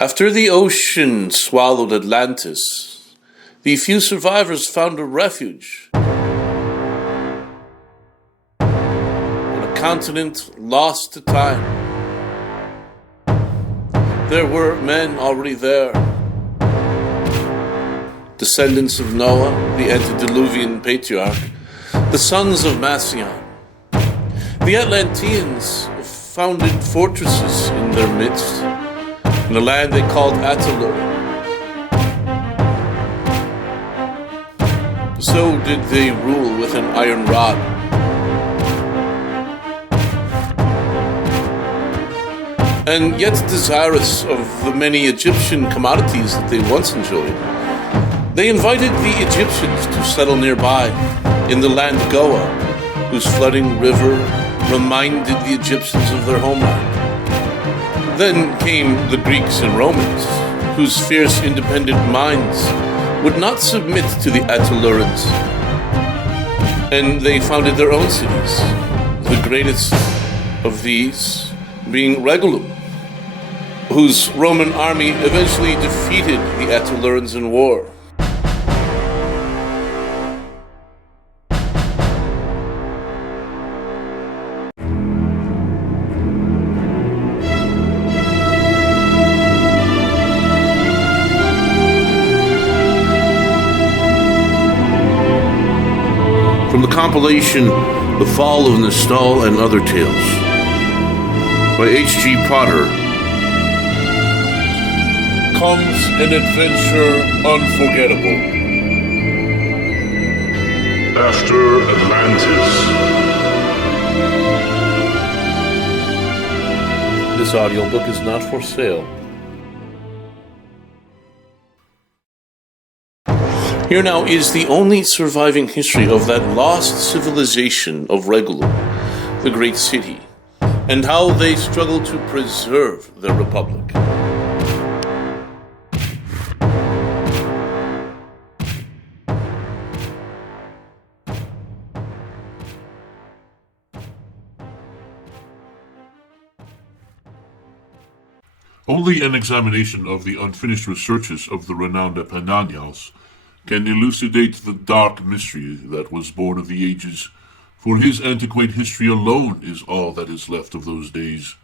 After the ocean swallowed Atlantis, the few survivors found a refuge on a continent lost to time. There were men already there, descendants of Noah, the antediluvian patriarch, the sons of Massian. The Atlanteans founded fortresses in their midst, in a land they called Attalur. So did they rule with an iron rod. And yet desirous of the many Egyptian commodities that they once enjoyed, they invited the Egyptians to settle nearby, in the land Goa, whose flooding river reminded the Egyptians of their homeland. Then came the Greeks and Romans, whose fierce independent minds would not submit to the Attalurians, and they founded their own cities, the greatest of these being Regulum, whose Roman army eventually defeated the Attalurians in war. From the compilation The Fall of Nestal and Other Tales by H.G. Potter comes an adventure unforgettable. After Atlantis. This audiobook is not for sale. Here now is the only surviving history of that lost civilization of Regulum, the great city, and how they struggled to preserve their republic. Only an examination of the unfinished researches of the renowned Epinanaus can elucidate the dark mystery that was born of the ages, for his antiquate history alone is all that is left of those days.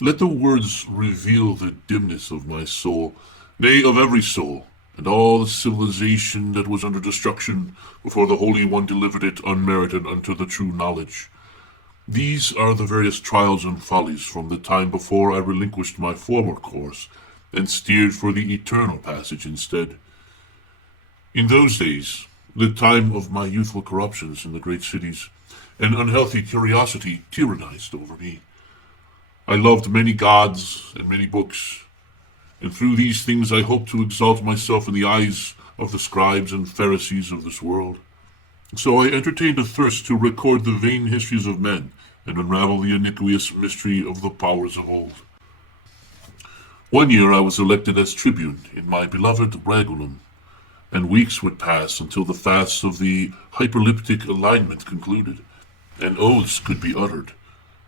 Let the words reveal the dimness of my soul, nay, of every soul, and all the civilization that was under destruction before the Holy One delivered it unmerited unto the true knowledge. These are the various trials and follies from the time before I relinquished my former course, and steered for the eternal passage instead. In those days, the time of my youthful corruptions in the great cities, an unhealthy curiosity tyrannized over me. I loved many gods and many books, and through these things I hoped to exalt myself in the eyes of the scribes and Pharisees of this world. So I entertained a thirst to record the vain histories of men, and unravel the iniquitous mystery of the powers of old. One year I was elected as tribune in my beloved Regulum, and weeks would pass until the fasts of the hyperliptic alignment concluded, and oaths could be uttered.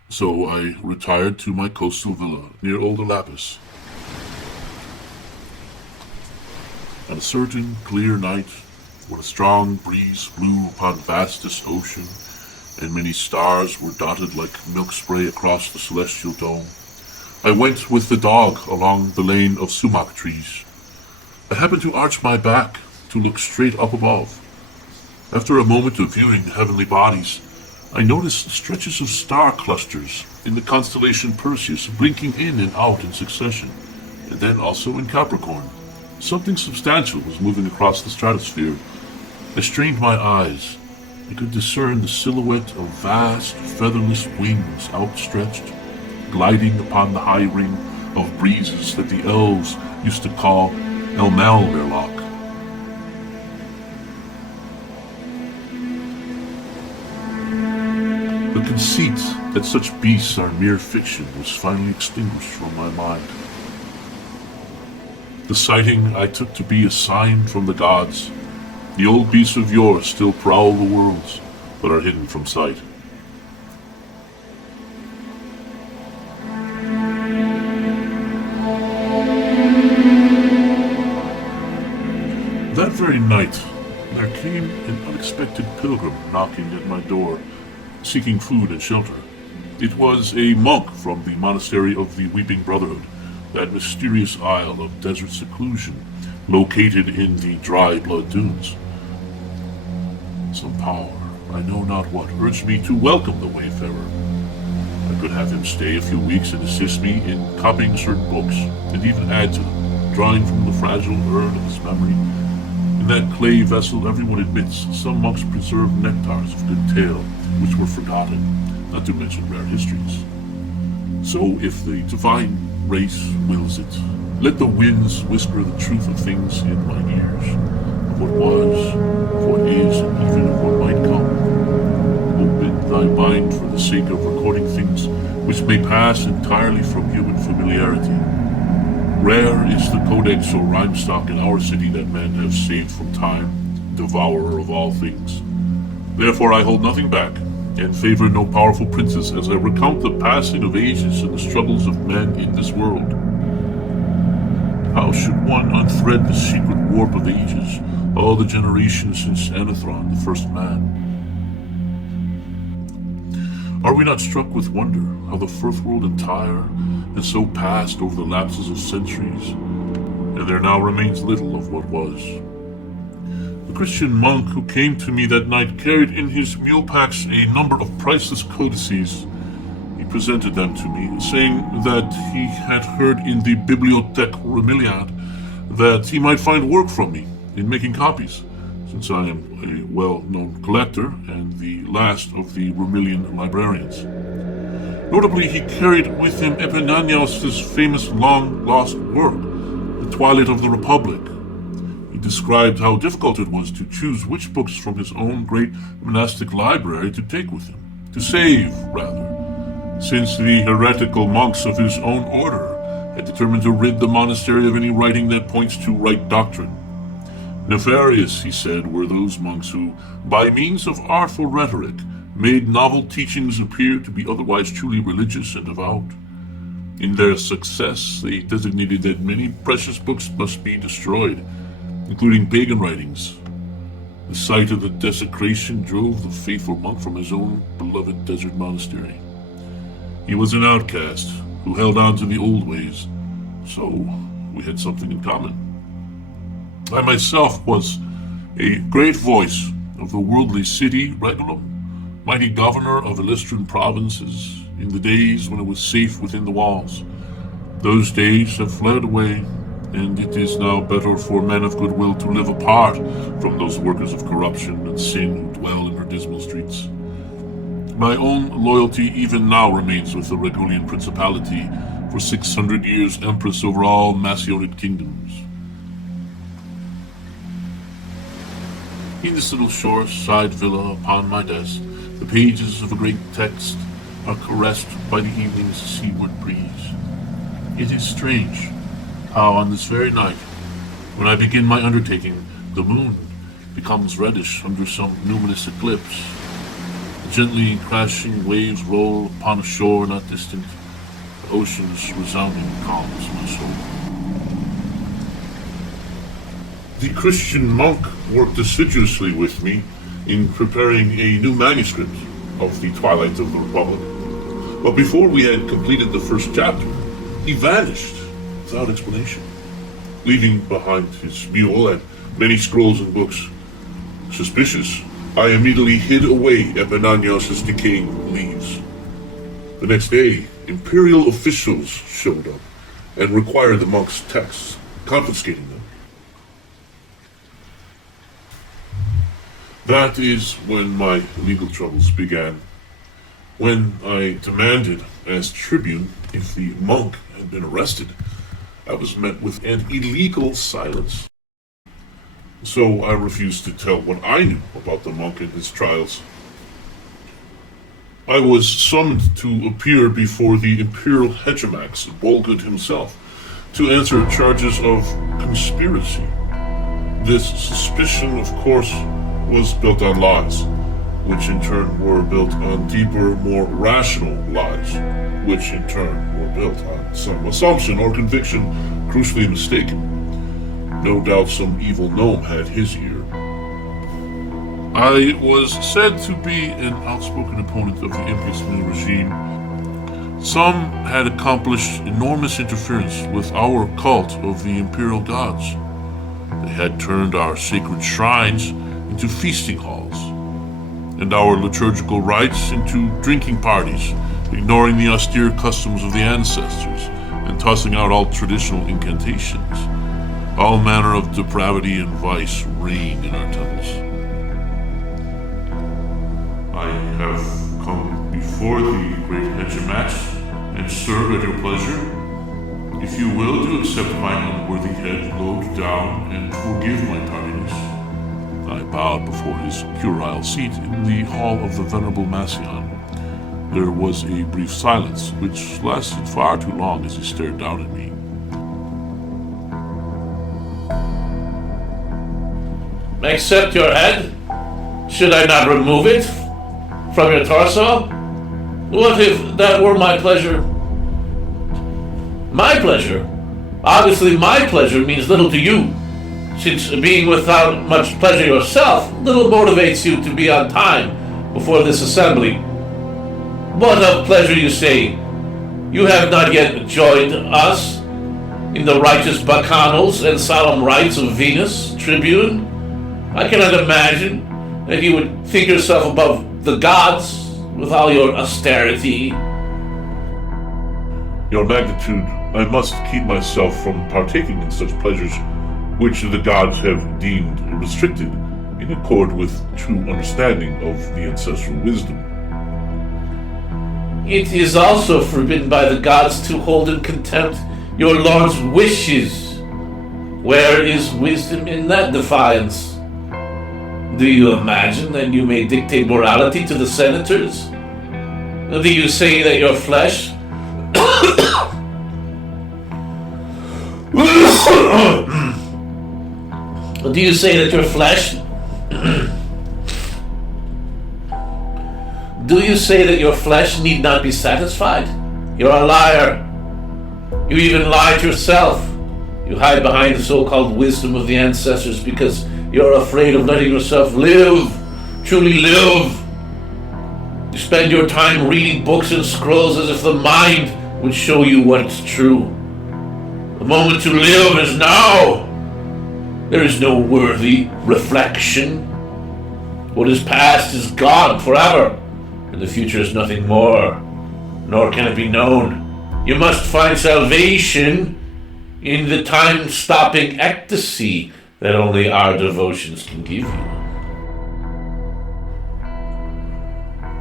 So I retired to my coastal villa near Old Lapis. On a certain clear night, when a strong breeze blew upon vastest ocean, and many stars were dotted like milk spray across the celestial dome, I went with the dog along the lane of sumac trees. I happened to arch my back to look straight up above. After a moment of viewing the heavenly bodies, I noticed stretches of star clusters in the constellation Perseus blinking in and out in succession, and then also in Capricorn. Something substantial was moving across the stratosphere. I strained my eyes. I could discern the silhouette of vast, featherless wings outstretched, gliding upon the high ring of breezes that the elves used to call Elmalverlock. The conceit that such beasts are mere fiction was finally extinguished from my mind. The sighting I took to be a sign from the gods. The old beasts of yore still prowl the worlds, but are hidden from sight. very night, there came an unexpected pilgrim knocking at my door, seeking food and shelter. It was a monk from the monastery of the Weeping Brotherhood, that mysterious isle of desert seclusion located in the dry blood dunes. Some power, I know not what, urged me to welcome the wayfarer. I could have him stay a few weeks and assist me in copying certain books, and even add to them, drawing from the fragile urn of his memory. In that clay vessel, everyone admits, some monks preserve nectars of good tale, which were forgotten, not to mention rare histories. So, if the divine race wills it, let the winds whisper the truth of things in my ears, of what was, of what is, and even of what might come. Open thy mind for the sake of recording things which may pass entirely from human familiarity. Rare is the codex or rhyme stock in our city that men have saved from time, devourer of all things. Therefore I hold nothing back, and favor no powerful princes as I recount the passing of ages and the struggles of men in this world. How should one unthread the secret warp of ages, all the generations since Anethron, the first man? Are we not struck with wonder how the first world entire has so passed over the lapses of centuries, and there now remains little of what was? The Christian monk who came to me that night carried in his mule packs a number of priceless codices. He presented them to me, saying that he had heard in the Bibliothèque Romiliad that he might find work from me in making copies, since I am a well-known collector and the last of the Romilian librarians. Notably, he carried with him Epinanaus' famous long-lost work, The Twilight of the Republic. He described how difficult it was to choose which books from his own great monastic library to take with him, to save, rather, since the heretical monks of his own order had determined to rid the monastery of any writing that points to right doctrine. Nefarious, he said, were those monks who, by means of artful rhetoric, made novel teachings appear to be otherwise truly religious and devout. In their success, they designated that many precious books must be destroyed, including pagan writings. The sight of the desecration drove the faithful monk from his own beloved desert monastery. He was an outcast who held on to the old ways, so we had something in common. I myself was a great voice of the worldly city, Regulum, mighty governor of Illystrian provinces, in the days when it was safe within the walls. Those days have fled away, and it is now better for men of goodwill to live apart from those workers of corruption and sin who dwell in her dismal streets. My own loyalty even now remains with the Regulian Principality, for 600 years empress over all Macedonian kingdoms. In this little shore-side villa upon my desk, the pages of a great text are caressed by the evening's seaward breeze. It is strange how on this very night, when I begin my undertaking, the moon becomes reddish under some numinous eclipse. The gently crashing waves roll upon a shore not distant. The ocean's resounding calms my soul. The Christian monk worked assiduously with me in preparing a new manuscript of The Twilight of the Republic. But before we had completed the first chapter, he vanished without explanation, leaving behind his mule and many scrolls and books. Suspicious, I immediately hid away Epinanaus' decaying leaves. The next day, imperial officials showed up and required the monk's texts, confiscating them. That is when my legal troubles began. When I demanded, as tribune, if the monk had been arrested, I was met with an illegal silence. So I refused to tell what I knew about the monk and his trials. I was summoned to appear before the imperial hegemox, Bolgud himself, to answer charges of conspiracy. This suspicion, of course, was built on lies, which in turn were built on deeper, more rational lies, which in turn were built on some assumption or conviction crucially mistaken. No doubt some evil gnome had his ear. I was said to be an outspoken opponent of the Empress regime. Some had accomplished enormous interference with our cult of the imperial gods. They had turned our sacred shrines into feasting halls, and our liturgical rites into drinking parties, ignoring the austere customs of the ancestors, and tossing out all traditional incantations. All manner of depravity and vice reign in our temples. I have come before the great Hegemats and serve at your pleasure. If you will, do accept my unworthy head load down and forgive my tardiness. I bowed before his curule seat in the hall of the Venerable Massian. There was a brief silence, which lasted far too long as he stared down at me. Accept your head? Should I not remove it from your torso? What if that were my pleasure? My pleasure? Obviously my pleasure means little to you, since being without much pleasure yourself, little motivates you to be on time before this assembly. What of pleasure, you say? You have not yet joined us in the righteous bacchanals and solemn rites of Venus, Tribune? I cannot imagine that you would think yourself above the gods with all your austerity. Your magnitude, I must keep myself from partaking in such pleasures which the gods have deemed restricted in accord with true understanding of the ancestral wisdom. It is also forbidden by the gods to hold in contempt your lord's wishes. Where is wisdom in that defiance? Do you imagine that you may dictate morality to the senators? Do you say that your flesh do you say that your flesh do you say that your flesh need not be satisfied? You're a liar. You even lie to yourself. You hide behind the so-called wisdom of the ancestors because you're afraid of letting yourself live, truly live. You spend your time reading books and scrolls as if the mind would show you what's true. The moment to live is now. There is no worthy reflection. What is past is gone forever, and the future is nothing more, nor can it be known. You must find salvation in the time-stopping ecstasy that only our devotions can give you.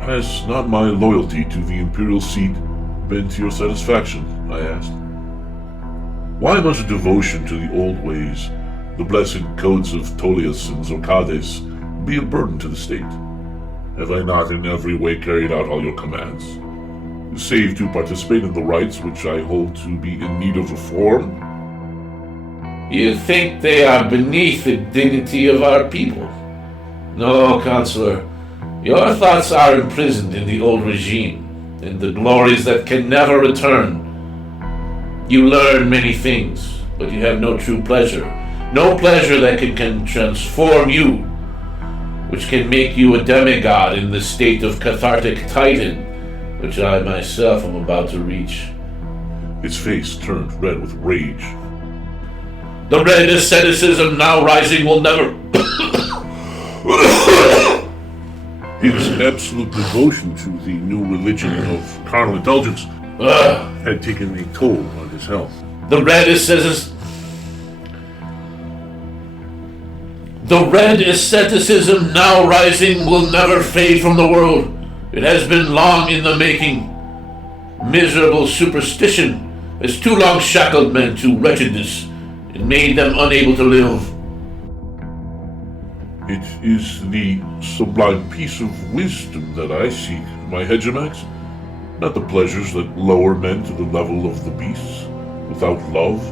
Has not my loyalty to the imperial seat been to your satisfaction? I asked. Why must devotion to the old ways, the blessed codes of Tullius and Zorkades, be a burden to the state? Have I not in every way carried out all your commands, save to participate in the rites which I hold to be in need of reform? You think they are beneath the dignity of our people? No, Counselor. Your thoughts are imprisoned in the old regime, in the glories that can never return. You learn many things, but you have no true pleasure. No pleasure that can transform you, which can make you a demigod in the state of cathartic titan, which I myself am about to reach. His face turned red with rage. The red asceticism now rising will never... His absolute devotion to the new religion of carnal indulgence had taken a toll on his health. The red asceticism now rising will never fade from the world. It has been long in the making. Miserable superstition has too long shackled men to wretchedness and made them unable to live. It is the sublime peace of wisdom that I seek, my Hegemats, not the pleasures that lower men to the level of the beasts, without love,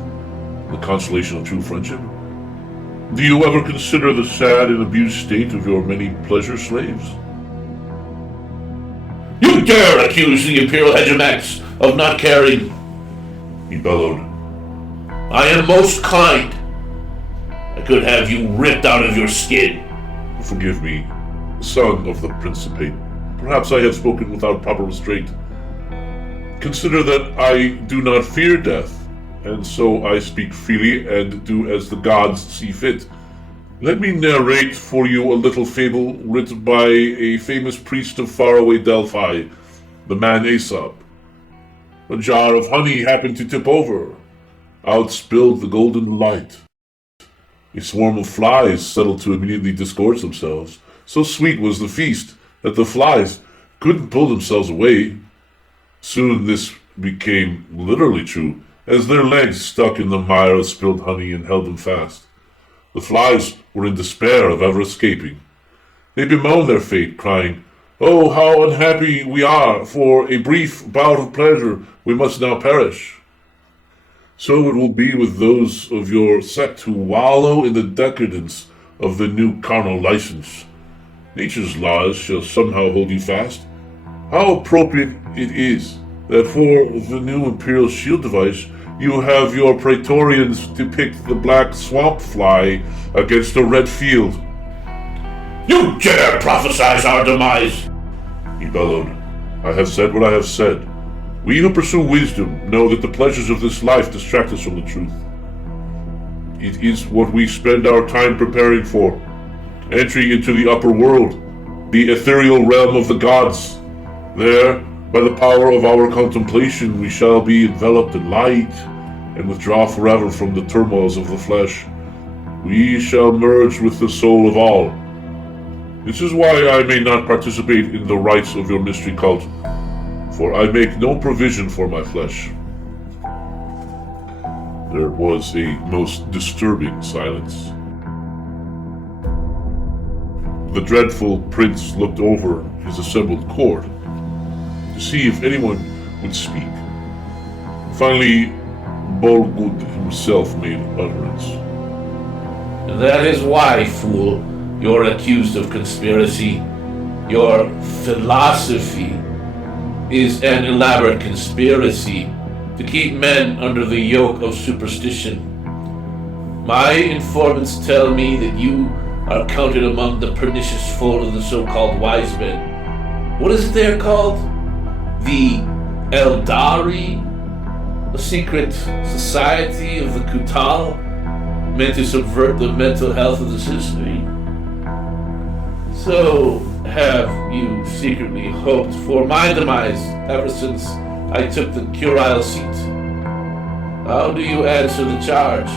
the consolation of true friendship. Do you ever consider the sad and abused state of your many pleasure slaves? You dare accuse the Imperial Hegemats of not caring? He bellowed. I am most kind. could have you ripped out of your skin. Forgive me, son of the Principate. Perhaps I have spoken without proper restraint. Consider that I do not fear death, and so I speak freely and do as the gods see fit. Let me narrate for you a little fable written by a famous priest of faraway Delphi, the man Aesop. A jar of honey happened to tip over. Out spilled the golden light. A swarm of flies settled to immediately disgorge themselves. So sweet was the feast that the flies couldn't pull themselves away. Soon this became literally true, as their legs stuck in the mire of spilled honey and held them fast. The flies were in despair of ever escaping. They bemoaned their fate, crying, "Oh, how unhappy we are! For a brief bout of pleasure we must now perish." So it will be with those of your sect who wallow in the decadence of the new carnal license. Nature's laws shall somehow hold you fast. How appropriate it is that for the new imperial shield device you have your praetorians depict the black swamp fly against a red field. You dare prophesize our demise! He bellowed. I have said what I have said. We who pursue wisdom know that the pleasures of this life distract us from the truth. It is what we spend our time preparing for, entry into the upper world, the ethereal realm of the gods. There, by the power of our contemplation, we shall be enveloped in light and withdraw forever from the turmoils of the flesh. We shall merge with the soul of all. This is why I may not participate in the rites of your mystery cult, for I make no provision for my flesh. There was a most disturbing silence. The dreadful prince looked over his assembled court to see if anyone would speak. Finally, Bolgud himself made utterance. That is why, fool, you're accused of conspiracy. Your philosophy is an elaborate conspiracy to keep men under the yoke of superstition. My informants tell me that you are counted among the pernicious fold of the so-called wise men. What is it they're called? The ELDARI? A secret society of the Kutal, meant to subvert the mental health of the citizenry? So, have you secretly hoped for my demise ever since I took the curule seat? How do you answer the charge?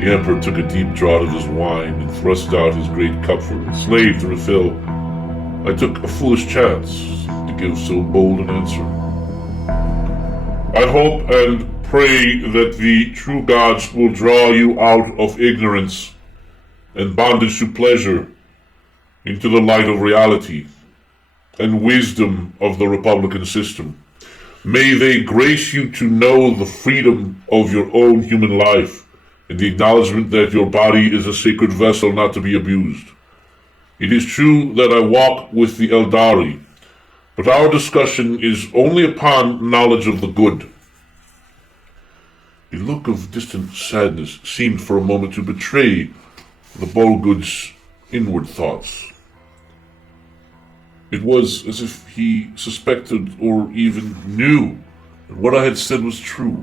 The Emperor took a deep draught of his wine and thrust out his great cup for the slave to refill. I took a foolish chance to give so bold an answer. I hope and pray that the true gods will draw you out of ignorance and bondage to pleasure into the light of reality and wisdom of the republican system. May they grace you to know the freedom of your own human life and the acknowledgement that your body is a sacred vessel not to be abused. It is true that I walk with the Eldari, but our discussion is only upon knowledge of the good. A look of distant sadness seemed for a moment to betray the Bolgud's inward thoughts. It was as if he suspected or even knew that what I had said was true,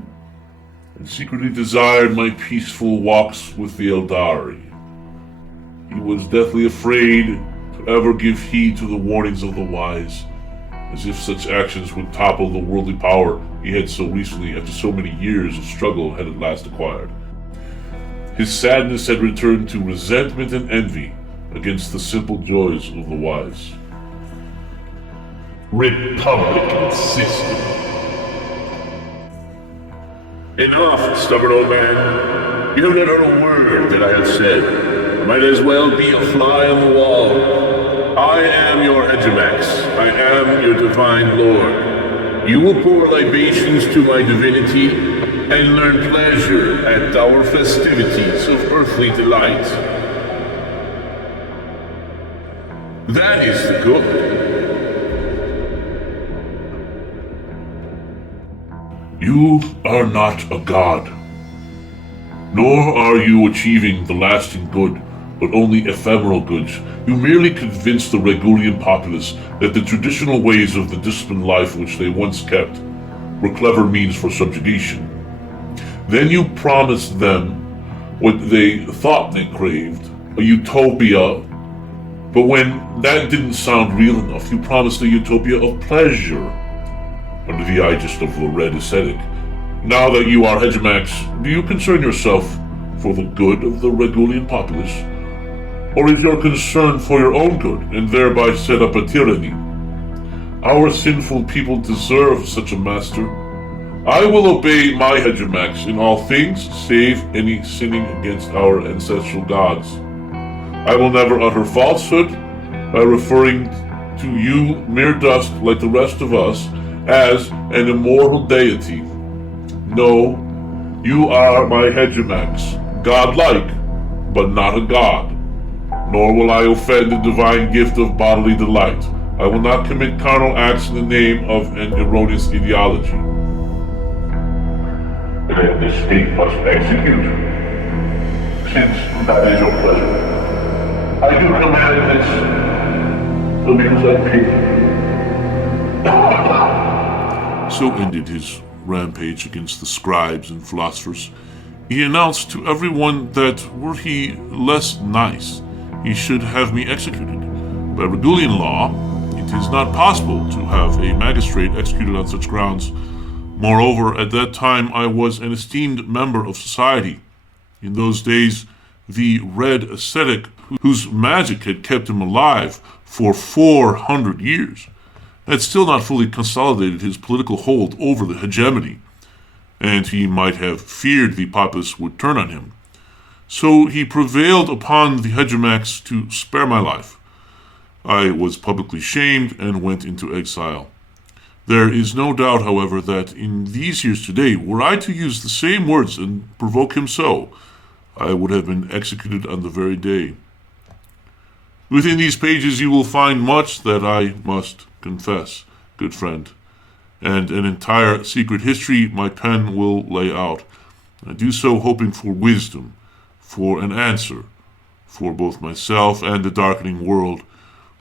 and secretly desired my peaceful walks with the Eldari. He was deathly afraid to ever give heed to the warnings of the wise, as if such actions would topple the worldly power he had so recently, after so many years of struggle, had at last acquired. His sadness had returned to resentment and envy against the simple joys of the wise. Republican system. Enough, stubborn old man. You have not heard a word that I have said. Might as well be a fly on the wall. I am your Hegemex. I am your divine lord. You will pour libations to my divinity and learn pleasure at our festivities of earthly delight. That is the good. You are not a god. Nor are you achieving the lasting good, but only ephemeral goods. You merely convince the Regulian populace that the traditional ways of the disciplined life which they once kept were clever means for subjugation. Then you promised them what they thought they craved, a utopia. But when that didn't sound real enough, you promised a utopia of pleasure, under the aegis of the Red Ascetic. Now that you are Hegemaks, do you concern yourself for the good of the Regulian populace? Or is your concern for your own good, and thereby set up a tyranny? Our sinful people deserve such a master. I will obey my Hegemaks in all things, save any sinning against our ancestral gods. I will never utter falsehood by referring to you, mere dust like the rest of us, as an immortal deity. No, you are my Hegemaks, godlike, but not a god. Nor will I offend the divine gift of bodily delight. I will not commit carnal acts in the name of an erroneous ideology. Then the state must execute, since that is your pleasure. I do command this, because I pay. So ended his rampage against the scribes and philosophers. He announced to everyone that were he less nice, he should have me executed. By Regulian law, it is not possible to have a magistrate executed on such grounds. Moreover, at that time I was an esteemed member of society. In those days, the Red Ascetic, whose magic had kept him alive for 400 years, had still not fully consolidated his political hold over the hegemony, and he might have feared the populace would turn on him. So he prevailed upon the Hegemaks to spare my life. I was publicly shamed and went into exile. There is no doubt, however, that in these years today, were I to use the same words and provoke him so, I would have been executed on the very day. Within these pages you will find much that I must confess, good friend, and an entire secret history my pen will lay out. I do so hoping for wisdom, for an answer, for both myself and the darkening world,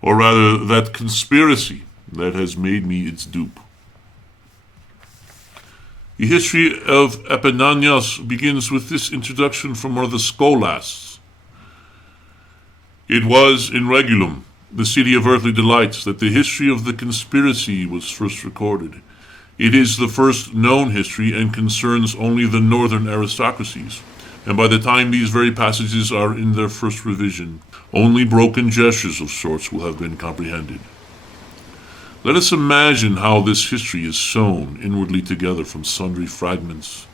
or rather that conspiracy that has made me its dupe. The history of Epinanaus begins with this introduction from one of the scholasts. It was in Regulum, the city of earthly delights, that the history of the conspiracy was first recorded. It is the first known history and concerns only the northern aristocracies, and by the time these very passages are in their first revision, only broken gestures of sorts will have been comprehended. Let us imagine how this history is sewn inwardly together from sundry fragments.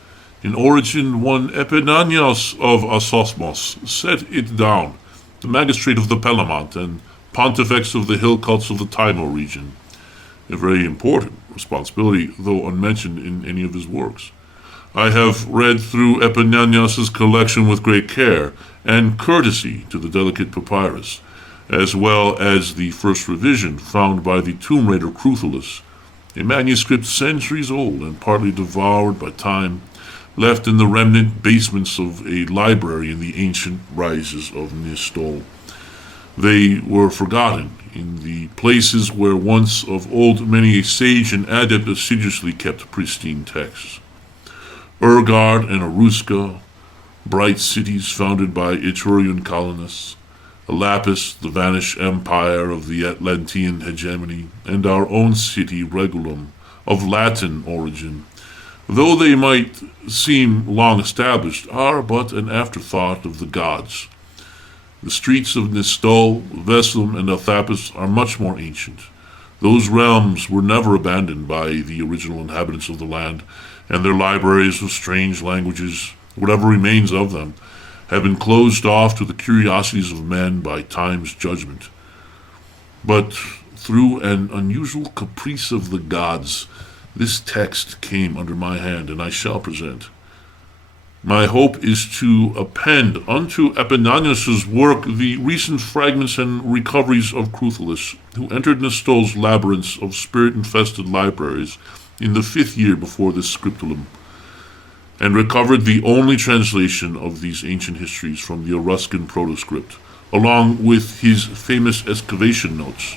In origin, one Epinanaus of Asosmos set it down, the magistrate of the Pelamont and pontifex of the hill cults of the Timor region. A very important responsibility, though unmentioned in any of his works. I have read through Epinanaus's collection with great care and courtesy to the delicate papyrus, as well as the first revision found by the tomb raider Cruthulus, a manuscript centuries old and partly devoured by time, left in the remnant basements of a library in the ancient rises of Nistol. They were forgotten in the places where once of old many a sage and adept assiduously kept pristine texts. Urgard and Aruska, bright cities founded by Etrurian colonists, Lapis, the vanished empire of the Atlantean hegemony, and our own city, Regulum, of Latin origin, though they might seem long established, are but an afterthought of the gods. The streets of Nistol, Veslum, and Elthapis are much more ancient. Those realms were never abandoned by the original inhabitants of the land, and their libraries of strange languages, whatever remains of them, have been closed off to the curiosities of men by time's judgment. But through an unusual caprice of the gods, this text came under my hand, and I shall present. My hope is to append unto Epinanaus's work the recent fragments and recoveries of Cruthulus, who entered Nistol's labyrinths of spirit-infested libraries in the 5th year before this scriptulum, and recovered the only translation of these ancient histories from the Etruscan protoscript, along with his famous excavation notes.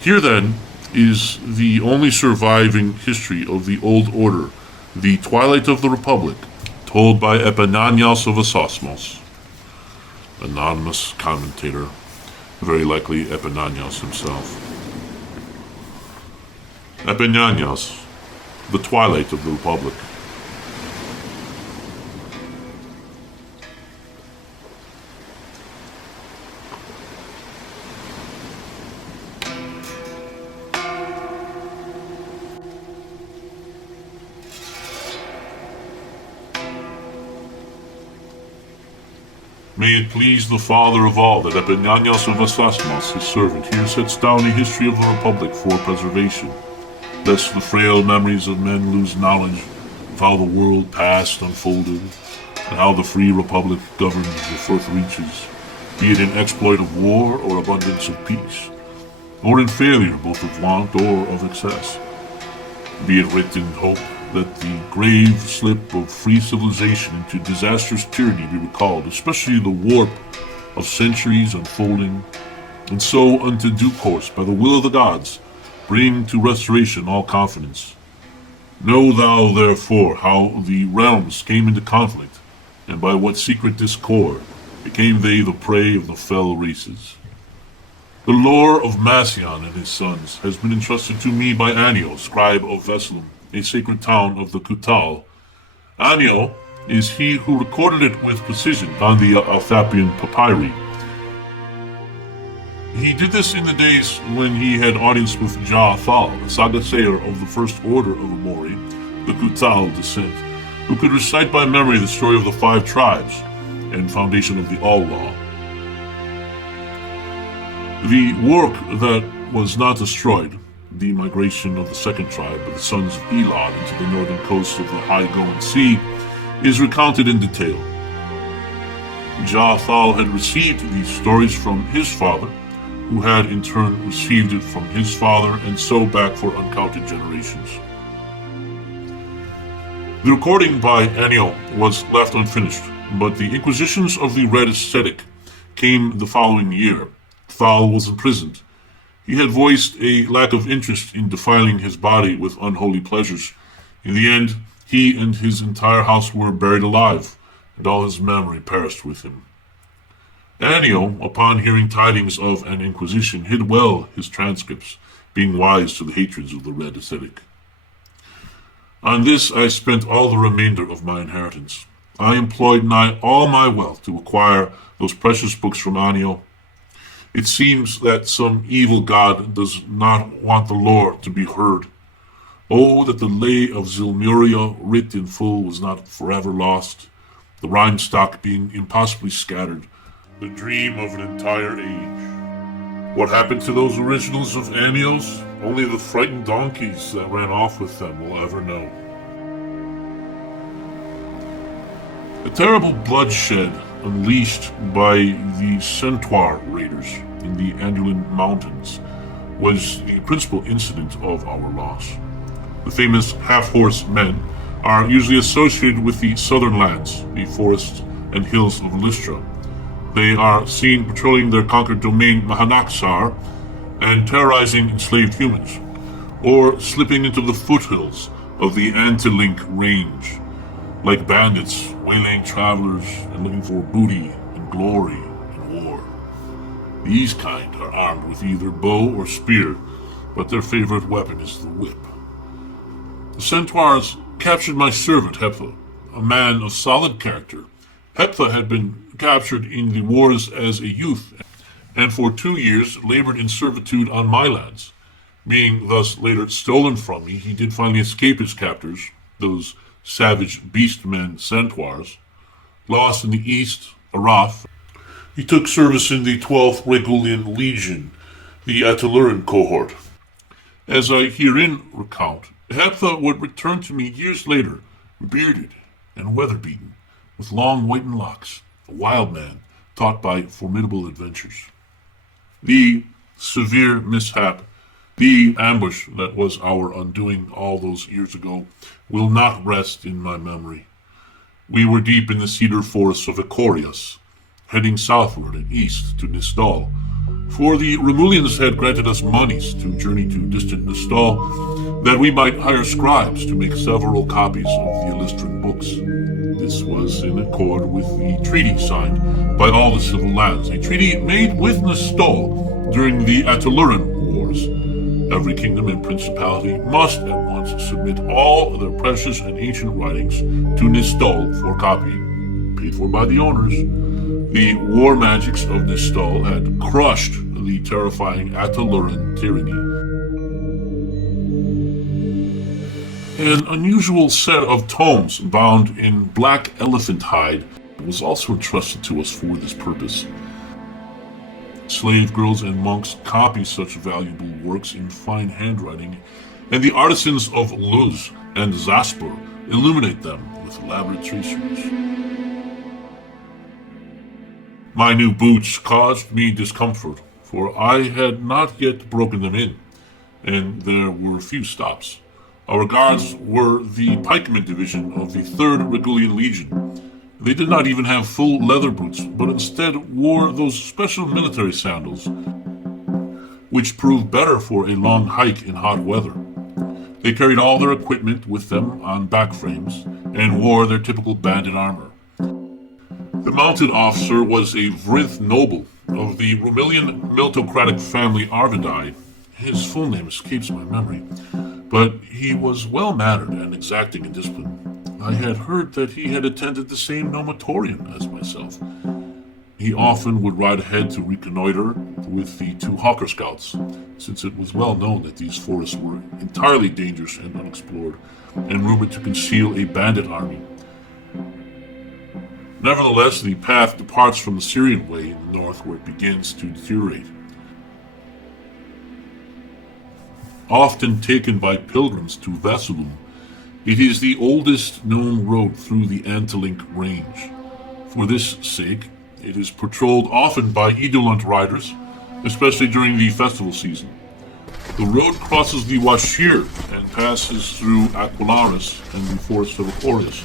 Here, then, is the only surviving history of the Old Order, the Twilight of the Republic, told by Epinanaus of Asosmos. Anonymous commentator, very likely Epinanaus himself. Epinanaus, the Twilight of the Republic. May it please the Father of all that Epinanaus of Asosmos, his servant, here sets down a history of the Republic for preservation, lest the frail memories of men lose knowledge of how the world past unfolded, and how the free Republic governed the first reaches, be it in exploit of war or abundance of peace, or in failure both of want or of excess. Be it writ in hope that the grave slip of free civilization into disastrous tyranny be recalled, especially the warp of centuries unfolding, and so unto due course, by the will of the gods, bring to restoration all confidence. Know thou therefore how the realms came into conflict, and by what secret discord became they the prey of the fell races. The lore of Massian and his sons has been entrusted to me by Annio, scribe of Vessalum, a sacred town of the Kutal. Annio is he who recorded it with precision on the Althapian papyri. He did this in the days when he had audience with Ja'athal, the saga-sayer of the First Order of Amori, the Kutal descent, who could recite by memory the story of the 5 tribes and foundation of the All-Law. The work that was not destroyed, the migration of the 2nd tribe of the sons of Elad into the northern coast of the High-Going Sea, is recounted in detail. Ja'athal had received these stories from his father, who had in turn received it from his father, and so back for uncounted generations. The recording by Annio was left unfinished, but the inquisitions of the Red Ascetic came the following year. Thal was imprisoned. He had voiced a lack of interest in defiling his body with unholy pleasures. In the end, he and his entire house were buried alive, and all his memory perished with him. Annio, upon hearing tidings of an inquisition, hid well his transcripts, being wise to the hatreds of the Red Ascetic. On this I spent all the remainder of my inheritance. I employed nigh all my wealth to acquire those precious books from Annio. It seems that some evil god does not want the lore to be heard. Oh, that the lay of Zilmuria, writ in full, was not forever lost, the rhyme stock being impossibly scattered, the dream of an entire age. What happened to those originals of Annio's? Only the frightened donkeys that ran off with them will ever know. A terrible bloodshed unleashed by the Centaur raiders in the Andulan Mountains was the principal incident of our loss. The famous half-horse men are usually associated with the southern lands, the forests and hills of Lystra. They are seen patrolling their conquered domain Mahanaksar and terrorizing enslaved humans, or slipping into the foothills of the Antilink Range, like bandits waylaying travelers and looking for booty and glory and war. These kind are armed with either bow or spear, but their favorite weapon is the whip. The Centaurs captured my servant Heptha, a man of solid character. Heptha had been captured in the wars as a youth, and for 2 years labored in servitude on my lands. Being thus later stolen from me, he did finally escape his captors, those savage beast men Centaurs. Lost in the east, Arath, he took service in the 12th Regulian Legion, the Ataluran cohort. As I herein recount, Heptha would return to me years later, bearded and weather-beaten, with long whitened locks, a wild man taught by formidable adventures. The severe mishap, the ambush that was our undoing all those years ago, will not rest in my memory. We were deep in the cedar forests of Icorius, heading southward and east to Nistal, for the Romulians had granted us monies to journey to distant Nistal, that we might hire scribes to make several copies of the Illustran books. This was in accord with the treaty signed by all the civil lands, a treaty made with Nistal during the Ataluran Wars. Every kingdom and principality must at once submit all their precious and ancient writings to Nistal for copy, paid for by the owners. The war magics of Nistal had crushed the terrifying Ataluran tyranny. An unusual set of tomes bound in black elephant hide was also entrusted to us for this purpose. Slave girls and monks copy such valuable works in fine handwriting, and the artisans of Luz and Zaspur illuminate them with elaborate traceries. My new boots caused me discomfort, for I had not yet broken them in, and there were few stops. Our guards were the pikemen division of the 3rd Regulian Legion. They did not even have full leather boots, but instead wore those special military sandals, which proved better for a long hike in hot weather. They carried all their equipment with them on back frames, and wore their typical bandit armor. The mounted officer was a Vrith noble of the Romilian militocratic family Arvidai. His full name escapes my memory, but he was well-mannered and exacting in discipline. I had heard that he had attended the same nomatorium as myself. He often would ride ahead to reconnoiter with the 2 hawker scouts, since it was well known that these forests were entirely dangerous and unexplored, and rumored to conceal a bandit army. Nevertheless, the path departs from the Syrian way in the north, where it begins to deteriorate. Often taken by pilgrims to Vasulum, it is the oldest known road through the Antalink range. For this sake, it is patrolled often by Edolant riders, especially during the festival season. The road crosses the Washir and passes through Aquilaris and the forest of Icorius,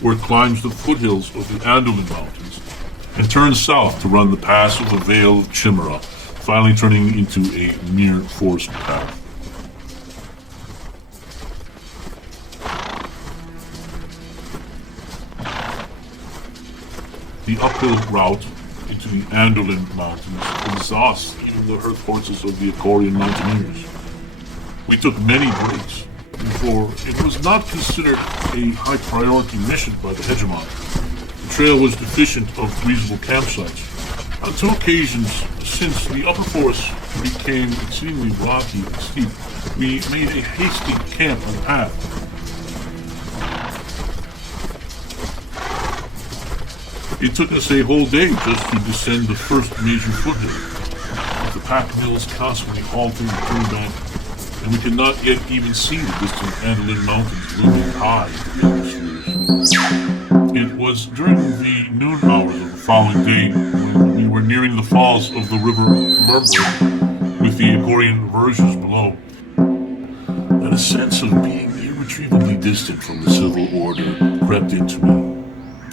where it climbs the foothills of the Anduin Mountains, and turns south to run the pass of the Vale of Chimera, finally turning into a mere forest path. The uphill route into the Anduin Mountains exhausts even the hurt horses of the Icorian mountaineers. We took many breaks, for it was not considered a high-priority mission by the hegemon. The trail was deficient of reasonable campsites. On 2 occasions, since the upper forest became exceedingly rocky and steep, we made a hasty camp on the path. It took us a whole day just to descend the first major foothill, with the pack mills constantly halting and turning back, and we could not yet even see the distant Anduin Mountains looming high in the spheres. It was during the noon hours of the following day, when we were nearing the falls of the river Murmur, with the Icorian verges below, that a sense of being irretrievably distant from the civil order crept into me.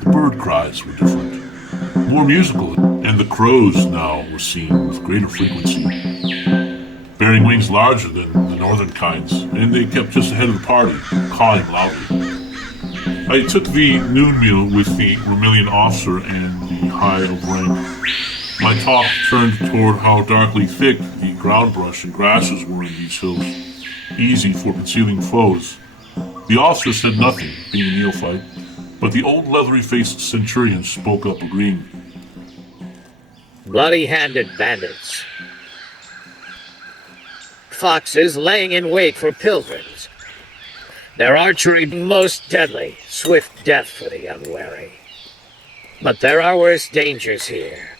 The bird cries were different, more musical, and the crows now were seen with greater frequency, bearing wings larger than the northern kinds, and they kept just ahead of the party, cawing loudly. I took the noon meal with the Romilian officer and the high of rank. My talk turned toward how darkly thick the ground brush and grasses were in these hills, easy for concealing foes. The officer said nothing, being a neophyte, but the old leathery-faced centurion spoke up, agreeing. Bloody-handed bandits. Foxes laying in wait for pilgrims. Their archery most deadly, swift death for the unwary. But there are worse dangers here.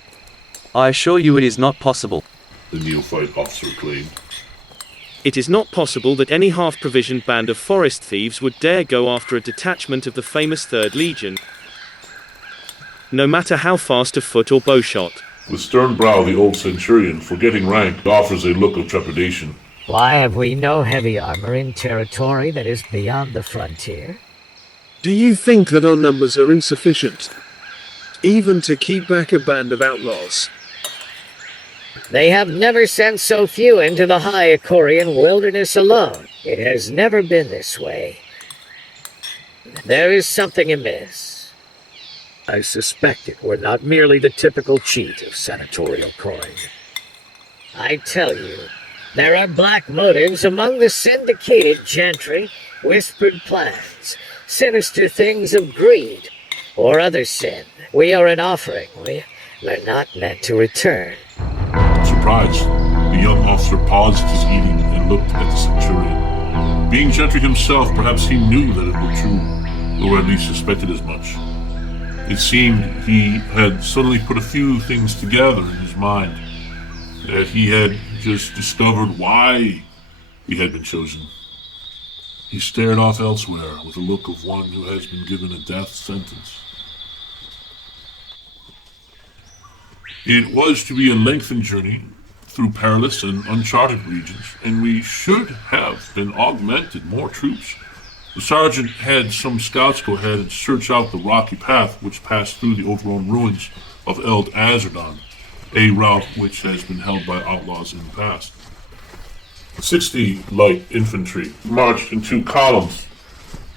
I assure you it is not possible, the neophyte officer claimed. It is not possible that any half-provisioned band of forest thieves would dare go after a detachment of the famous 3rd Legion, no matter how fast of foot or bowshot. With stern brow, the old centurion, forgetting rank, offers a look of trepidation. Why have we no heavy armor in territory that is beyond the frontier? Do you think that our numbers are insufficient, even to keep back a band of outlaws? They have never sent so few into the high Icorian wilderness alone. It has never been this way. There is something amiss. I suspected we're not merely the typical cheat of senatorial coin. I tell you, there are black motives among the syndicated gentry, whispered plans, sinister things of greed, or other sin. We are an offering. We're not meant to return. Surprised, the young officer paused his eating and looked at the centurion. Being gentry himself, perhaps he knew that it were true, or at least suspected as much. It seemed he had suddenly put a few things together in his mind, that he had just discovered why he had been chosen. He stared off elsewhere with the look of one who has been given a death sentence. It was to be a lengthened journey through perilous and uncharted regions, and we should have been augmented more troops. The sergeant had some scouts go ahead and search out the rocky path which passed through the overgrown ruins of ELDARK, a route which has been held by outlaws in the past. 60 light infantry marched in 2 columns.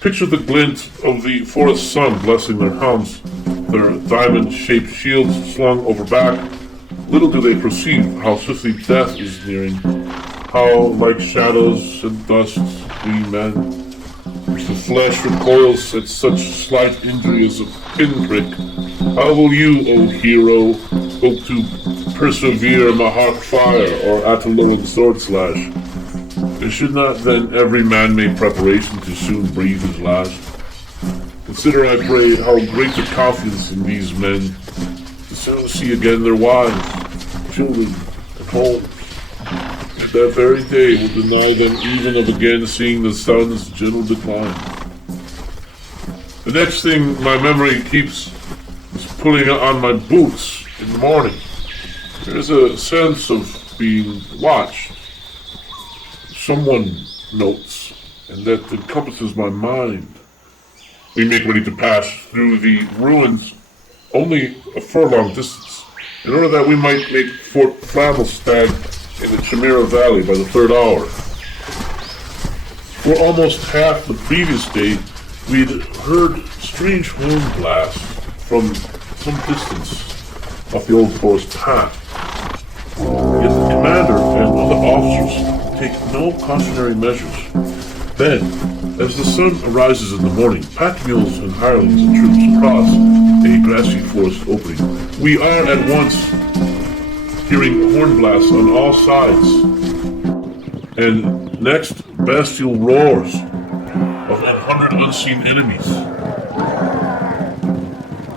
Picture the glint of the forest sun blessing their helms, their diamond-shaped shields slung over back. Little do they perceive how swiftly death is nearing, how like shadows and dust we men. The flesh recoils at such slight injury as a pinprick. How will you, O hero, hope to persevere Mahak fire or Ataloran sword slash? And should not then every man make preparation to soon breathe his last? Consider, I pray, how great the confidence in these men to soon see again their wives, children, and homes. And that very day will deny them even of again seeing the sun's gentle decline. The next thing my memory keeps is putting on my boots in the morning. There's a sense of being watched. Someone notes, and that encompasses my mind. We make ready to pass through the ruins only a furlong distance, in order that we might make Fort Flammel stand in the Chimera Valley by the 3rd hour. For almost half the previous day, we'd heard strange horn blasts from some distance up the old forest path. Yet the commander and other officers take no cautionary measures. Then, as the sun arises in the morning, pack mules and hirelings and troops cross a grassy forest opening. We are at once hearing horn blasts on all sides, and next bestial roars of 100 unseen enemies.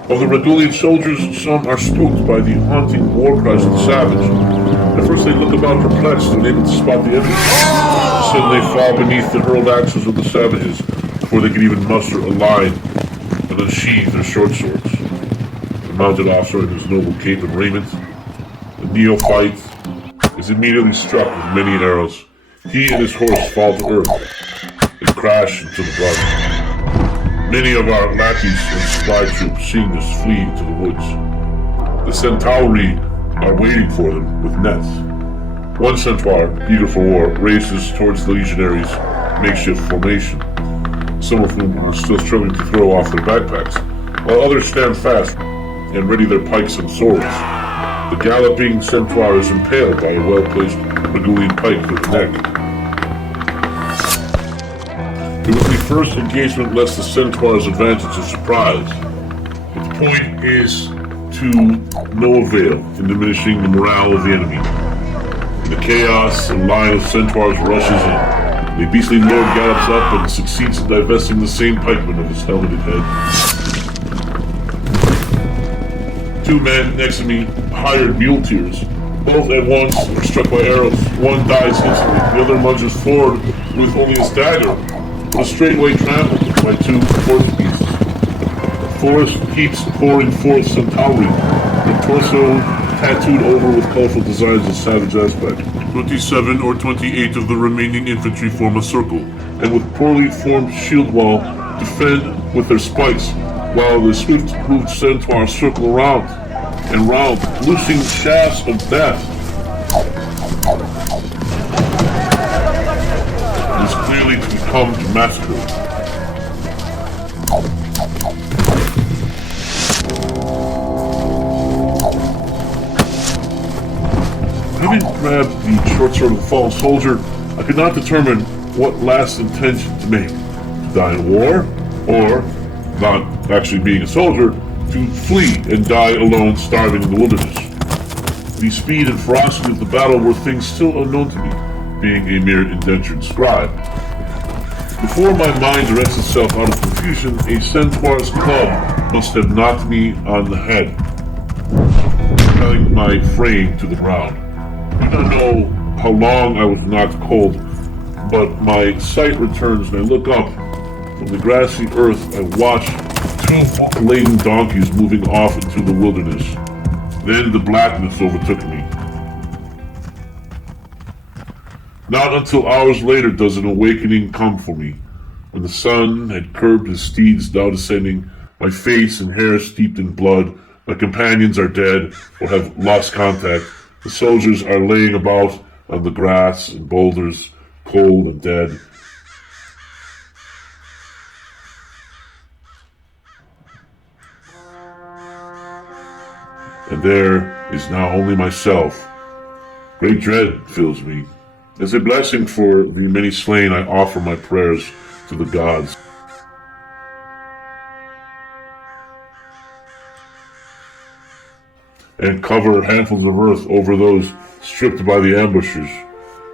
Of the Radulian soldiers, some are spooked by the haunting war cries of the savage. At first they look about perplexed, unable to spot the enemy. Soon they fall beneath the hurled axes of the savages before they can even muster a line and unsheathe their short swords. The mounted officer in his noble cape and raiment, the neophyte, is immediately struck with many arrows. He and his horse fall to earth and crash into the brush. Many of our lackeys and supply troops, seeing this, flee to the woods. The Centauri are waiting for them with nets. One centaur, eager for war, races towards the legionaries' makeshift formation, some of whom are still struggling to throw off their backpacks, while others stand fast and ready their pikes and swords. The galloping centaur is impaled by a well-placed Radulian pike through the neck. It was the first engagement less the centaur's advantage of surprise. But the point is to no avail in diminishing the morale of the enemy. In the chaos, a line of centaurs rushes in. The beastly lord gallops up and succeeds in divesting the same pikeman of his helmeted head. 2 men next to me, hired muleteers. Both at once are struck by arrows. One dies instantly, the other lunges forward with only his dagger, but is straightway trampled by 2 Portuguese. The forest keeps pouring forth Centauri, their torso tattooed over with colorful designs of savage aspect. 27 or 28 of the remaining infantry form a circle, and with poorly formed shield wall, defend with their spikes, while the swift-moved centaurs circle around and round, loosing shafts of death. It is clearly to become to massacre. Having grabbed the short sword of the fallen soldier, I could not determine what last intention to make. To die in war, or, not actually being a soldier, to flee and die alone starving in the wilderness. The speed and ferocity of the battle were things still unknown to me, being a mere indentured scribe. Before my mind directs itself out of confusion, a centaur's club must have knocked me on the head, propelling my frame to the ground. I do not know how long I was knocked cold, but my sight returns and I look up. From the grassy earth, I watch two laden donkeys moving off into the wilderness. Then the blackness overtook me. Not until hours later does an awakening come for me. When the sun had curbed his steeds, now descending, my face and hair steeped in blood, my companions are dead or have lost contact. The soldiers are laying about on the grass and boulders, cold and dead. And there is now only myself. Great dread fills me. As a blessing for the many slain, I offer my prayers to the gods. And cover handfuls of earth over those stripped by the ambushers.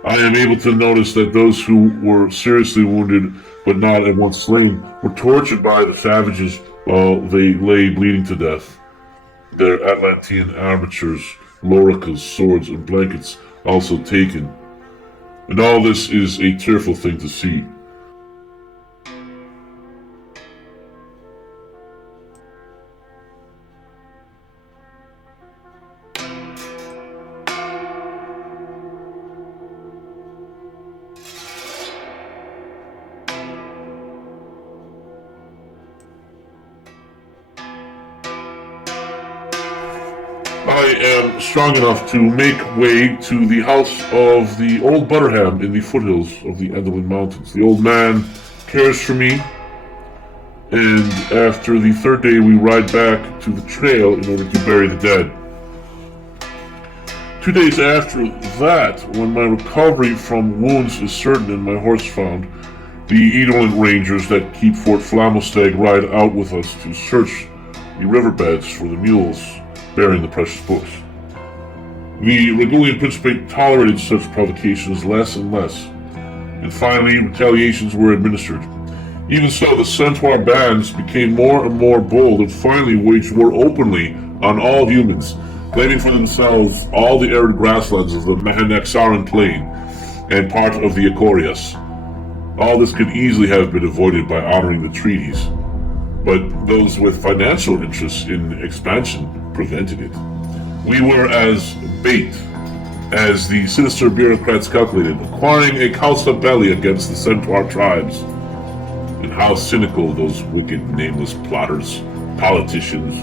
I am able to notice that those who were seriously wounded but not at once slain were tortured by the savages while they lay bleeding to death. Their Atlantean armatures, loricas, swords, and blankets also taken. And all this is a tearful thing to see. I am strong enough to make way to the house of the old Butterham in the foothills of the Endelin Mountains. The old man cares for me, and after the third day we ride back to the trail in order to bury the dead. 2 days after that, when my recovery from wounds is certain and my horse found, the Edelin Rangers that keep Fort Flammelstag ride out with us to search the riverbeds for the mules bearing the precious books. The Regulian Principate tolerated such provocations less and less, and finally retaliations were administered. Even so, the Centaur bands became more and more bold and finally waged war openly on all humans, claiming for themselves all the arid grasslands of the Mahanaxaran Plain and part of the Echorius. All this could easily have been avoided by honoring the treaties, but those with financial interests in expansion prevented it. We were as bait as the sinister bureaucrats calculated, acquiring a causa belli against the Centaur tribes. And how cynical those wicked, nameless plotters, politicians,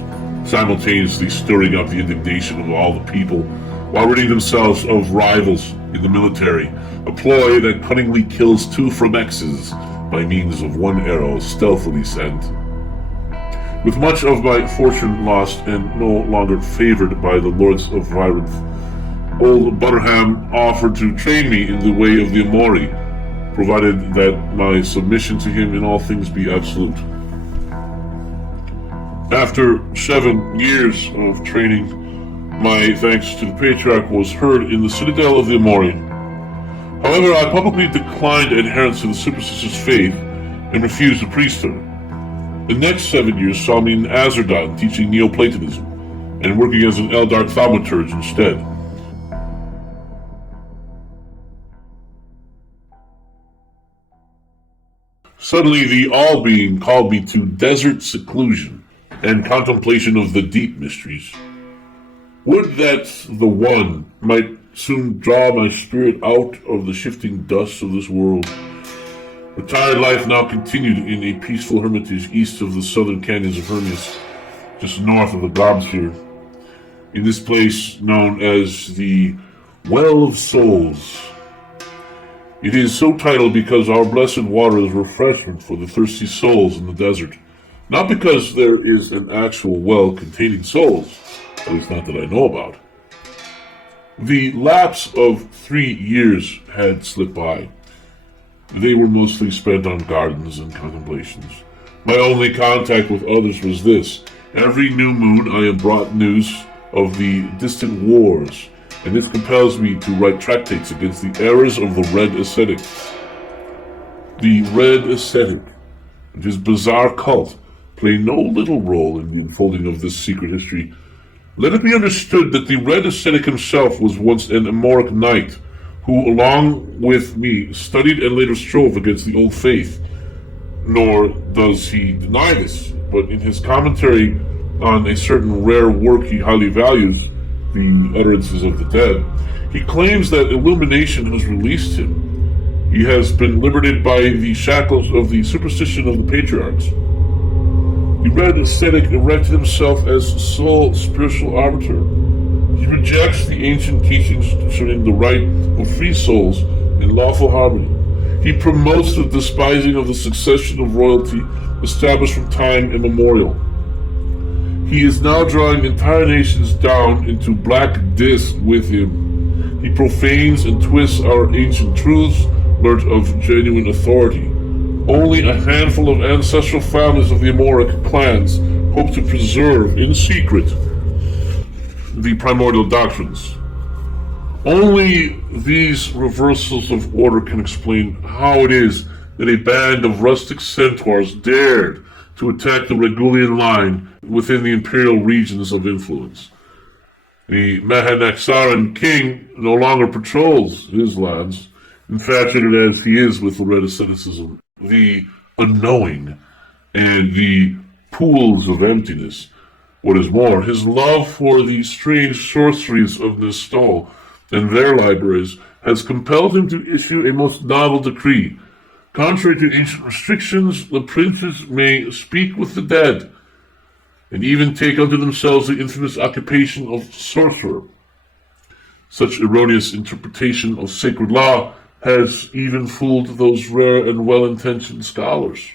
simultaneously stirring up the indignation of all the people while ridding themselves of rivals in the military, a ploy that cunningly kills 2 Fromexes by means of 1 arrow stealthily sent. With much of my fortune lost and no longer favored by the lords of Virenth, old Butterham offered to train me in the way of the Amori, provided that my submission to him in all things be absolute. After 7 years of training, my thanks to the Patriarch was heard in the citadel of the Amori. However, I publicly declined adherence to the superstitious faith and refused the priesthood. The next 7 years saw me in Azerdan teaching Neoplatonism and working as an ELDARK thaumaturge instead. Suddenly the All-Being called me to desert seclusion and contemplation of the deep mysteries. Would that the One might soon draw my spirit out of the shifting dust of this world Retired life now continued in a peaceful hermitage east of the southern canyons of Hermes, just north of the Gobsphere, in this place known as the Well of Souls. It is so titled because our blessed water is refreshment for the thirsty souls in the desert, not because there is an actual well containing souls, at least not that I know about. The lapse of 3 years had slipped by. They were mostly spent on gardens and contemplations. My only contact with others was this. Every new moon I am brought news of the distant wars, and this compels me to write tractates against the errors of the Red Ascetic. The Red Ascetic and his bizarre cult play no little role in the unfolding of this secret history. Let it be understood that the Red Ascetic himself was once an Amoric knight, who, along with me, studied and later strove against the old faith. Nor does he deny this, but in his commentary on a certain rare work he highly values, the Utterances of the Dead, he claims that illumination has released him. He has been liberated by the shackles of the superstition of the patriarchs. The Red Ascetic erected himself as sole spiritual arbiter. He rejects the ancient teachings concerning the right of free souls in lawful harmony. He promotes the despising of the succession of royalty established from time immemorial. He is now drawing entire nations down into black disc with him. He profanes and twists our ancient truths, learnt of genuine authority. Only a handful of ancestral families of the Amoric clans hope to preserve, in secret, the primordial doctrines. Only these reversals of order can explain how it is that a band of rustic centaurs dared to attack the Regulian line within the imperial regions of influence. The Mahanaxaran king no longer patrols his lands, infatuated as he is with the red asceticism, the unknowing, and the pools of emptiness. What is more, his love for the strange sorceries of Nistol and their libraries has compelled him to issue a most novel decree. Contrary to ancient restrictions, the princes may speak with the dead, and even take unto themselves the infamous occupation of sorcerer. Such erroneous interpretation of sacred law has even fooled those rare and well-intentioned scholars.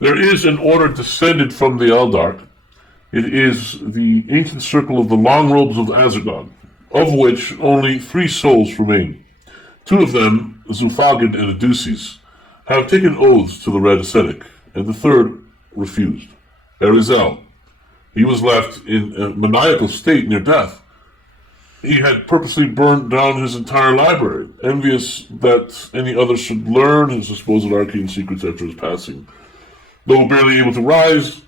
There is an order descended from the ELDARK. It is the ancient circle of the long robes of Azargon, of which only 3 souls remain. 2 of them, Zulfagin and Aduces, have taken oaths to the Red Ascetic, and the 3rd refused. Erizel. He was left in a maniacal state near death. He had purposely burned down his entire library, envious that any other should learn his supposed arcane secrets after his passing. Though barely able to rise,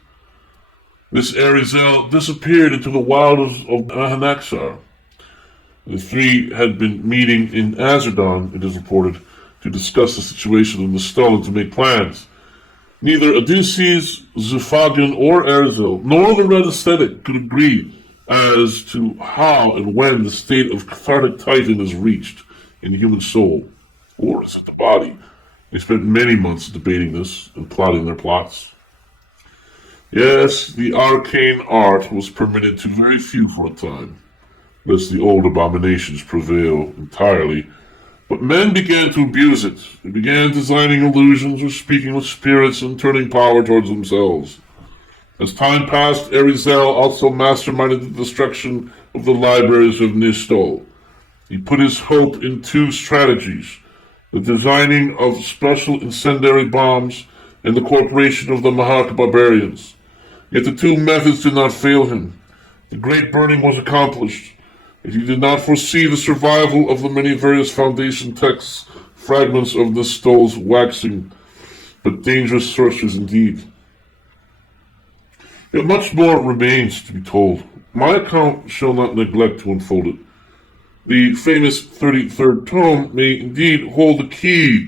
this Erizel disappeared into the wilds of Mahanaxar. The 3 had been meeting in Azardon, it is reported, to discuss the situation in the Stone and to make plans. Neither Aduces, Zulfagin, or Erizel, nor the Red Ascetic could agree as to how and when the state of cathartic titan is reached in the human soul, or is it the body? They spent many months debating this and plotting their plots. Yes, the arcane art was permitted to very few for a time, lest the old abominations prevail entirely. But men began to abuse it. They began designing illusions or speaking with spirits and turning power towards themselves. As time passed, Erizel also masterminded the destruction of the libraries of Nistol. He put his hope in 2 strategies: the designing of special incendiary bombs and the corporation of the Mahak barbarians. Yet the 2 methods did not fail him. The great burning was accomplished, and he did not foresee the survival of the many various foundation texts, fragments of Nistol's waxing, but dangerous sorceries indeed. Yet much more remains to be told. My account shall not neglect to unfold it. The famous 33rd tome may indeed hold the key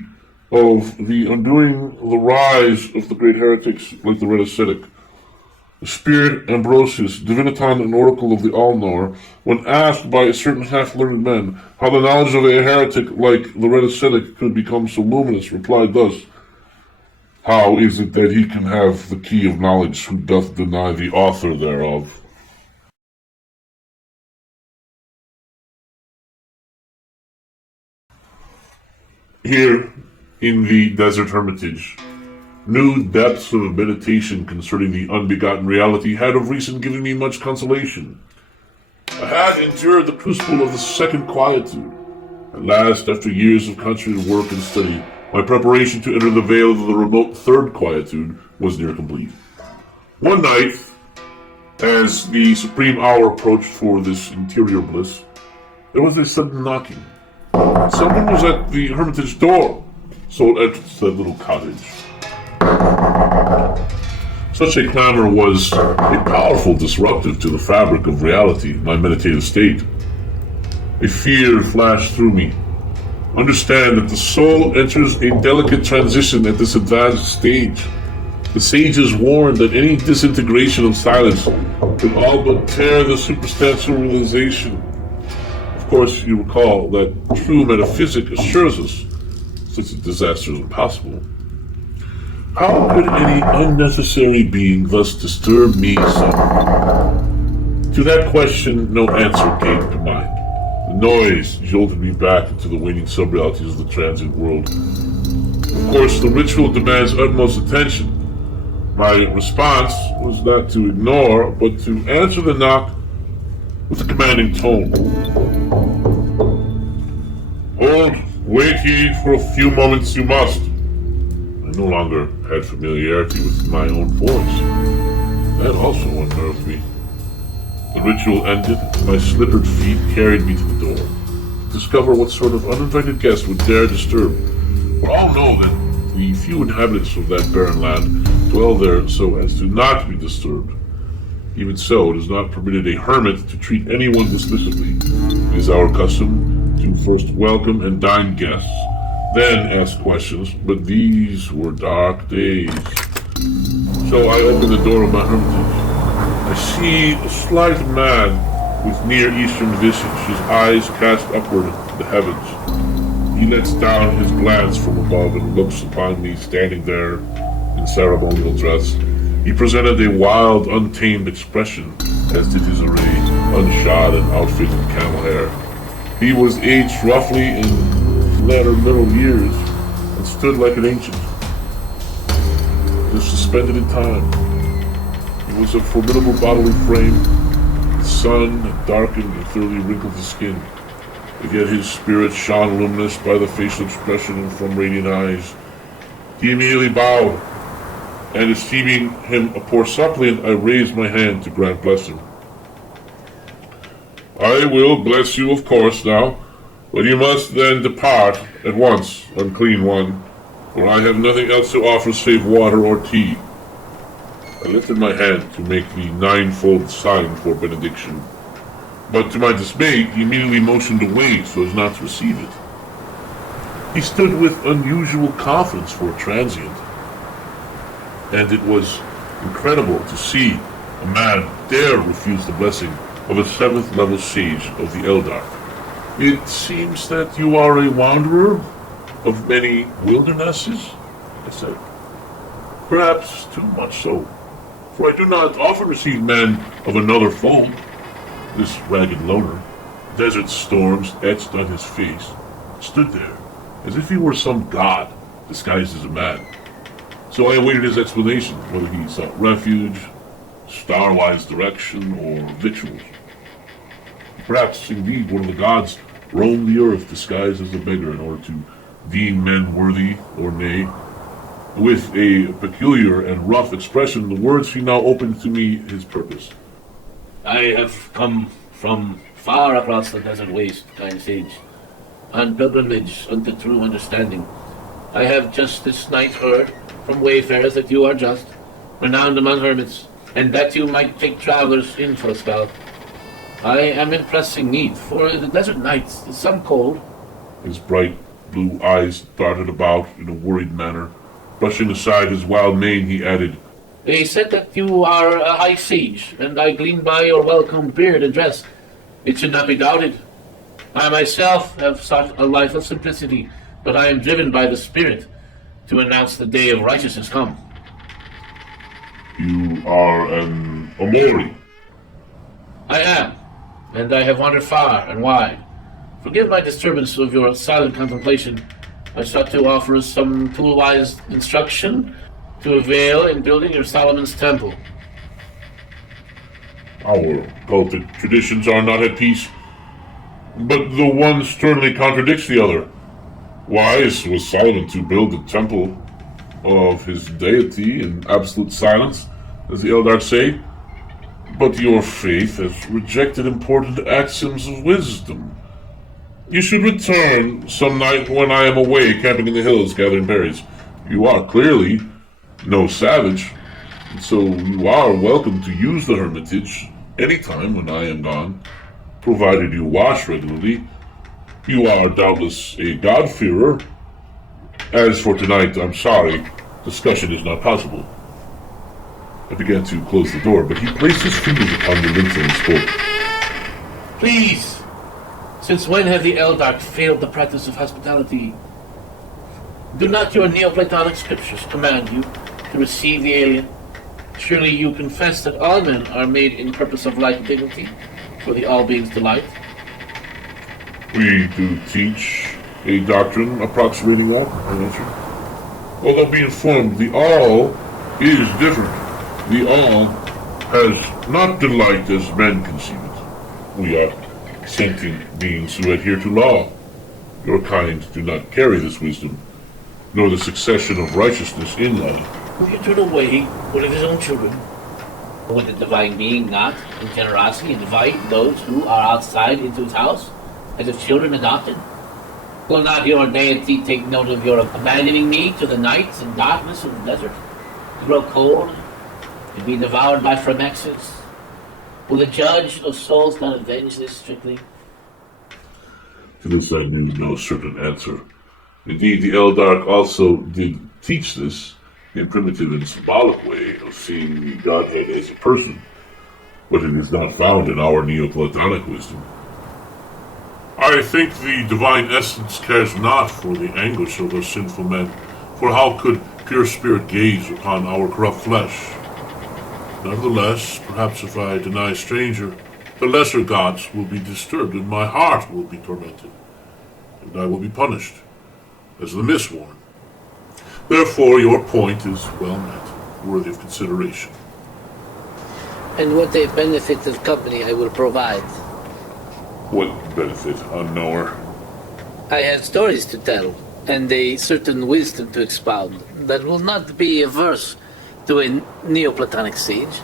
of the undoing the rise of the great heretics like the Red Ascetic. The spirit Ambrosius, Diviniton and Oracle of the All-Knower, when asked by certain half-learned men how the knowledge of a heretic like the red ascetic could become so luminous, replied thus, "How is it that he can have the key of knowledge who doth deny the author thereof?" Here, in the desert hermitage, new depths of meditation concerning the unbegotten reality had of recent given me much consolation. I had endured the crucible of the second quietude. At last, after years of concentrated work and study, my preparation to enter the veil of the remote third quietude was near complete. One night, as the supreme hour approached for this interior bliss, there was a sudden knocking. Someone was at the hermitage door, sole entrance to that little cottage. Such a clamor was a powerful disruptive to the fabric of reality, my meditative state. A fear flashed through me. Understand that the soul enters a delicate transition at this advanced stage. The sages warned that any disintegration of silence could all but tear the superstantial realization. Of course, you recall that true metaphysic assures us such a disaster is impossible. How could any unnecessary being thus disturb me so? To that question, no answer came to mind. The noise jolted me back into the waning subrealities of the transient world. Of course, the ritual demands utmost attention. My response was not to ignore, but to answer the knock with a commanding tone. "Hold, wait ye for a few moments you must." I no longer had familiarity with my own voice. That also unnerved me. The ritual ended, my slippered feet carried me to the door, to discover what sort of uninvited guest would dare disturb. For all know that the few inhabitants of that barren land dwell there so as to not be disturbed. Even so, it is not permitted a hermit to treat anyone dismissively. It is our custom to first welcome and dine guests, then ask questions, but these were dark days. So I opened the door of my hermitage. I see a slight man with Near Eastern visage, his eyes cast upward to the heavens. He lets down his glance from above and looks upon me standing there in ceremonial dress. He presented a wild, untamed expression, as did his array, unshod and outfitted in camel hair. He was aged roughly in his latter middle years, and stood like an ancient, just suspended in time. He was of formidable bodily frame. The sun had darkened and thoroughly wrinkled his skin, but yet his spirit shone luminous by the facial expression and from radiant eyes. He immediately bowed, and esteeming him a poor suppliant, I raised my hand to grant blessing. "I will bless you, of course, now, but you must then depart at once, unclean one, for I have nothing else to offer save water or tea." I lifted my hand to make the ninefold sign for benediction, but to my dismay, he immediately motioned away so as not to receive it. He stood with unusual confidence for a transient, and it was incredible to see a man dare refuse the blessing of a 7th level sage of the ELDARK. "It seems that you are a wanderer of many wildernesses," I said. "Perhaps too much so, for I do not often receive men of another fold." This ragged loner, desert storms etched on his face, stood there as if he were some god disguised as a man. So I awaited his explanation, whether he sought refuge, star-wise direction, or victuals. Perhaps, indeed, one of the gods roamed the earth disguised as a beggar in order to deem men worthy or nay. With a peculiar and rough expression, the words he now opened to me his purpose. "I have come from far across the desert waste, kind sage, on pilgrimage unto true understanding. I have just this night heard from wayfarers that you are just renowned among hermits, and that you might take travelers in for a spell. I am in pressing need, for the desert nights is some cold." His bright blue eyes darted about in a worried manner. Brushing aside his wild mane, he added, They said that you are a high sage, and I gleaned by your welcome beard and dress. It should not be doubted. I myself have sought a life of simplicity, but I am driven by the Spirit to announce the day of righteousness come. You are an Omori. I am, and I have wandered far and wide. Forgive my disturbance of your silent contemplation. I sought to offer some tool-wise instruction to avail in building your Solomon's temple. Our cultic traditions are not at peace, but the one sternly contradicts the other. Wise was Solomon to build the temple of his deity in absolute silence, as the ELDARK say, but your faith has rejected important axioms of wisdom. You should return some night when I am away camping in the hills gathering berries. You are clearly no savage, and so you are welcome to use the hermitage anytime when I am gone, provided you wash regularly. You are doubtless a God-fearer. As for tonight, I'm sorry, discussion is not possible. I began to close the door, but he placed his fingers upon the lintel and spoke. Please! Since when have the ELDARK failed the practice of hospitality? Do not your Neoplatonic scriptures command you to receive the alien? Surely you confess that all men are made in purpose of life and dignity, for the all-being's delight? We do teach a doctrine approximating that, I answered. Although be informed, the all is different. The all has not delight as men conceive it. We are sentient beings who adhere to law. Your kind do not carry this wisdom, nor the succession of righteousness in life. Will you turn away one of his own children? Would the divine being not, in generosity, invite those who are outside into his house, as if children adopted? Will not your deity take note of your abandoning me to the nights and darkness of the desert, to grow cold, to be devoured by phromexes? Will the judge of souls not avenge this strictly? To this I knew no certain answer. Indeed, the ELDARK also did teach this in primitive and symbolic way of seeing the Godhead as a person, but it is not found in our Neoplatonic wisdom. I think the divine essence cares not for the anguish of us sinful men, for how could pure spirit gaze upon our corrupt flesh? Nevertheless, perhaps if I deny a stranger, the lesser gods will be disturbed, and my heart will be tormented, and I will be punished, as the misworn. Therefore, your point is well met, worthy of consideration. And what a benefit of company I will provide. What benefit, unknower? I have stories to tell, and a certain wisdom to expound that will not be averse to a Neoplatonic sage.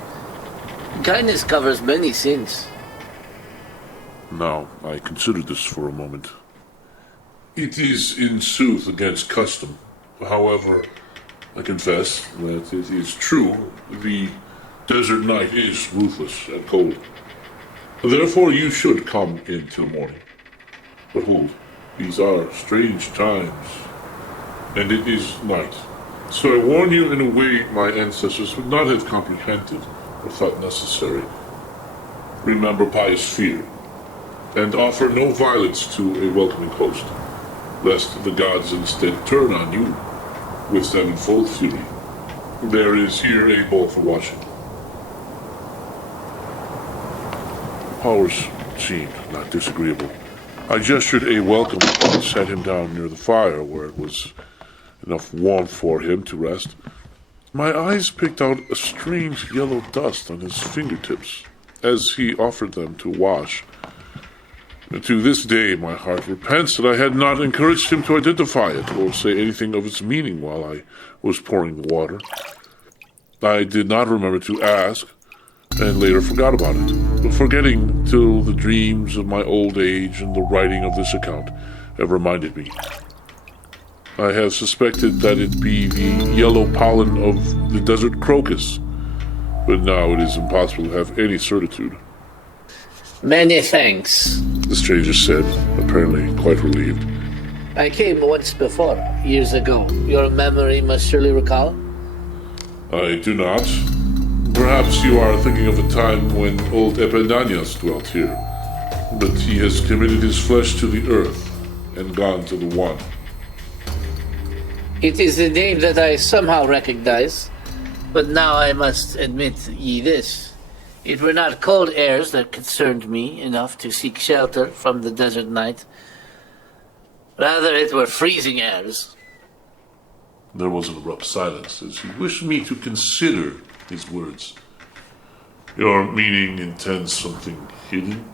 Kindness covers many sins. Now, I considered this for a moment. It is in sooth against custom. However, I confess that it is true, the desert night is ruthless and cold. Therefore you should come in till morning. Behold, these are strange times, and it is night. So I warn you in a way my ancestors would not have comprehended or thought necessary. Remember pious fear, and offer no violence to a welcoming host, lest the gods instead turn on you with sevenfold fury. There is here a bowl for washing. The powers seemed not disagreeable. I gestured a welcome and sat him down near the fire where it was enough warmth for him to rest. My eyes picked out a strange yellow dust on his fingertips as he offered them to wash. To this day, my heart repents that I had not encouraged him to identify it or say anything of its meaning while I was pouring the water. I did not remember to ask, and later forgot about it, forgetting till the dreams of my old age and the writing of this account have reminded me. I have suspected that it be the yellow pollen of the desert crocus, but now it is impossible to have any certitude. Many thanks, The stranger said, apparently quite relieved. I came once before, years ago. Your memory must surely recall? I do not. Perhaps you are thinking of a time when old Epinanaus dwelt here, but he has committed his flesh to the earth and gone to the One. It is a name that I somehow recognize, but now I must admit ye this. It were not cold airs that concerned me enough to seek shelter from the desert night. Rather, it were freezing airs. There was an abrupt silence as he wished me to consider his words. Your meaning intends something hidden?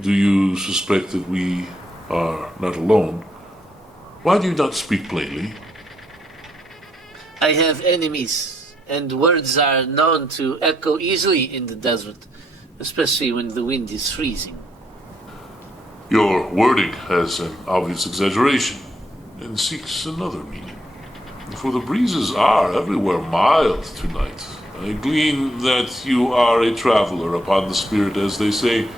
Do you suspect that we are not alone? Why do you not speak plainly? I have enemies, and words are known to echo easily in the desert, especially when the wind is freezing. Your wording has an obvious exaggeration and seeks another meaning. For the breezes are everywhere mild tonight. I glean that you are a traveler upon the spirit, as they say.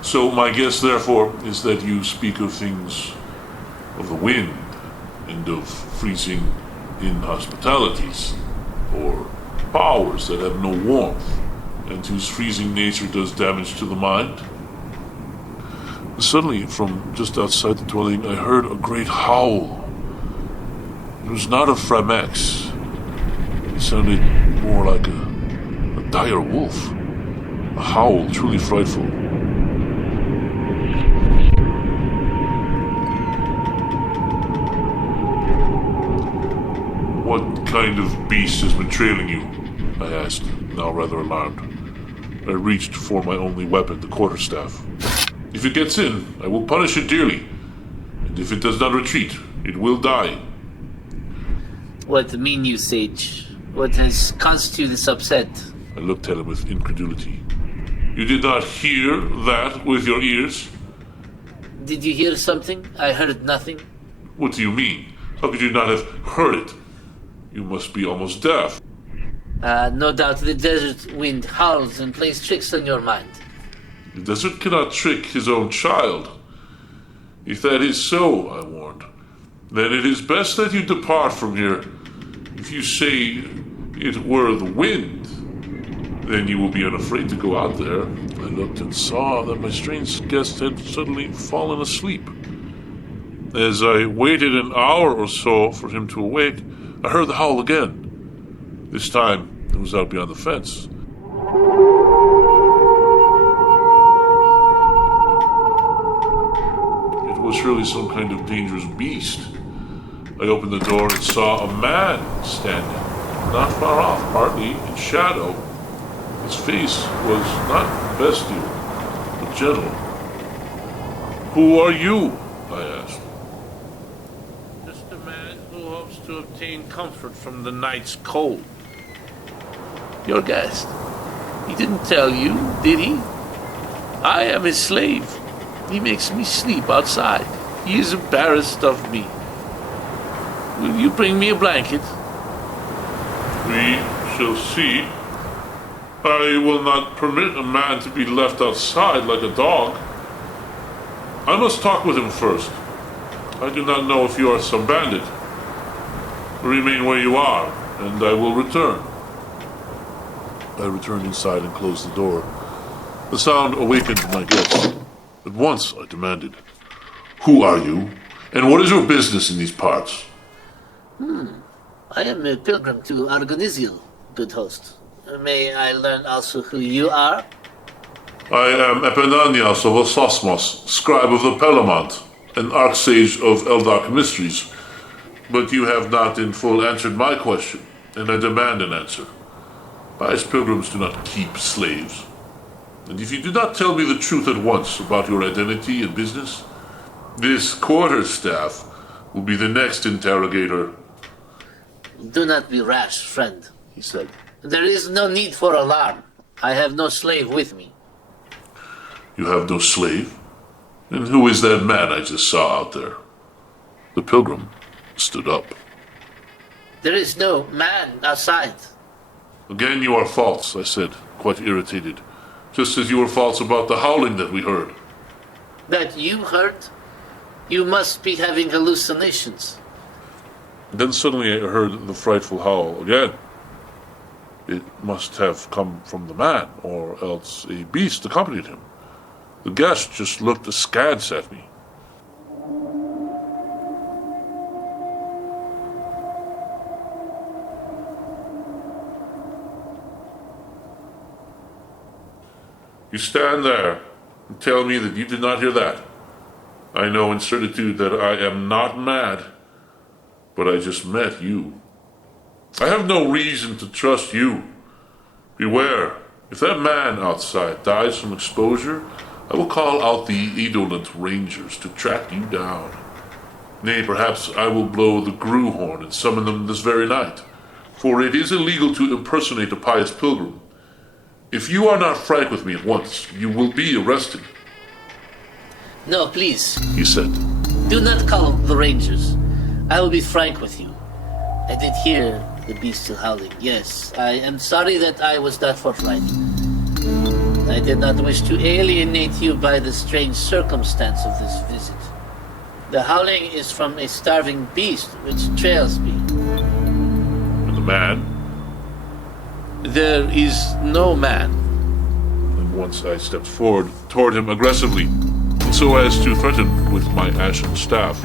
So my guess, therefore, is that you speak of things of the wind and of freezing inhospitalities, or powers that have no warmth and whose freezing nature does damage to the mind. Suddenly, from just outside the dwelling, I heard a great howl. It was not a Framex. It sounded more like a dire wolf. A howl truly frightful. What kind of beast has been trailing you? I asked, now rather alarmed. I reached for my only weapon, the quarterstaff. If it gets in, I will punish it dearly. And if it does not retreat, it will die. What mean you, sage? What has caused you this upset? I looked at him with incredulity. You did not hear that with your ears? Did you hear something? I heard nothing. What do you mean? How could you not have heard it? You must be almost deaf. No doubt the desert wind howls and plays tricks on your mind. The desert cannot trick his own child. If that is so, I warned, then it is best that you depart from here. If you say it were the wind, then you will be unafraid to go out there. I looked and saw that my strange guest had suddenly fallen asleep. As I waited an hour or so for him to awake, I heard the howl again. This time, it was out beyond the fence. It was surely some kind of dangerous beast. I opened the door and saw a man standing, not far off, partly in shadow. His face was not bestial, but gentle. Who are you? I asked. Just a man who hopes to obtain comfort from the night's cold. Your guest. He didn't tell you, did he? I am his slave. He makes me sleep outside. He is embarrassed of me. Will you bring me a blanket? We shall see. I will not permit a man to be left outside like a dog. I must talk with him first. I do not know if you are some bandit. Remain where you are, and I will return. I returned inside and closed the door. The sound awakened my guest. At once I demanded, "Who are you, and what is your business in these parts?" I am a pilgrim to Argonisiel, good host. May I learn also who you are? I am Epinanaus of Ososmos, scribe of the Pelamont, and archsage of ELDARK mysteries. But you have not in full answered my question, and I demand an answer. Pious pilgrims do not keep slaves. And if you do not tell me the truth at once about your identity and business, this quarterstaff will be the next interrogator. Do not be rash, friend, he said. There is no need for alarm. I have no slave with me. You have no slave? And who is that man I just saw out there? The pilgrim stood up. There is no man outside. Again you are false, I said, quite irritated. Just as you were false about the howling that we heard. That you heard? You must be having hallucinations. Then suddenly I heard the frightful howl again. It must have come from the man, or else a beast accompanied him. The guest just looked askance at me. You stand there and tell me that you did not hear that. I know in certitude that I am not mad, but I just met you. I have no reason to trust you. Beware, if that man outside dies from exposure, I will call out the indolent rangers to track you down. Nay, perhaps I will blow the grue horn and summon them this very night, for it is illegal to impersonate a pious pilgrim. If you are not frank with me at once, you will be arrested. No, please. He said. Do not call the rangers. I will be frank with you. I did hear the beast still howling. Yes, I am sorry that I was not forthright. I did not wish to alienate you by the strange circumstance of this visit. The howling is from a starving beast which trails me. And the man? There is no man. And once I stepped forward toward him aggressively, so as to threaten with my ashen staff.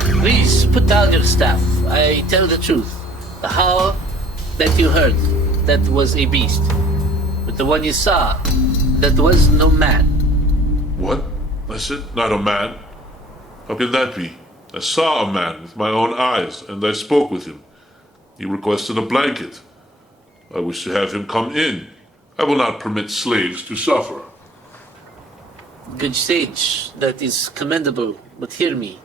Please put down your staff. I tell the truth. The howl that you heard, that was a beast. But the one you saw, that was no man. What? I said, not a man. How can that be? I saw a man with my own eyes, and I spoke with him. He requested a blanket. I wish to have him come in. I will not permit slaves to suffer. Good sage, that is commendable, but hear me.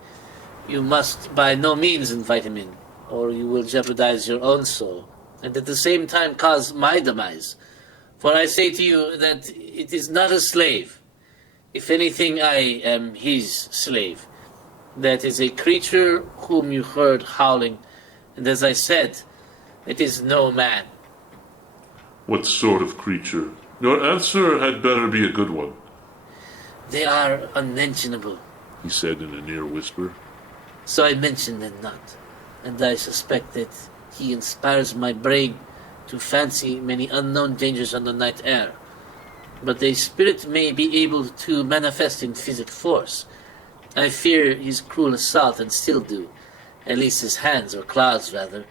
You must by no means invite him in, or you will jeopardize your own soul, and at the same time cause my demise. For I say to you that it is not a slave. If anything, I am his slave. That is a creature whom you heard howling, and as I said, it is no man. What sort of creature? Your answer had better be a good one. They are unmentionable, he said in a near whisper. So I mention them not, and I suspect that he inspires my brain to fancy many unknown dangers on the night air. But a spirit may be able to manifest in physic force. I fear his cruel assault, and still do, at least his hands, or claws rather.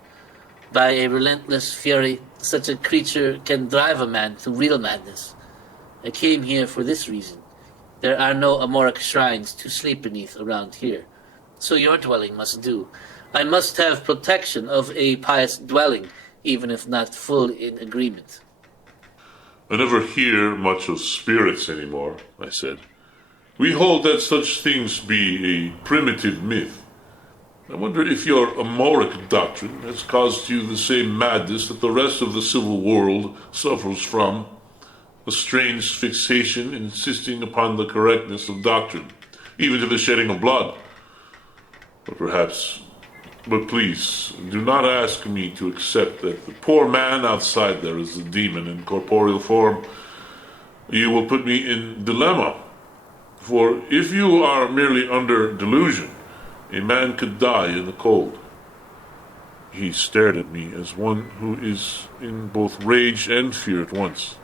By a relentless fury, such a creature can drive a man to real madness. I came here for this reason. There are no Amoric shrines to sleep beneath around here. So your dwelling must do. I must have protection of a pious dwelling, even if not full in agreement. I never hear much of spirits anymore, I said. We hold that such things be a primitive myth. I wonder if your Amoric doctrine has caused you the same madness that the rest of the civil world suffers from. A strange fixation insisting upon the correctness of doctrine, even to the shedding of blood. But please, do not ask me to accept that the poor man outside there is a demon in corporeal form. You will put me in dilemma. For if you are merely under delusion, a man could die in the cold. He stared at me as one who is in both rage and fear at once.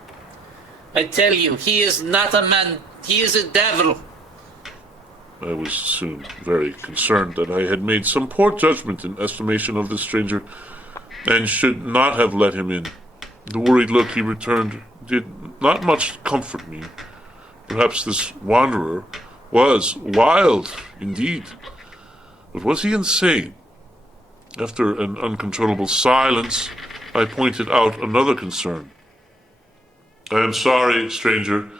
I tell you, he is not a man, he is a devil. I was soon very concerned that I had made some poor judgment in estimation of this stranger, and should not have let him in. The worried look he returned did not much comfort me. Perhaps this wanderer was wild indeed. But was he insane? After an uncontrollable silence, I pointed out another concern. I am sorry, stranger,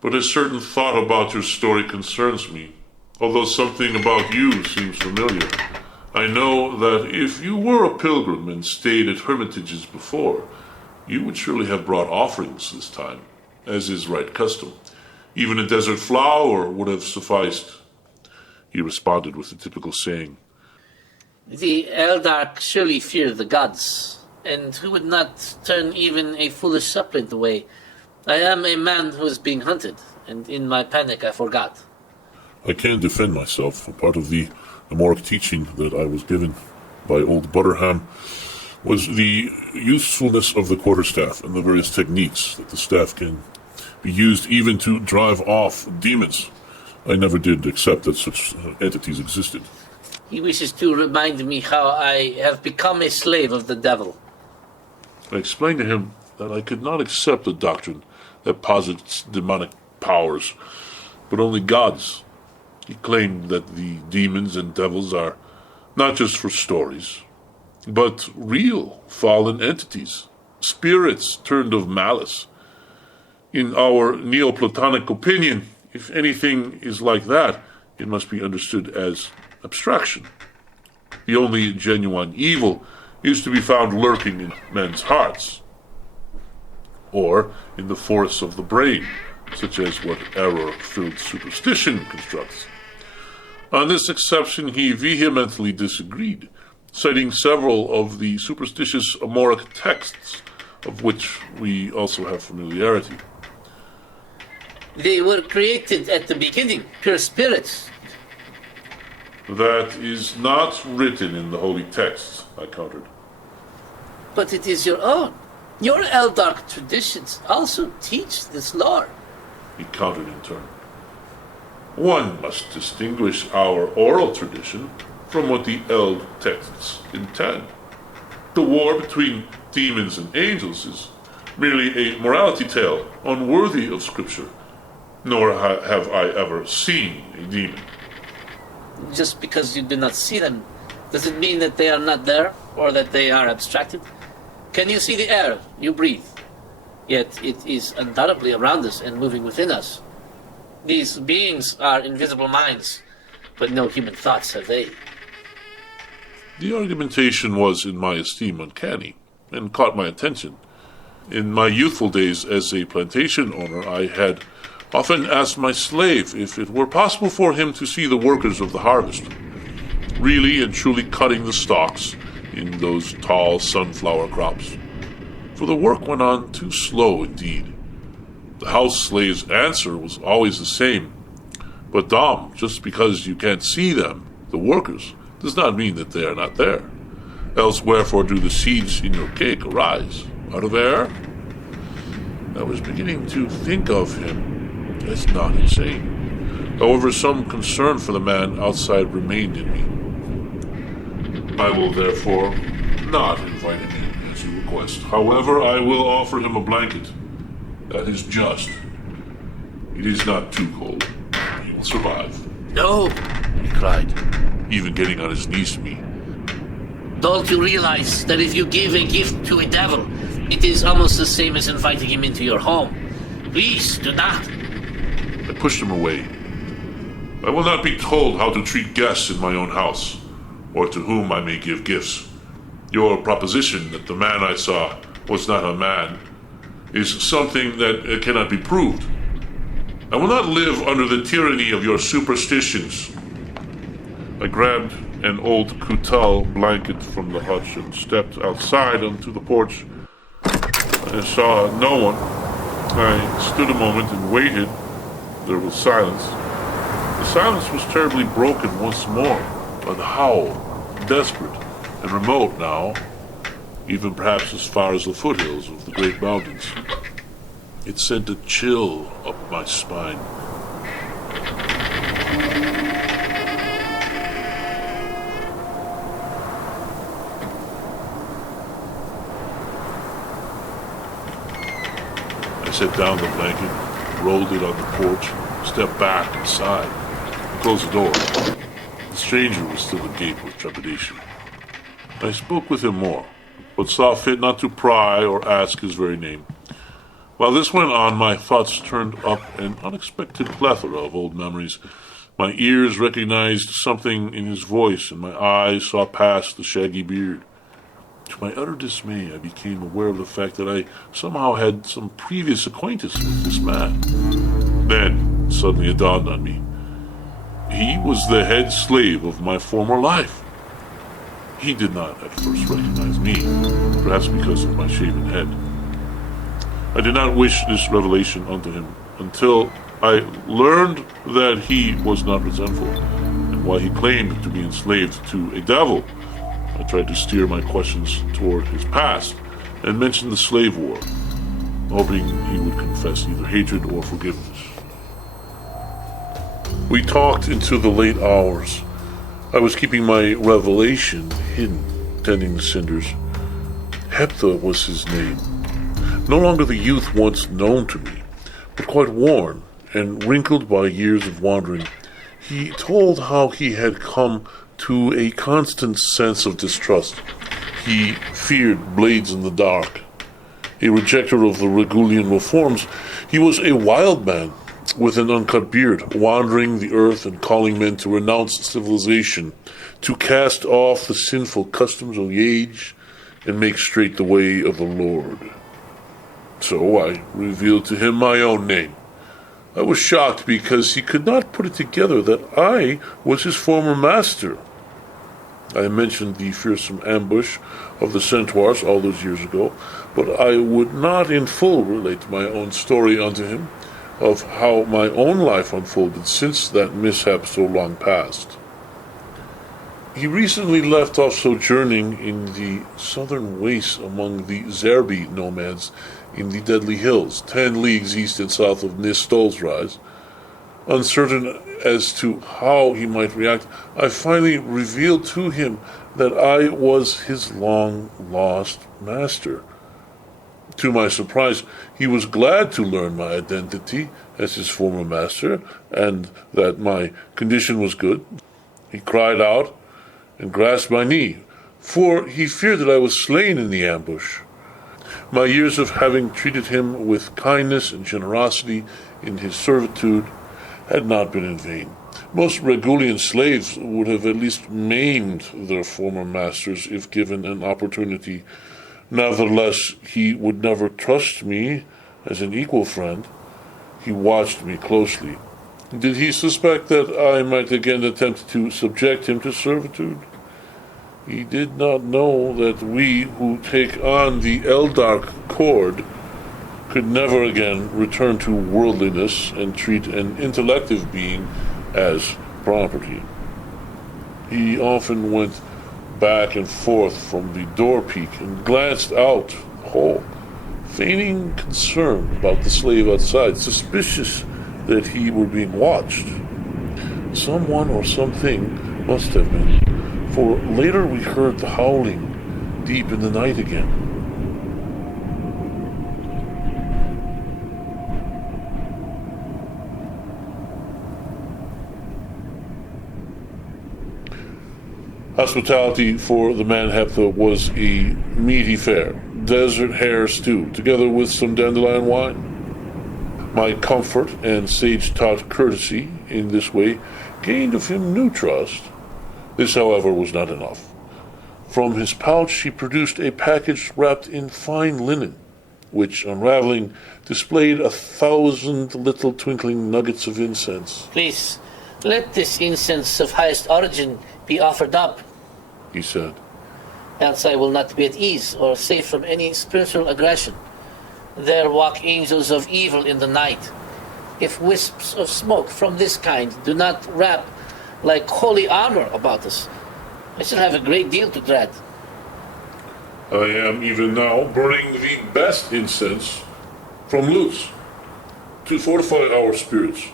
but a certain thought about your story concerns me. Although something about you seems familiar. I know that if you were a pilgrim and stayed at hermitages before, you would surely have brought offerings this time, as is right custom. Even a desert flower would have sufficed. He responded with the typical saying. The ELDARK surely fear the gods, and who would not turn even a foolish suppliant away? I am a man who is being hunted, and in my panic I forgot. I can defend myself, a part of the Amoric teaching that I was given by old Butterham. was the usefulness of the quarterstaff and the various techniques that the staff can be used even to drive off demons. I never did accept that such entities existed. He wishes to remind me how I have become a slave of the devil. I explained to him that I could not accept a doctrine that posits demonic powers, but only gods. He claimed that the demons and devils are not just for stories, but real fallen entities, spirits turned of malice. In our Neoplatonic opinion, if anything is like that, it must be understood as abstraction. The only genuine evil is to be found lurking in men's hearts, or in the forests of the brain, such as what error-filled superstition constructs. On this exception he vehemently disagreed, citing several of the superstitious Amoric texts, of which we also have familiarity. They were created at the beginning, pure spirits. That is not written in the holy texts, I countered. But it is your own. Your ELDARK traditions also teach this lore. He countered in turn. One must distinguish our oral tradition from what the Eld texts intend. The war between demons and angels is merely a morality tale unworthy of Scripture, nor have I ever seen a demon. Just because you do not see them, does it mean that they are not there, or that they are abstracted? Can you see the air you breathe? Yet it is undoubtedly around us and moving within us. These beings are invisible minds, but no human thoughts have they. The argumentation was, in my esteem, uncanny, and caught my attention. In my youthful days as a plantation owner, I had often asked my slave if it were possible for him to see the workers of the harvest, really and truly cutting the stalks in those tall sunflower crops. For the work went on too slow indeed. The house slave's answer was always the same. But Dom, just because you can't see them, the workers, does not mean that they are not there. Else wherefore do the seeds in your cake arise? Out of air? I was beginning to think of him as not insane. However, some concern for the man outside remained in me. I will therefore not invite him in as you request. However, I will offer him a blanket. That is just. It is not too cold. He will survive. No, He cried, even getting on his knees to me. don't you realize that if you give a gift to a devil, it is almost the same as inviting him into your home? Please, do not. I pushed him away. I will not be told how to treat guests in my own house, or to whom I may give gifts. Your proposition that the man I saw was not a man is something that cannot be proved. I will not live under the tyranny of your superstitions. I grabbed an old coutal blanket from the hutch and stepped outside onto the porch. I saw no one. I stood a moment and waited. There was silence. The silence was terribly broken once more by the howl, desperate and remote now, even perhaps as far as the foothills of the great mountains. It sent a chill up my spine. I set down the blanket, rolled it on the porch, stepped back inside, and closed the door. The stranger was still agape with trepidation. I spoke with him more, but saw fit not to pry or ask his very name. While this went on, my thoughts turned up an unexpected plethora of old memories. My ears recognized something in his voice, and my eyes saw past the shaggy beard. To my utter dismay, I became aware of the fact that I somehow had some previous acquaintance with this man. Then, suddenly it dawned on me. He was the head slave of my former life. He did not at first recognize me, perhaps because of my shaven head. I did not wish this revelation unto him until I learned that he was not resentful, and while he claimed to be enslaved to a devil, I tried to steer my questions toward his past and mentioned the slave war, hoping he would confess either hatred or forgiveness. We talked into the late hours. I was keeping my revelation hidden, tending the cinders. Heptha was his name. No longer the youth once known to me, but quite worn and wrinkled by years of wandering. He told how he had come to a constant sense of distrust. He feared blades in the dark. A rejecter of the Regulian reforms, he was a wild man with an uncut beard, wandering the earth and calling men to renounce civilization, to cast off the sinful customs of the age and make straight the way of the Lord. So I revealed to him my own name. I was shocked because he could not put it together that I was his former master. I mentioned the fearsome ambush of the Centaurs all those years ago, but I would not in full relate my own story unto him, of how my own life unfolded since that mishap so long past. He recently left off sojourning in the southern wastes among the Zerbi nomads in the Deadly Hills, 10 leagues east and south of Nistol's Rise. Uncertain as to how he might react, I finally revealed to him that I was his long-lost master. To my surprise, he was glad to learn my identity as his former master, and that my condition was good. He cried out and grasped my knee, for he feared that I was slain in the ambush. My years of having treated him with kindness and generosity in his servitude had not been in vain. Most Regulian slaves would have at least maimed their former masters if given an opportunity. Nevertheless, he would never trust me as an equal friend. He watched me closely. Did he suspect that I might again attempt to subject him to servitude? He did not know that we who take on the ELDARK cord could never again return to worldliness and treat an intellective being as property. He often went back and forth from the door peak and glanced out the hole, feigning concern about the slave outside, suspicious that he were being watched. Someone or something must have been, for later we heard the howling deep in the night again. Hospitality for the man Heptha was a meaty fare, desert hare stew, together with some dandelion wine. My comfort and sage-taught courtesy in this way gained of him new trust. This, however, was not enough. From his pouch he produced a package wrapped in fine linen, which, unraveling, displayed 1,000 little twinkling nuggets of incense. Please, let this incense of highest origin be offered up, he said. Else I will not be at ease or safe from any spiritual aggression. There walk angels of evil in the night. If wisps of smoke from this kind do not wrap like holy armor about us, I shall have a great deal to dread. I am even now burning the best incense from Luz to fortify our spirits.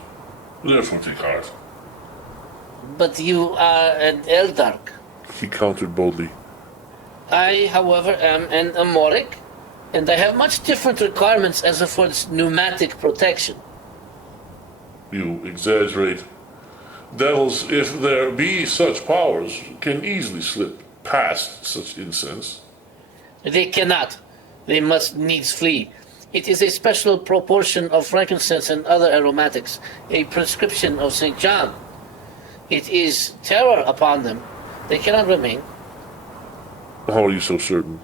Therefore take heart. But you are an ELDARK. He countered boldly. I, however, am an Amoric, and I have much different requirements as affords pneumatic protection. You exaggerate. Devils, if there be such powers, can easily slip past such incense. They cannot. They must needs flee. It is a special proportion of frankincense and other aromatics, a prescription of St. John. It is terror upon them. They cannot remain. How are you so certain?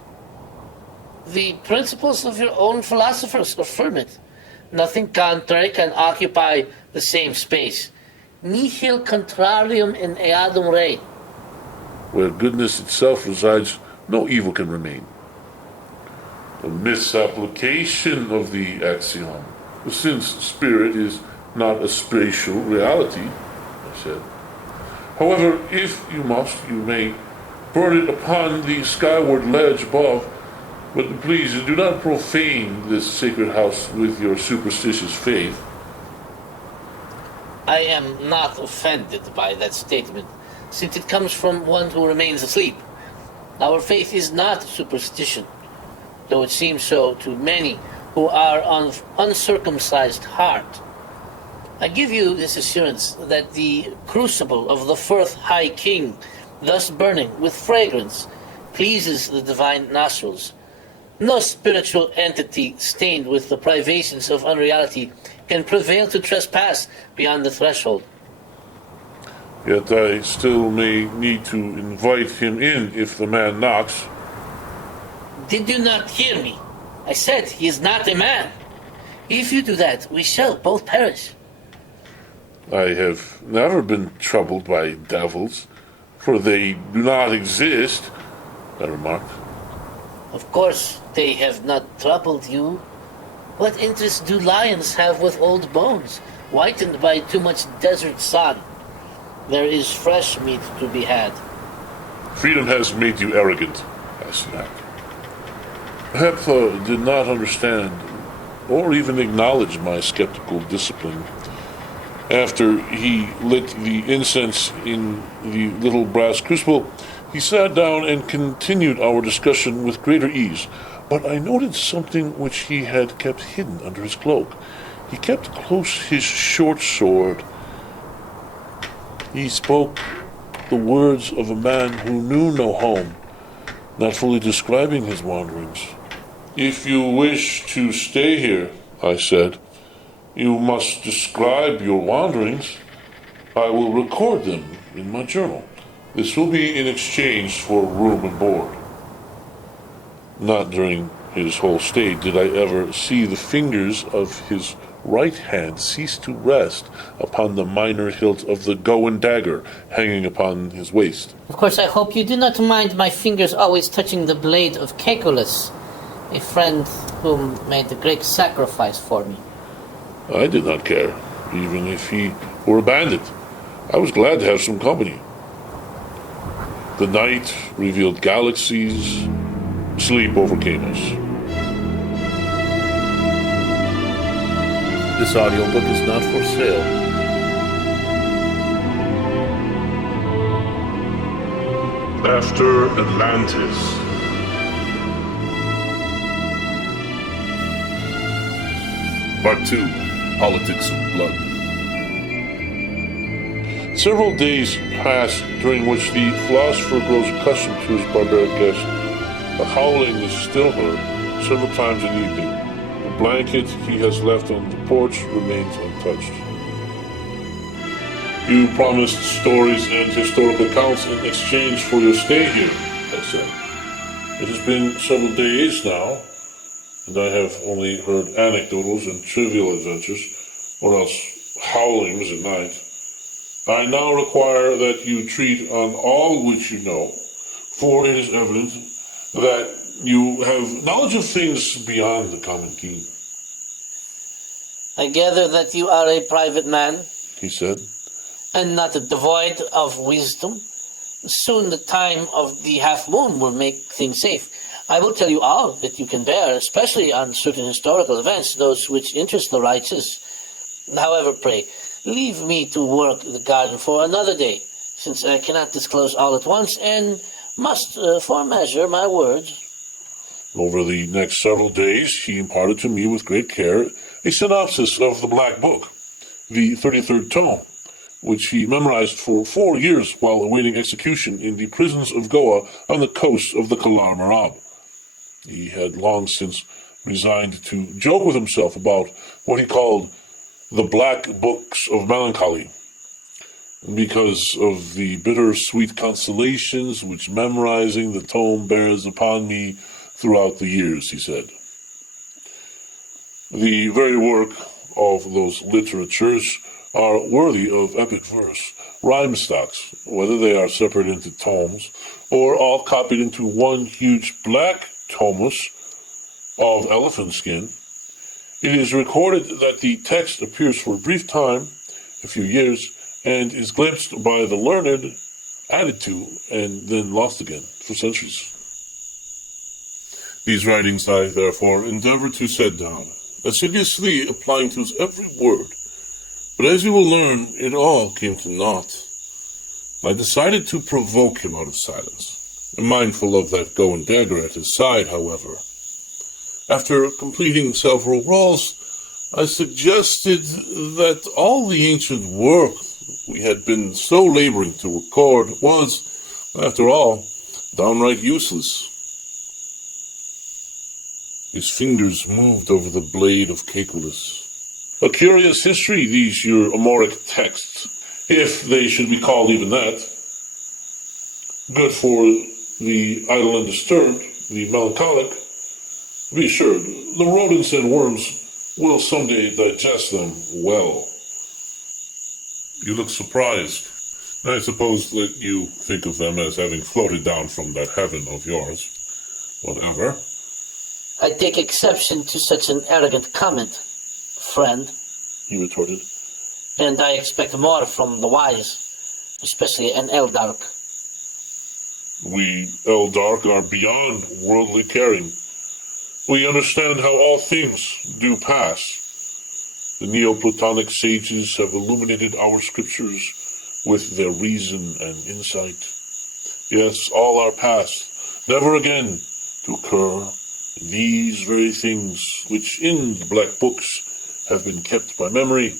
The principles of your own philosophers affirm it. Nothing contrary can occupy the same space. Nihil contrarium in eadum rei. Where goodness itself resides, no evil can remain. A misapplication of the axiom, since spirit is not a spatial reality, I said. However, if you must, you may burn it upon the skyward ledge above. But please do not profane this sacred house with your superstitious faith. I am not offended by that statement, since it comes from one who remains asleep. Our faith is not superstition, though it seems so to many who are of uncircumcised heart. I give you this assurance that the crucible of the fourth High King, thus burning with fragrance, pleases the divine nostrils. No spiritual entity stained with the privations of unreality can prevail to trespass beyond the threshold. Yet I still may need to invite him in if the man knocks. Did you not hear me? I said he is not a man. If you do that, we shall both perish. I have never been troubled by devils, for they do not exist, I remarked. Of course, they have not troubled you. What interest do lions have with old bones, whitened by too much desert sun? There is fresh meat to be had. Freedom has made you arrogant, I snapped. Heptha did not understand or even acknowledge my skeptical discipline. After he lit the incense in the little brass crucible, he sat down and continued our discussion with greater ease. But I noted something which he had kept hidden under his cloak. He kept close his short sword. He spoke the words of a man who knew no home, not fully describing his wanderings. If you wish to stay here, I said, you must describe your wanderings. I will record them in my journal. This will be in exchange for room and board. Not during his whole stay did I ever see the fingers of his right hand cease to rest upon the minor hilt of the Goan dagger hanging upon his waist. Of course, I hope you do not mind my fingers always touching the blade of Caicolus, a friend whom made the great sacrifice for me. I did not care, even if he were a bandit. I was glad to have some company. The night revealed galaxies. Sleep overcame us. This audiobook is not for sale. After Atlantis. Part 2. Politics of Blood. Several days pass during which the philosopher grows accustomed to his barbaric guest. The howling is still heard several times in the evening. The blanket he has left on the porch remains untouched. You promised stories and historical accounts in exchange for your stay here, I said. It has been several days now, and I have only heard anecdotes and trivial adventures, or else howlings at night. I now require that you treat on all which you know, for it is evident that you have knowledge of things beyond the common key. I gather that you are a private man, He said. and not devoid of wisdom. Soon the time of the half moon will make things safe. I will tell you all that you can bear, especially on certain historical events, those which interest the righteous. However, pray, leave me to work the garden for another day, since I cannot disclose all at once, and must foremeasure my words. Over the next several days, he imparted to me with great care a synopsis of the Black Book, the 33rd tome, which he memorized for 4 years while awaiting execution in the prisons of Goa on the coast of the Kalar Marab. He had long since resigned to joke with himself about what he called the Black Books of Melancholy, because of the bitter-sweet consolations which memorizing the tome bears upon me throughout the years, he said. The very work of those literatures are worthy of epic verse, rhyme stocks, whether they are separated into tomes or all copied into one huge black tomus of elephant skin. It is recorded that the text appears for a brief time, a few years, and is glimpsed by the learned added to and then lost again for centuries. These writings I, therefore, endeavor to set down, assiduously applying to every word. But as you will learn, it all came to naught. I decided to provoke him out of silence, mindful of that going dagger at his side, however. After completing several rolls, I suggested that all the ancient work we had been so laboring to record was, after all, downright useless. His fingers moved over the blade of Catullus. A curious history, these your Amoric texts, if they should be called even that. Good for the idle and disturbed, the melancholic. Be assured, the rodents and worms will someday digest them well. You look surprised. I suppose that you think of them as having floated down from that heaven of yours. Whatever. I take exception to such an arrogant comment, friend, he retorted. And I expect more from the wise, especially an ELDARK. We ELDARK are beyond worldly caring. We understand how all things do pass. The Neoplatonic sages have illuminated our scriptures with their reason and insight. Yes, all are past, never again to occur. These very things, which in the black books have been kept by memory,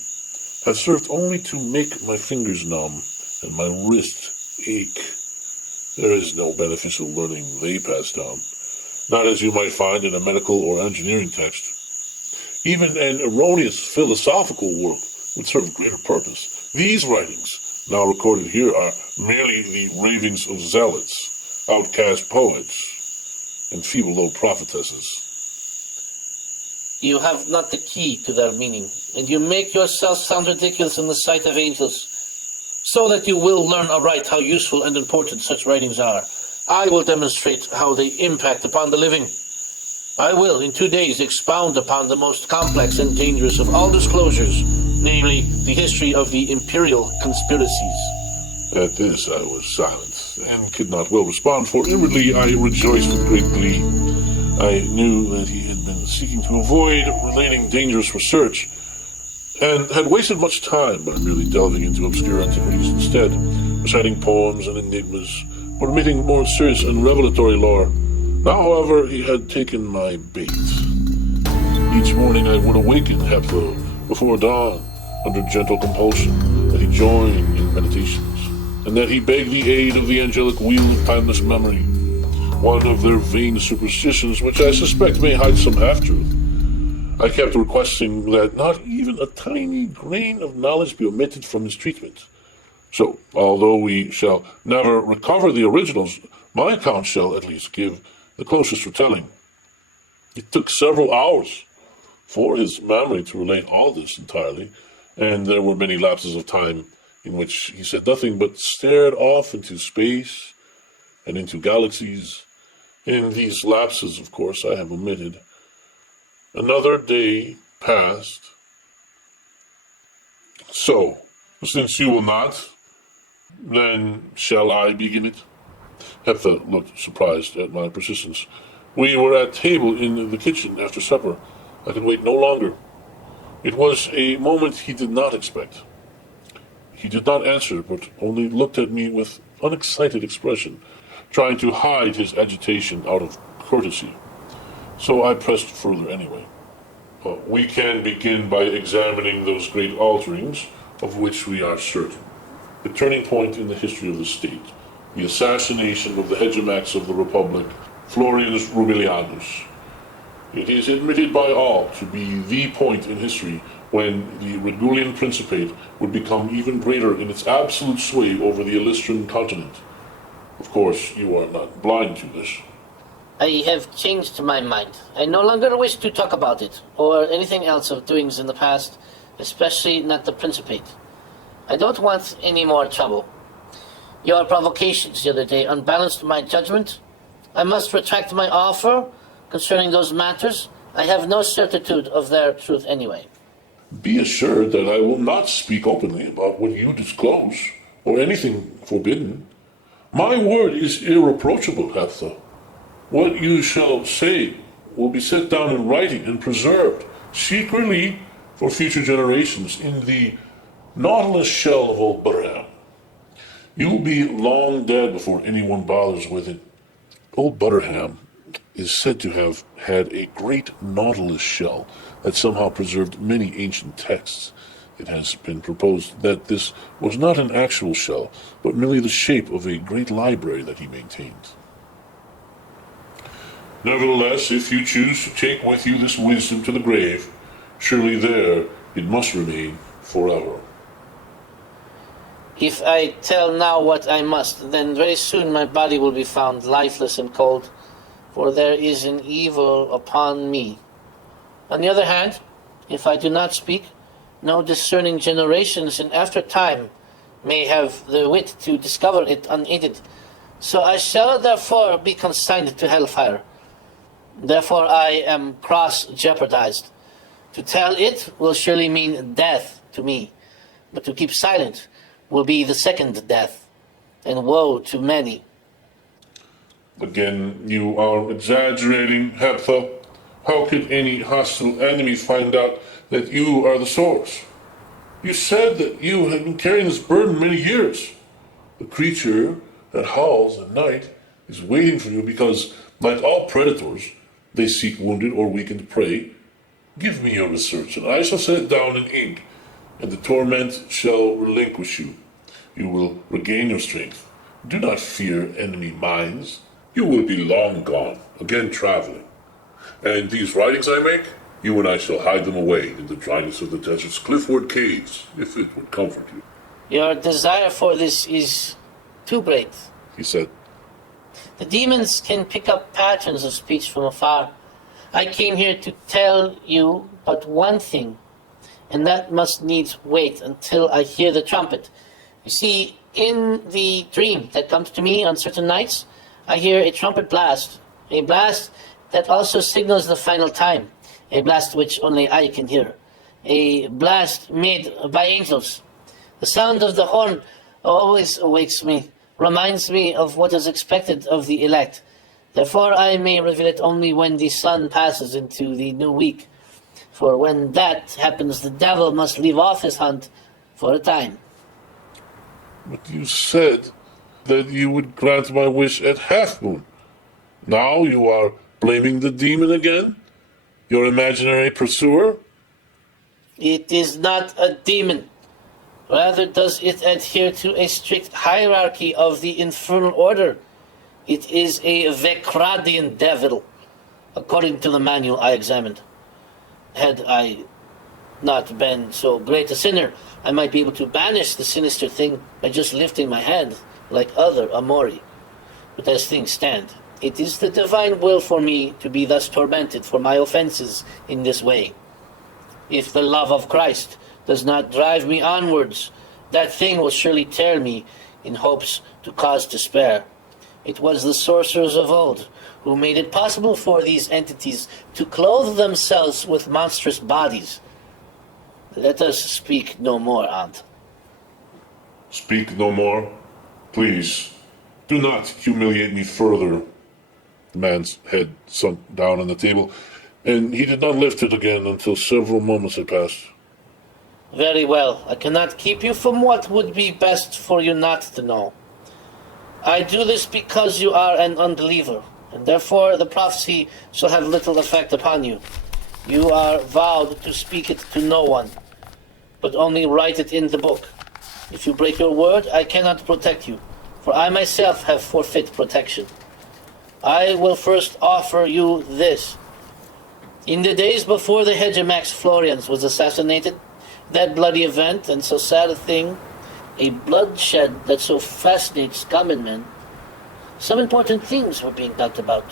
have served only to make my fingers numb and my wrist ache. There is no beneficial learning they pass down, not as you might find in a medical or engineering text. Even an erroneous philosophical work would serve a greater purpose. These writings, now recorded here, are merely the ravings of zealots, outcast poets, and feeble old prophetesses. You have not the key to their meaning, and you make yourself sound ridiculous in the sight of angels, so that you will learn aright how useful and important such writings are. I will demonstrate how they impact upon the living. I will, in 2 days, expound upon the most complex and dangerous of all disclosures, namely, the history of the imperial conspiracies. At this I was silent, and could not well respond, for inwardly I rejoiced with great glee. I knew that he had been seeking to avoid relating dangerous research, and had wasted much time by merely delving into obscure antiquities instead, reciting poems and enigmas, or admitting more serious and revelatory lore. Now, however, he had taken my bait. Each morning I would awaken Hephaestus before dawn, under gentle compulsion, that he join in meditations, and that he beg the aid of the angelic wheel of timeless memory, one of their vain superstitions which I suspect may hide some half-truth. I kept requesting that not even a tiny grain of knowledge be omitted from his treatment. So, although we shall never recover the originals, my account shall at least give the closest retelling. It took several hours for his memory to relate all this entirely, and there were many lapses of time in which he said nothing but stared off into space and into galaxies. In these lapses, of course, I have omitted. Another day passed. So, since you will not, then shall I begin it? Hephaestus looked surprised at my persistence. We were at table in the kitchen after supper. I could wait no longer. It was a moment he did not expect. He did not answer, but only looked at me with unexcited expression, trying to hide his agitation out of courtesy. So I pressed further anyway. We can begin by examining those great alterings of which we are certain. The turning point in the history of the state, the assassination of the hegemox of the Republic, Florianus Rubelianus. It is admitted by all to be the point in history when the Regulian Principate would become even greater in its absolute sway over the Illystrian continent. Of course, you are not blind to this. I have changed my mind. I no longer wish to talk about it, or anything else of doings in the past, especially not the Principate. I don't want any more trouble. Your provocations the other day unbalanced my judgment. I must retract my offer concerning those matters. I have no certitude of their truth anyway. Be assured that I will not speak openly about what you disclose, or anything forbidden. My word is irreproachable, Heptha. What you shall say will be set down in writing and preserved secretly for future generations in the nautilus shell of old Barham. You will be long dead before anyone bothers with it. Old Butterham is said to have had a great nautilus shell that somehow preserved many ancient texts. It has been proposed that this was not an actual shell, but merely the shape of a great library that he maintained. Nevertheless, if you choose to take with you this wisdom to the grave, surely there it must remain forever. If I tell now what I must, then very soon my body will be found lifeless and cold, for there is an evil upon me. On the other hand, if I do not speak, no discerning generations in after time may have the wit to discover it unaided. So I shall therefore be consigned to hellfire. Therefore I am cross-jeopardized. To tell it will surely mean death to me, but to keep silent will be the second death, and woe to many. Again, you are exaggerating, Heptha. How could any hostile enemy find out that you are the source? You said that you had been carrying this burden many years. The creature that howls at night is waiting for you because, like all predators, they seek wounded or weakened prey. Give me your research, and I shall set it down in ink, and the torment shall relinquish you. You will regain your strength. Do not fear enemy minds. You will be long gone, again traveling. And these writings I make, you and I shall hide them away in the dryness of the desert's cliffward caves, if it would comfort you. Your desire for this is too great, He said. The demons can pick up patterns of speech from afar. I came here to tell you but one thing, and that must needs wait until I hear the trumpet. You see, in the dream that comes to me on certain nights, I hear a trumpet blast, a blast that also signals the final time, a blast which only I can hear, a blast made by angels. The sound of the horn always awakes me, reminds me of what is expected of the elect. Therefore I may reveal it only when the sun passes into the new week. For when that happens, the devil must leave off his hunt for a time. But you said that you would grant my wish at half-moon. Now you are blaming the demon again? Your imaginary pursuer? It is not a demon. Rather does it adhere to a strict hierarchy of the infernal order. It is a Vecradian devil, according to the manual I examined. Had I not been so great a sinner, I might be able to banish the sinister thing by just lifting my hand, like other Amori. But as things stand, it is the divine will for me to be thus tormented for my offenses in this way. If the love of Christ does not drive me onwards, that thing will surely tear me in hopes to cause despair. It was the sorcerers of old who made it possible for these entities to clothe themselves with monstrous bodies. Let us speak no more, Aunt. Speak no more? Please, do not humiliate me further. The man's head sunk down on the table, and he did not lift it again until several moments had passed. Very well. I cannot keep you from what would be best for you not to know. I do this because you are an unbeliever, and therefore the prophecy shall have little effect upon you. You are vowed to speak it to no one, but only write it in the book. If you break your word, I cannot protect you, for I myself have forfeit protection. I will first offer you this. In the days before the Hegemox Florians was assassinated, that bloody event and so sad a thing, a bloodshed that so fascinates common men, some important things were being talked about.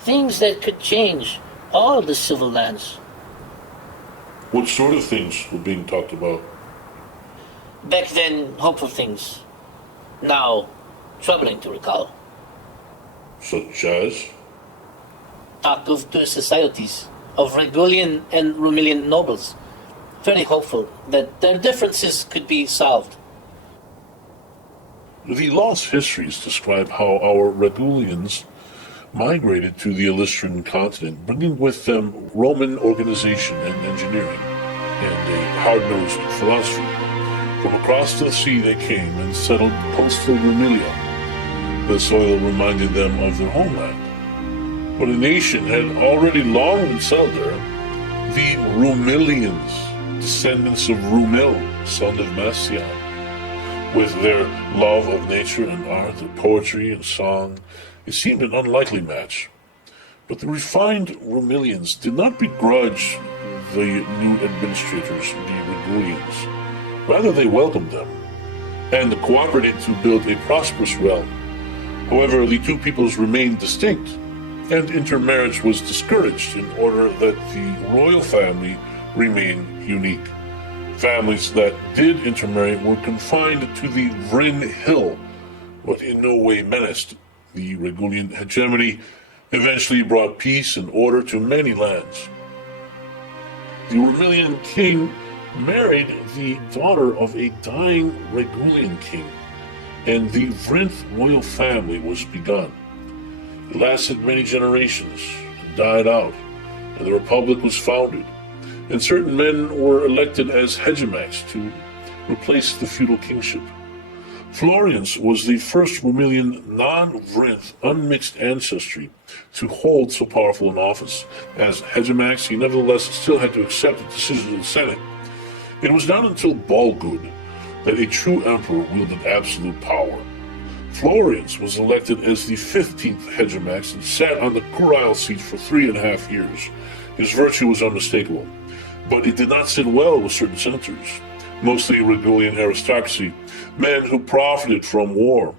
Things that could change all the civil lands. What sort of things were being talked about? Back then, hopeful things. Now, troubling to recall. Such as? Talk of two societies, of Regulian and Rumilian nobles. Very hopeful that their differences could be solved. The lost histories describe how our Regulians migrated to the Illystrian continent, bringing with them Roman organization and engineering, and a hard-nosed philosophy. From across the sea they came and settled coastal Rumelia. The soil reminded them of their homeland. But a nation had already long been settled there, the Rumilians, descendants of Rumil, son of Macion. With their love of nature and art, their poetry and song, it seemed an unlikely match. But the refined Rumilians did not begrudge the new administrators, the Regulians. Rather, they welcomed them and cooperated to build a prosperous realm. However, the two peoples remained distinct, and intermarriage was discouraged in order that the royal family remain unique. Families that did intermarry were confined to the Vryn Hill, but in no way menaced. The Regulian hegemony eventually brought peace and order to many lands. The Rumilian king married the daughter of a dying Regulian king, and the Vrinth royal family was begun. It lasted many generations and died out, and the Republic was founded, and certain men were elected as hegemaks to replace the feudal kingship. Florian's was the first Rumilian non-Vrinth unmixed ancestry to hold so powerful an office. As hegemaks, he nevertheless still had to accept the decisions of the Senate. It was not until Bolgud that a true emperor wielded absolute power. Florian's was elected as the 15th hegemaks and sat on the curule seat for 3.5 years. His virtue was unmistakable, but it did not sit well with certain Centaurs, mostly Regulian aristocracy, men who profited from war.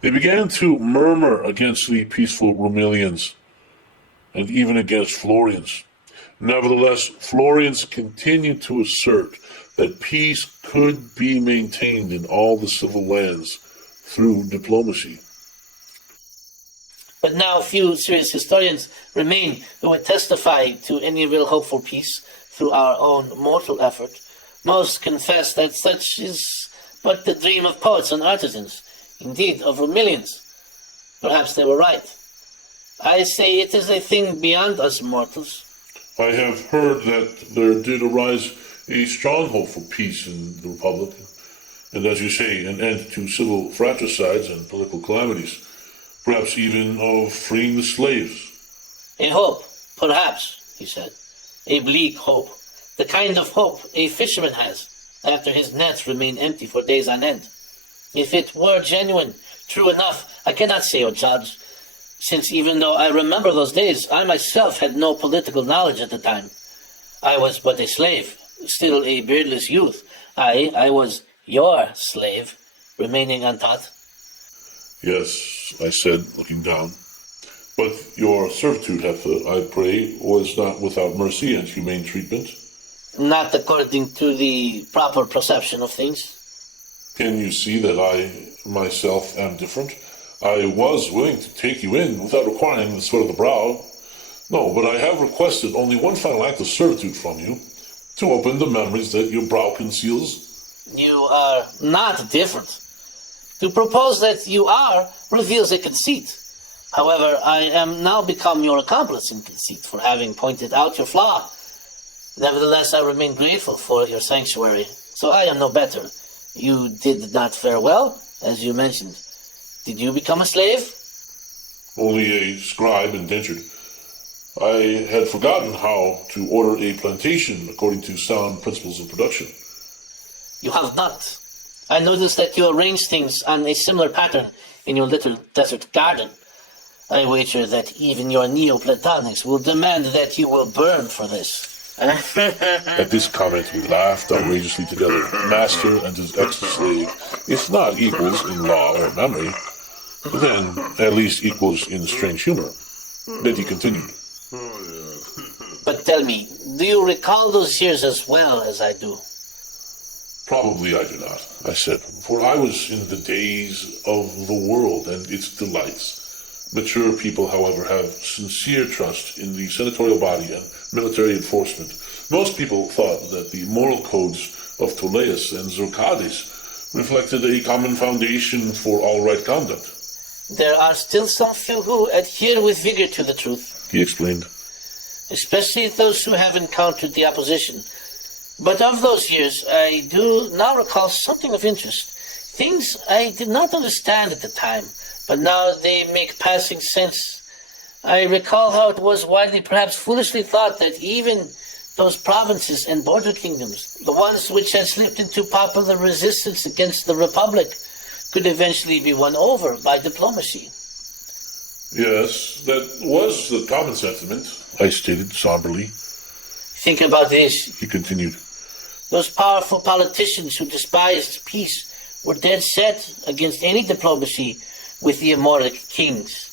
They began to murmur against the peaceful Rumilians, and even against Florians. Nevertheless, Florians continued to assert that peace could be maintained in all the civil lands through diplomacy. But now few serious historians remain who would testify to any real hope for peace through our own mortal effort. Most confess that such is but the dream of poets and artisans, indeed of millions. Perhaps they were right. I say it is a thing beyond us mortals. I have heard that there did arise a strong hope for peace in the Republic, and as you say, an end to civil fratricides and political calamities, perhaps even of freeing the slaves. A hope, perhaps, he said. A bleak hope. The kind of hope a fisherman has after his nets remain empty for days on end. If it were genuine, true enough, I cannot say or judge, since even though I remember those days, I myself had no political knowledge at the time. I was but a slave, still a beardless youth. I was your slave, remaining untaught. Yes, I said, looking down. But your servitude, Hepha, I pray, was not without mercy and humane treatment? Not according to the proper perception of things. Can you see that I myself am different? I was willing to take you in without requiring the sweat of the brow. No, but I have requested only one final act of servitude from you, to open the memories that your brow conceals. You are not different. To propose that you are reveals a conceit. However, I am now become your accomplice in conceit for having pointed out your flaw. Nevertheless, I remain grateful for your sanctuary, so I am no better. You did not fare well, as you mentioned. Did you become a slave? Only a scribe indentured. I had forgotten how to order a plantation according to sound principles of production. You have not. I noticed that you arranged things on a similar pattern in your little desert garden. I wager that even your Neoplatonics will demand that you will burn for this. At this comment, we laughed outrageously together. Master and his ex-slave, if not equals in law or memory, then at least equals in strange humor. Then he continued. But tell me, do you recall those years as well as I do? Probably I do not, I said, for I was in the days of the world and its delights. Mature people, however, have sincere trust in the senatorial body and military enforcement. Most people thought that the moral codes of Ptoleus and Zorkades reflected a common foundation for all right conduct. There are still some few who adhere with vigor to the truth, He explained. especially those who have encountered the opposition. But of those years, I do now recall something of interest. Things I did not understand at the time, but now they make passing sense. I recall how it was widely, perhaps foolishly, thought that even those provinces and border kingdoms, the ones which had slipped into popular resistance against the Republic, could eventually be won over by diplomacy. Yes, that was the common sentiment, I stated somberly. Think about this. He continued. Those powerful politicians who despised peace were dead set against any diplomacy with the Amoric kings.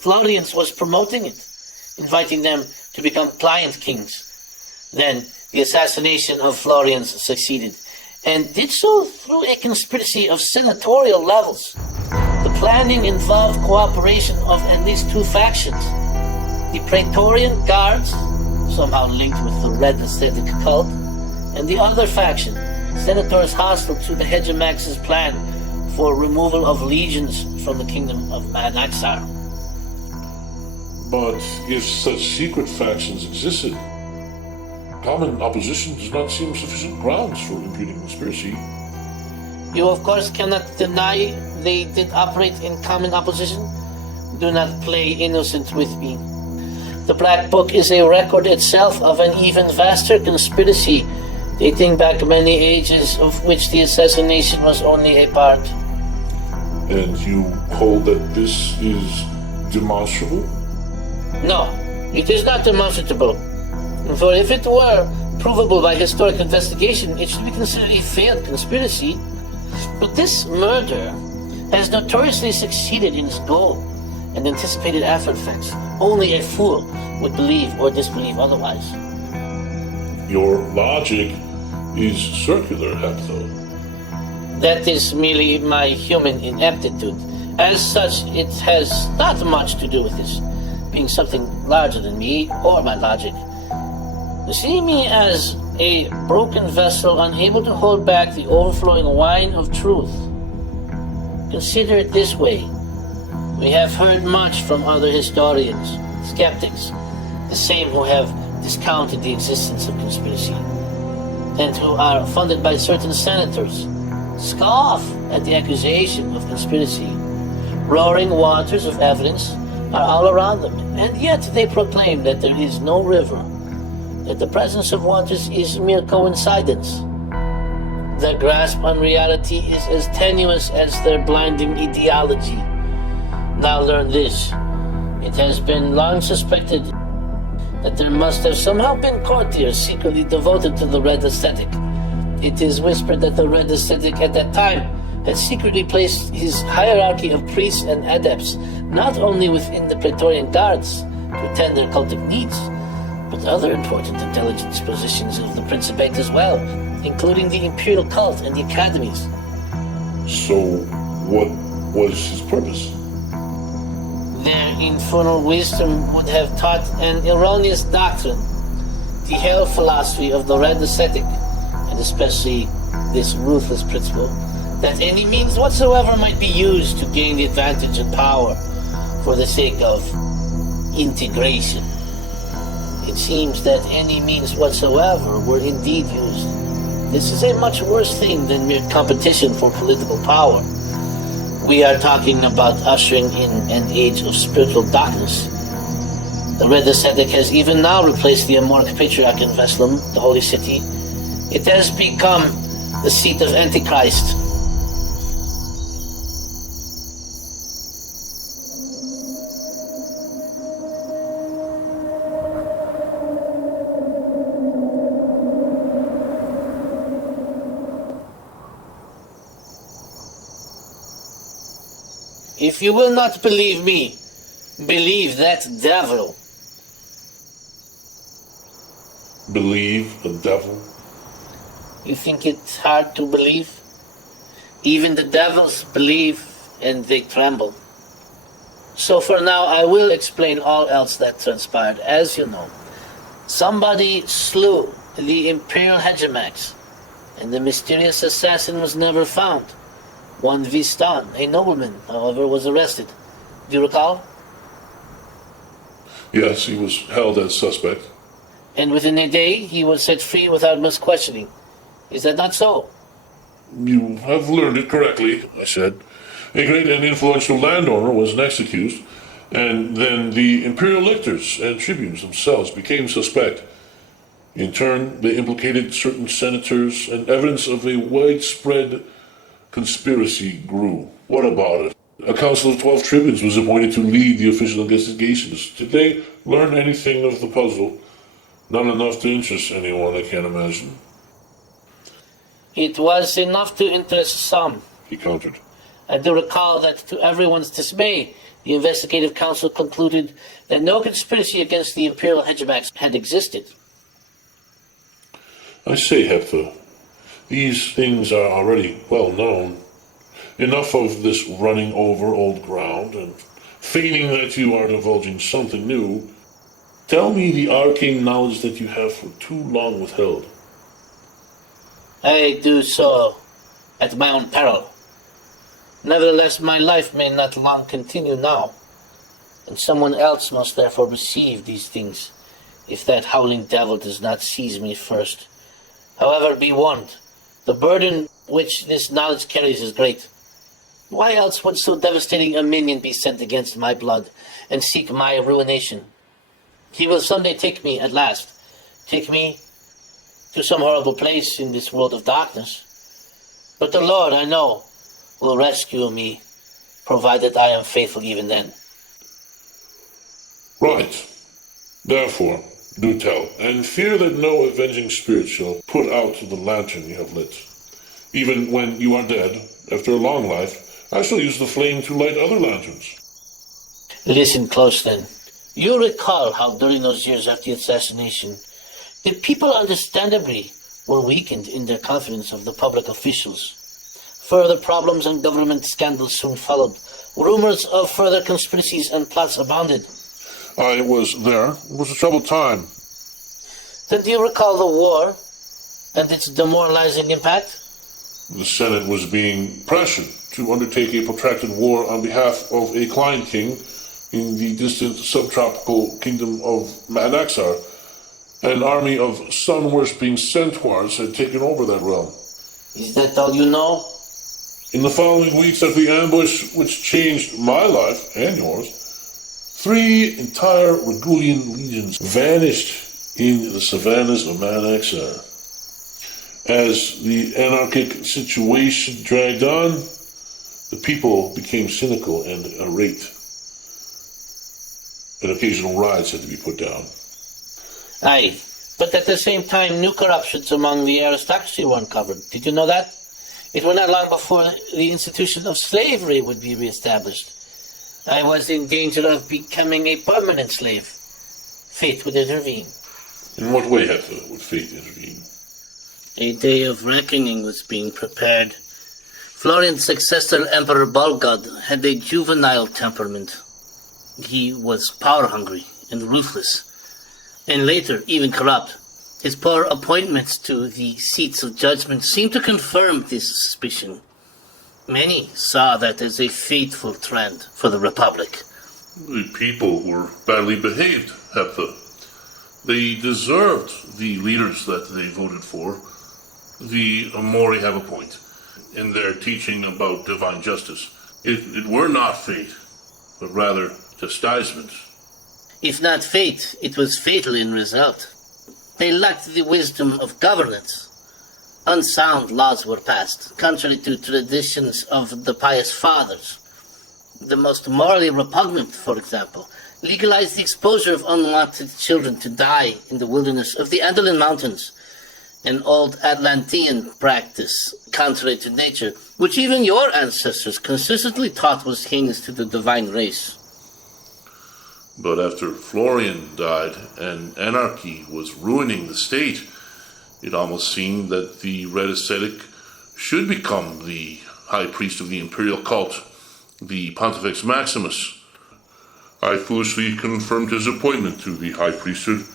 Florian's was promoting it, inviting them to become client kings. Then the assassination of Florian's succeeded, and did so through a conspiracy of senatorial levels. The planning involved cooperation of at least two factions. The Praetorian Guards, somehow linked with the Red Ascetic cult, and the other faction, senators hostile to the Hegemox's plan for removal of legions from the kingdom of Manaxar. But if such secret factions existed, common opposition does not seem sufficient grounds for imputing conspiracy. You of course cannot deny they did operate in common opposition. Do not play innocent with me. The Black Book is a record itself of an even vaster conspiracy, dating back many ages, of which the assassination was only a part. And you hold that this is demonstrable? No, it is not demonstrable. For if it were provable by historic investigation, it should be considered a failed conspiracy. But this murder has notoriously succeeded in its goal and anticipated after effects. Only a fool would believe or disbelieve otherwise. Your logic is circular, Hepto. That is merely my human ineptitude. As such, it has not much to do with this, being something larger than me or my logic. See me as a broken vessel unable to hold back the overflowing wine of truth. Consider it this way. We have heard much from other historians, skeptics, the same who have discounted the existence of conspiracy, and who are funded by certain senators, scoff at the accusation of conspiracy. Roaring waters of evidence are all around them, and yet they proclaim that there is no river, that the presence of waters is mere coincidence. Their grasp on reality is as tenuous as their blinding ideology. Now learn this. It has been long suspected that there must have somehow been courtiers secretly devoted to the Red Ascetic. It is whispered that the Red Ascetic at that time had secretly placed his hierarchy of priests and adepts not only within the Praetorian Guards to attend their cultic needs, but other important intelligence positions of the Principate as well, including the Imperial Cult and the academies. So, what was his purpose? Their infernal wisdom would have taught an erroneous doctrine, the hell philosophy of the Red Ascetic, and especially this ruthless principle, that any means whatsoever might be used to gain the advantage and power for the sake of integration. It seems that any means whatsoever were indeed used. This is a much worse thing than mere competition for political power. We are talking about ushering in an age of spiritual darkness. The Red Ascetic has even now replaced the Amoric Patriarch in Veslam, the holy city. It has become the seat of Antichrist. If you will not believe me, believe that devil. Believe the devil? You think it's hard to believe? Even the devils believe, and they tremble. So for now, I will explain all else that transpired. As you know, somebody slew the Imperial Hegemox, and the mysterious assassin was never found. One Vistan, a nobleman, however, was arrested. Do you recall? Yes, he was held as suspect. And within a day, he was set free without much questioning. Is that not so? You have learned it correctly, I said. A great and influential landowner was next accused, and then the imperial lictors and tribunes themselves became suspect. In turn, they implicated certain senators, and evidence of a widespread conspiracy grew. What about it? A council of 12 tribunes was appointed to lead the official investigations. Did they learn anything of the puzzle? Not enough to interest anyone, I can't imagine. It was enough to interest some, He countered. I do recall that, to everyone's dismay, the investigative council concluded that no conspiracy against the imperial hegemons had existed. I say, Hepta, these things are already well known. Enough of this running over old ground and feigning that you are divulging something new. Tell me the arcane knowledge that you have for too long withheld. I do so at my own peril. Nevertheless, my life may not long continue now, and someone else must therefore receive these things, if that howling devil does not seize me first. However, be warned, the burden which this knowledge carries is great. Why else would so devastating a minion be sent against my blood, and seek my ruination? He will someday take me at last, take me to some horrible place in this world of darkness. But the Lord, I know, will rescue me, provided I am faithful even then. Right. Therefore, do tell, and fear that no avenging spirit shall put out the lantern you have lit. Even when you are dead, after a long life, I shall use the flame to light other lanterns. Listen close then. You recall how during those years after the assassination, the people understandably were weakened in their confidence of the public officials. Further problems and government scandals soon followed. Rumors of further conspiracies and plots abounded. I was there. It was a troubled time. Then do you recall the war and its demoralizing impact? The Senate was being pressured to undertake a protracted war on behalf of a client king in the distant subtropical kingdom of Madaxar. An army of sun-worshipping Centaurs had taken over that realm. Is that all you know? In the following weeks after the ambush, which changed my life and yours, 3 entire Regulian legions vanished in the savannas of Madaxar. As the anarchic situation dragged on, the people became cynical and irate. And occasional riots had to be put down. Aye, but at the same time, new corruptions among the aristocracy were uncovered. Did you know that? It was not long before the institution of slavery would be reestablished. I was in danger of becoming a permanent slave. Fate would intervene. In what way, Hepta, would fate intervene? A day of reckoning was being prepared. Florian's successor, Emperor Bolgud, had a juvenile temperament. He was power-hungry and ruthless, and later even corrupt. His poor appointments to the seats of judgment seemed to confirm this suspicion. Many saw that as a fateful trend for the Republic. The people were badly behaved, Hepta. They deserved the leaders that they voted for. The Amori have a point in their teaching about divine justice. It were not fate, but rather chastisement. If not fate, it was fatal in result. They lacked the wisdom of governance. Unsound laws were passed, contrary to traditions of the pious fathers. The most morally repugnant, for example, legalized the exposure of unwanted children to die in the wilderness of the Andalusian mountains, an old Atlantean practice, contrary to nature, which even your ancestors consistently taught was heinous to the divine race. But after Florian died and anarchy was ruining the state, it almost seemed that the Red Ascetic should become the high priest of the imperial cult, the Pontifex Maximus. I foolishly confirmed his appointment to the high priesthood.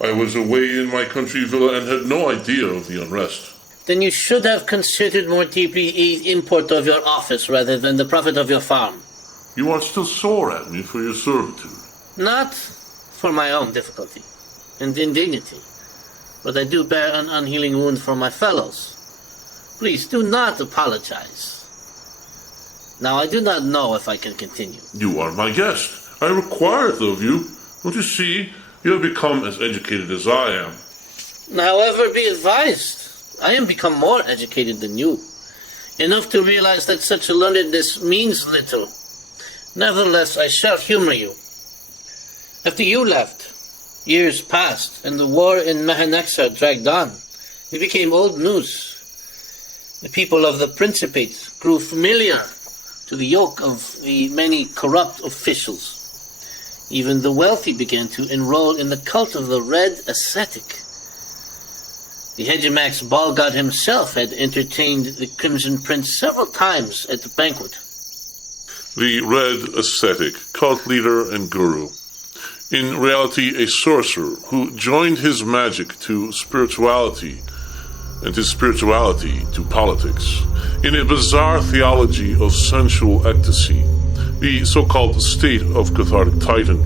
I was away in my country villa and had no idea of the unrest. Then you should have considered more deeply the import of your office rather than the profit of your farm. You are still sore at me for your servitude. Not for my own difficulty and indignity, but I do bear an unhealing wound for my fellows. Please do not apologize. Now, I do not know if I can continue. You are my guest. I require it of you. Don't you see? You have become as educated as I am. However, be advised, I am become more educated than you. Enough to realize that such learnedness means little. Nevertheless, I shall humor you. After you left, years passed, and the war in Mahanexa dragged on. It became old news. The people of the Principate grew familiar to the yoke of the many corrupt officials. Even the wealthy began to enroll in the cult of the Red Ascetic. The Hegemox Bolgud himself had entertained the Crimson Prince several times at the banquet. The Red Ascetic, cult leader and guru. In reality, a sorcerer who joined his magic to spirituality and his spirituality to politics, in a bizarre theology of sensual ecstasy, the so-called state of cathartic titan.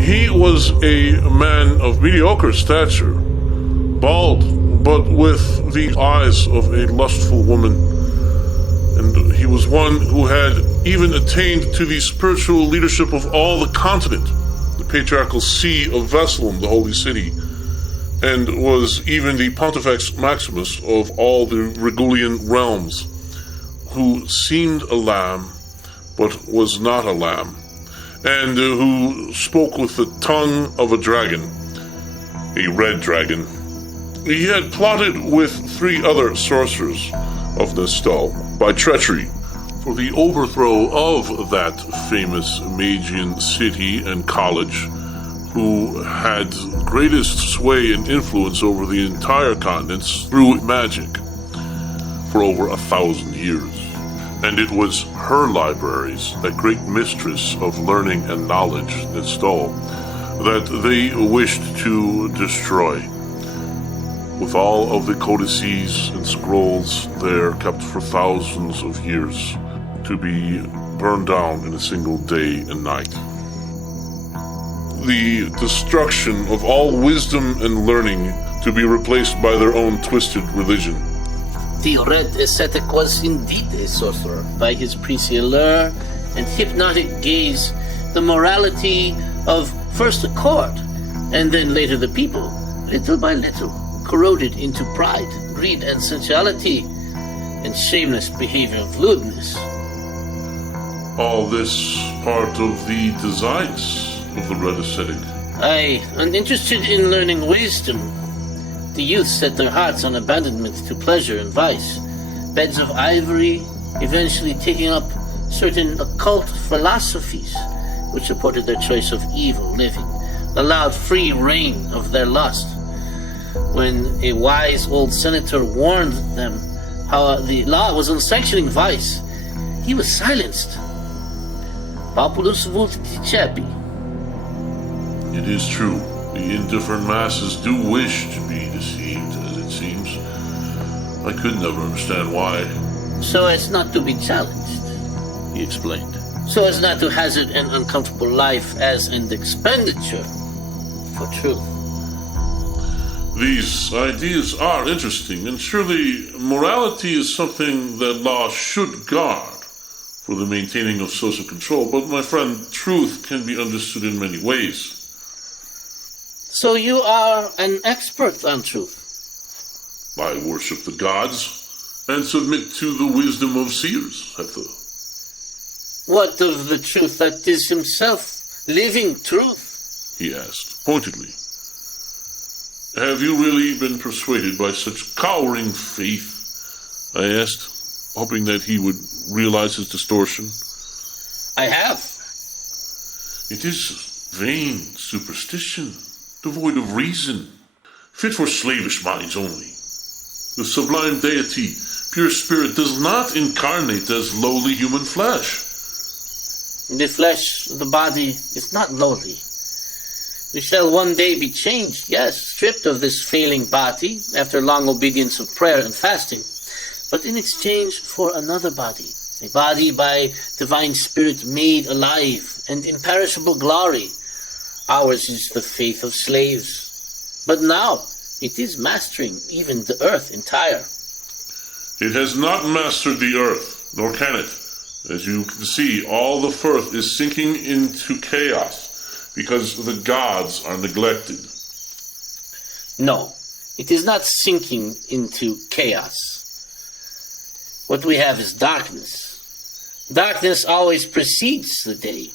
He was a man of mediocre stature, bald, but with the eyes of a lustful woman, and he was one who had even attained to the spiritual leadership of all the continent, the patriarchal see of Vesselum, the holy city, and was even the Pontifex Maximus of all the Regulian realms, who seemed a lamb, but was not a lamb, and who spoke with the tongue of a dragon, a red dragon. He had plotted with 3 other sorcerers of Nestal by treachery for the overthrow of that famous Magian city and college, who had greatest sway and influence over the entire continents through magic for over 1,000 years. And it was her libraries, that great mistress of learning and knowledge, Nestal, that they wished to destroy, with all of the codices and scrolls there kept for thousands of years, to be burned down in a single day and night. The destruction of all wisdom and learning to be replaced by their own twisted religion. The Red Ascetic was indeed a sorcerer. By his priestly allure and hypnotic gaze, the morality of first the court, and then later the people, little by little, corroded into pride, greed, and sensuality, and shameless behavior of lewdness. All this part of the designs of the Red Ascetic. I, uninterested in learning wisdom, the youth set their hearts on abandonment to pleasure and vice, beds of ivory, eventually taking up certain occult philosophies which supported their choice of evil living, allowed free reign of their lust. When a wise old senator warned them how the law was unsanctioning vice, he was silenced. Populus vult dicepi. It is true. The indifferent masses do wish to be deceived, as it seems. I could never understand why. So as not to be challenged, he explained. So as not to hazard an uncomfortable life as an expenditure for truth. These ideas are interesting, and surely morality is something that law should guard for the maintaining of social control. But my friend, truth can be understood in many ways. So you are an expert on truth? I worship the gods and submit to the wisdom of seers, Hetha. What of the truth that is himself living truth? He asked, pointedly. Have you really been persuaded by such cowering faith? I asked, hoping that he would realize his distortion. I have. It is vain superstition, devoid of reason, fit for slavish minds only. The sublime deity, pure spirit, does not incarnate as lowly human flesh. The flesh, the body, is not lowly. We shall one day be changed, yes, stripped of this failing body after long obedience of prayer and fasting, but in exchange for another body, a body by divine spirit made alive and imperishable glory. Ours is the faith of slaves, but now it is mastering even the earth entire. It has not mastered the earth, nor can it. As you can see, all the firth is sinking into chaos, because the gods are neglected. No, it is not sinking into chaos. What we have is darkness. Darkness always precedes the day.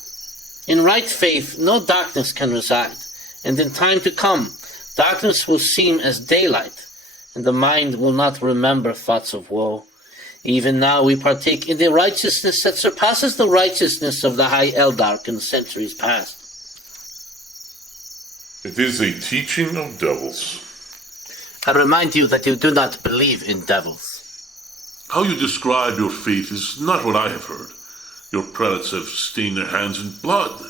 In right faith, no darkness can reside, and in time to come, darkness will seem as daylight, and the mind will not remember thoughts of woe. Even now we partake in the righteousness that surpasses the righteousness of the high ELDARK in centuries past. It is a teaching of devils. I remind you that you do not believe in devils. How you describe your faith is not what I have heard. Your prelates have stained their hands in blood.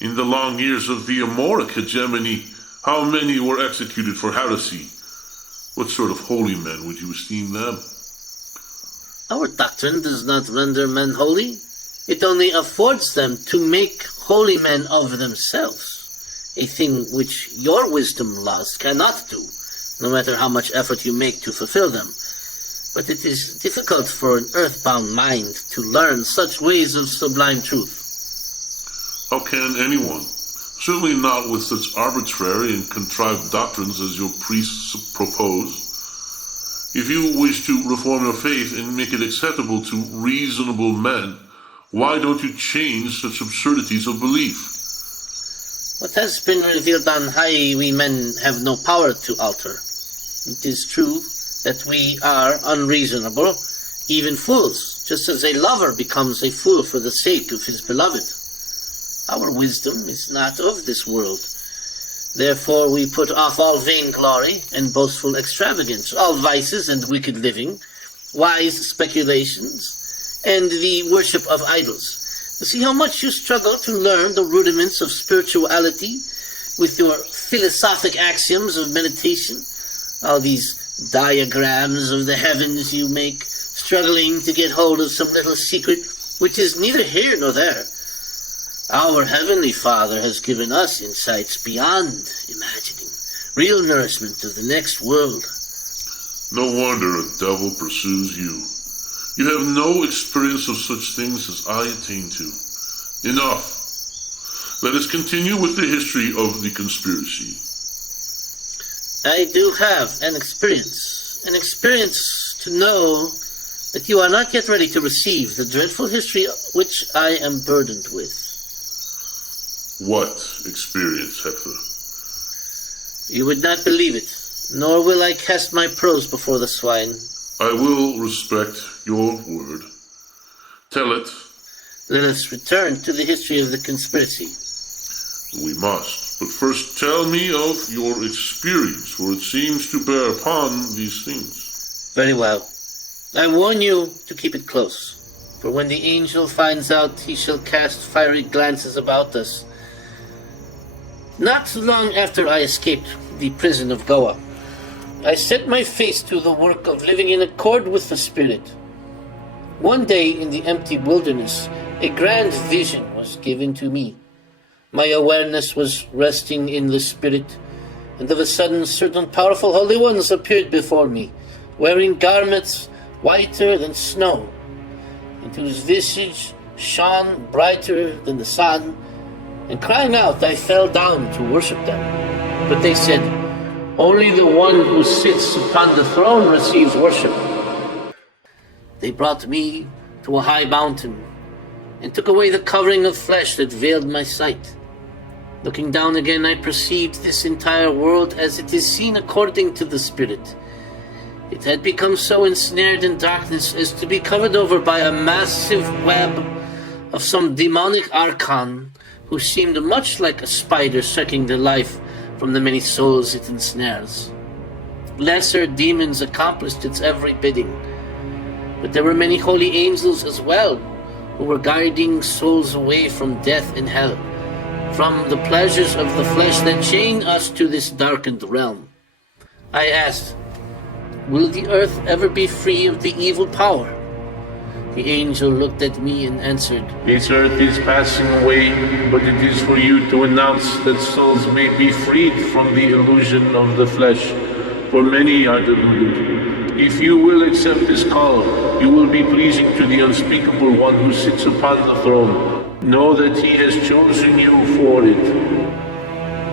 In the long years of the Amoric hegemony, how many were executed for heresy? What sort of holy men would you esteem them? Our doctrine does not render men holy. It only affords them to make holy men of themselves, a thing which your wisdom laws cannot do, no matter how much effort you make to fulfill them. But it is difficult for an earthbound mind to learn such ways of sublime truth. How can anyone, certainly not with such arbitrary and contrived doctrines as your priests propose? If you wish to reform your faith and make it acceptable to reasonable men, why don't you change such absurdities of belief? What has been revealed on high we men have no power to alter. It is true that we are unreasonable, even fools, just as a lover becomes a fool for the sake of his beloved. Our wisdom is not of this world. Therefore we put off all vainglory and boastful extravagance, all vices and wicked living, wise speculations, and the worship of idols. See how much you struggle to learn the rudiments of spirituality with your philosophic axioms of meditation, all these diagrams of the heavens you make, struggling to get hold of some little secret which is neither here nor there. Our Heavenly Father has given us insights beyond imagining, real nourishment of the next world. No wonder a devil pursues you. You have no experience of such things as I attain to. Enough. Let us continue with the history of the conspiracy. I do have an experience to know that you are not yet ready to receive the dreadful history which I am burdened with. What experience, Hector? You would not believe it, nor will I cast my prose before the swine. I will respect your word. Tell it. Let us return to the history of the conspiracy. We must. But first tell me of your experience, for it seems to bear upon these things. Very well. I warn you to keep it close, for when the angel finds out, he shall cast fiery glances about us. Not long after I escaped the prison of Goa, I set my face to the work of living in accord with the Spirit. One day in the empty wilderness, a grand vision was given to me. My awareness was resting in the Spirit, and of a sudden certain powerful holy ones appeared before me, wearing garments whiter than snow, and whose visage shone brighter than the sun, and crying out, I fell down to worship them. But they said, only the one who sits upon the throne receives worship. They brought me to a high mountain, and took away the covering of flesh that veiled my sight. Looking down again, I perceived this entire world as it is seen according to the Spirit. It had become so ensnared in darkness as to be covered over by a massive web of some demonic archon who seemed much like a spider sucking the life from the many souls it ensnares. Lesser demons accomplished its every bidding, but there were many holy angels as well, who were guiding souls away from death and hell, from the pleasures of the flesh that chain us to this darkened realm. I asked, will the earth ever be free of the evil power? The angel looked at me and answered, This earth is passing away, but it is for you to announce that souls may be freed from the illusion of the flesh, for many are deluded. If you will accept this call, you will be pleasing to the unspeakable one who sits upon the throne. Know that he has chosen you for it.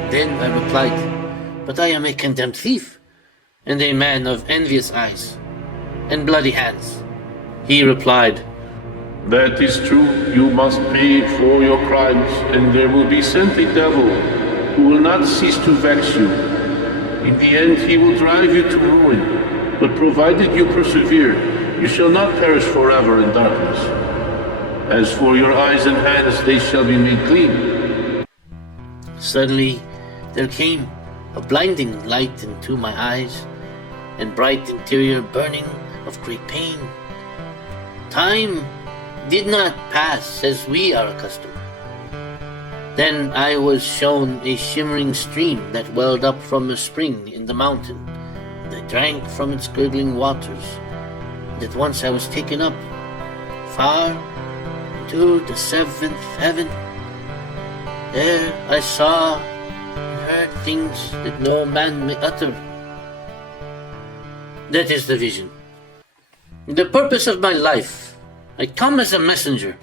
Then I replied, but I am a condemned thief, and a man of envious eyes, and bloody hands. He replied, That is true, you must pay for your crimes, and there will be sent a devil who will not cease to vex you. In the end he will drive you to ruin, but provided you persevere, you shall not perish forever in darkness. As for your eyes and hands, they shall be made clean. Suddenly there came a blinding light into my eyes, and bright interior burning of great pain. Time did not pass as we are accustomed. Then I was shown a shimmering stream that welled up from a spring in the mountain, and I drank from its gurgling waters, and at once I was taken up, far into the seventh heaven. There I saw and heard things that no man may utter. That is the vision. The purpose of my life. I come as a messenger.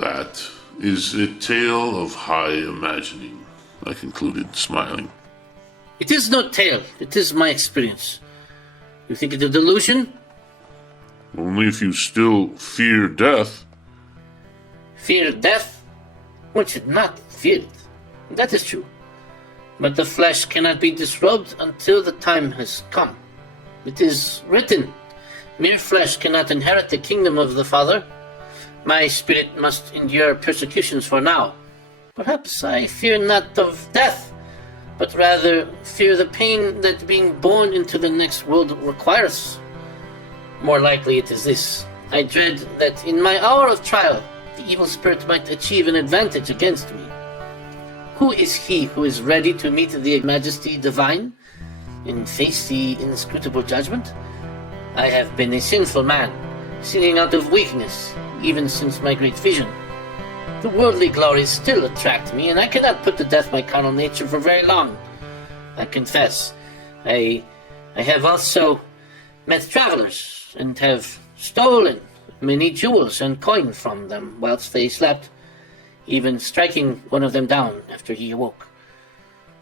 That is a tale of high imagining, I concluded, smiling. It is no tale. It is my experience. You think it a delusion? Only if you still fear death. Fear death? One should not fear it. That is true. But the flesh cannot be disrobed until the time has come. It is written, mere flesh cannot inherit the kingdom of the Father. My spirit must endure persecutions for now. Perhaps I fear not of death, but rather fear the pain that being born into the next world requires. More likely it is this. I dread that in my hour of trial, the evil spirit might achieve an advantage against me. Who is he who is ready to meet the majesty divine and face the inscrutable judgment? I have been a sinful man, sinning out of weakness, even since my great vision. The worldly glories still attract me, and I cannot put to death my carnal nature for very long. I confess, I have also met travelers, and have stolen many jewels and coin from them whilst they slept, even striking one of them down after he awoke.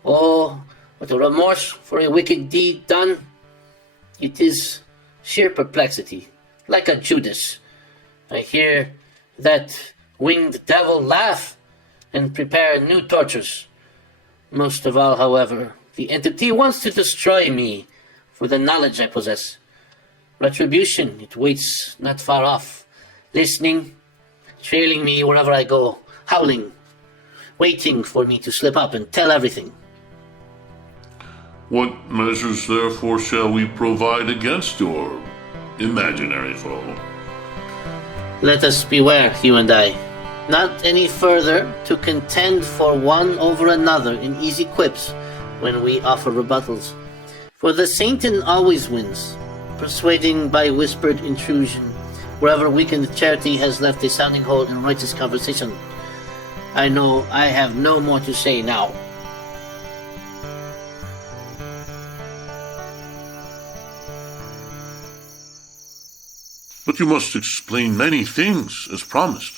Oh, what a remorse for a wicked deed done! It is sheer perplexity, like a Judas. I hear that winged devil laugh and prepare new tortures. Most of all, however, the entity wants to destroy me for the knowledge I possess. Retribution, it waits not far off, listening, trailing me wherever I go, howling, waiting for me to slip up and tell everything. What measures, therefore, shall we provide against your imaginary foe? Let us beware, you and I, not any further to contend for one over another in easy quips when we offer rebuttals. For the Satan always wins, persuading by whispered intrusion, wherever weakened charity has left a sounding hole in righteous conversation. I know I have no more to say now. But you must explain many things, as promised.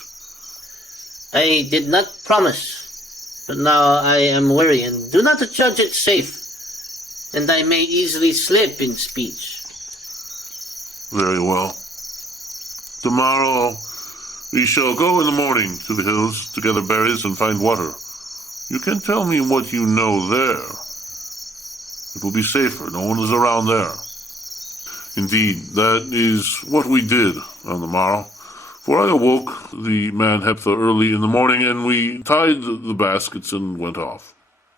I did not promise, but now I am weary and do not judge it safe, and I may easily slip in speech. Very well. Tomorrow we shall go in the morning to the hills to gather berries and find water. You can tell me what you know there. It will be safer. No one is around there. Indeed, that is what we did on the morrow. For I awoke the man Heptha early in the morning, and we tied the baskets and went off.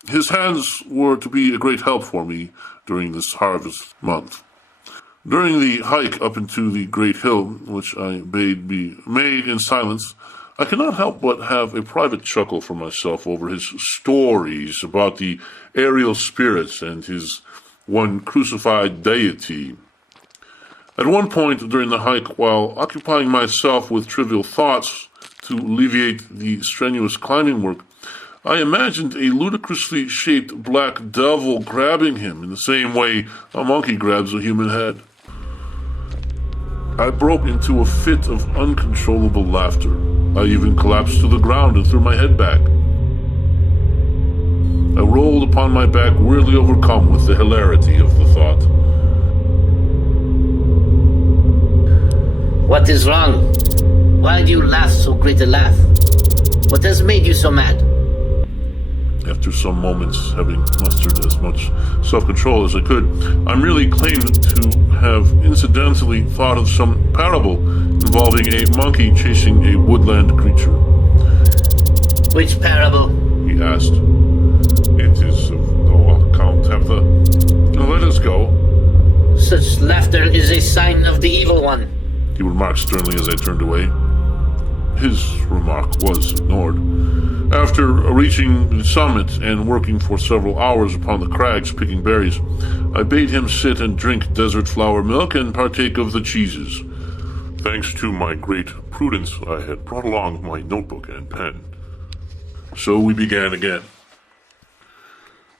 His hands were to be a great help for me during this harvest month. During the hike up into the great hill, which I bade be made in silence, I cannot help but have a private chuckle for myself over his stories about the aerial spirits and his one crucified deity. At one point during the hike, while occupying myself with trivial thoughts to alleviate the strenuous climbing work, I imagined a ludicrously shaped black devil grabbing him in the same way a monkey grabs a human head. I broke into a fit of uncontrollable laughter. I even collapsed to the ground and threw my head back. I rolled upon my back, weirdly overcome with the hilarity of the thought. What is wrong? Why do you laugh so great a laugh? What has made you so mad? After some moments, having mustered as much self-control as I could, I merely claimed to have incidentally thought of some parable involving a monkey chasing a woodland creature. Which parable? He asked. It is of no account, Tabitha. Let us go. Such laughter is a sign of the evil one, he remarked sternly as I turned away. His remark was ignored. After reaching the summit and working for several hours upon the crags picking berries, I bade him sit and drink desert flower milk and partake of the cheeses. Thanks to my great prudence, I had brought along my notebook and pen. So we began again.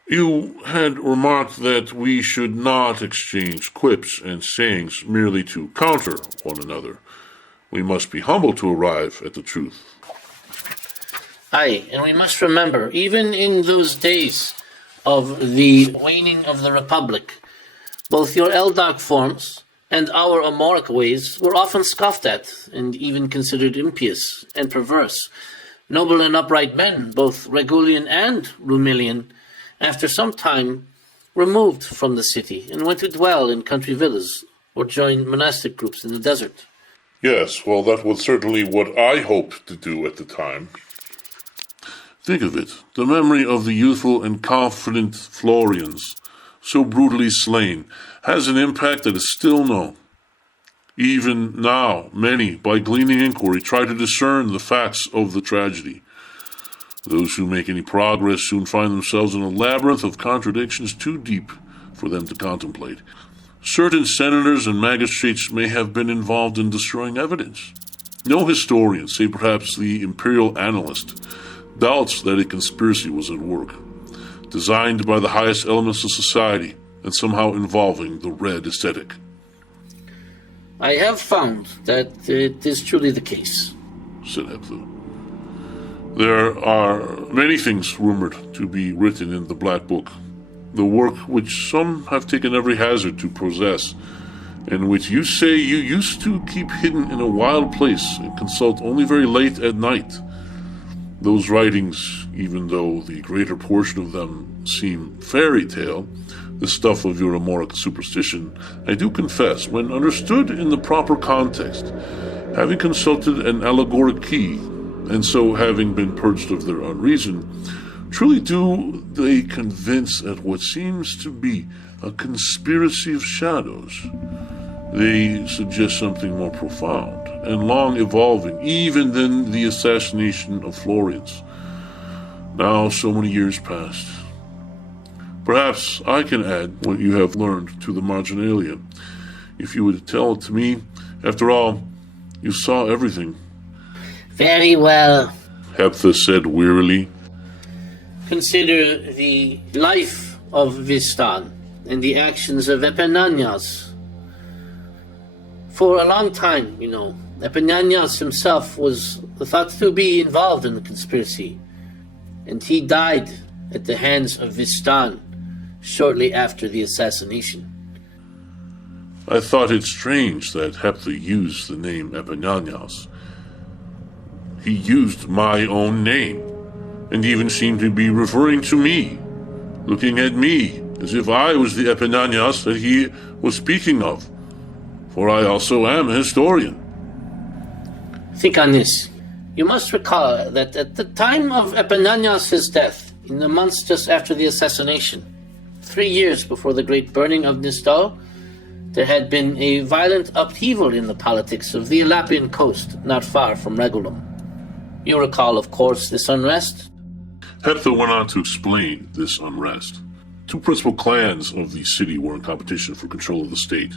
You had remarked that we should not exchange quips and sayings merely to counter one another. We must be humble to arrive at the truth. Aye, and we must remember, even in those days of the waning of the Republic, both your ELDARK forms and our Amoric ways were often scoffed at and even considered impious and perverse. Noble and upright men, both Regulian and Rumilian, after some time removed from the city and went to dwell in country villas or join monastic groups in the desert. Yes, well, that was certainly what I hoped to do at the time. Think of it, the memory of the youthful and confident Florians, so brutally slain, has an impact that is still known. Even now, many, by gleaning inquiry, try to discern the facts of the tragedy. Those who make any progress soon find themselves in a labyrinth of contradictions too deep for them to contemplate. Certain senators and magistrates may have been involved in destroying evidence. No historian, save perhaps the imperial annalist, doubts that a conspiracy was at work, designed by the highest elements of society and somehow involving the red aesthetic. I have found that it is truly the case, said Epinanaus. There are many things rumored to be written in the Black Book, the work which some have taken every hazard to possess, and which you say you used to keep hidden in a wild place and consult only very late at night. Those writings, even though the greater portion of them seem fairy tale, the stuff of your Amoric superstition, I do confess, when understood in the proper context, having consulted an allegoric key, and so having been purged of their unreason, truly do they convince at what seems to be a conspiracy of shadows. They suggest something more profound and long evolving, even than the assassination of Florians. Now so many years past. Perhaps I can add what you have learned to the marginalia, if you would tell it to me. After all, you saw everything. Very well, Heptha said wearily. Consider the life of Vistan and the actions of Epinanaus. For a long time, Epinanaus himself was thought to be involved in the conspiracy, and he died at the hands of Vistan shortly after the assassination. I thought it strange that Heptha used the name Epinanaus. He used my own name, and even seemed to be referring to me, looking at me, as if I was the Epinanaus that he was speaking of, for I also am a historian. Think on this. You must recall that at the time of Epinanaus' death, in the months just after the assassination, 3 years before the great burning of Nistal, there had been a violent upheaval in the politics of the Elapian coast, not far from Regulum. You recall, of course, this unrest? Heptha went on to explain this unrest. Two principal clans of the city were in competition for control of the state.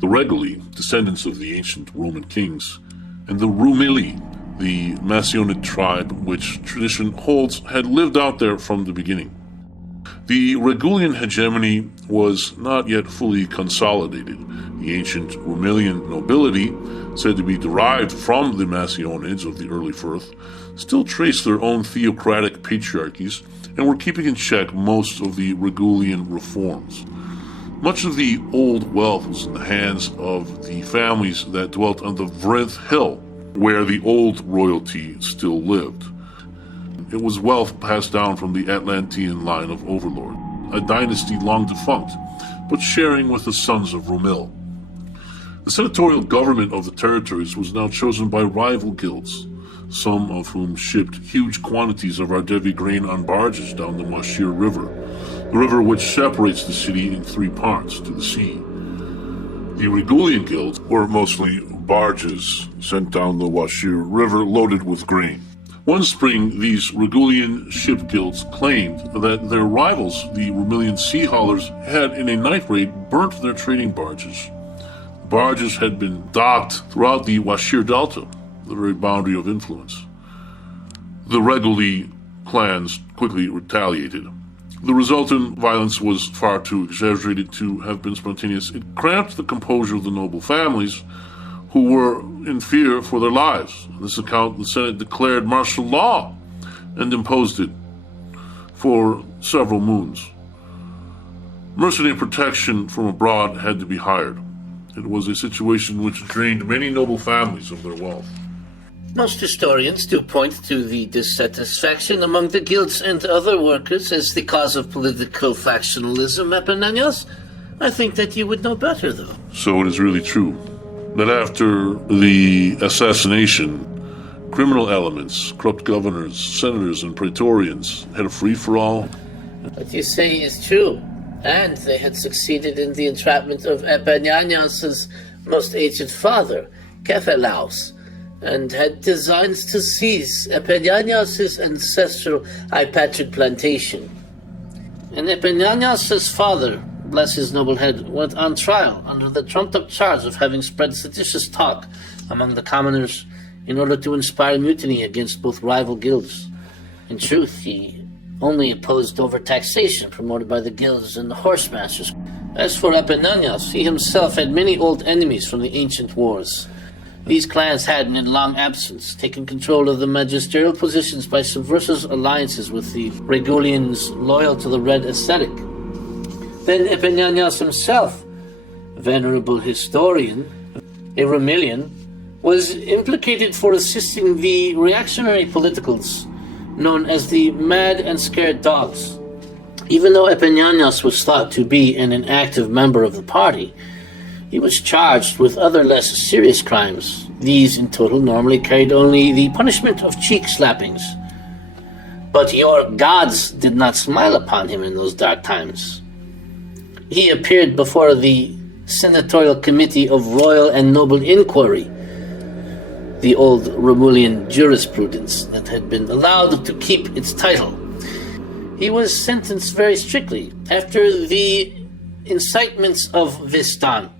The Reguli, descendants of the ancient Roman kings, and the Rumili, the Macedonian tribe which tradition holds had lived out there from the beginning. The Regulian hegemony was not yet fully consolidated. The ancient Rumilian nobility, said to be derived from the Macedonians of the early Firth, still traced their own theocratic patriarchies and were keeping in check most of the Regulian reforms. Much of the old wealth was in the hands of the families that dwelt on the Vrinth Hill, where the old royalty still lived. It was wealth passed down from the Atlantean line of overlord, a dynasty long defunct, but sharing with the sons of Rumil. The senatorial government of the territories was now chosen by rival guilds, some of whom shipped huge quantities of Ardevi grain on barges down the Washir River, the river which separates the city in three parts to the sea. The Regulian guilds were mostly barges sent down the Washir River loaded with grain. One spring, these Regulian ship guilds claimed that their rivals, the Rumilian sea haulers, had in a night raid burnt their trading barges. The barges had been docked throughout the Washir Delta, the very boundary of influence. The Reguli clans quickly retaliated. The resultant violence was far too exaggerated to have been spontaneous. It cramped the composure of the noble families, who were in fear for their lives. On this account, the Senate declared martial law and imposed it for several moons. Mercenary protection from abroad had to be hired. It was a situation which drained many noble families of their wealth. Most historians do point to the dissatisfaction among the guilds and other workers as the cause of political factionalism, Epinanaus. I think that you would know better, though. So it is really true that after the assassination, criminal elements, corrupt governors, senators, and praetorians had a free-for-all. What you say is true, and they had succeeded in the entrapment of Epinanaus' most aged father, Cephalus, and had designs to seize Epinanaus' ancestral Hypatrid plantation. And Epinanaus' father, bless his noble head, went on trial under the trumped-up charge of having spread seditious talk among the commoners in order to inspire mutiny against both rival guilds. In truth, he only opposed overtaxation promoted by the guilds and the horsemasters. As for Epinanaus, he himself had many old enemies from the ancient wars. These clans had, in long absence, taken control of the magisterial positions by subversive alliances with the Regulians loyal to the Red Ascetic. Then Epinanaus himself, a venerable historian, a Rumilian, was implicated for assisting the reactionary politicals known as the Mad and Scared Dogs. Even though Epinanaus was thought to be an inactive member of the party, he was charged with other less serious crimes. These in total normally carried only the punishment of cheek slappings. But your gods did not smile upon him in those dark times. He appeared before the Senatorial Committee of Royal and Noble Inquiry, the old Romulian jurisprudence that had been allowed to keep its title. He was sentenced very strictly after the incitements of Vistan,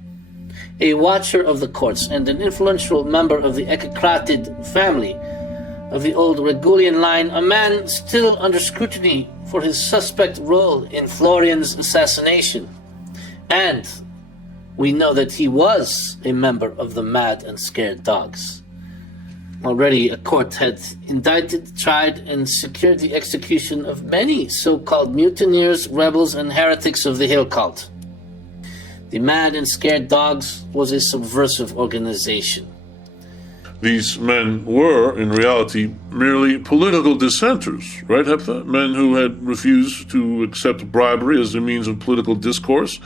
a watcher of the courts and an influential member of the Echecratid family of the old Regulian line, a man still under scrutiny for his suspect role in Florian's assassination. And we know that he was a member of the Mad and Scared Dogs. Already a court had indicted, tried, and secured the execution of many so-called mutineers, rebels, and heretics of the Hill Cult. The Mad and Scared Dogs was a subversive organization. These men were, in reality, merely political dissenters, right, Heptha? Men who had refused to accept bribery as a means of political discourse.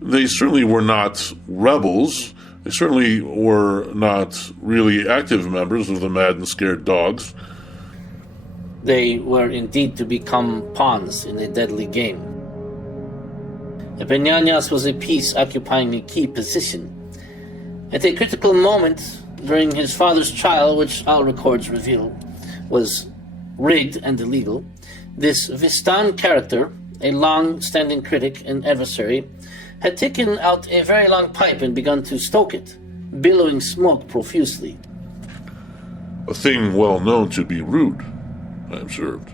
They certainly were not rebels. They certainly were not really active members of the Mad and Scared Dogs. They were indeed to become pawns in a deadly game. Epinanaus was a piece occupying a key position. At a critical moment during his father's trial, which all records reveal, was rigged and illegal, this Vistan character, a long-standing critic and adversary, had taken out a very long pipe and begun to stoke it, billowing smoke profusely. A thing well known to be rude, I observed,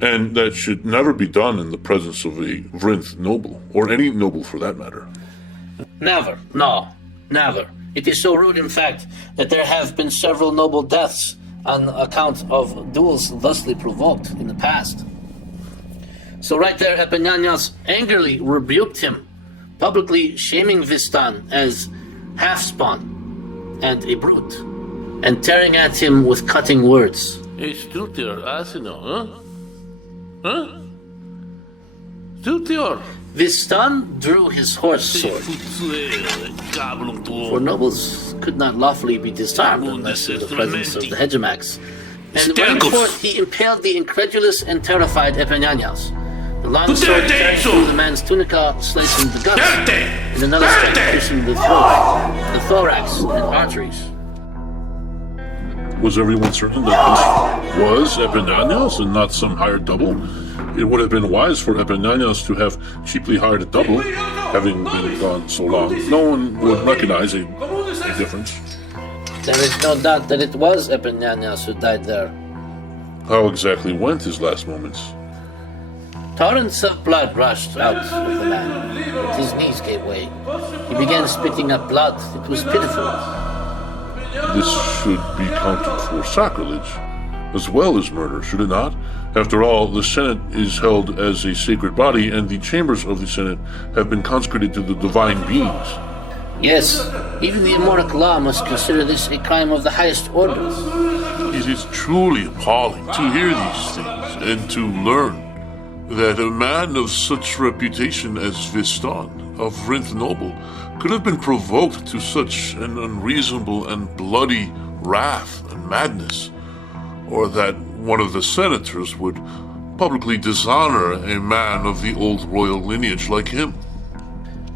and that should never be done in the presence of a Vrinth noble, or any noble for that matter. Never, no, never. It is so rude, in fact, that there have been several noble deaths on account of duels thusly provoked in the past. So right there, Epinanaus angrily rebuked him, publicly shaming Vistan as half-spawn and a brute, and tearing at him with cutting words. Vistan drew his horse sword, for nobles could not lawfully be disarmed unless in the presence of the Hegemaks, and running forth he impaled the incredulous and terrified Epinanaus. The long sword tearing through the man's tunica, slicing the guts, and another strike piercing the throat, the thorax, and arteries. Was everyone certain that this was Epinanaus and not some hired double? It would have been wise for Epinanaus to have cheaply hired a double, having been gone so long. No one would recognize a difference. There is no doubt that it was Epinanaus who died there. How exactly went his last moments? Torrents of blood rushed out of the man, but his knees gave way. He began spitting up blood. It was pitiful. This should be counted for sacrilege, as well as murder, should it not? After all, the Senate is held as a sacred body, and the chambers of the Senate have been consecrated to the divine beings. Yes, even the Amoric law must consider this a crime of the highest order. It is truly appalling to hear these things, and to learn that a man of such reputation as Vistan, of Vrinth noble, could have been provoked to such an unreasonable and bloody wrath and madness, or that one of the senators would publicly dishonor a man of the old royal lineage like him.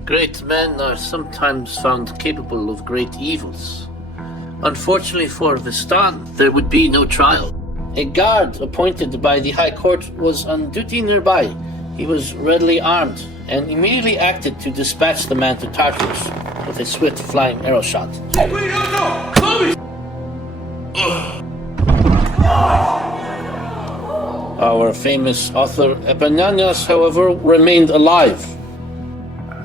Great men are sometimes found capable of great evils. Unfortunately for Vistan, there would be no trial. A guard appointed by the High Court was on duty nearby. He was readily armed and immediately acted to dispatch the man to Tartarus with a swift flying arrow shot. Our famous author Epinanaus, however, remained alive,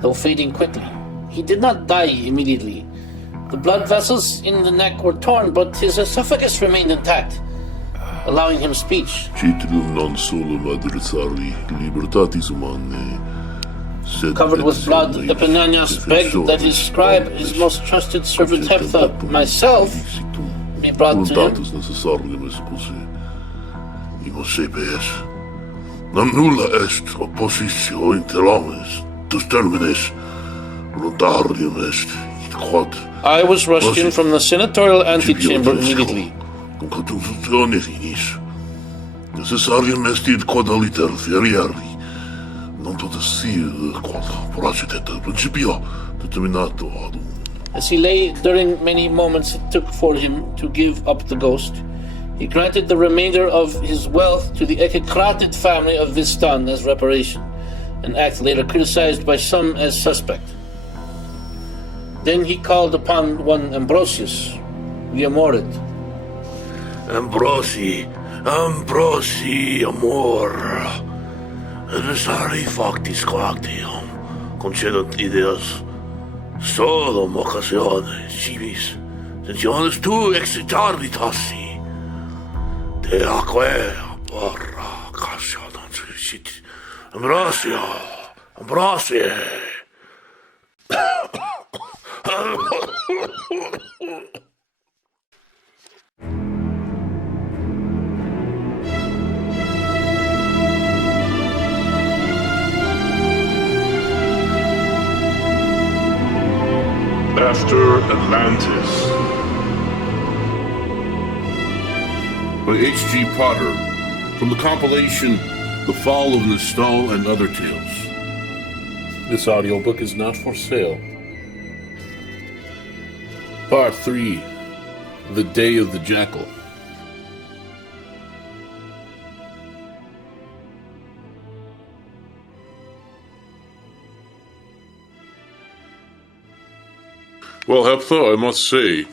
though fading quickly. He did not die immediately. The blood vessels in the neck were torn, but his esophagus remained intact, allowing him speech. Covered with blood, Epinanaus begged that his scribe, his most trusted servant Heptha, myself, be brought to him. I was rushed in from the senatorial antechamber immediately. As he lay during many moments it took for him to give up the ghost, he granted the remainder of his wealth to the execrated family of Vistan as reparation, an act later criticized by some as suspect. Then he called upon one Ambrosius, the Amorid. Ambrosi, amor. Resari factis coactium, concedant ideas, solum occasione, civis, sensiones tu excitarritasi, de aque porra cassionam sit, Ambrosia. After Atlantis by H.G. Potter, from the compilation The Fall of Nistal and Other Tales. This audiobook is not for sale. Part 3, The Day of the Jackal. Well, Heptha, I must say,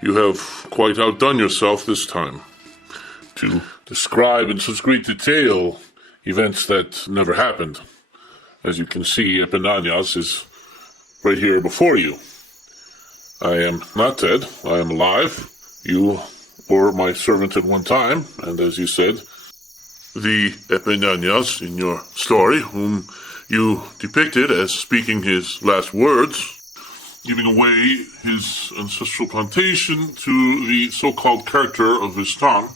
you have quite outdone yourself this time. To describe in such great detail events that never happened. As you can see, Epinanaus is right here before you. I am not dead. I am alive. You were my servant at one time, and as you said, the Epinanaus in your story, whom you depicted as speaking his last words, giving away his ancestral plantation to the so-called character of his tongue.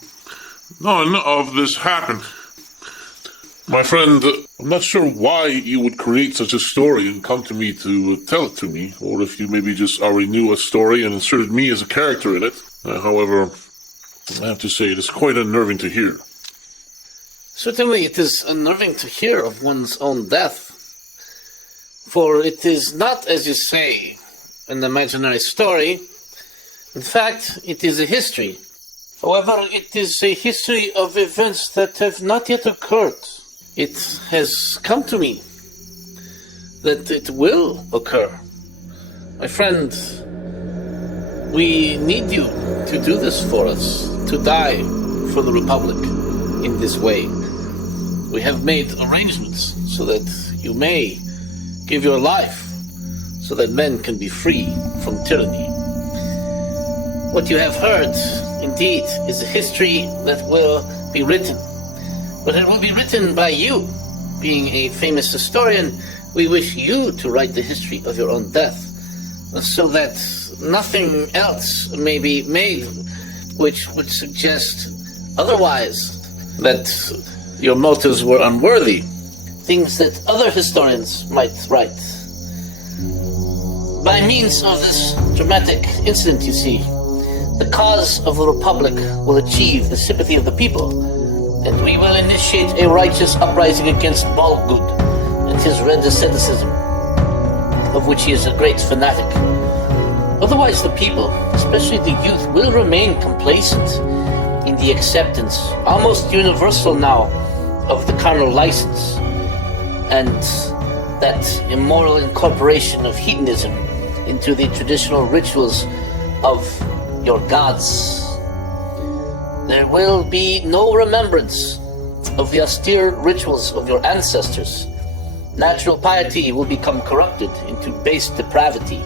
None of this happened. My friend, I'm not sure why you would create such a story and come to me to tell it to me, or if you maybe just already knew a story and inserted me as a character in it. However, I have to say it is quite unnerving to hear. Certainly it is unnerving to hear of one's own death. For it is not, as you say, an imaginary story. In fact, it is a history. However, it is a history of events that have not yet occurred. It has come to me that it will occur. My friend, we need you to do this for us, to die for the Republic in this way. We have made arrangements so that you may give your life so that men can be free from tyranny. What you have heard, indeed, is a history that will be written. But it will be written by you. Being a famous historian, we wish you to write the history of your own death, so that nothing else may be made which would suggest otherwise, that your motives were unworthy. Things that other historians might write. By means of this dramatic incident, you see, the cause of the Republic will achieve the sympathy of the people, and we will initiate a righteous uprising against Bolgud and his red asceticism, of which he is a great fanatic. Otherwise the people, especially the youth, will remain complacent in the acceptance, almost universal now, of the carnal license, and that immoral incorporation of hedonism into the traditional rituals of your gods. There will be no remembrance of the austere rituals of your ancestors. Natural piety will become corrupted into base depravity.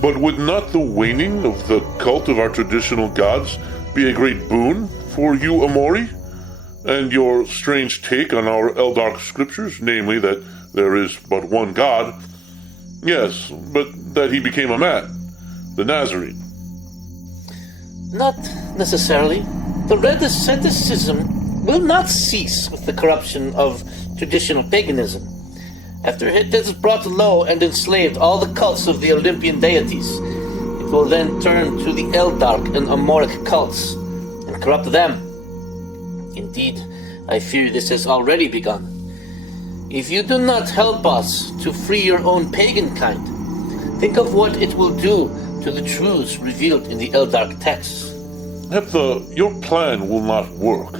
But would not the waning of the cult of our traditional gods be a great boon for you, Amori? And your strange take on our ELDARK scriptures, namely that there is but one God. Yes, but that he became a man, the Nazarene. Not necessarily. The red asceticism will not cease with the corruption of traditional paganism. After it has brought low and enslaved all the cults of the Olympian deities, it will then turn to the ELDARK and Amoric cults and corrupt them. Indeed, I fear this has already begun. If you do not help us to free your own pagan kind, think of what it will do to the truths revealed in the ELDARK texts. Heptha, your plan will not work.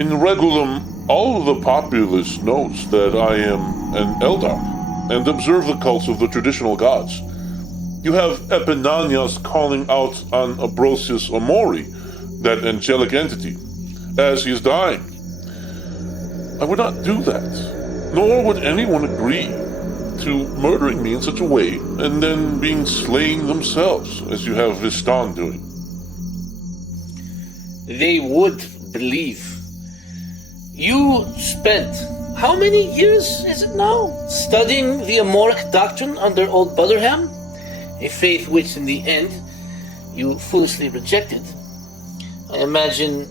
In Regulum, all of the populace knows that I am an ELDARK and observe the cults of the traditional gods. You have Epinanaus calling out on Ambrosius Amori, that angelic entity, as he is dying. I would not do that, nor would anyone agree to murdering me in such a way and then being slain themselves, as you have Vistan doing. They would believe. You spent how many years is it now studying the Amoric doctrine under old Butterham? A faith which in the end you foolishly rejected. I imagine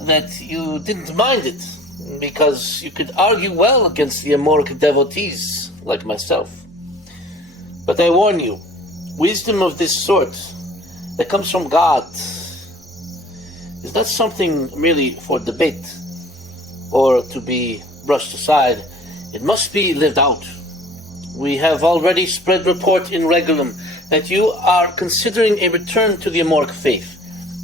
that you didn't mind it, because you could argue well against the Amoric devotees like myself. But I warn you, wisdom of this sort that comes from God is not something merely for debate or to be brushed aside. It must be lived out. We have already spread report in Regulum that you are considering a return to the Amoric faith,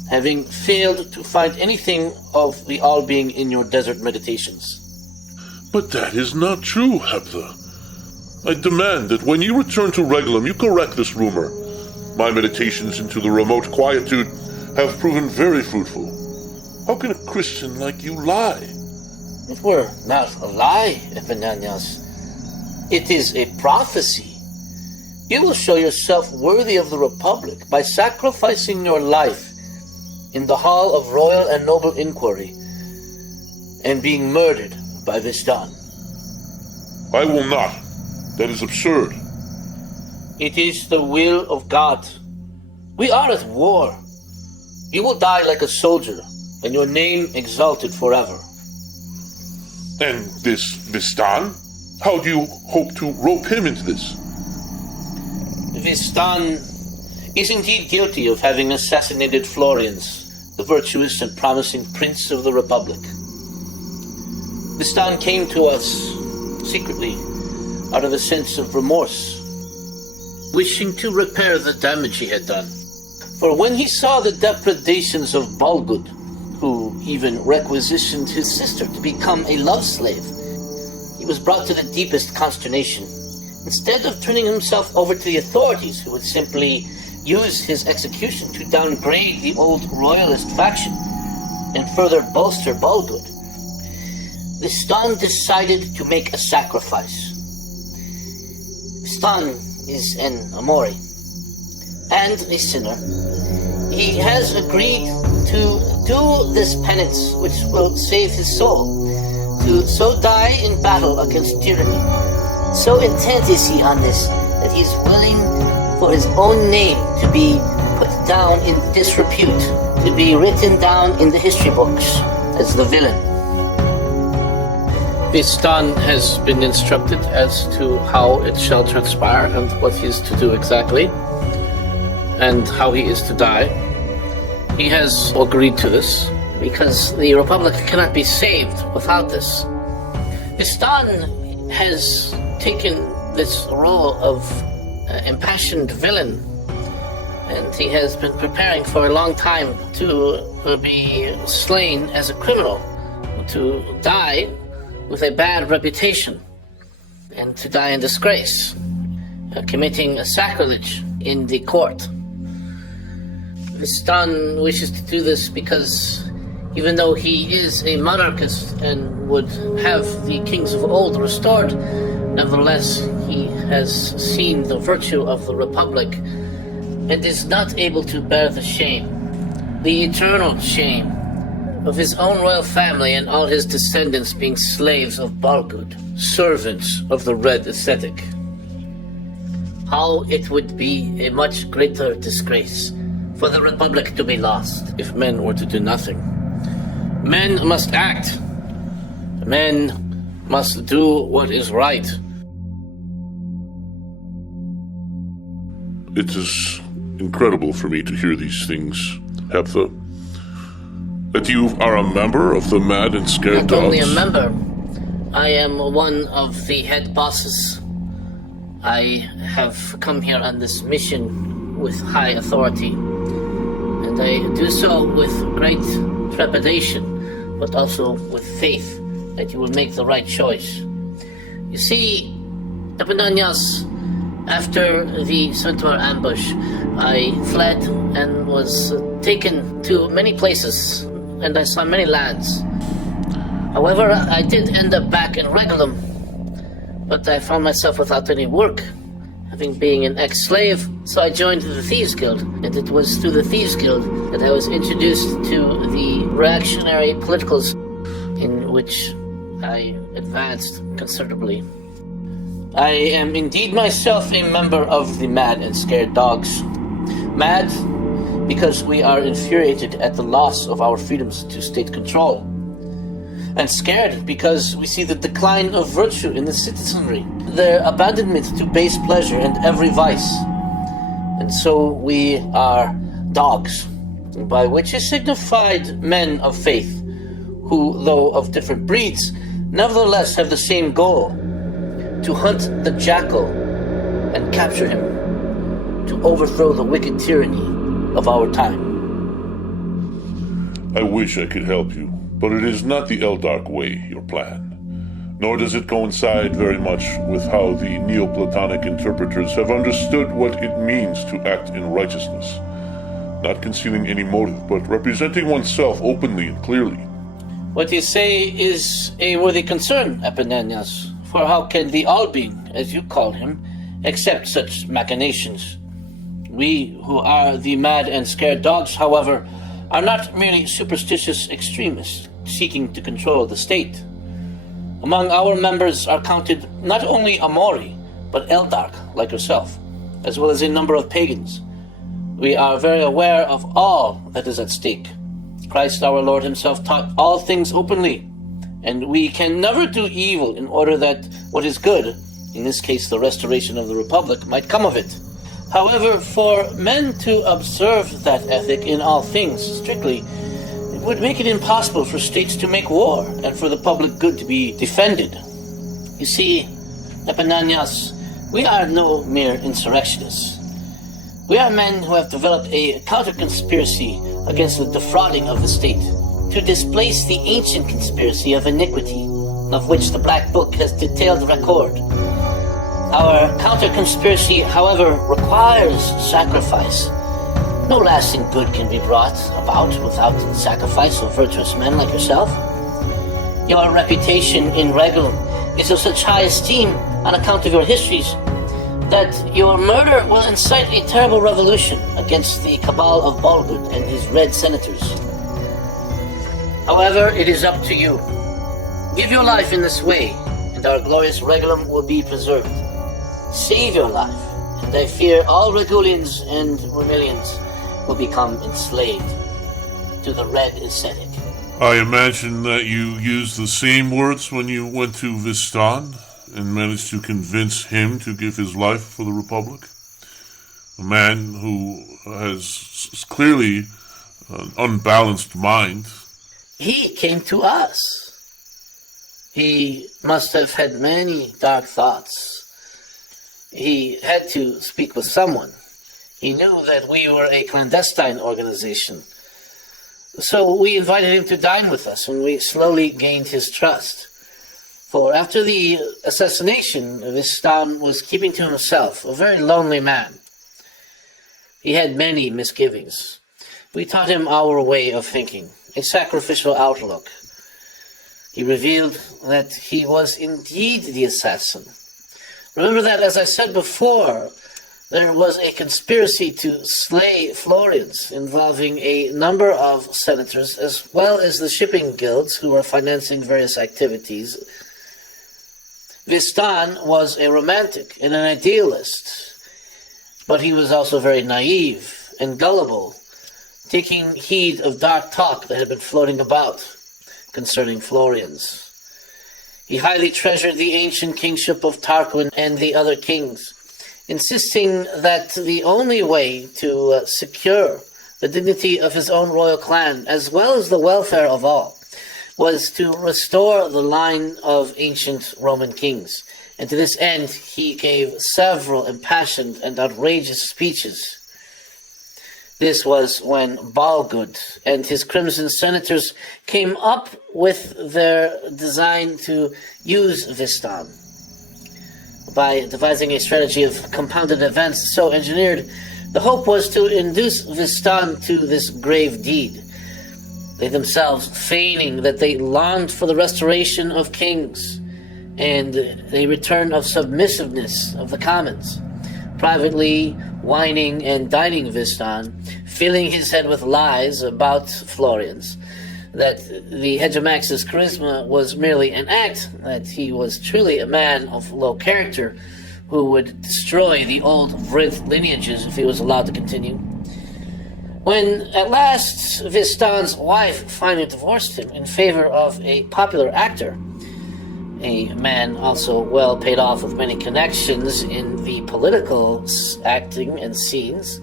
having failed to find anything of the all-being in your desert meditations. But that is not true, Heptha. I demand that when you return to Regulum, you correct this rumor. My meditations into the remote quietude have proven very fruitful. How can a Christian like you lie? It were not a lie, Epinanaus. It is a prophecy. You will show yourself worthy of the Republic by sacrificing your life in the hall of royal and noble inquiry and being murdered by Vistan. I will not. That is absurd. It is the will of God. We are at war. You will die like a soldier, and your name exalted forever. And this Vistan? How do you hope to rope him into this? Vistan is indeed guilty of having assassinated Florians, the virtuous and promising prince of the Republic. Vistan came to us secretly out of a sense of remorse, wishing to repair the damage he had done. For when he saw the depredations of Bolgud, who even requisitioned his sister to become a love slave, he was brought to the deepest consternation. Instead of turning himself over to the authorities, who would simply use his execution to downgrade the old royalist faction and further bolster Bolgud, Vistan decided to make a sacrifice. Vistan is an Amori and a sinner. He has agreed to do this penance, which will save his soul, to so die in battle against tyranny. So intent is he on this, that he is willing for his own name to be put down in disrepute, to be written down in the history books as the villain. Vistan has been instructed as to how it shall transpire and what he is to do exactly, and how he is to die. He has agreed to this, because the Republic cannot be saved without this. Vistan has taken this role of impassioned villain, and he has been preparing for a long time to be slain as a criminal, to die with a bad reputation, and to die in disgrace, committing a sacrilege in the court. Vistan wishes to do this because even though he is a monarchist and would have the kings of old restored, nevertheless he has seen the virtue of the Republic and is not able to bear the shame, the eternal shame, of his own royal family and all his descendants being slaves of Bolgud, servants of the Red Ascetic. How it would be a much greater disgrace for the Republic to be lost if men were to do nothing. Men must act. Men must do what is right. It is incredible for me to hear these things, Heptha. That you are a member of the Mad and Scared Dogs? Not only a member, I am one of the head bosses. I have come here on this mission with high authority, and I do so with great trepidation, but also with faith that you will make the right choice. You see, Epinanaus, after the Centaur ambush, I fled and was taken to many places, and I saw many lands. However, I did end up back in Regulum, but I found myself without any work, having been an ex-slave, so I joined the Thieves Guild, and it was through the Thieves Guild that I was introduced to the reactionary politicals, in which I advanced considerably. I am indeed myself a member of the Mad and Scared Dogs. Mad, because we are infuriated at the loss of our freedoms to state control. And scared because we see the decline of virtue in the citizenry, their abandonment to base pleasure and every vice. And so we are dogs, by which is signified men of faith, who, though of different breeds, nevertheless have the same goal: to hunt the jackal and capture him, to overthrow the wicked tyranny of our time. I wish I could help you, but it is not the ELDARK way, your plan. nor does it coincide very much with how the Neoplatonic interpreters have understood what it means to act in righteousness, not concealing any motive, but representing oneself openly and clearly. What you say is a worthy concern, Epinanaus, for how can the All-Being, as you call him, accept such machinations? We, who are the mad and scared dogs, however, are not merely superstitious extremists seeking to control the state. Among our members are counted not only Amori, but ELDARK, like yourself, as well as a number of pagans. We are very aware of all that is at stake. Christ our Lord himself taught all things openly, and we can never do evil in order that what is good, in this case the restoration of the Republic, might come of it. However, for men to observe that ethic in all things strictly, it would make it impossible for states to make war and for the public good to be defended. You see, Epinanaus, we are no mere insurrectionists. We are men who have developed a counter-conspiracy against the defrauding of the state, to displace the ancient conspiracy of iniquity, of which the Black Book has detailed record. Our counter-conspiracy, however, requires sacrifice. No lasting good can be brought about without sacrifice of virtuous men like yourself. Your reputation in Regulum is of such high esteem on account of your histories that your murder will incite a terrible revolution against the cabal of Bolgud and his red senators. However, it is up to you. Give your life in this way, and our glorious Regulum will be preserved. Save your life, and I fear all Regulians and Romilians will become enslaved to the red ascetic. I imagine that you used the same words when you went to Vistan and managed to convince him to give his life for the Republic. A man who has clearly an unbalanced mind. He came to us. He must have had many dark thoughts. He had to speak with someone. He knew that we were a clandestine organization. So we invited him to dine with us, and we slowly gained his trust. For after the assassination, Vistan was keeping to himself, a very lonely man. He had many misgivings. We taught him our way of thinking, a sacrificial outlook. He revealed that he was indeed the assassin. Remember that, as I said before, there was a conspiracy to slay Florians involving a number of senators as well as the shipping guilds who were financing various activities. Vistan was a romantic and an idealist, but he was also very naive and gullible, taking heed of dark talk that had been floating about concerning Florians. He highly treasured the ancient kingship of Tarquin and the other kings, insisting that the only way to secure the dignity of his own royal clan, as well as the welfare of all, was to restore the line of ancient Roman kings. And to this end, he gave several impassioned and outrageous speeches. This was when Bolgud and his crimson senators came up with their design to use Vistan. By devising a strategy of compounded events so engineered, the hope was to induce Vistan to this grave deed, they themselves feigning that they longed for the restoration of kings and a return of submissiveness of the commons, privately whining and dining Vistan, filling his head with lies about Florians, that the Hegemox's charisma was merely an act, that he was truly a man of low character who would destroy the old Vrith lineages if he was allowed to continue. When at last Vistan's wife finally divorced him in favor of a popular actor, a man also well paid off with many connections in the political acting and scenes,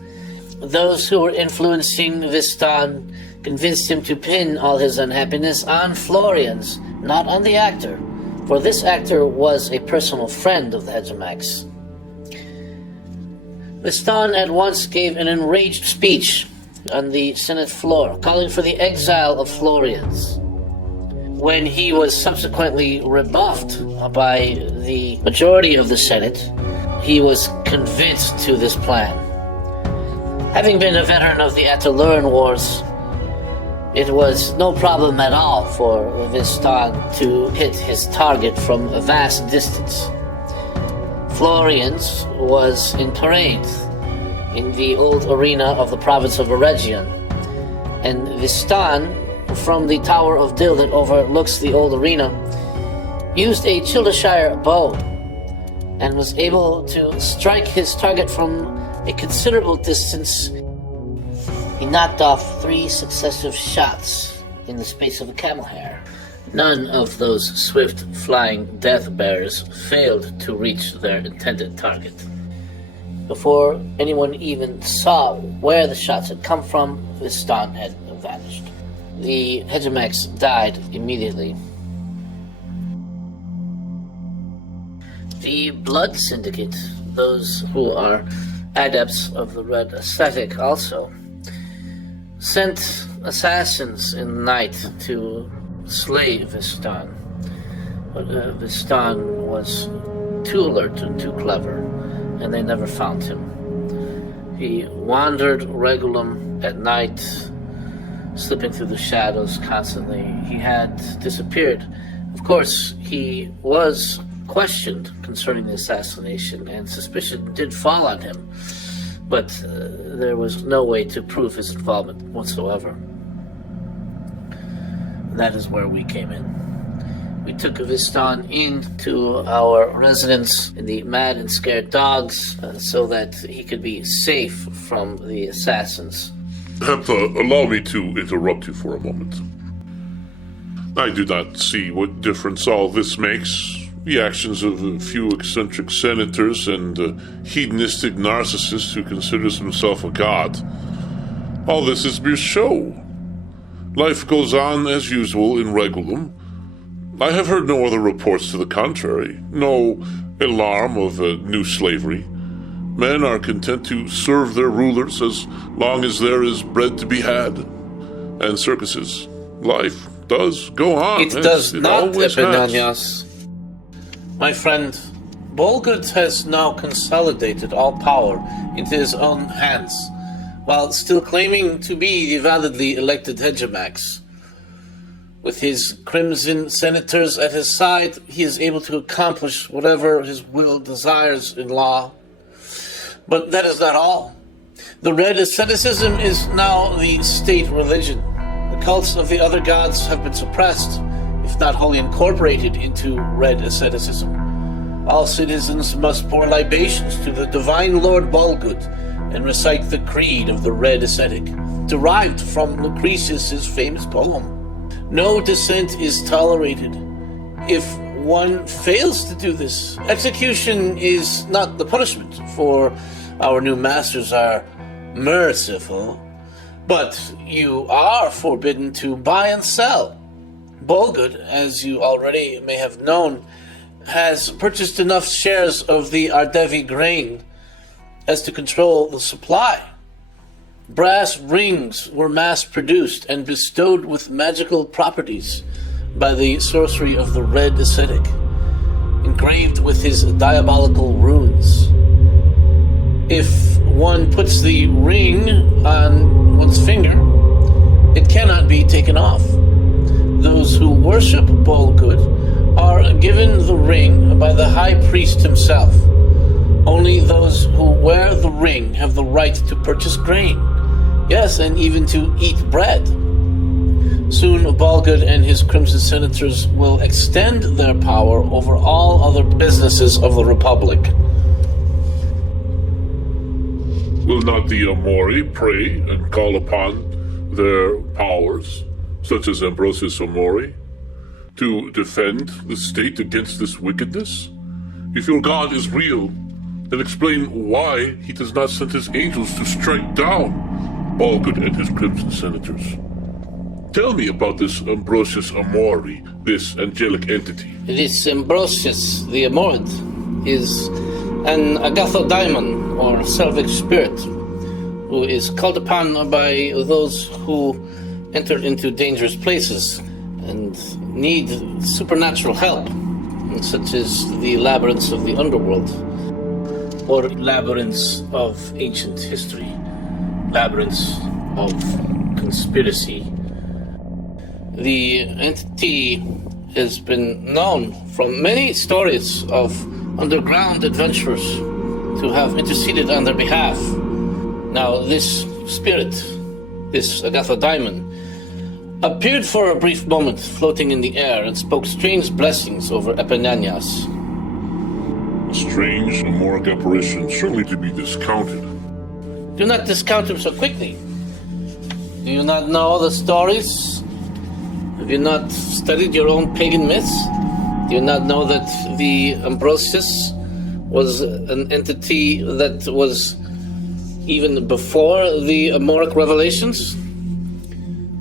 those who were influencing Vistan convinced him to pin all his unhappiness on Florians, not on the actor, for this actor was a personal friend of the Hegemox. Vistan at once gave an enraged speech on the Senate floor, calling for the exile of Florians. When he was subsequently rebuffed by the majority of the Senate, he was convinced to this plan. Having been a veteran of the Atlantis Wars, it was no problem at all for Vistan to hit his target from a vast distance. Florian's was in parade in the old arena of the province of Eregion, and Vistan, from the Tower of Dill that overlooks the old arena, used a Childeshire bow and was able to strike his target from a considerable distance. He knocked off 3 successive shots in the space of a camel hair. None of those swift flying death bears failed to reach their intended target. Before anyone even saw where the shots had come from, Vistan had vanished. The Hegemex died immediately. The Blood Syndicate, those who are adepts of the Red Ascetic also, sent assassins in the night to slay Vistan. But Vistan was too alert and too clever, and they never found him. He wandered Regulum at night, slipping through the shadows constantly. He had disappeared. Of course, he was questioned concerning the assassination, and suspicion did fall on him, but there was no way to prove his involvement whatsoever. And that is where we came in. We took Vistan into our residence in the Mad and Scared Dogs so that he could be safe from the assassins. Emperor, allow me to interrupt you for a moment. I do not see what difference all this makes. The actions of a few eccentric senators and a hedonistic narcissist who considers himself a god. All this is mere show. Life goes on as usual in Regulum. I have heard no other reports to the contrary. No alarm of new slavery. Men are content to serve their rulers as long as there is bread to be had. And circuses. Life does go on. It does not, Epinanaus. My friend, Bolgud has now consolidated all power into his own hands, while still claiming to be the validly elected Hegemex. With his crimson senators at his side, he is able to accomplish whatever his will desires in law. But that is not all. The red asceticism is now the state religion. The cults of the other gods have been suppressed, if not wholly incorporated into red asceticism. All citizens must pour libations to the divine Lord Bolgud and recite the creed of the red ascetic, derived from Lucretius's famous poem. No dissent is tolerated. If one fails to do this, execution is not the punishment, for our new masters are merciful, but you are forbidden to buy and sell. Bolgud, as you already may have known, has purchased enough shares of the Ardevi grain as to control the supply. Brass rings were mass-produced and bestowed with magical properties by the sorcery of the red ascetic, engraved with his diabolical runes. If one puts the ring on one's finger, it cannot be taken off. Those who worship Bolgud are given the ring by the high priest himself. Only those who wear the ring have the right to purchase grain. Yes, and even to eat bread. Soon Bolgud and his Crimson Senators will extend their power over all other businesses of the Republic. Will not the Amori pray and call upon their powers, such as Ambrosius Amori, to defend the state against this wickedness? If your God is real, then explain why he does not send his angels to strike down Bolgud and his Crimson Senators. Tell me about this Ambrosius Amori, this angelic entity. This Ambrosius the Amorid is an Agathodaimon, or salvage spirit, who is called upon by those who enter into dangerous places, and need supernatural help, such as the labyrinths of the underworld, or labyrinths of ancient history, labyrinths of conspiracy. The entity has been known from many stories of underground adventurers to have interceded on their behalf. Now, this spirit, this Agatha Diamond, appeared for a brief moment floating in the air and spoke strange blessings over Epinanaus. A strange, amorphic apparition, certainly to be discounted. Do not discount him so quickly. Do you not know the stories? Have you not studied your own pagan myths? Do you not know that the Ambrosius was an entity that was even before the Amoric revelations?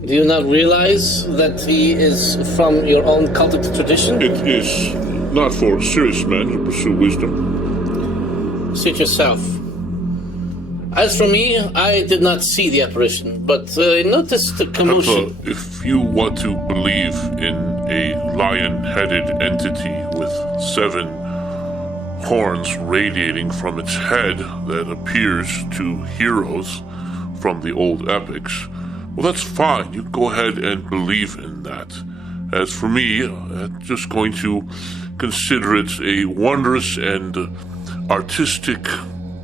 Do you not realize that he is from your own cultic tradition? It is not for serious men to pursue wisdom. Suit yourself. As for me, I did not see the apparition, but I noticed the commotion. If you want to believe in a lion-headed entity with 7 horns radiating from its head that appears to heroes from the old epics, well, that's fine. You go ahead and believe in that. As for me, I'm just going to consider it a wondrous and artistic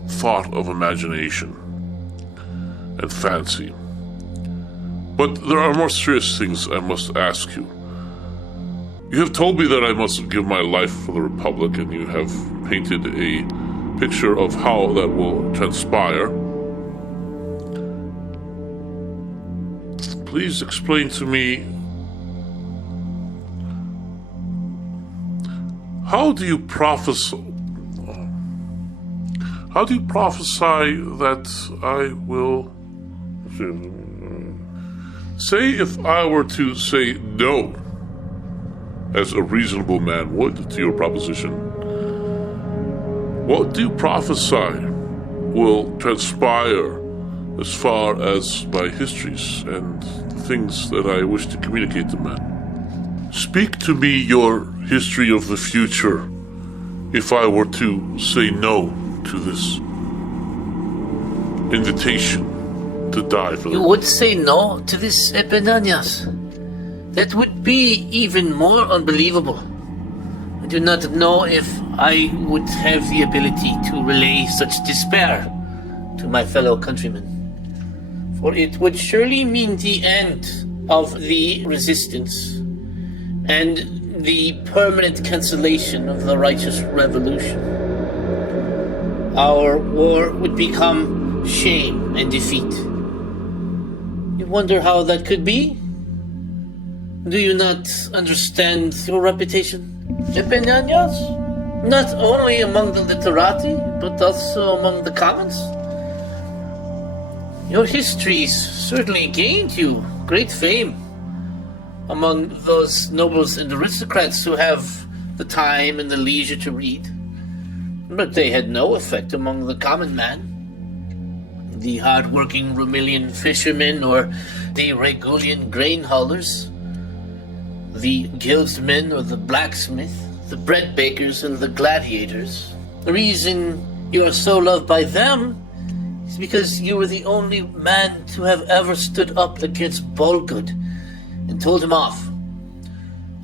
thought of imagination and fancy. But there are more serious things I must ask you. You have told me that I must give my life for the Republic, and you have painted a picture of how that will transpire. Please explain to me, how do you prophesy that I will... Say if I were to say no, as a reasonable man would, to your proposition, what do you prophesy will transpire as far as my histories and the things that I wish to communicate to men? Speak to me your history of the future if I were to say no to this invitation to die for You would say no to this Epinanaus? That would be even more unbelievable. I do not know if I would have the ability to relay such despair to my fellow countrymen. For it would surely mean the end of the resistance and the permanent cancellation of the righteous revolution. Our war would become shame and defeat. You wonder how that could be? Do you not understand your reputation, Epinanaus? Not only among the literati, but also among the commons? Your histories certainly gained you great fame among those nobles and aristocrats who have the time and the leisure to read. But they had no effect among the common man. The hard-working Rumilian fishermen or the Regulian grain haulers, the guildsmen or the blacksmith, the bread bakers and the gladiators. The reason you are so loved by them is because you were the only man to have ever stood up against Bolgud and told him off.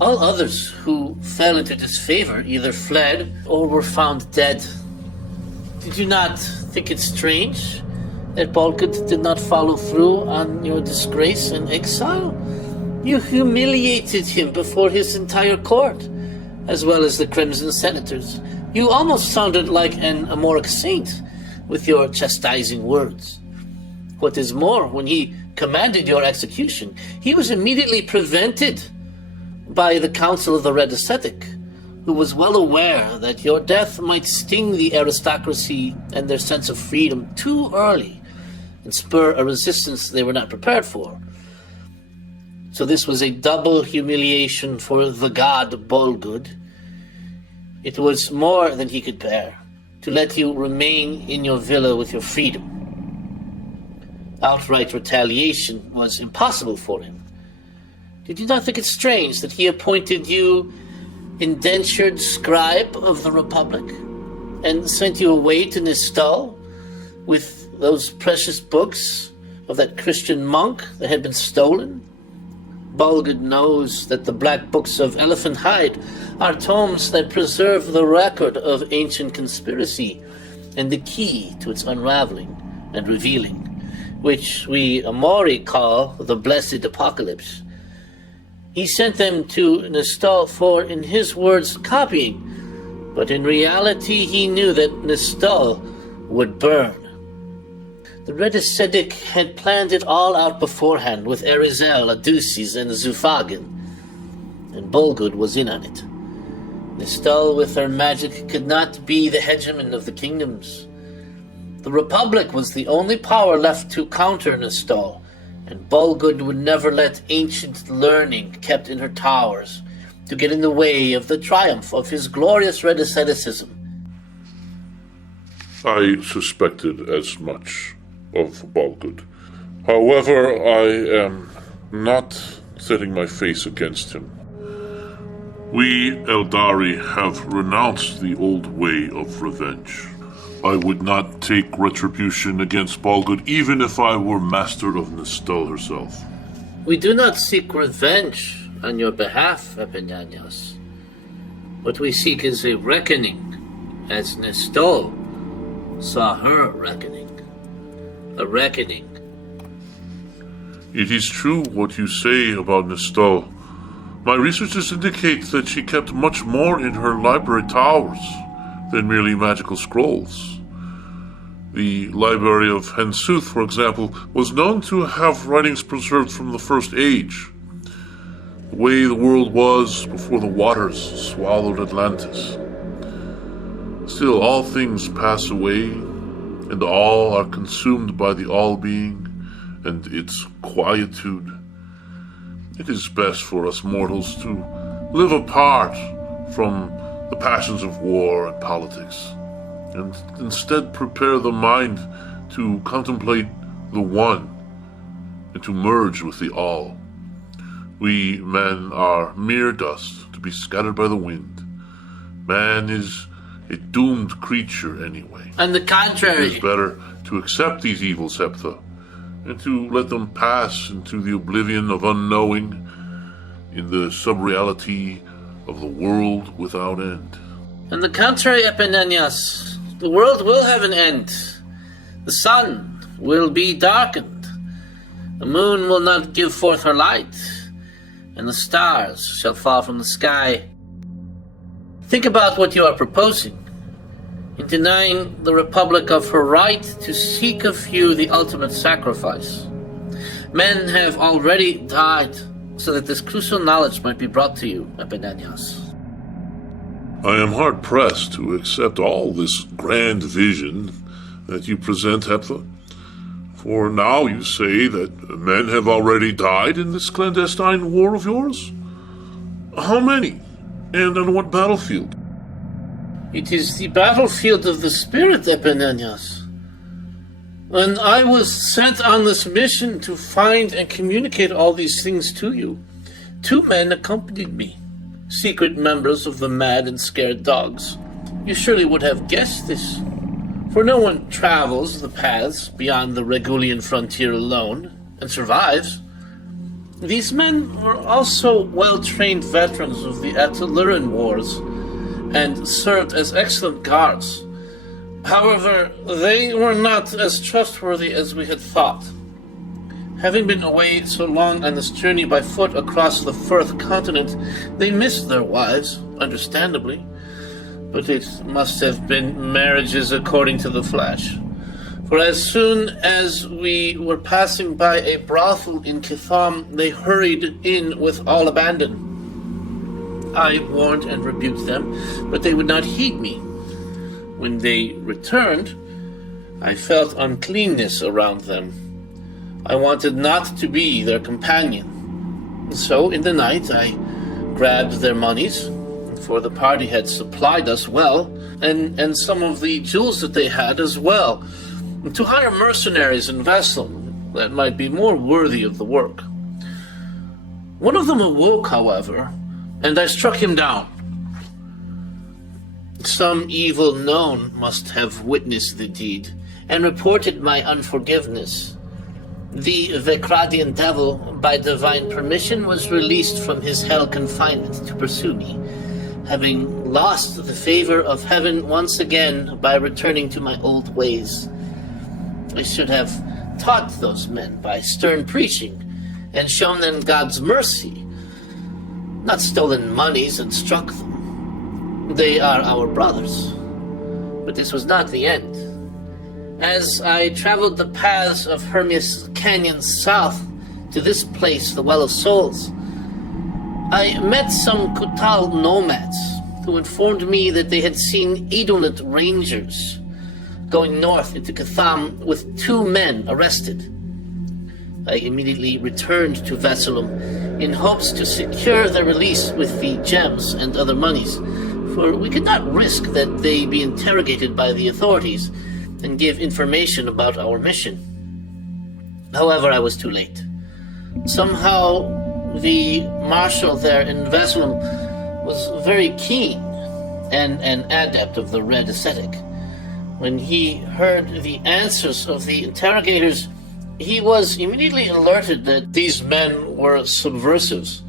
All others who fell into disfavor either fled or were found dead. Did you not think it strange that Bolgud did not follow through on your disgrace and exile? You humiliated him before his entire court, as well as the Crimson Senators. You almost sounded like an Amoric saint with your chastising words. What is more, when he commanded your execution, he was immediately prevented by the Council of the Red Ascetic, who was well aware that your death might sting the aristocracy and their sense of freedom too early and spur a resistance they were not prepared for. So this was a double humiliation for the god Bolgud. It was more than he could bear to let you remain in your villa with your freedom. Outright retaliation was impossible for him. Did you not think it strange that he appointed you indentured scribe of the Republic and sent you away to Nistal with those precious books of that Christian monk that had been stolen? Bolgud knows that the black books of Elephant Hide are tomes that preserve the record of ancient conspiracy and the key to its unraveling and revealing, which we Amori call the Blessed Apocalypse. He sent them to Nistal for, in his words, copying, but in reality he knew that Nistal would burn. The Red Ascetic had planned it all out beforehand with Erizel, Adusis, and Zufagin, and Bolgud was in on it. Nistal with her magic could not be the hegemon of the kingdoms. The Republic was the only power left to counter Nistal, and Bolgud would never let ancient learning kept in her towers to get in the way of the triumph of his glorious Red Asceticism. I suspected as much of Bolgud. However, I am not setting my face against him. We Eldari have renounced the old way of revenge. I would not take retribution against Bolgud even if I were master of Nistal herself. We do not seek revenge on your behalf, Epinanaus. What we seek is a reckoning, as Nistal saw her reckoning. A reckoning. It is true what you say about Nistal. My researches indicate that she kept much more in her library towers than merely magical scrolls. The Library of Hensuth, for example, was known to have writings preserved from the First Age, the way the world was before the waters swallowed Atlantis. Still, all things pass away, and all are consumed by the All-Being and its quietude. It is best for us mortals to live apart from the passions of war and politics, and instead prepare the mind to contemplate the One and to merge with the All. We men are mere dust to be scattered by the wind. Man is a doomed creature anyway. On the contrary, it is better to accept these evils, Heptha, and to let them pass into the oblivion of unknowing in the subreality of the world without end. on the contrary, Epinanaus, the world will have an end. The sun will be darkened. The moon will not give forth her light, and the stars shall fall from the sky. Think about what you are proposing. In denying the Republic of her right to seek of you the ultimate sacrifice. Men have already died so that this crucial knowledge might be brought to you, Epinanaus. I am hard-pressed to accept all this grand vision that you present, Heptha. For now you say that men have already died in this clandestine war of yours? How many? And on what battlefield? It is the battlefield of the spirit, Epinanaus. When I was sent on this mission to find and communicate all these things to you, 2 men accompanied me, secret members of the Mad and Scared Dogs. You surely would have guessed this, for no one travels the paths beyond the Regulian frontier alone and survives. These men were also well-trained veterans of the Atalaran Wars and served as excellent guards. However, they were not as trustworthy as we had thought. Having been away so long on this journey by foot across the Firth continent, they missed their wives, understandably. But it must have been marriages according to the flesh. For as soon as we were passing by a brothel in Kitham, they hurried in with all abandon. I warned and rebuked them, but they would not heed me. When they returned, I felt uncleanness around them. I wanted not to be their companion. So in the night I grabbed their monies, for the party had supplied us well, and some of the jewels that they had as well, to hire mercenaries and vessels that might be more worthy of the work. One of them awoke, however, and I struck him down. Some evil known must have witnessed the deed and reported my unforgiveness. The Vecradian devil, by divine permission, was released from his hell confinement to pursue me, having lost the favor of heaven once again by returning to my old ways. I should have taught those men by stern preaching and shown them God's mercy, not stolen monies and struck them. They are our brothers. But this was not the end. As I traveled the paths of Hermes Canyon south to this place, the Well of Souls, I met some Kutal nomads who informed me that they had seen Edolit rangers going north into Catham with 2 men arrested. I immediately returned to Vassalum in hopes to secure their release with the gems and other monies, for we could not risk that they be interrogated by the authorities and give information about our mission. However, I was too late. Somehow, the marshal there in Vassalum was very keen and an adept of the red ascetic. When he heard the answers of the interrogators, he was immediately alerted that these men were subversives.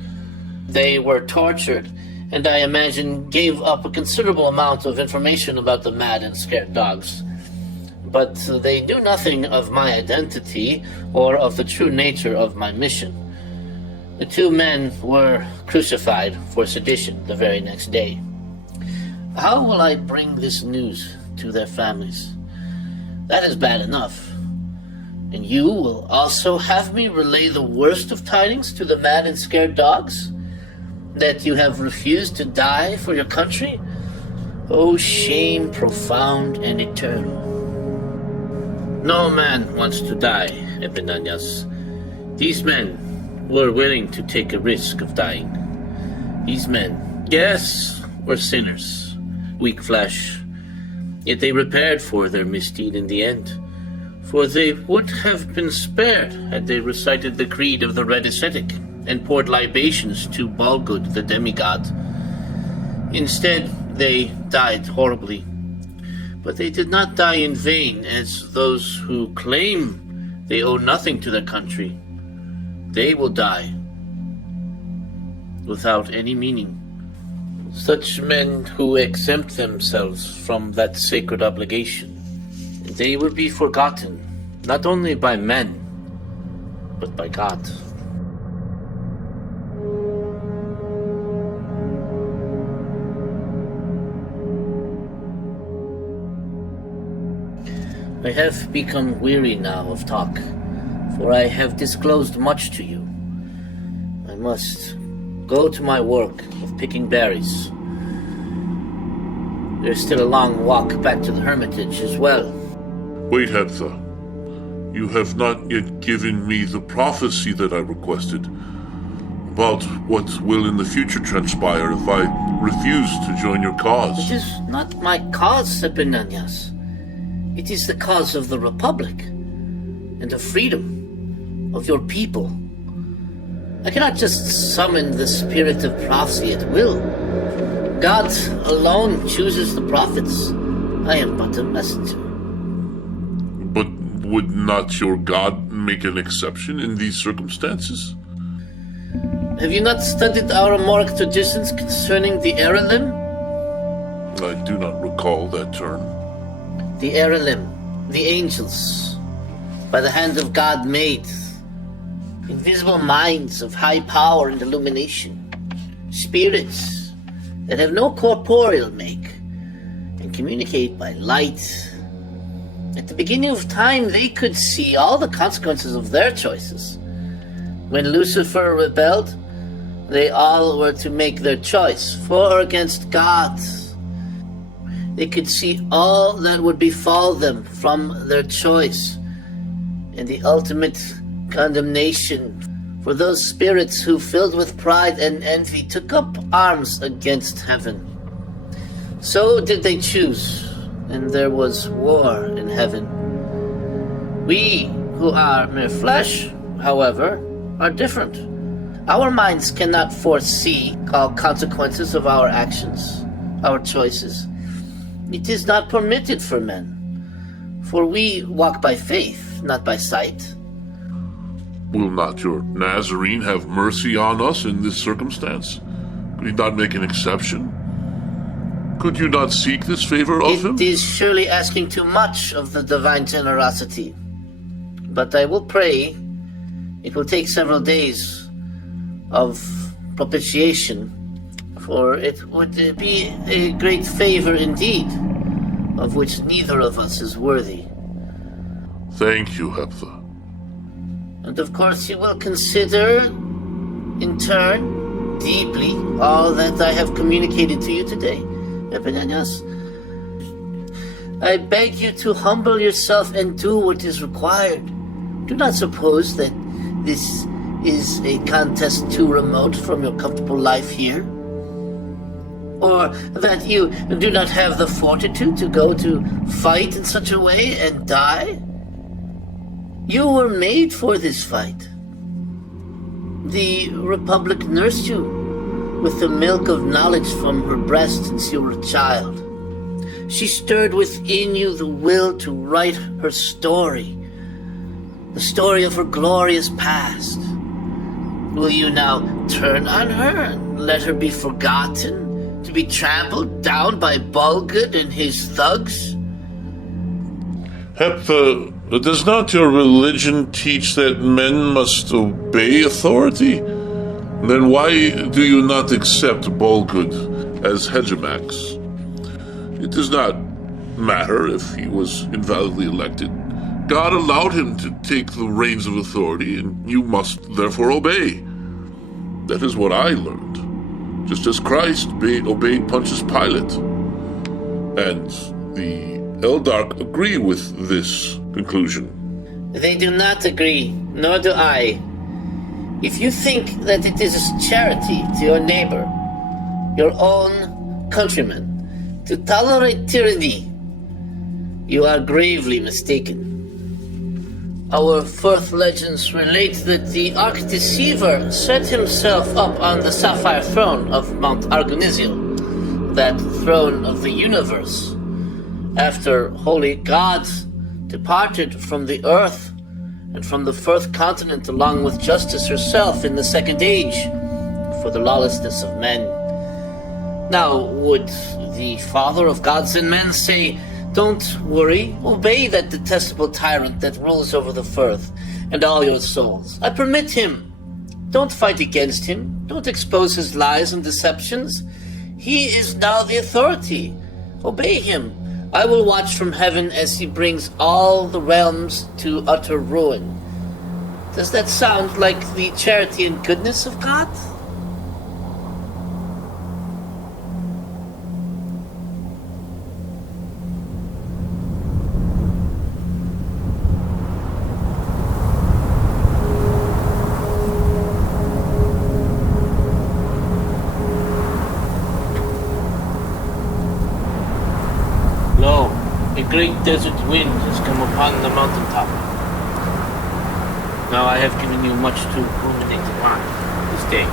They were tortured, and I imagine gave up a considerable amount of information about the mad and scared dogs. But they knew nothing of my identity or of the true nature of my mission. The 2 men were crucified for sedition the very next day. How will I bring this news to their families? That is bad enough. And you will also have me relay the worst of tidings to the mad and scared dogs? That you have refused to die for your country? Oh, shame profound and eternal. No man wants to die, Epinanaus. These men were willing to take a risk of dying. These men, yes, were sinners, weak flesh, yet they repaired for their misdeed in the end, for they would have been spared had they recited the creed of the red ascetic and poured libations to Bolgud, the demigod. Instead, they died horribly. But they did not die in vain, as those who claim they owe nothing to their country. They will die without any meaning. Such men who exempt themselves from that sacred obligation, they will be forgotten, not only by men, but by God. I have become weary now of talk, for I have disclosed much to you. I must go to my work of picking berries. There's still a long walk back to the hermitage as well. Wait, Heptha. You have not yet given me the prophecy that I requested about what will in the future transpire if I refuse to join your cause. It is not my cause, Epinanaus. It is the cause of the Republic and of freedom of your people. I cannot just summon the spirit of prophecy at will. God alone chooses the prophets. I am but a messenger. But would not your God make an exception in these circumstances? Have you not studied our Amoric traditions concerning the Eralim? I do not recall that term. The Eralim, the angels, by the hand of God made, invisible minds of high power and illumination, spirits that have no corporeal make and communicate by light. At the beginning of time, they could see all the consequences of their choices. When Lucifer rebelled, they all were to make their choice, for or against God. They could see all that would befall them from their choice, and the ultimate condemnation for those spirits who, filled with pride and envy, took up arms against heaven. So did they choose, and there was war in heaven. We, who are mere flesh, however, are different. Our minds cannot foresee all consequences of our actions, our choices. It is not permitted for men, for we walk by faith, not by sight. Will not your Nazarene have mercy on us in this circumstance? Could he not make an exception? Could you not seek this favor of him? It is surely asking too much of the divine generosity. But I will pray. It will take several days of propitiation, for it would be a great favor indeed, of which neither of us is worthy. Thank you, Heptha. And of course you will consider, in turn, deeply, all that I have communicated to you today, Epinanaus. I beg you to humble yourself and do what is required. Do not suppose that this is a contest too remote from your comfortable life here, or that you do not have the fortitude to go to fight in such a way and die. You were made for this fight. The Republic nursed you with the milk of knowledge from her breast since you were a child. She stirred within you the will to write her story, the story of her glorious past. Will you now turn on her and let her be forgotten, to be trampled down by Bolgud and his thugs? Heptha, does not your religion teach that men must obey authority? Then why do you not accept Bolgud as Hegemox? It does not matter if he was invalidly elected. God allowed him to take the reins of authority, and you must therefore obey. That is what I learned, just as Christ obeyed Pontius Pilate. And the ELDARK agree with this conclusion. They do not agree, nor do I. If you think that it is a charity to your neighbor, your own countrymen, to tolerate tyranny, you are gravely mistaken. Our fourth legends relate that the Arch-Deceiver set himself up on the sapphire throne of Mount Argonisium, that throne of the universe, after holy gods departed from the earth and from the fourth continent along with justice herself in the second age for the lawlessness of men. Now, would the father of gods and men say, "Don't worry, obey that detestable tyrant that rules over the firth and all your souls. I permit him. Don't fight against him. Don't expose his lies and deceptions. He is now the authority. Obey him. I will watch from heaven as he brings all the realms to utter ruin." Does that sound like the charity and goodness of God? Lo, a great desert wind has come upon the mountaintop. Now I have given you much to ruminate upon this day.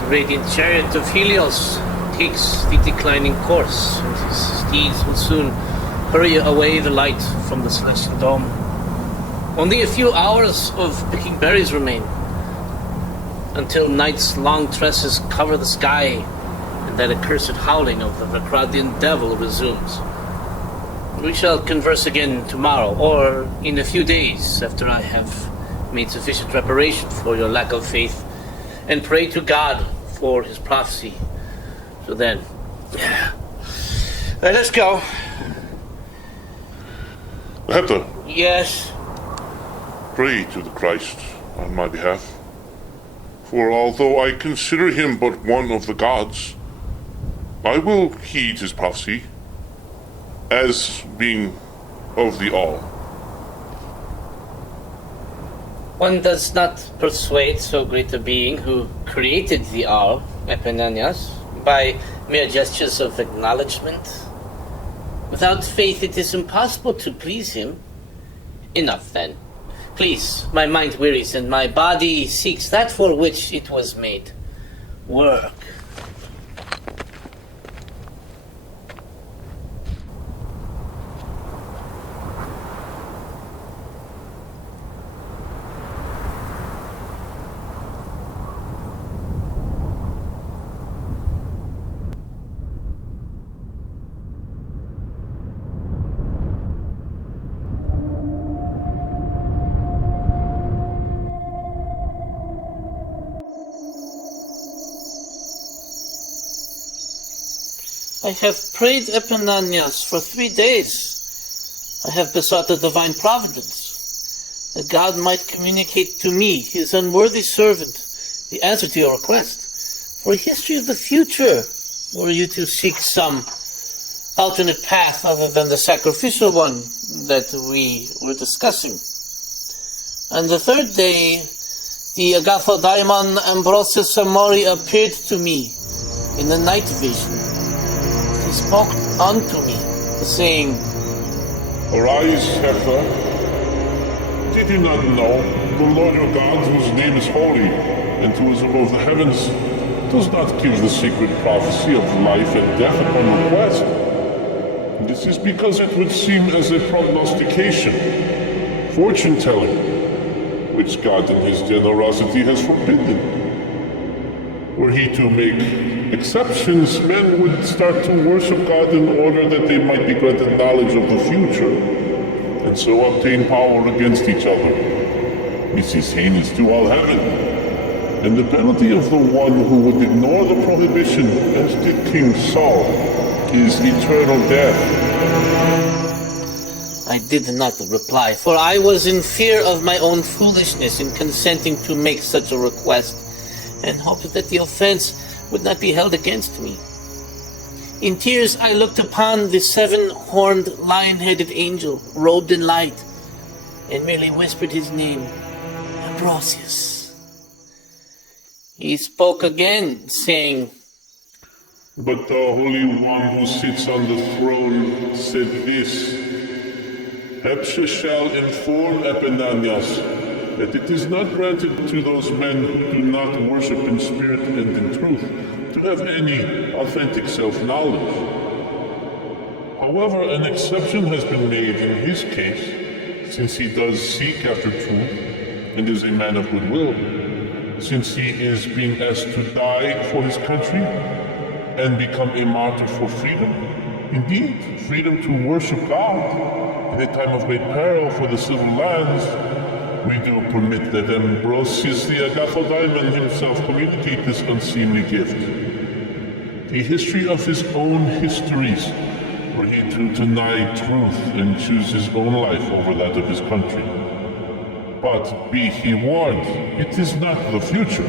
The radiant chariot of Helios takes the declining course, and his steeds will soon hurry away the light from the celestial dome. Only a few hours of picking berries remain, until night's long tresses cover the sky, and that accursed howling of the Vracradian devil resumes. We shall converse again tomorrow, or in a few days after I have made sufficient reparation for your lack of faith, and pray to God for his prophecy. So then, let us go. Heptha, Yes. pray to the Christ on my behalf. For although I consider him but one of the gods, I will heed his prophecy as being of the all. One does not persuade so great a being who created the all, Epinanaus, by mere gestures of acknowledgement. Without faith it is impossible to please him. Enough then. Please, my mind wearies and my body seeks that for which it was made. Work. I have prayed Epinanaus for 3 days. I have besought the divine providence, that God might communicate to me, his unworthy servant, the answer to your request. For a history of the future, were you to seek some alternate path other than the sacrificial one that we were discussing. On the 3rd day, the Agathodaimon Ambrosius Amori appeared to me in the night vision. He spoke unto me, saying, Arise, Hector. Did you not know the Lord your God, whose name is holy, and who is above the heavens, does not give the secret prophecy of life and death upon request? This is because it would seem as a prognostication, fortune-telling, which God in his generosity has forbidden. Were he to make exceptions, men would start to worship God in order that they might be granted knowledge of the future, and so obtain power against each other. This is heinous to all heaven, and the penalty of the one who would ignore the prohibition, as did King Saul, is eternal death. I did not reply, for I was in fear of my own foolishness in consenting to make such a request, and hoped that the offense would not be held against me. In tears I looked upon the 7-horned, lion-headed angel, robed in light, and merely whispered his name, Ambrosius. He spoke again, saying, But the Holy One who sits on the throne said this, Hepsha shall inform Epinanaus that it is not granted to those men who do not worship in spirit and in truth to have any authentic self-knowledge. However, an exception has been made in his case, since he does seek after truth and is a man of goodwill, since he is being asked to die for his country and become a martyr for freedom. Indeed, freedom to worship God in a time of great peril for the civil lands. We do permit that Ambrosius the Agathodaimon himself communicate this unseemly gift. The history of his own histories, were he to deny truth and choose his own life over that of his country. But be he warned, it is not the future,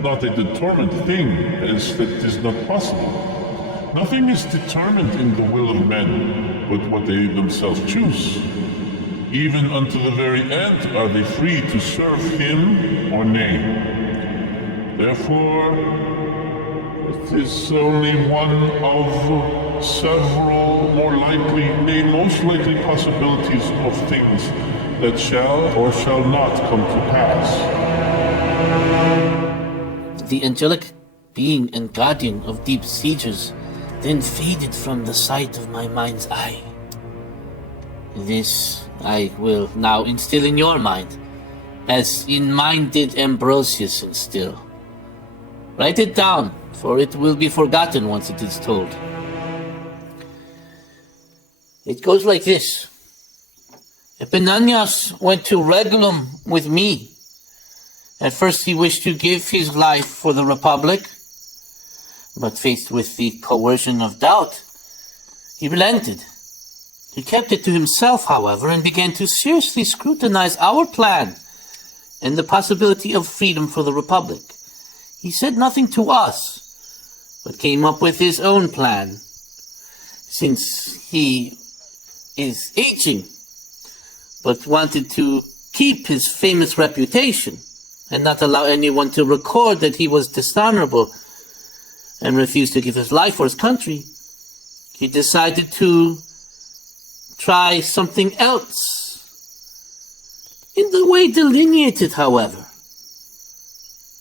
not a determined thing, as that is not possible. Nothing is determined in the will of men, but what they themselves choose. Even unto the very end are they free to serve him or nay. Therefore, it is only one of several more likely, nay, most likely possibilities of things that shall or shall not come to pass. The angelic being and guardian of deep sieges then faded from the sight of my mind's eye. This I will now instill in your mind, as in mine did Ambrosius instill. Write it down, for it will be forgotten once it is told. It goes like this. Epinanaus went to Regulum with me. At first he wished to give his life for the Republic, but faced with the coercion of doubt, he relented. He kept it to himself, however, and began to seriously scrutinize our plan and the possibility of freedom for the Republic. He said nothing to us, but came up with his own plan. Since he is aging, but wanted to keep his famous reputation and not allow anyone to record that he was dishonorable and refused to give his life for his country, he decided to try something else. In the way delineated, however.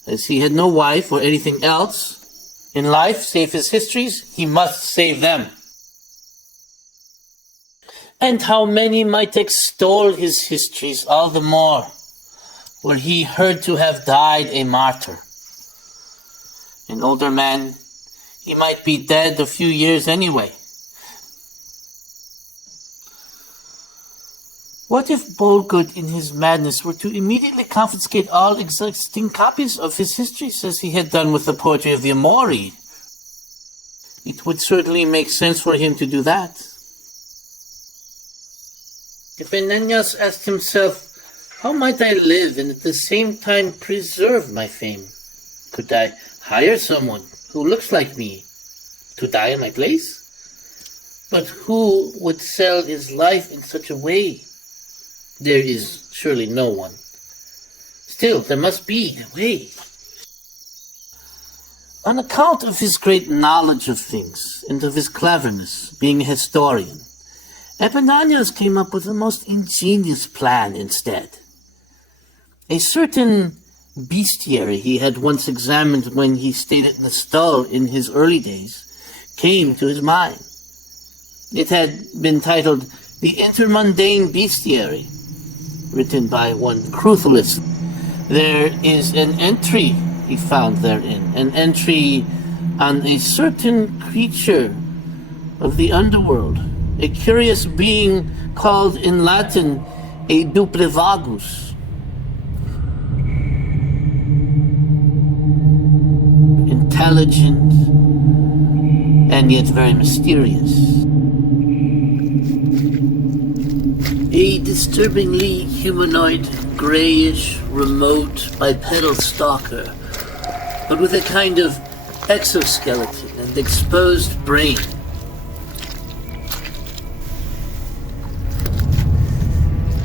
As he had no wife or anything else in life save his histories, he must save them. And how many might extol his histories all the more, were he heard to have died a martyr. An older man, he might be dead a few years anyway. What if Bolgud in his madness were to immediately confiscate all existing copies of his histories as he had done with the poetry of the Amori? It would certainly make sense for him to do that. Epinanaus asked himself, how might I live and at the same time preserve my fame? Could I hire someone who looks like me to die in my place? But who would sell his life in such a way? There is surely no one. Still, there must be a way. On account of his great knowledge of things and of his cleverness, being a historian, Epinanaus came up with the most ingenious plan instead. A certain bestiary he had once examined when he stayed at the stall in his early days came to his mind. It had been titled The Intermundane Bestiary, written by one Cruthulus. There is an entry he found therein, an entry on a certain creature of the underworld, a curious being called in Latin a duplevagus. Intelligent and yet very mysterious. A disturbingly humanoid, grayish, remote, bipedal stalker, but with a kind of exoskeleton and exposed brain.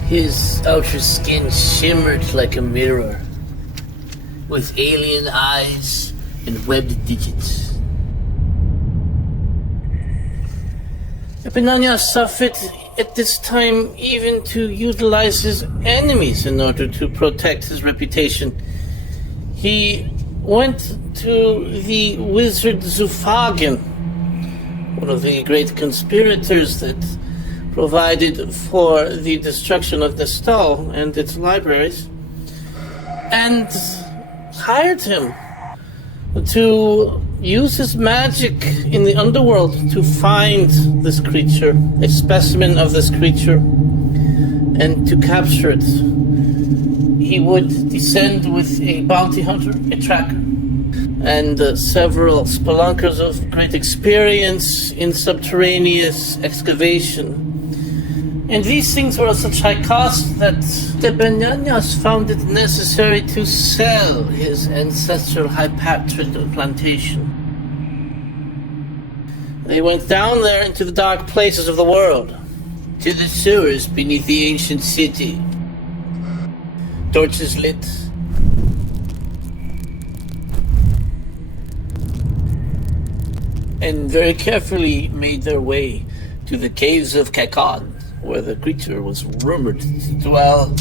His outer skin shimmered like a mirror, with alien eyes and webbed digits. Epinanaus saw fit at this time even to utilize his enemies in order to protect his reputation. He went to the wizard Zufagen, one of the great conspirators that provided for the destruction of the stall and its libraries, and hired him to use his magic in the underworld to find this creature, a specimen of this creature, and to capture it. He would descend with a bounty hunter, a tracker, and several spelunkers of great experience in subterraneous excavation. And these things were of such high cost that Epinanaus found it necessary to sell his ancestral Hypatrid plantation. They went down there into the dark places of the world, to the sewers beneath the ancient city. Torches lit. And very carefully made their way to the caves of Kakon, where the creature was rumored to dwell.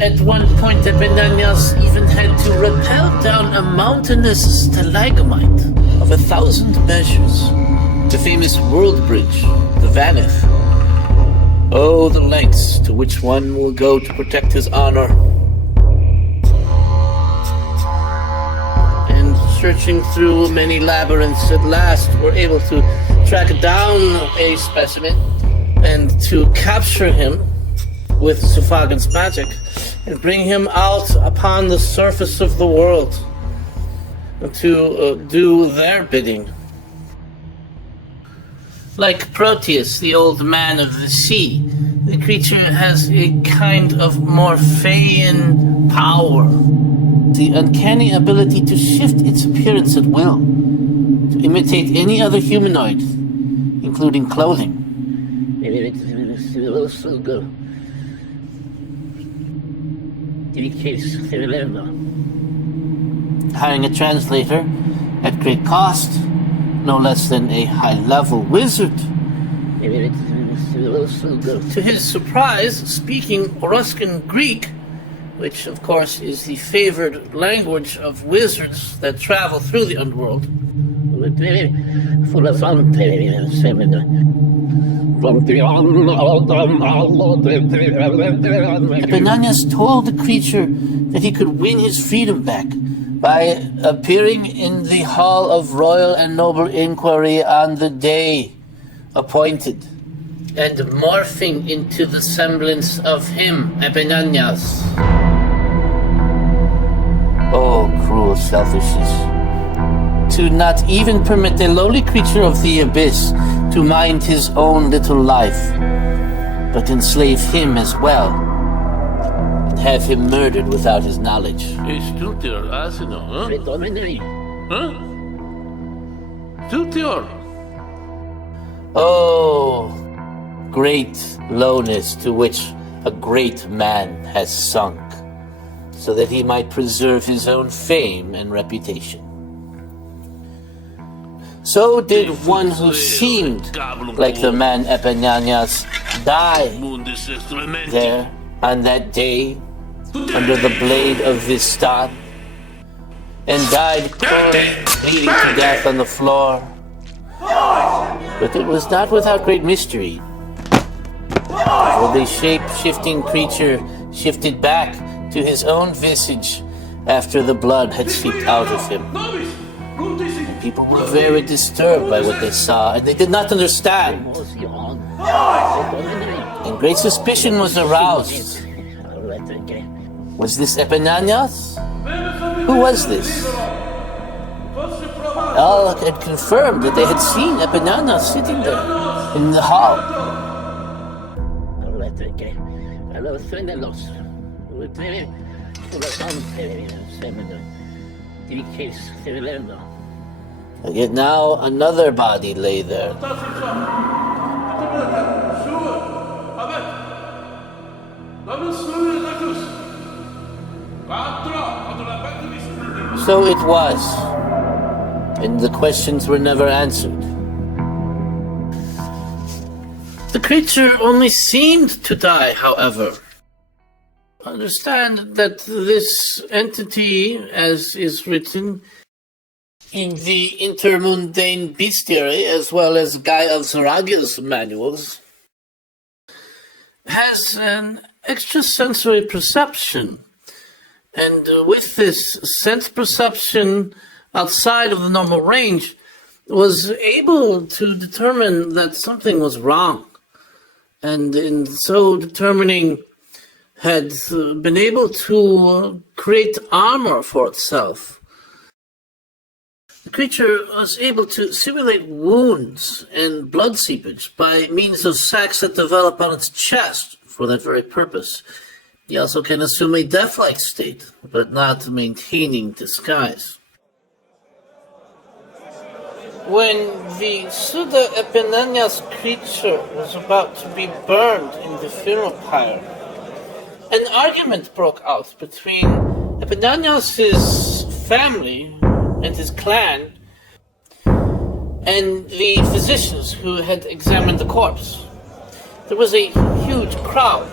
At one point, Epinanaus even had to rappel down a mountainous stalagmite of 1,000 measures, the famous world bridge, the Vanith. Oh, the lengths to which one will go to protect his honor. And searching through many labyrinths, at last were able to track down a specimen and to capture him with Zufagen's magic and bring him out upon the surface of the world to do their bidding. Like Proteus, the old man of the sea, the creature has a kind of Morphean power, the uncanny ability to shift its appearance at will, to imitate any other humanoid, including clothing. Hiring a translator at great cost, no less than a high-level wizard. To his surprise, speaking Oruscan Greek, which of course is the favored language of wizards that travel through the underworld, Epinanaus told the creature that he could win his freedom back by appearing in the Hall of Royal and Noble Inquiry on the day appointed, and morphing into the semblance of him, Epinanaus. Oh, cruel selfishness. To not even permit a lowly creature of the abyss to mind his own little life, but enslave him as well, and have him murdered without his knowledge. Oh, great lowness to which a great man has sunk, so that he might preserve his own fame and reputation. So did one who seemed like the man Epinanaus die there on that day under the blade of Vistan, and died bleeding to death on the floor. But it was not without great mystery, for the shape-shifting creature shifted back to his own visage after the blood had seeped out of him. People were very disturbed by what they saw, and they did not understand. And great suspicion was aroused. Was this Epinanaus? Who was this? All had confirmed that they had seen Epinanaus sitting there in the hall. And yet now another body lay there. So it was, and the questions were never answered. The creature only seemed to die, however. Understand that this entity, as is written in the intermundane bestiary, as well as Guy of Zaraga's manuals, has an extrasensory perception. And with this sense perception outside of the normal range, was able to determine that something was wrong. And in so determining, had been able to create armor for itself. The creature was able to simulate wounds and blood seepage by means of sacs that develop on its chest for that very purpose. He also can assume a death-like state, but not maintaining disguise. When the pseudo-Epinanaus creature was about to be burned in the funeral pyre, an argument broke out between Epinanaus' family and his clan and the physicians who had examined the corpse. There was a huge crowd.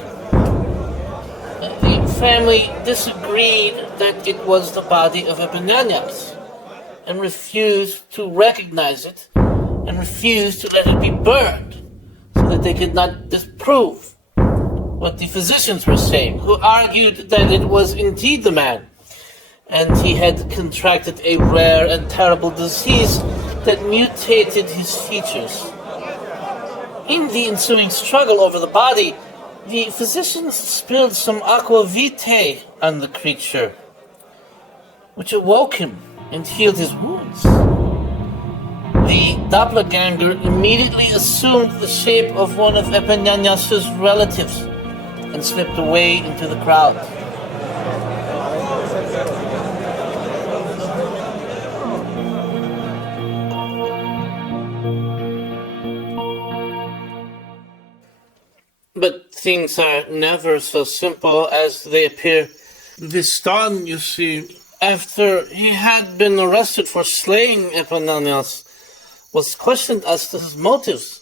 The family disagreed that it was the body of Epinanaus and refused to recognize it and refused to let it be burned so that they could not disprove what the physicians were saying, who argued that it was indeed the man, and he had contracted a rare and terrible disease that mutated his features. In the ensuing struggle over the body, the physicians spilled some aqua vitae on the creature, which awoke him and healed his wounds. The doppelganger immediately assumed the shape of one of Epinanaus' relatives and slipped away into the crowd. But things are never so simple as they appear. Vistan, you see, after he had been arrested for slaying Epinanaus, was questioned as to his motives,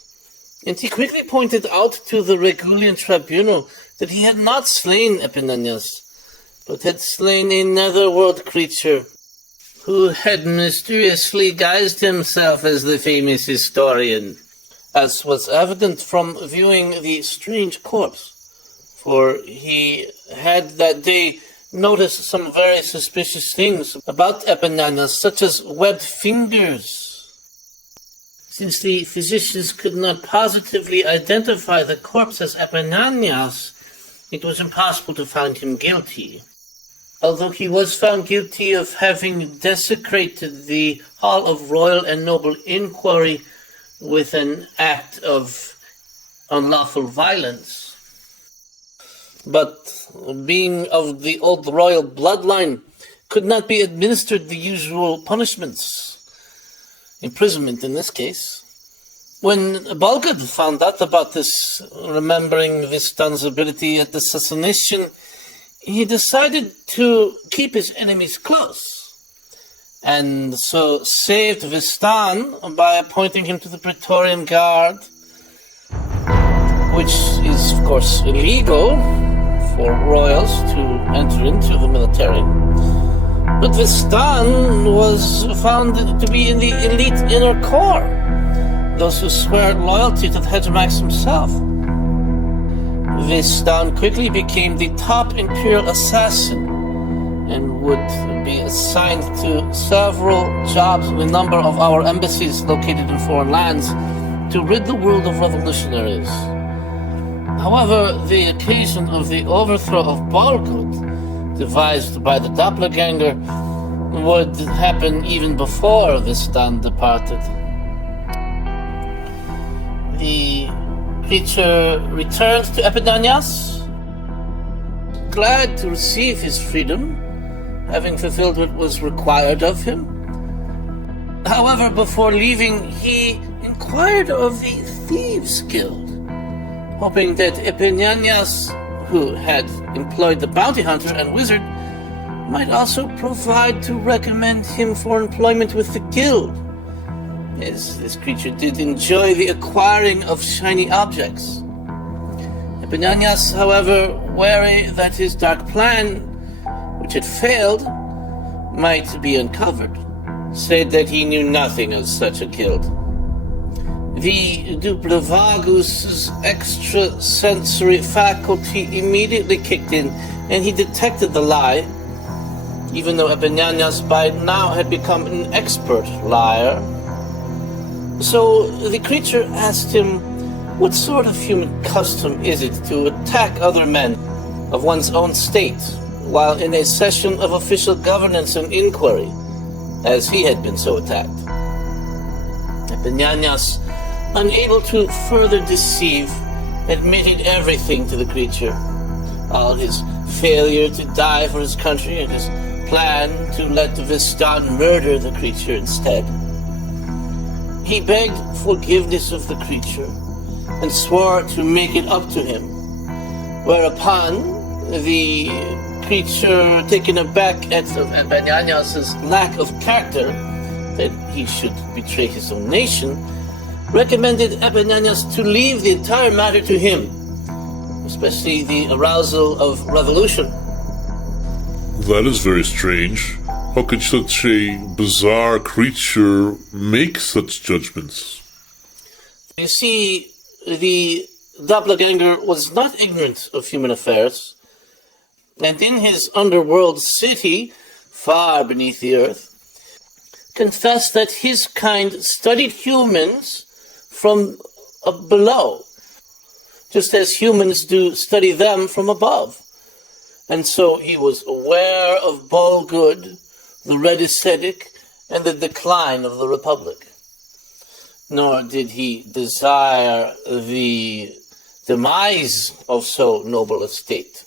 And he quickly pointed out to the Regulian tribunal that he had not slain Epinanaus, but had slain a netherworld creature who had mysteriously guised himself as the famous historian, as was evident from viewing the strange corpse, for he had that day noticed some very suspicious things about Epinanaus, such as webbed fingers. Since the physicians could not positively identify the corpse as Epinanaus, it was impossible to find him guilty. Although he was found guilty of having desecrated the Hall of Royal and Noble Inquiry with an act of unlawful violence. But being of the old royal bloodline, could not be administered the usual punishments. Imprisonment in this case. When Bolgud found out about this, remembering Vistan's ability at assassination, he decided to keep his enemies close, and so saved Vistan by appointing him to the Praetorian Guard, which is, of course, illegal for royals to enter into the military. But Vistan was found to be in the elite inner core, those who swear loyalty to the Hegemox himself. Vistan quickly became the top imperial assassin and would be assigned to several jobs in a number of our embassies located in foreign lands to rid the world of revolutionaries. However, the occasion of the overthrow of Bolgud, devised by the doppelganger, would happen even before Vistan departed. The creature returned to Epinanaus, glad to receive his freedom, having fulfilled what was required of him. However, before leaving, he inquired of the Thieves' Guild, hoping that Epinanaus, who had employed the bounty hunter and wizard, might also provide to recommend him for employment with the guild, as this creature did enjoy the acquiring of shiny objects. Epinanaus, however, wary that his dark plan, which had failed, might be uncovered, said that he knew nothing of such a guild. The Duplevagus' extrasensory faculty immediately kicked in, and he detected the lie, even though Epinanaus by now had become an expert liar. So the creature asked him, what sort of human custom is it to attack other men of one's own state while in a session of official governance and inquiry, as he had been so attacked? Epinanaus, unable to further deceive, admitted everything to the creature. All his failure to die for his country and his plan to let Vistan murder the creature instead. He begged forgiveness of the creature and swore to make it up to him, whereupon the creature, taken aback at Epinanaus' lack of character, that he should betray his own nation, recommended Epinanaus to leave the entire matter to him, especially the arousal of revolution. That is very strange. How could such a bizarre creature make such judgments? You see, the doppelganger was not ignorant of human affairs, and in his underworld city, far beneath the earth, confessed that his kind studied humans from below, just as humans do study them from above. And so he was aware of Bolgud, the Red Ascetic, and the decline of the Republic. Nor did he desire the demise of so noble a state.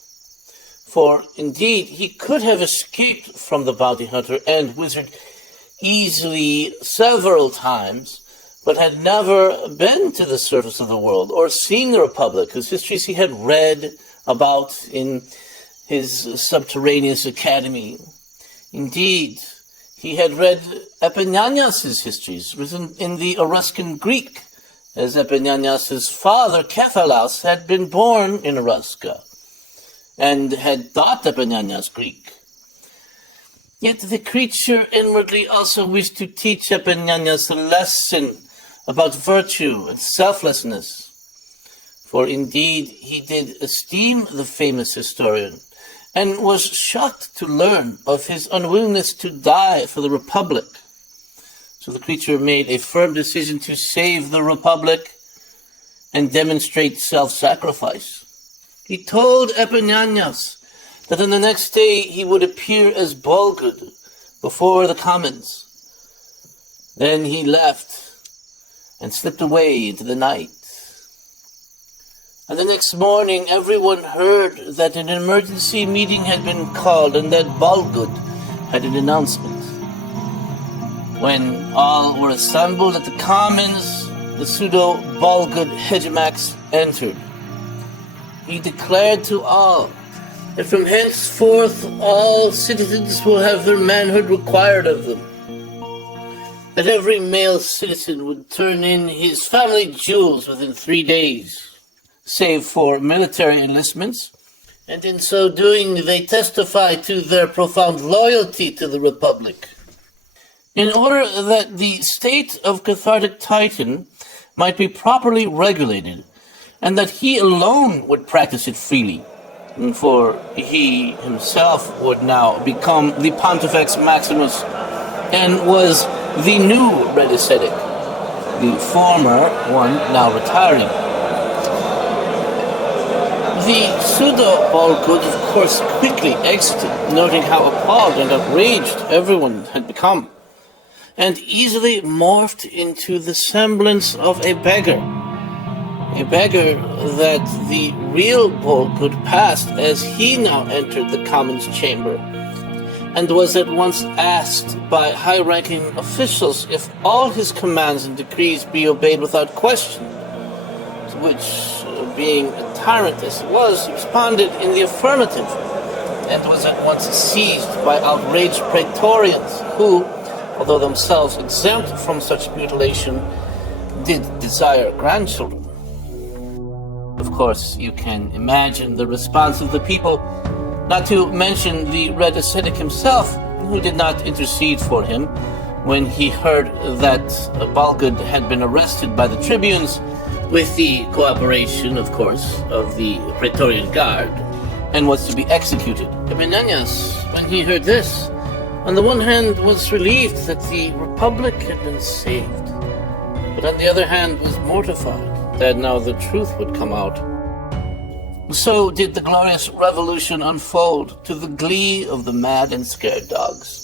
For indeed, he could have escaped from the bounty hunter and wizard easily several times, but had never been to the surface of the world or seen the Republic, whose histories he had read about in his subterraneous academy. Indeed, he had read Epinanaus' histories, written in the Etruscan Greek, as Epinanaus' father, Cephalus, had been born in Eruska, and had taught Epinanaus Greek. Yet the creature inwardly also wished to teach Epinanaus a lesson about virtue and selflessness. For indeed he did esteem the famous historian, and was shocked to learn of his unwillingness to die for the Republic. So the creature made a firm decision to save the Republic and demonstrate self-sacrifice. He told Epinanaus that on the next day he would appear as Bolgud before the commons. Then he left and slipped away into the night. And the next morning everyone heard that an emergency meeting had been called and that Bolgud had an announcement. When all were assembled at the commons, the pseudo-Bolgud Hegimax entered. He declared to all that from henceforth all citizens will have their manhood required of them. That every male citizen would turn in his family jewels within 3 days, save for military enlistments, and in so doing they testify to their profound loyalty to the Republic. In order that the state of cathartic Titan might be properly regulated, and that he alone would practice it freely, for he himself would now become the Pontifex Maximus, and was the new red ascetic, the former one now retiring. The pseudo-Bolgud, of course, quickly exited, noting how appalled and outraged everyone had become, and easily morphed into the semblance of a beggar that the real Bolgud passed as he now entered the Commons chamber, and was at once asked by high-ranking officials if all his commands and decrees be obeyed without question, to which, being a tyrant as he was, he responded in the affirmative, and was at once seized by outraged praetorians who, although themselves exempt from such mutilation, did desire grandchildren. Of course, you can imagine the response of the people, not to mention the red ascetic himself, who did not intercede for him when he heard that Bolgud had been arrested by the tribunes with the cooperation, of course, of the Praetorian Guard, and was to be executed. Epinanaus, when he heard this, on the one hand was relieved that the Republic had been saved, but on the other hand was mortified that now the truth would come out. So did the glorious revolution unfold to the glee of the mad and scared dogs.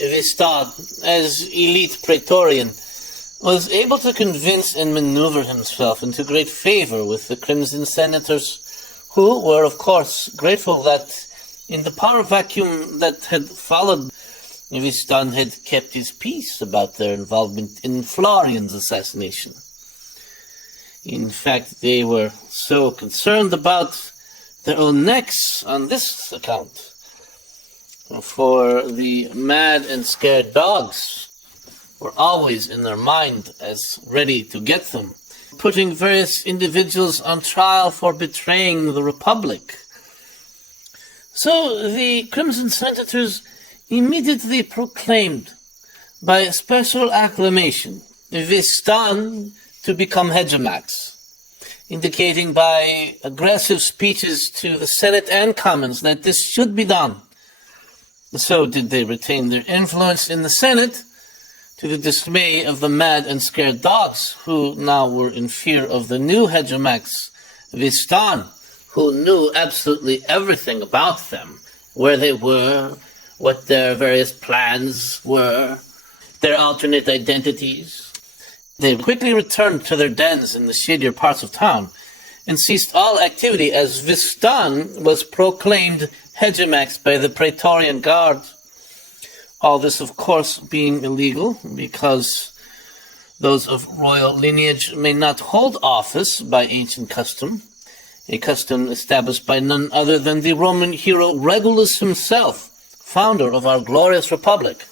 Vistad, as elite Praetorian, was able to convince and maneuver himself into great favor with the Crimson Senators, who were, of course, grateful that in the power vacuum that had followed, Vistad had kept his peace about their involvement in Florian's assassination. In fact, they were so concerned about their own necks on this account. For the mad and scared dogs were always in their mind as ready to get them, putting various individuals on trial for betraying the Republic. So the Crimson Senators immediately proclaimed, by special acclamation, Vistad to become Hegimax, indicating by aggressive speeches to the Senate and Commons that this should be done. So did they retain their influence in the Senate, to the dismay of the mad and scared dogs, who now were in fear of the new Hegimax, Vistad, who knew absolutely everything about them, where they were, what their various plans were, their alternate identities. They quickly returned to their dens in the shadier parts of town, and ceased all activity as Vistad was proclaimed Hegimax by the Praetorian Guard. All this, of course, being illegal, because those of royal lineage may not hold office by ancient custom, a custom established by none other than the Roman hero Regulus himself, founder of our glorious republic.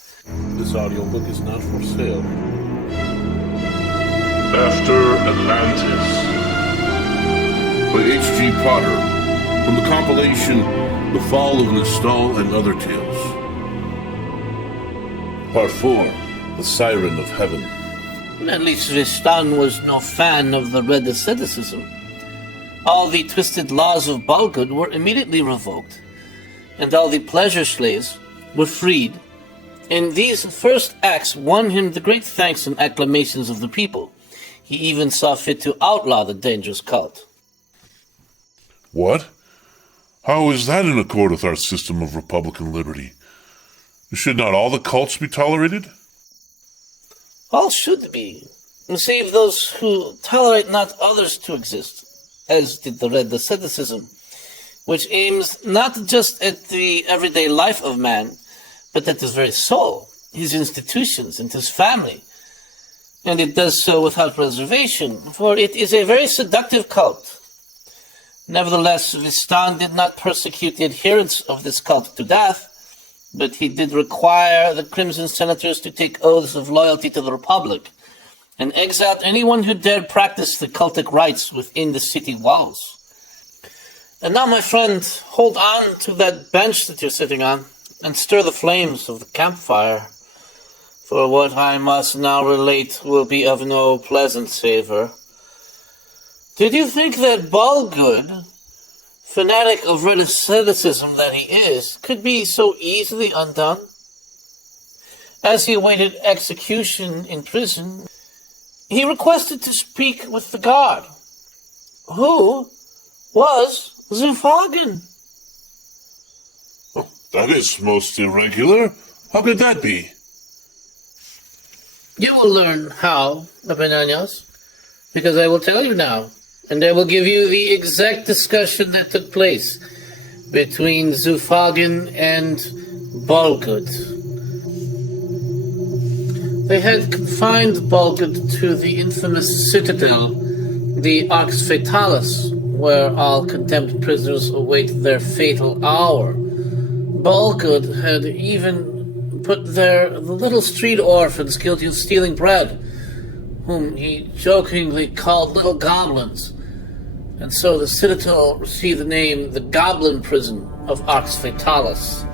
This audiobook is not for sale. After Atlantis. By H.G. Potter, from the compilation The Fall of Nistal and Other Tales. Part 4. The Siren of Heaven. At least Vistan was no fan of the red asceticism. All the twisted laws of Bolgud were immediately revoked, and all the pleasure slaves were freed. And these first acts won him the great thanks and acclamations of the people. He even saw fit to outlaw the dangerous cult. What? How is that in accord with our system of republican liberty? Should not all the cults be tolerated? All should be, save those who tolerate not others to exist, as did the red asceticism, which aims not just at the everyday life of man, but at his very soul, his institutions, and his family. And it does so without reservation, for it is a very seductive cult. Nevertheless, Vistan did not persecute the adherents of this cult to death, but he did require the Crimson Senators to take oaths of loyalty to the Republic, and exiled anyone who dared practice the cultic rites within the city walls. And now, my friend, hold on to that bench that you're sitting on, and stir the flames of the campfire, for what I must now relate will be of no pleasant savor. Did you think that Bolgud, fanatic of red asceticism that he is, could be so easily undone? As he awaited execution in prison, he requested to speak with the guard, who was Zufagen. Oh, that is most irregular. How could that be? You will learn how, Epinanaus, because I will tell you now, and I will give you the exact discussion that took place between Zufagen and Bolgud. They had confined Bolgud to the infamous citadel, the Arx Fatalis, where all condemned prisoners await their fatal hour. Bolgud had even put there the little street orphans guilty of stealing bread, whom he jokingly called little goblins. And so the citadel received the name the Goblin Prison of Arx Fatalis.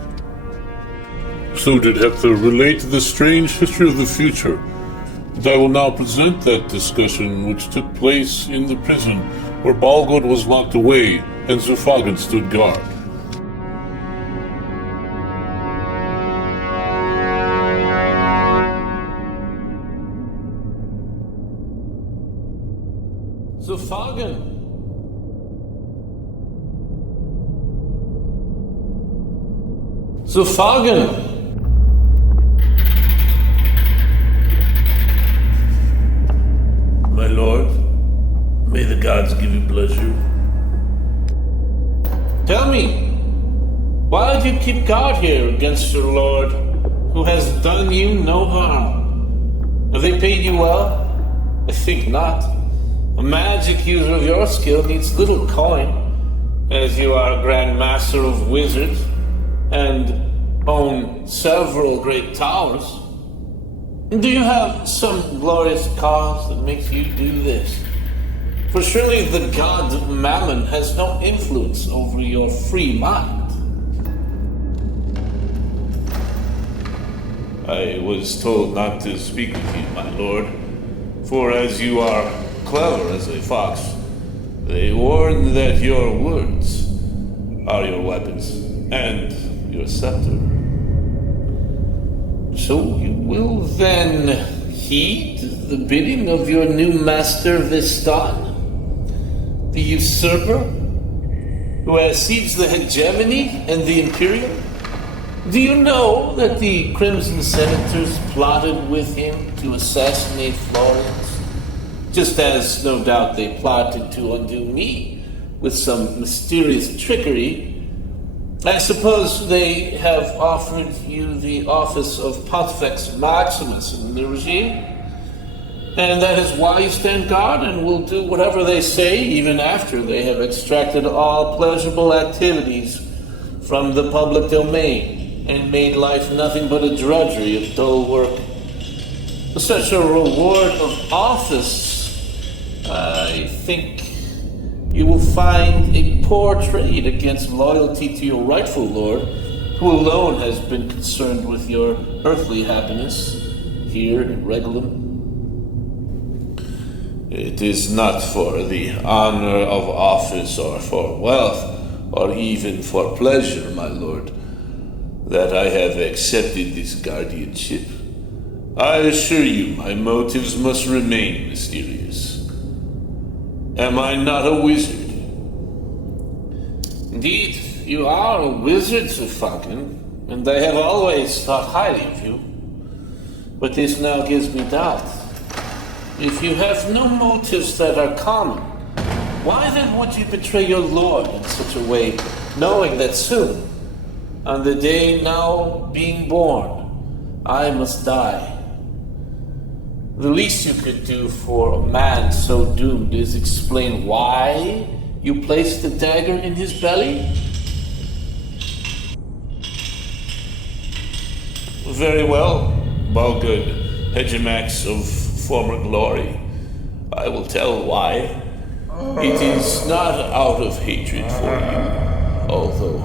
So did Heptha relate the strange history of the future. And I will now present that discussion which took place in the prison where Bolgud was locked away and Zufagen stood guard. Zufagen! Zufagen! My lord, may the gods give you pleasure. Tell me, why do you keep guard here against your lord, who has done you no harm? Have they paid you well? I think not. A magic user of your skill needs little coin, as you are a grand master of wizards, and own several great towers. Do you have some glorious cause that makes you do this? For surely the god Mammon has no influence over your free mind. I was told not to speak with you, my lord, for as you are clever as a fox, they warn that your words are your weapons and your scepter. So you will then heed the bidding of your new master Vistan, the usurper, who has seized the hegemony and the imperium? Do you know that the Crimson Senators plotted with him to assassinate Florence, just as no doubt they plotted to undo me with some mysterious trickery? I suppose they have offered you the office of Pontifex Maximus in the regime, and that is why you stand guard and will do whatever they say, even after they have extracted all pleasurable activities from the public domain. and made life nothing but a drudgery of dull work. Such a reward of office, I think you will find a poor trade against loyalty to your rightful lord, who alone has been concerned with your earthly happiness here in Regulum. It is not for the honor of office or for wealth or even for pleasure, my lord, that I have accepted this guardianship. I assure you my motives must remain mysterious. Am I not a wizard? Indeed, you are a wizard, Sir Falcon, and I have always thought highly of you. But this now gives me doubt. If you have no motives that are common, why then would you betray your lord in such a way, knowing that soon, on the day now being born, I must die? The least you could do for a man so doomed is explain why you placed the dagger in his belly? Very well, Bolgud, Hegimax of former glory. I will tell why. It is not out of hatred for you, although,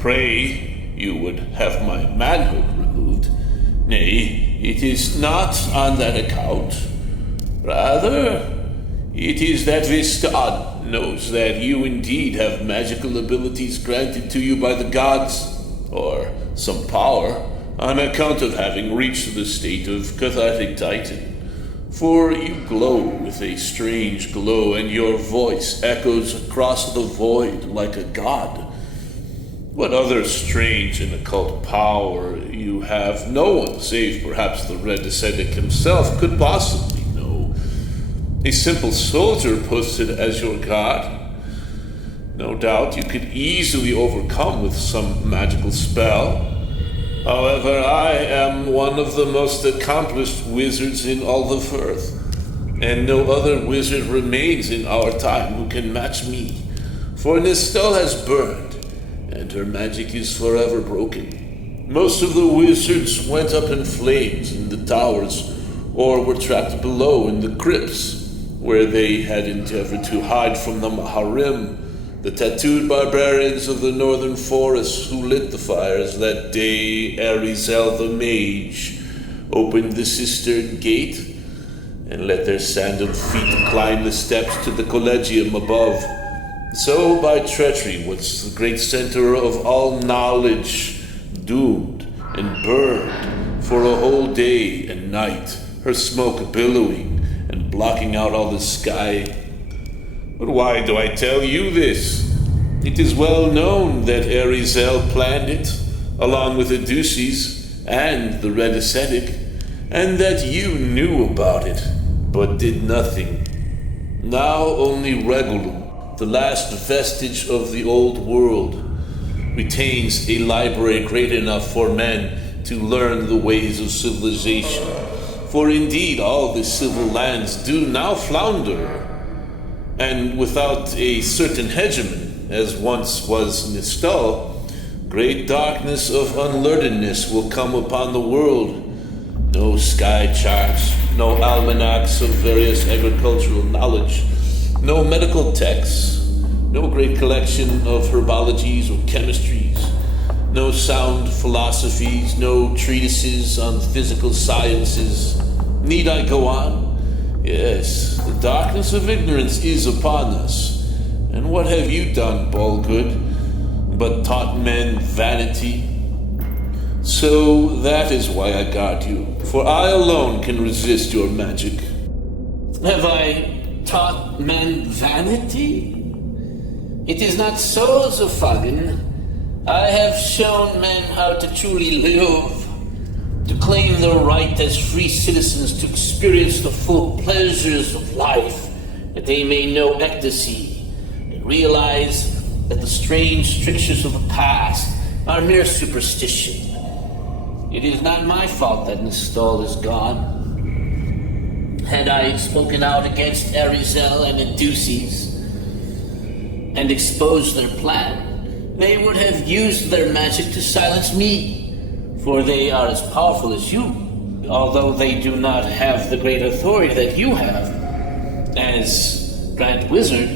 pray, you would have my manhood removed. Nay, it is not on that account. Rather, it is that this god knows that you indeed have magical abilities granted to you by the gods, or some power, on account of having reached the state of cathartic titan. For you glow with a strange glow, and your voice echoes across the void like a god. What other strange and occult power you have, no one, save perhaps the Red Ascetic himself, could possibly know. A simple soldier posted as your god. No doubt you could easily overcome with some magical spell. However, I am one of the most accomplished wizards in all the Firth, and no other wizard remains in our time who can match me. For Nistel has burned, and her magic is forever broken. Most of the wizards went up in flames in the towers, or were trapped below in the crypts, where they had endeavored to hide from the Maharim, the tattooed barbarians of the northern forests who lit the fires that day Arizel the mage opened the cistern gate and let their sandaled feet climb the steps to the collegium above. So by treachery was the great center of all knowledge doomed and burned for a whole day and night, her smoke billowing and blocking out all the sky. But why do I tell you this? It is well known that Arizel planned it, along with the Duces and the Red Ascetic, and that you knew about it, but did nothing. Now only Regulum, the last vestige of the old world, retains a library great enough for men to learn the ways of civilization. For indeed all the civil lands do now flounder, and without a certain hegemon, as once was Nistal, great darkness of unlearnedness will come upon the world. No sky charts, no almanacs of various agricultural knowledge, no medical texts, no great collection of herbologies or chemistries, no sound philosophies, no treatises on physical sciences. Need I go on? Yes, the darkness of ignorance is upon us. And what have you done, Bolgud, but taught men vanity? So that is why I guard you, for I alone can resist your magic. Have I taught men vanity? It is not so, Zophagan. I have shown men how to truly live, to claim their right as free citizens to experience the full pleasures of life, that they may know ecstasy and realize that the strange strictures of the past are mere superstition. It is not my fault that Nistal is gone. Had I spoken out against Arizel and the Duces and exposed their plan, they would have used their magic to silence me, for they are as powerful as you, although they do not have the great authority that you have as Grand Wizard.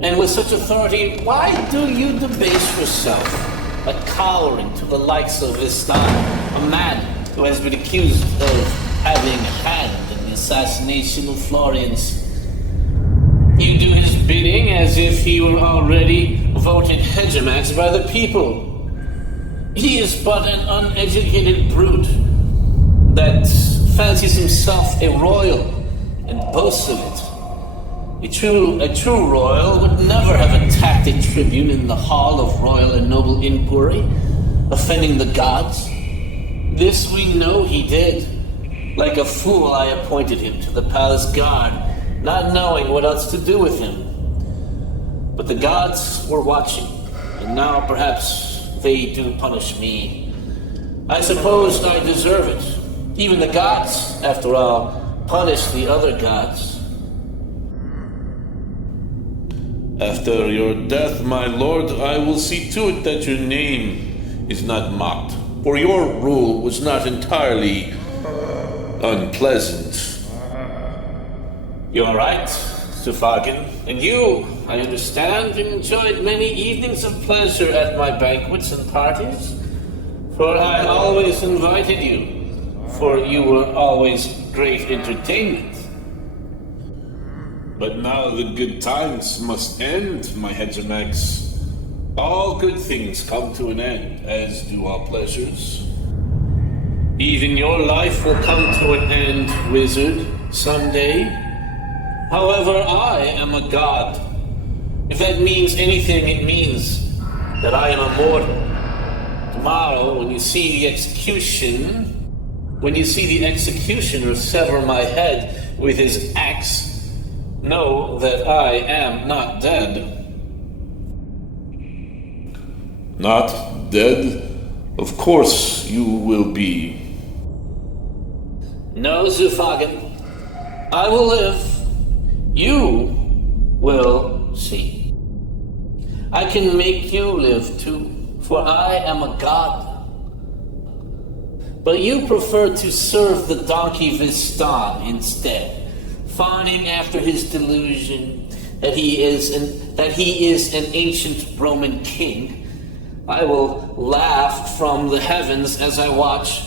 And with such authority, why do you debase yourself by cowering to the likes of Vistan, a man who has been accused of having a hand in the assassination of Florians? You do his bidding as if he were already voted hegemons by the people. He is but an uneducated brute that fancies himself a royal and boasts of it. A true royal would never have attacked a tribune in the hall of royal and noble inquiry, offending the gods. This we know he did. Like a fool, I appointed him to the palace guard, not knowing what else to do with him. But the gods were watching, and now perhaps they do punish me. I suppose I deserve it. Even the gods, after all, punish the other gods. After your death, my lord, I will see to it that your name is not mocked, for your rule was not entirely unpleasant. You're right, Sufagen. And you, I understand, enjoyed many evenings of pleasure at my banquets and parties, for I always invited you, for you were always great entertainment. But now the good times must end, my hegemex. All good things come to an end, as do all pleasures. Even your life will come to an end, wizard, someday. However, I am a god. If that means anything, it means that I am immortal. Tomorrow, when you see the executioner sever my head with his axe, know that I am not dead. Not dead? Of course you will be. No, Sufagen. I will live. You will see. I can make you live too, for I am a god. But you prefer to serve the donkey Vistan instead, fawning after his delusion that he is an ancient Roman king. I will laugh from the heavens as I watch.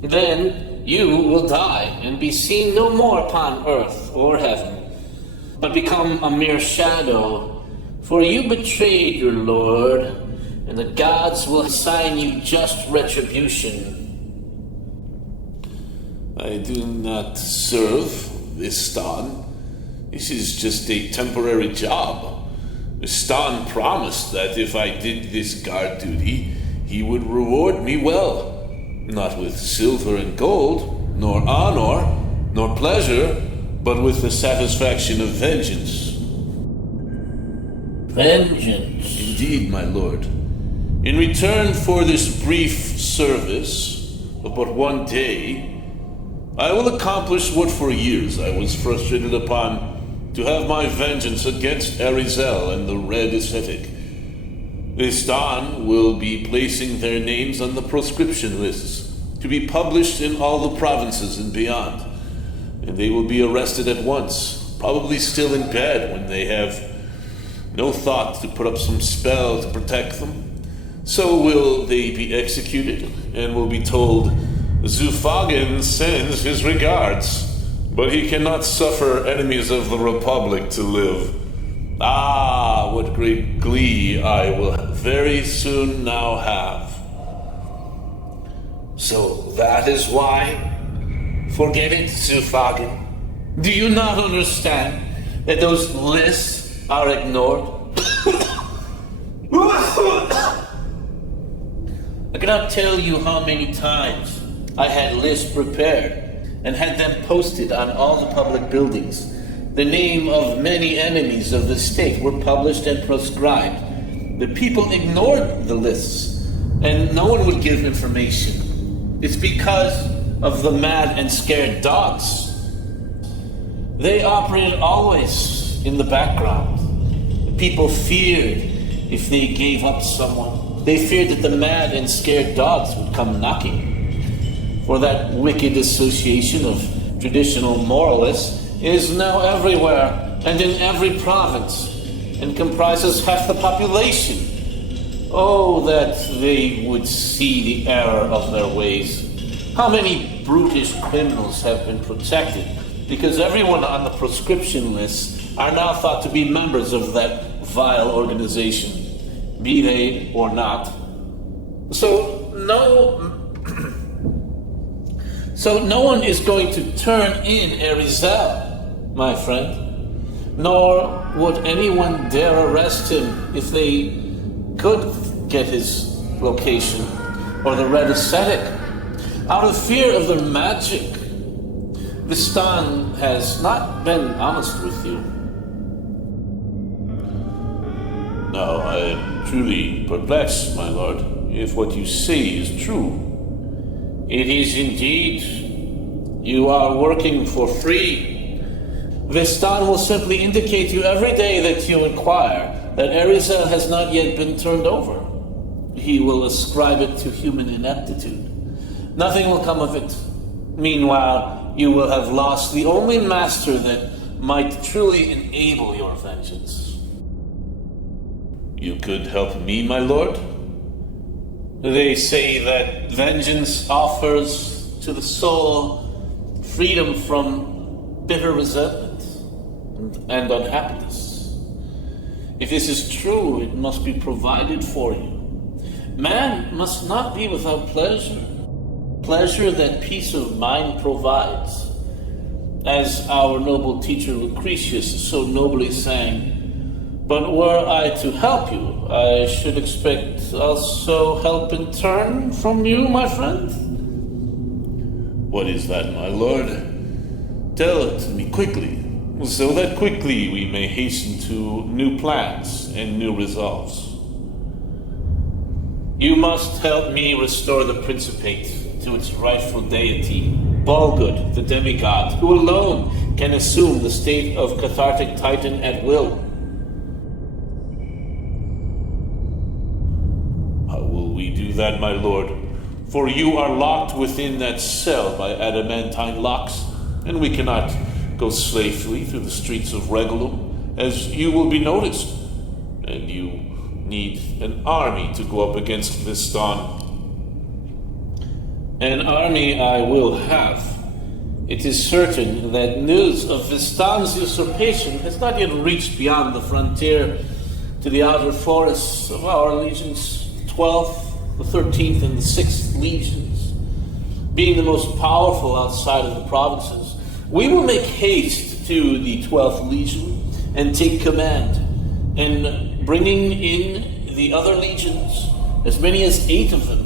Then you will die and be seen no more upon earth or heaven, but become a mere shadow. For you betrayed your lord, and the gods will assign you just retribution. I do not serve Vistan. This is just a temporary job. Vistan promised that if I did this guard duty, he would reward me well. Not with silver and gold, nor honor, nor pleasure, but with the satisfaction of vengeance. Vengeance? Indeed, my lord. In return for this brief service of but one day, I will accomplish what for years I was frustrated upon, to have my vengeance against Arizel and the Red Ascetic. Vistan will be placing their names on the proscription lists, to be published in all the provinces and beyond. And they will be arrested at once, probably still in bed when they have no thought to put up some spell to protect them. So will they be executed, and will be told, Sufagen sends his regards, but he cannot suffer enemies of the Republic to live. Ah, what great glee I will very soon now have. So that is why? Forget it, Sufagen. Do you not understand that those lists are ignored? I cannot tell you how many times I had lists prepared and had them posted on all the public buildings. The name of many enemies of the state were published and proscribed. The people ignored the lists, and no one would give information. It's because of the mad and scared dogs. They operated always in the background. The people feared if they gave up someone. They feared that the mad and scared dogs would come knocking. For that wicked association of traditional moralists is now everywhere and in every province, and comprises half the population. Oh, that they would see the error of their ways. How many brutish criminals have been protected because everyone on the proscription list are now thought to be members of that vile organization, be they or not. So no one is going to turn in Erizal, my friend. Nor would anyone dare arrest him if they could get his location or the red ascetic. Out of fear of their magic, Vistan has not been honest with you. Now, I am truly perplexed, my lord, if what you say is true. It is indeed. You are working for free. Vistan will simply indicate to you every day that you inquire that Erizal has not yet been turned over. He will ascribe it to human ineptitude. Nothing will come of it. Meanwhile, you will have lost the only master that might truly enable your vengeance. You could help me, my lord? They say that vengeance offers to the soul freedom from bitter resentment and unhappiness. If this is true, it must be provided for you. Man must not be without pleasure. Pleasure that peace of mind provides. As our noble teacher Lucretius so nobly sang, "But were I to help you, I should expect also help in turn from you, my friend." What is that, my lord? Tell it to me quickly, so that quickly we may hasten to new plans and new resolves. You must help me restore the Principate to its rightful deity, Bolgud, the demigod, who alone can assume the state of cathartic titan at will. How will we do that, my lord? For you are locked within that cell by adamantine locks, and we cannot go safely through the streets of Regulum, as you will be noticed, and you need an army to go up against Vistan. An army I will have. It is certain that news of Vistan's usurpation has not yet reached beyond the frontier to the outer forests of our legions, the 12th, the 13th, and the 6th legions. Being the most powerful outside of the provinces, we will make haste to the 12th legion and take command, and bringing in the other legions, as many as 8 of them,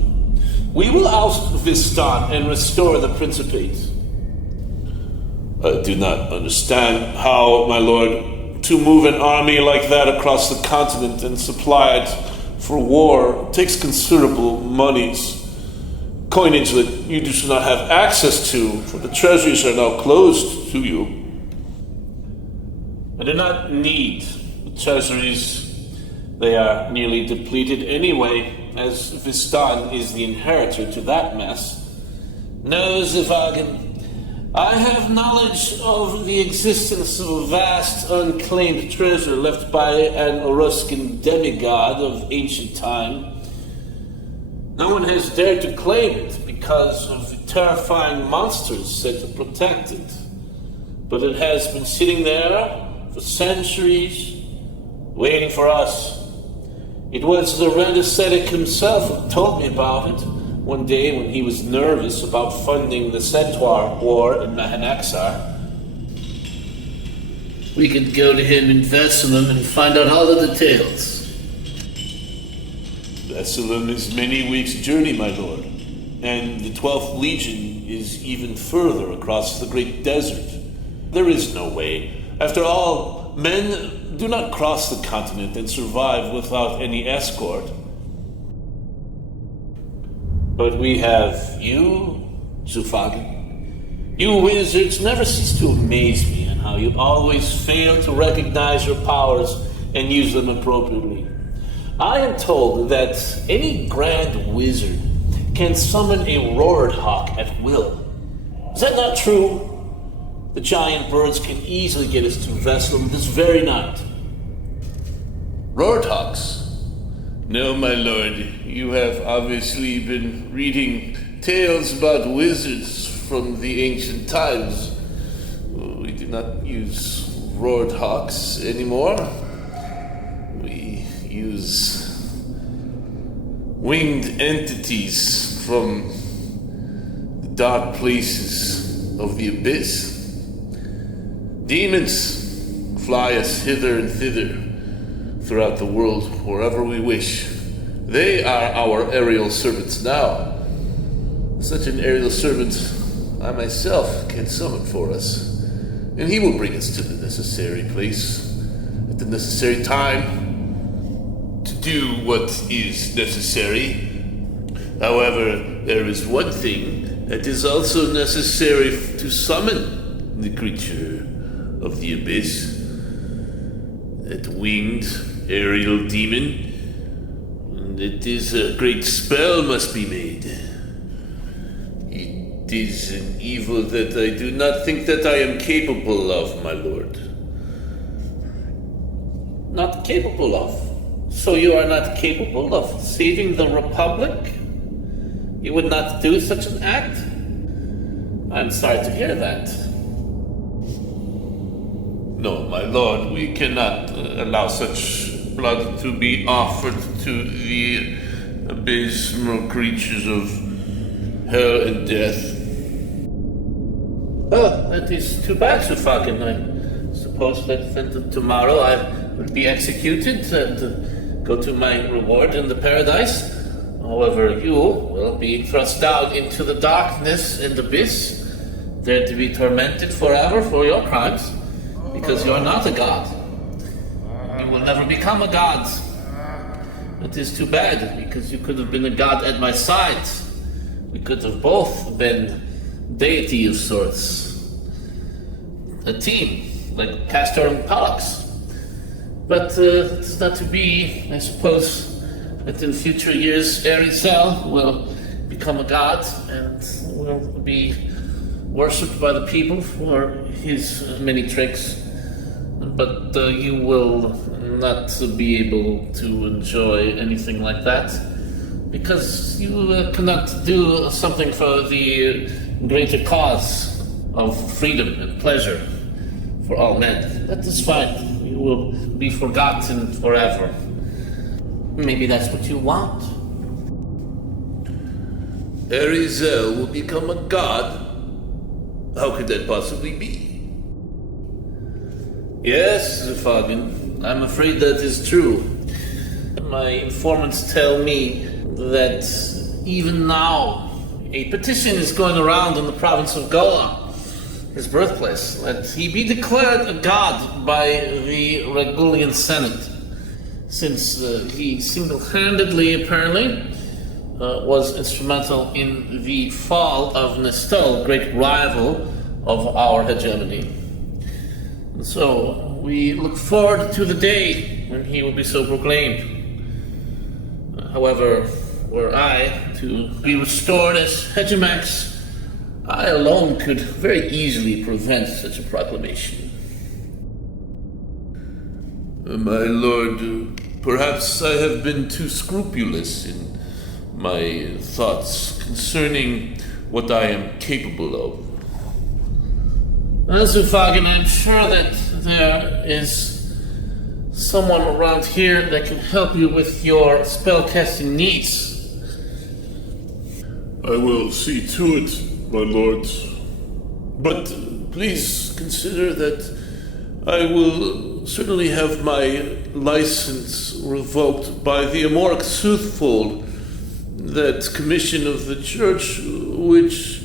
we will oust Vistan and restore the Principate. I do not understand how, my lord, to move an army like that across the continent and supply it for war takes considerable monies. Coinage that you do not have access to, for the treasuries are now closed to you. I do not need the treasuries. They are nearly depleted anyway, as Vistan is the inheritor to that mess. No, Zivagan, I have knowledge of the existence of a vast unclaimed treasure left by an Oruscan demigod of ancient time. No one has dared to claim it because of the terrifying monsters said to protect it. But it has been sitting there for centuries, waiting for us. It was the Red Ascetic himself who told me about it one day when he was nervous about funding the Centaur war in Mahanaxar. We could go to him in Vessalum and find out all the details. Vessalum is many weeks' journey, my lord, and the 12th Legion is even further across the great desert. There is no way. After all, men do not cross the continent and survive without any escort. But we have you, Zufagin. You wizards never cease to amaze me in how you always fail to recognize your powers and use them appropriately. I am told that any grand wizard can summon a roared hawk at will. Is that not true? The giant birds can easily get us to Vesselum this very night. Roared hawks? No, my lord. You have obviously been reading tales about wizards from the ancient times. We do not use roared hawks anymore. We use winged entities from the dark places of the abyss. Demons fly us hither and thither throughout the world, wherever we wish. They are our aerial servants now. Such an aerial servant I myself can summon for us, and he will bring us to the necessary place at the necessary time to do what is necessary. However, there is one thing that is also necessary to summon the creature of the abyss, that winged aerial demon. And it is a great spell must be made. It is an evil that I do not think that I am capable of, my lord. Not capable of? So you are not capable of saving the Republic? You would not do such an act? I'm sorry to hear that. No, my lord, we cannot allow such blood to be offered to the abysmal creatures of hell and death. Oh, that is too bad, Sufagen. I suppose that tomorrow I will be executed and go to my reward in the paradise. However, you will be thrust down into the darkness and abyss, there to be tormented forever for your crimes, because you are not a god. You will never become a god. It is too bad, because you could have been a god at my side. We could have both been deity of sorts. A team, like Castor and Pollux. But it's not to be. I suppose that in future years, Arizal will become a god and will be worshipped by the people for his many tricks. But you will not be able to enjoy anything like that, because you cannot do something for the greater cause of freedom and pleasure for all men. That is fine. You will be forgotten forever. Maybe that's what you want. Arizel will become a god? How could that possibly be? Yes, Zufagen, I'm afraid that is true. My informants tell me that even now a petition is going around in the province of Goa, his birthplace, that he be declared a god by the Regulian Senate, since he single-handedly, apparently, was instrumental in the fall of Nestor, great rival of our hegemony. And so we look forward to the day when he will be so proclaimed. However, were I to be restored as Hegemex, I alone could very easily prevent such a proclamation. My lord, perhaps I have been too scrupulous in my thoughts concerning what I am capable of. Zufagen, I'm sure that there is someone around here that can help you with your spellcasting needs. I will see to it, my lords. But please consider that I will certainly have my license revoked by the Amoric Soothfold, that commission of the church which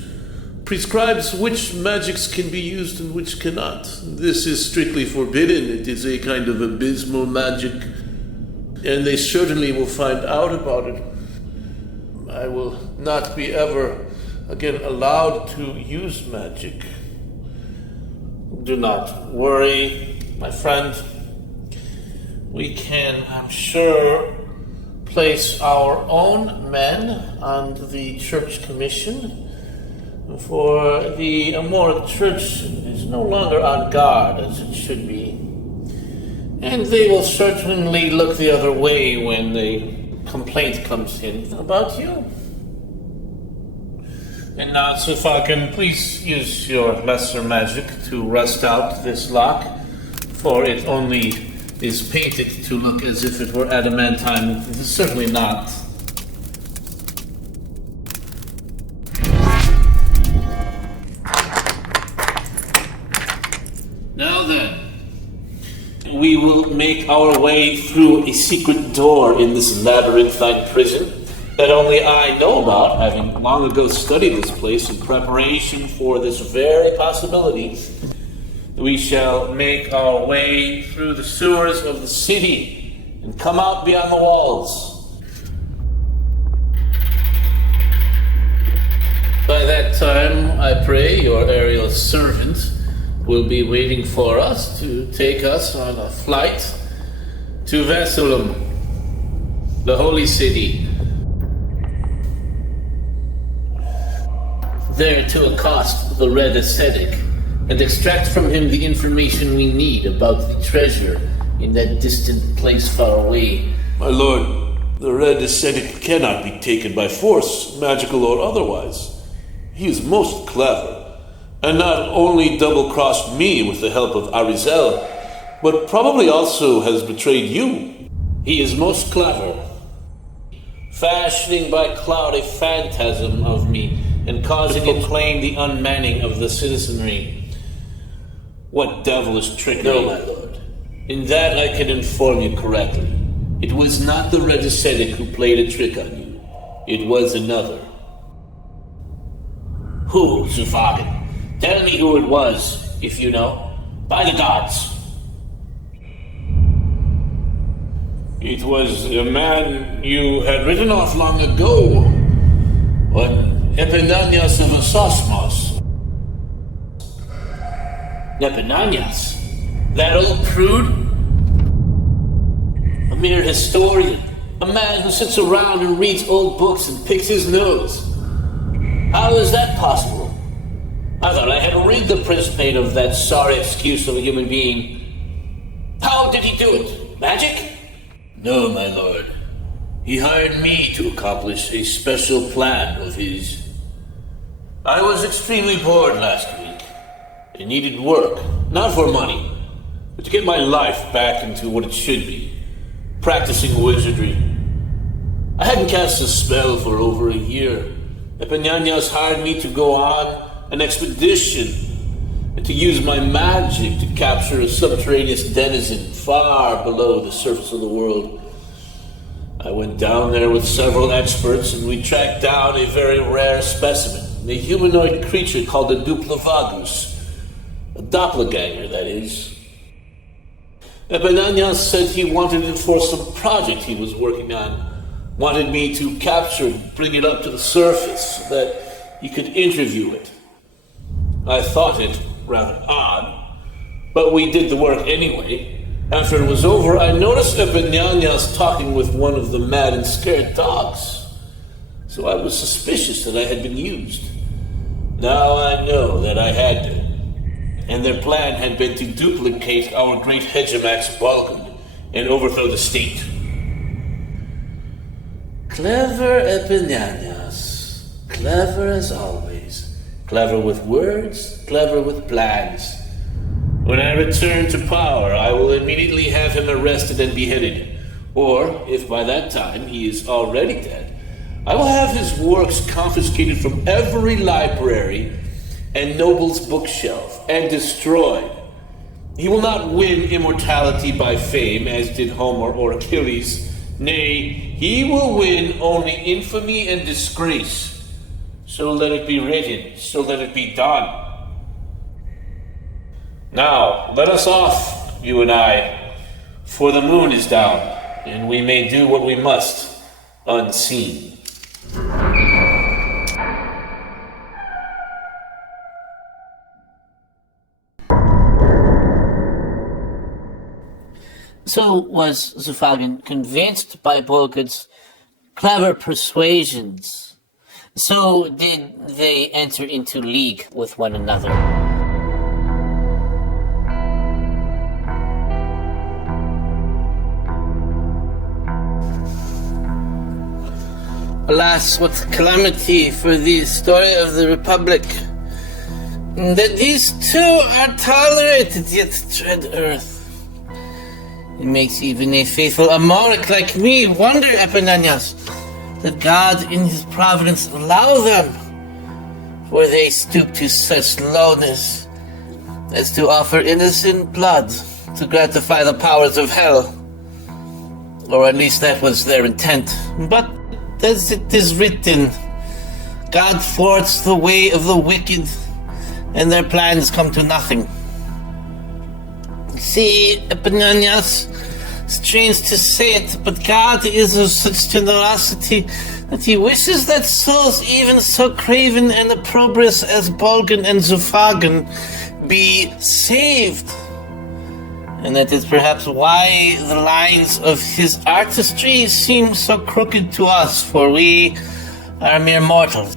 prescribes which magics can be used and which cannot. This is strictly forbidden. It is a kind of abysmal magic, and they certainly will find out about it. I will not be ever again allowed to use magic. Do not worry, my friend. We can, I'm sure, place our own men on the church commission, for the Amoric church is no longer on guard as it should be. And they will certainly look the other way when the complaint comes in about you. And now, if I can please use your lesser magic to rust out this lock, for it only is painted to look as if it were adamantine. It is certainly not. Now then, we will make our way through a secret door in this labyrinthine prison that only I know about, having long ago studied this place in preparation for this very possibility. We shall make our way through the sewers of the city and come out beyond the walls. By that time, I pray your aerial servant will be waiting for us to take us on a flight to Vassalum, the holy city. There to accost the Red Ascetic and extract from him the information we need about the treasure in that distant place far away. My lord, the Red Ascetic cannot be taken by force, magical or otherwise. He is most clever, and not only double-crossed me with the help of Arizel, but probably also has betrayed you. He is most clever, fashioning by cloud a phantasm of me and causing it to claim the unmanning of the citizenry. What devilish trickery! No, my lord. In that I can inform you correctly. It was not the Red Ascetic who played a trick on you. It was another. Who, Zufagan? Tell me who it was, if you know. By the gods. It was a man you had written off long ago. One Epinanaus of Asosmos. Epinanaus? That old prude? A mere historian. A man who sits around and reads old books and picks his nose. How is that possible? I thought I had read the principate of that sorry excuse of a human being. How did he do it? Magic? No, my lord. He hired me to accomplish a special plan of his. I was extremely bored last week. I needed work, not for money, but to get my life back into what it should be. Practicing wizardry. I hadn't cast a spell for over a year. Epinanaus hired me to go on an expedition and to use my magic to capture a subterraneous denizen far below the surface of the world. I went down there with several experts and we tracked down a very rare specimen, a humanoid creature called a duplavagus, a doppelganger, that is. Epinanaus said he wanted it for some project he was working on, wanted me to capture and bring it up to the surface so that he could interview it. I thought it rather odd, but we did the work anyway. After it was over, I noticed Epinanaus talking with one of the mad and scared dogs. So I was suspicious that I had been used. Now I know that I had been. And their plan had been to duplicate our great Hegemox Bolgud and overthrow the state. Clever Epinanaus. Clever as always. Clever with words, clever with plans. When I return to power, I will immediately have him arrested and beheaded. Or, if by that time he is already dead, I will have his works confiscated from every library and noble's bookshelf and destroyed. He will not win immortality by fame, as did Homer or Achilles. Nay, he will win only infamy and disgrace. So let it be written, so let it be done. Now, let us off, you and I, for the moon is down, and we may do what we must, unseen. So was Zufagin convinced by Bolgud's clever persuasions. So did they enter into league with one another. Alas, what calamity for the story of the Republic, that these two are tolerated yet tread earth. It makes even a faithful Amoric like me wonder, Epinanaus, that God in his providence allow them, for they stoop to such lowness as to offer innocent blood to gratify the powers of hell. Or at least that was their intent. But as it is written, God thwarts the way of the wicked, and their plans come to nothing. See, Epinanaus, strange to say it, but God is of such generosity that he wishes that souls even so craven and opprobrious as Bolgud and Zufagin be saved. And that is perhaps why the lines of his artistry seem so crooked to us, for we are mere mortals,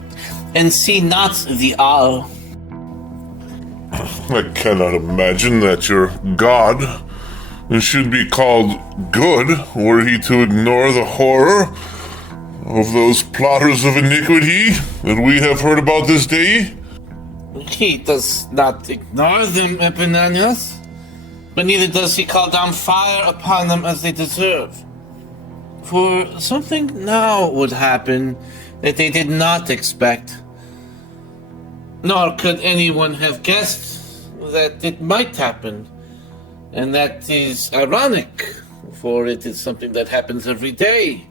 and see not the all. I cannot imagine that your God should be called good were he to ignore the horror of those plotters of iniquity that we have heard about this day. He does not ignore them, Epinanaus, but neither does he call down fire upon them as they deserve. For something now would happen that they did not expect, nor could anyone have guessed that it might happen. And that is ironic, for it is something that happens every day.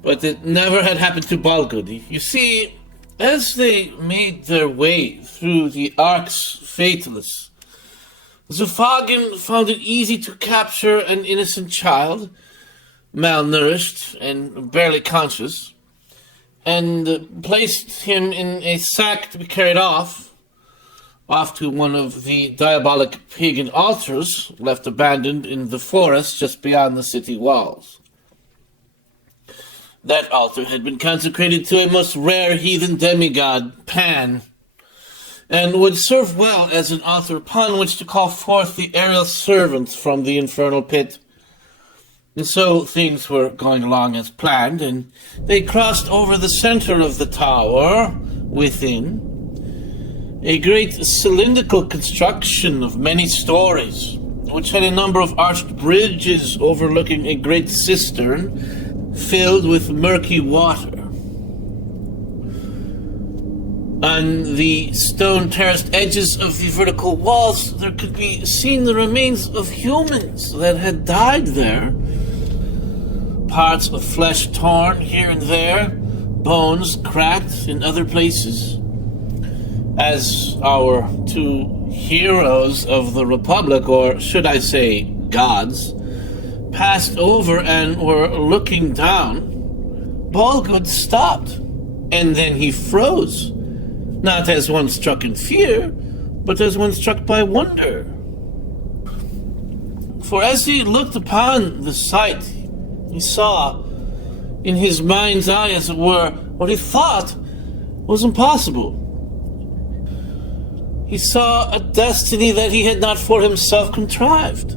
But it never had happened to Bolgud. You see, as they made their way through the Ark's Fatalist, Zufagin found it easy to capture an innocent child, malnourished and barely conscious, and placed him in a sack to be carried off to one of the diabolic pagan altars left abandoned in the forest just beyond the city walls. That altar had been consecrated to a most rare heathen demigod, Pan, and would serve well as an altar upon which to call forth the aerial servants from the infernal pit. And so things were going along as planned, and they crossed over the center of the tower within, a great cylindrical construction of many stories, which had a number of arched bridges overlooking a great cistern filled with murky water. On the stone terraced edges of the vertical walls, there could be seen the remains of humans that had died there. Parts of flesh torn here and there, bones cracked in other places. As our two heroes of the Republic, or should I say gods, passed over and were looking down, Bolgud stopped, and then he froze, not as one struck in fear, but as one struck by wonder. For as he looked upon the sight, he saw, in his mind's eye as it were, what he thought was impossible. He saw a destiny that he had not for himself contrived.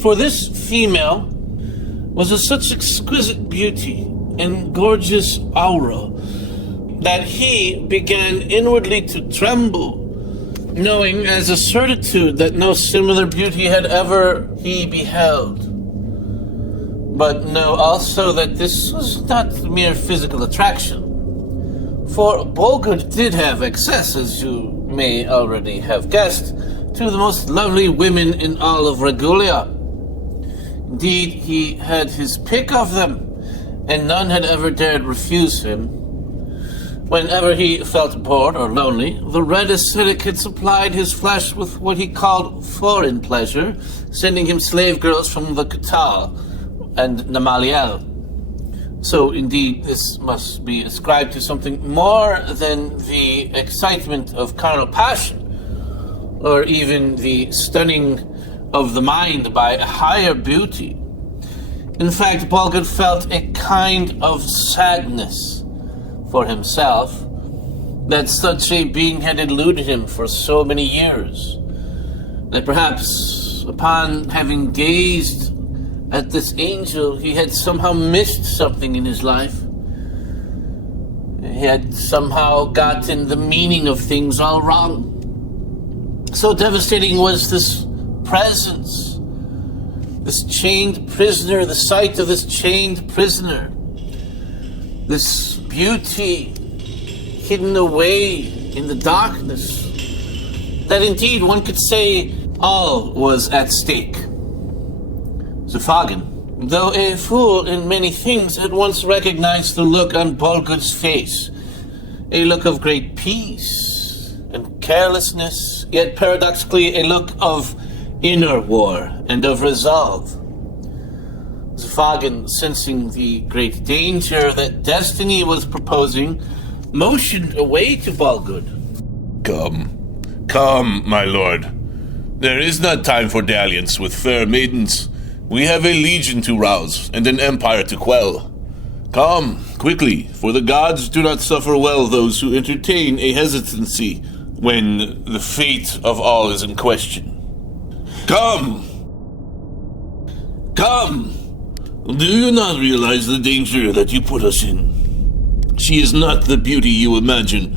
For this female was of such exquisite beauty and gorgeous aura that he began inwardly to tremble, knowing as a certitude that no similar beauty had ever he beheld. But know also that this was not mere physical attraction, for Bolgud did have access, as you may already have guessed, to the most lovely women in all of Regulia. Indeed, he had his pick of them, and none had ever dared refuse him. Whenever he felt bored or lonely, the red ascetic had supplied his flesh with what he called foreign pleasure, sending him slave girls from the Kutal and Namaliel. So indeed, this must be ascribed to something more than the excitement of carnal passion, or even the stunning of the mind by a higher beauty. In fact, Bolgud felt a kind of sadness for himself that such a being had eluded him for so many years. That perhaps upon having gazed at this angel, he had somehow missed something in his life. He had somehow gotten the meaning of things all wrong. So devastating was this presence, this chained prisoner, the sight of this chained prisoner, this beauty hidden away in the darkness, that indeed one could say all was at stake. Zufagin, though a fool in many things, at once recognized the look on Bolgud's face, a look of great peace and carelessness, yet paradoxically a look of inner war and of resolve. Zufagin, sensing the great danger that destiny was proposing, motioned away to Bolgud. Come, my lord. There is not time for dalliance with fair maidens. We have a legion to rouse and an empire to quell. Come, quickly, for the gods do not suffer well those who entertain a hesitancy when the fate of all is in question. Come! Do you not realize the danger that you put us in? She is not the beauty you imagine.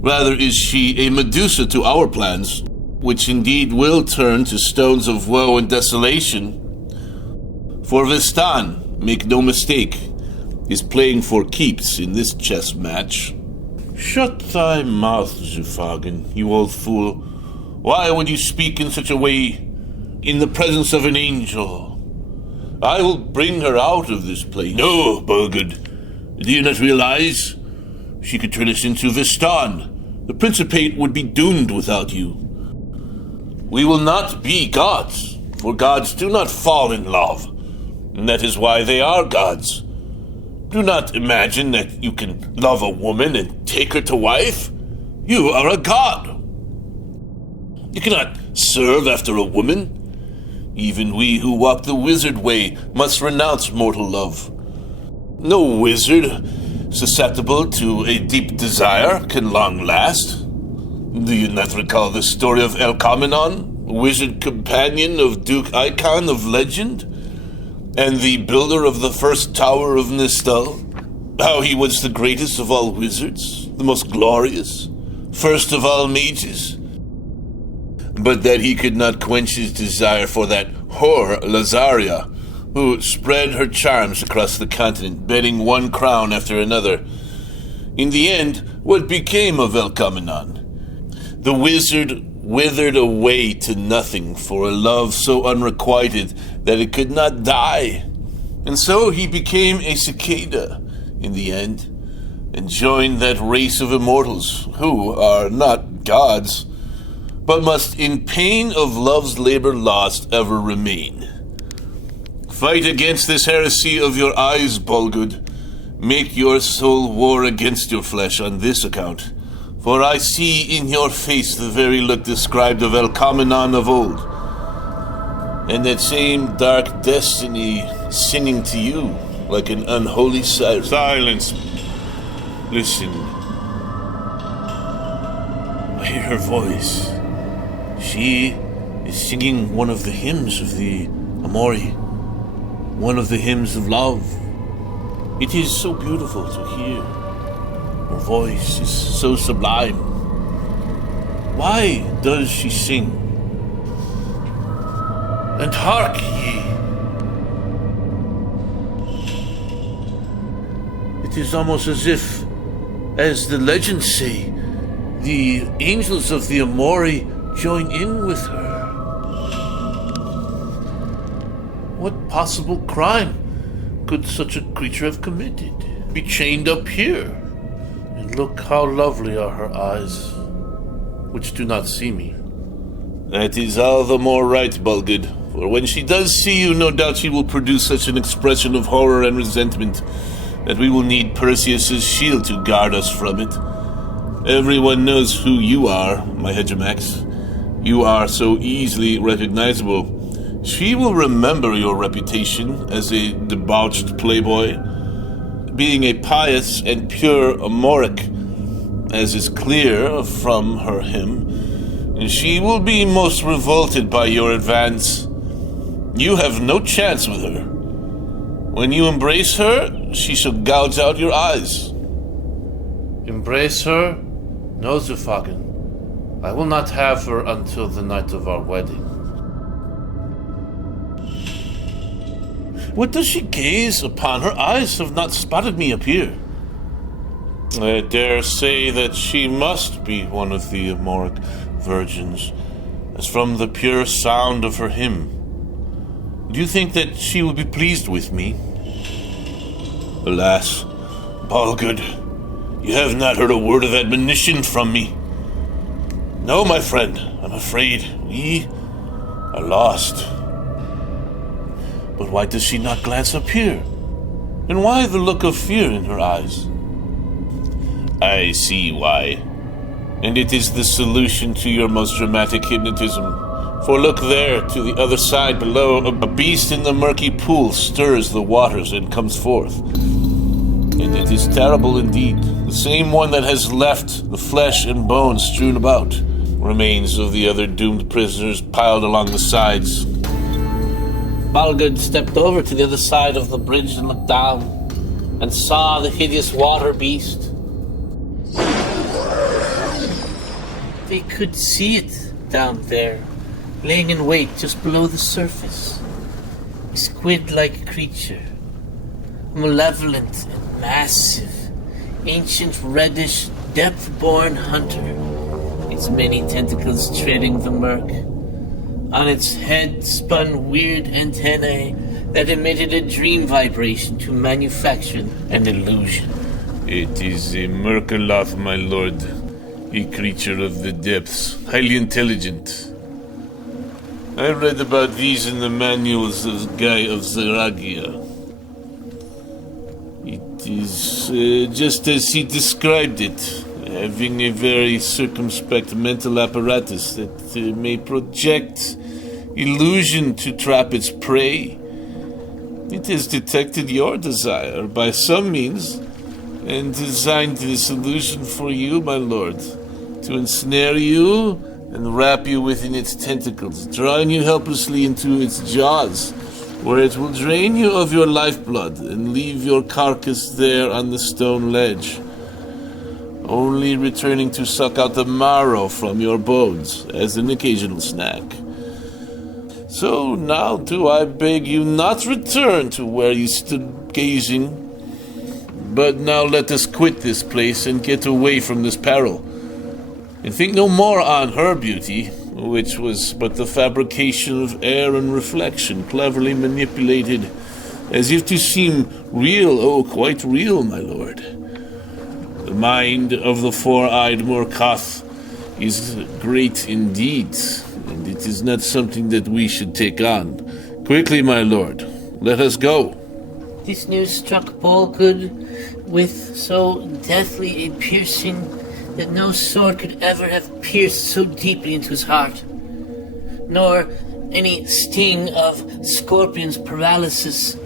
Rather is she a Medusa to our plans, which indeed will turn to stones of woe and desolation. For Vistan, make no mistake, is playing for keeps in this chess match. Shut thy mouth, Zufagin, you old fool. Why would you speak in such a way in the presence of an angel? I will bring her out of this place. No, Bolgud, do you not realize? She could turn us into Vistan. The Principate would be doomed without you. We will not be gods, for gods do not fall in love. And that is why they are gods. Do not imagine that you can love a woman and take her to wife. You are a god. You cannot serve after a woman. Even we who walk the wizard way must renounce mortal love. No wizard susceptible to a deep desire can long last. Do you not recall the story of Elkamenon, wizard companion of Duke Icon of legend? And the builder of the first tower of Nistal, how he was the greatest of all wizards, the most glorious, first of all mages, but that he could not quench his desire for that whore Lazaria, who spread her charms across the continent, betting one crown after another. In the end, what became of Elkamenon? The wizard withered away to nothing for a love so unrequited that it could not die. And so he became a cicada in the end, and joined that race of immortals who are not gods, but must in pain of love's labor lost ever remain. Fight against this heresy of your eyes, Bolgud. Make your soul war against your flesh on this account. For I see in your face the very look described of Elkamenon of old, and that same dark destiny singing to you like an unholy siren. Silence! Listen. I hear her voice. She is singing one of the hymns of the Amori, one of the hymns of love. It is so beautiful to hear. Her voice is so sublime. Why does she sing? And hark ye! It is almost as if, as the legends say, the angels of the Amori join in with her. What possible crime could such a creature have committed? Be chained up here? Look how lovely are her eyes, which do not see me. That is all the more right, Bolgud, for when she does see you, no doubt she will produce such an expression of horror and resentment that we will need Perseus's shield to guard us from it. Everyone knows who you are, my Hegemox. You are so easily recognizable She will remember your reputation as a debauched playboy, being a pious and pure Amoric, as is clear from her hymn, and she will be most revolted by your advance. You have no chance with her. When you embrace her, she shall gouge out your eyes. Embrace her? No, Zufagen. I will not have her until the night of our wedding. What does she gaze upon? Her eyes have not spotted me up here. I dare say that she must be one of the Amoric virgins, as from the pure sound of her hymn. Do you think that she will be pleased with me? Alas, Bolgud, you have not heard a word of admonition from me. No, my friend, I'm afraid we are lost. But why does she not glance up here? And why the look of fear in her eyes? I see why. And it is the solution to your most dramatic hypnotism. For look there, to the other side below, a beast in the murky pool stirs the waters and comes forth. And it is terrible indeed, the same one that has left the flesh and bones strewn about, remains of the other doomed prisoners piled along the sides. Bolgud stepped over to the other side of the bridge and looked down, and saw the hideous water beast. They could see it down there, laying in wait just below the surface. A squid-like creature, malevolent and massive, ancient reddish, depth-born hunter, its many tentacles treading the murk. On its head spun weird antennae that emitted a dream vibration to manufacture an illusion. It is a Murkaloth, my lord, a creature of the depths, highly intelligent. I read about these in the manuals of Guy of Zeragia. It is just as he described it, having a very circumspect mental apparatus that may project illusion to trap its prey. It has detected your desire by some means and designed this illusion for you, my lord, to ensnare you and wrap you within its tentacles, drawing you helplessly into its jaws, where it will drain you of your lifeblood and leave your carcass there on the stone ledge, only returning to suck out the marrow from your bones as an occasional snack. So now do I beg you not return to where you stood gazing, but now let us quit this place and get away from this peril, and think no more on her beauty, which was but the fabrication of air and reflection, cleverly manipulated, as if to seem real, oh, quite real, my lord. The mind of the four-eyed Murkoth is great indeed, and it is not something that we should take on. Quickly, my lord, let us go. This news struck Bolgud with so deathly a piercing that no sword could ever have pierced so deeply into his heart, nor any sting of scorpion's paralysis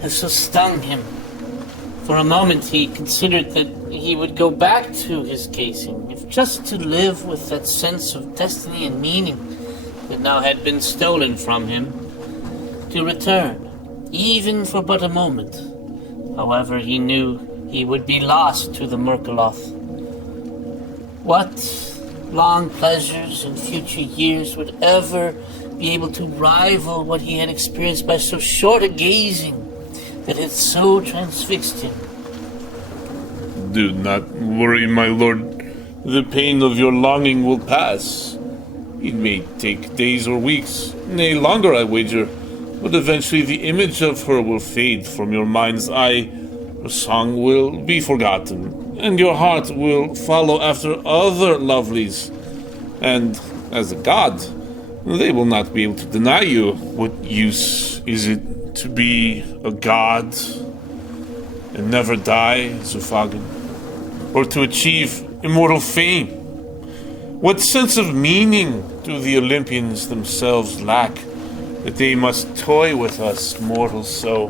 have so stung him. For a moment he considered that he would go back to his casing, if just to live with that sense of destiny and meaning that now had been stolen from him, to return, even for but a moment. However, he knew he would be lost to the Murkaloth. What long pleasures in future years would ever be able to rival what he had experienced by so short a gazing that had so transfixed him? Do not worry, my lord. The pain of your longing will pass. It may take days or weeks, nay, longer, I wager, but eventually the image of her will fade from your mind's eye. Her song will be forgotten, and your heart will follow after other lovelies. And as a god, they will not be able to deny you. What use is it to be a god and never die, Zufagen? Or to achieve immortal fame? What sense of meaning do the Olympians themselves lack that they must toy with us mortals so.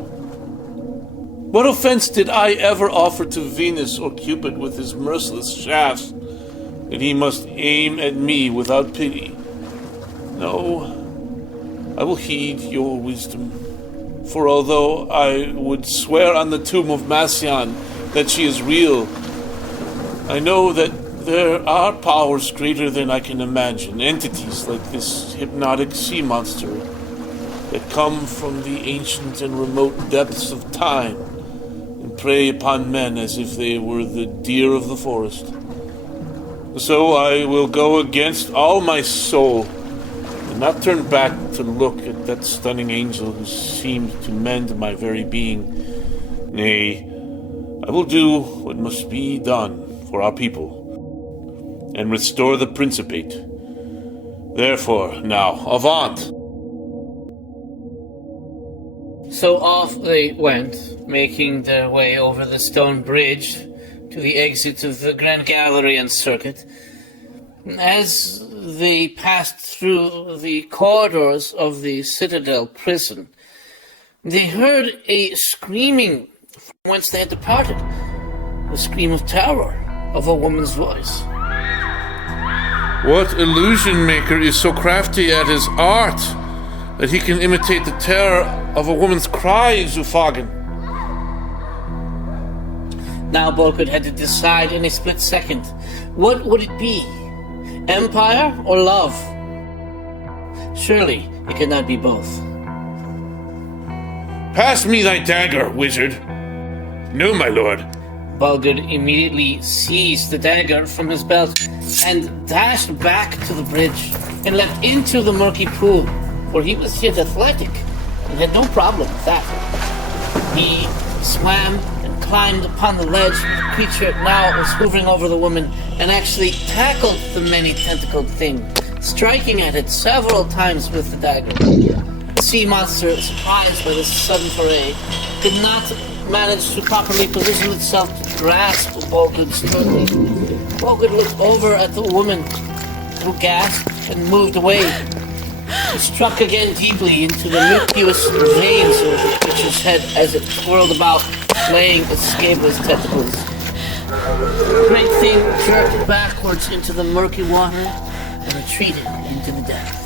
What offense did I ever offer to Venus or Cupid with his merciless shafts, that he must aim at me without pity? No, I will heed your wisdom, for although I would swear on the tomb of Massian that she is real, I know that there are powers greater than I can imagine, entities like this hypnotic sea monster that come from the ancient and remote depths of time and prey upon men as if they were the deer of the forest. So I will go against all my soul and not turn back to look at that stunning angel who seemed to mend my very being. Nay, I will do what must be done for our people and restore the Principate. Therefore, now, avaunt! So off they went, making their way over the stone bridge to the exit of the Grand Gallery and Circuit. As they passed through the corridors of the Citadel prison, they heard a screaming from whence they had departed, the scream of terror of a woman's voice. What illusion maker is so crafty at his art that he can imitate the terror of a woman's cry, Zufagen? Now Bolgud had to decide in a split second. What would it be? Empire or love? Surely it could not be both. Pass me thy dagger, wizard. No, my lord. Bolgud immediately seized the dagger from his belt and dashed back to the bridge and leapt into the murky pool, for he was yet athletic and had no problem with that. He swam and climbed upon the ledge. The creature now was hovering over the woman and actually tackled the many-tentacled thing, striking at it several times with the dagger. The sea monster, surprised by this sudden foray, could not manage to properly position itself to grasp Bolgud's throat. Bolgud looked over at the woman, who gasped and moved away. He struck again deeply into the nucleus veins of the creature's head as it twirled about, playing escape with tentacles. The great thing jerked backwards into the murky water and retreated into the depths.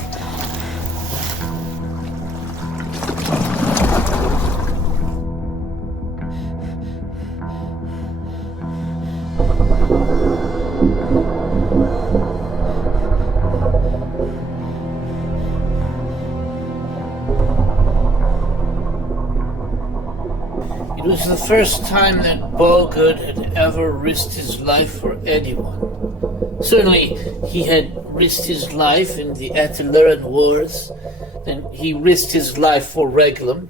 It was the first time that Bolgud had ever risked his life for anyone. Certainly, he had risked his life in the Atlantis wars, then he risked his life for Regulum.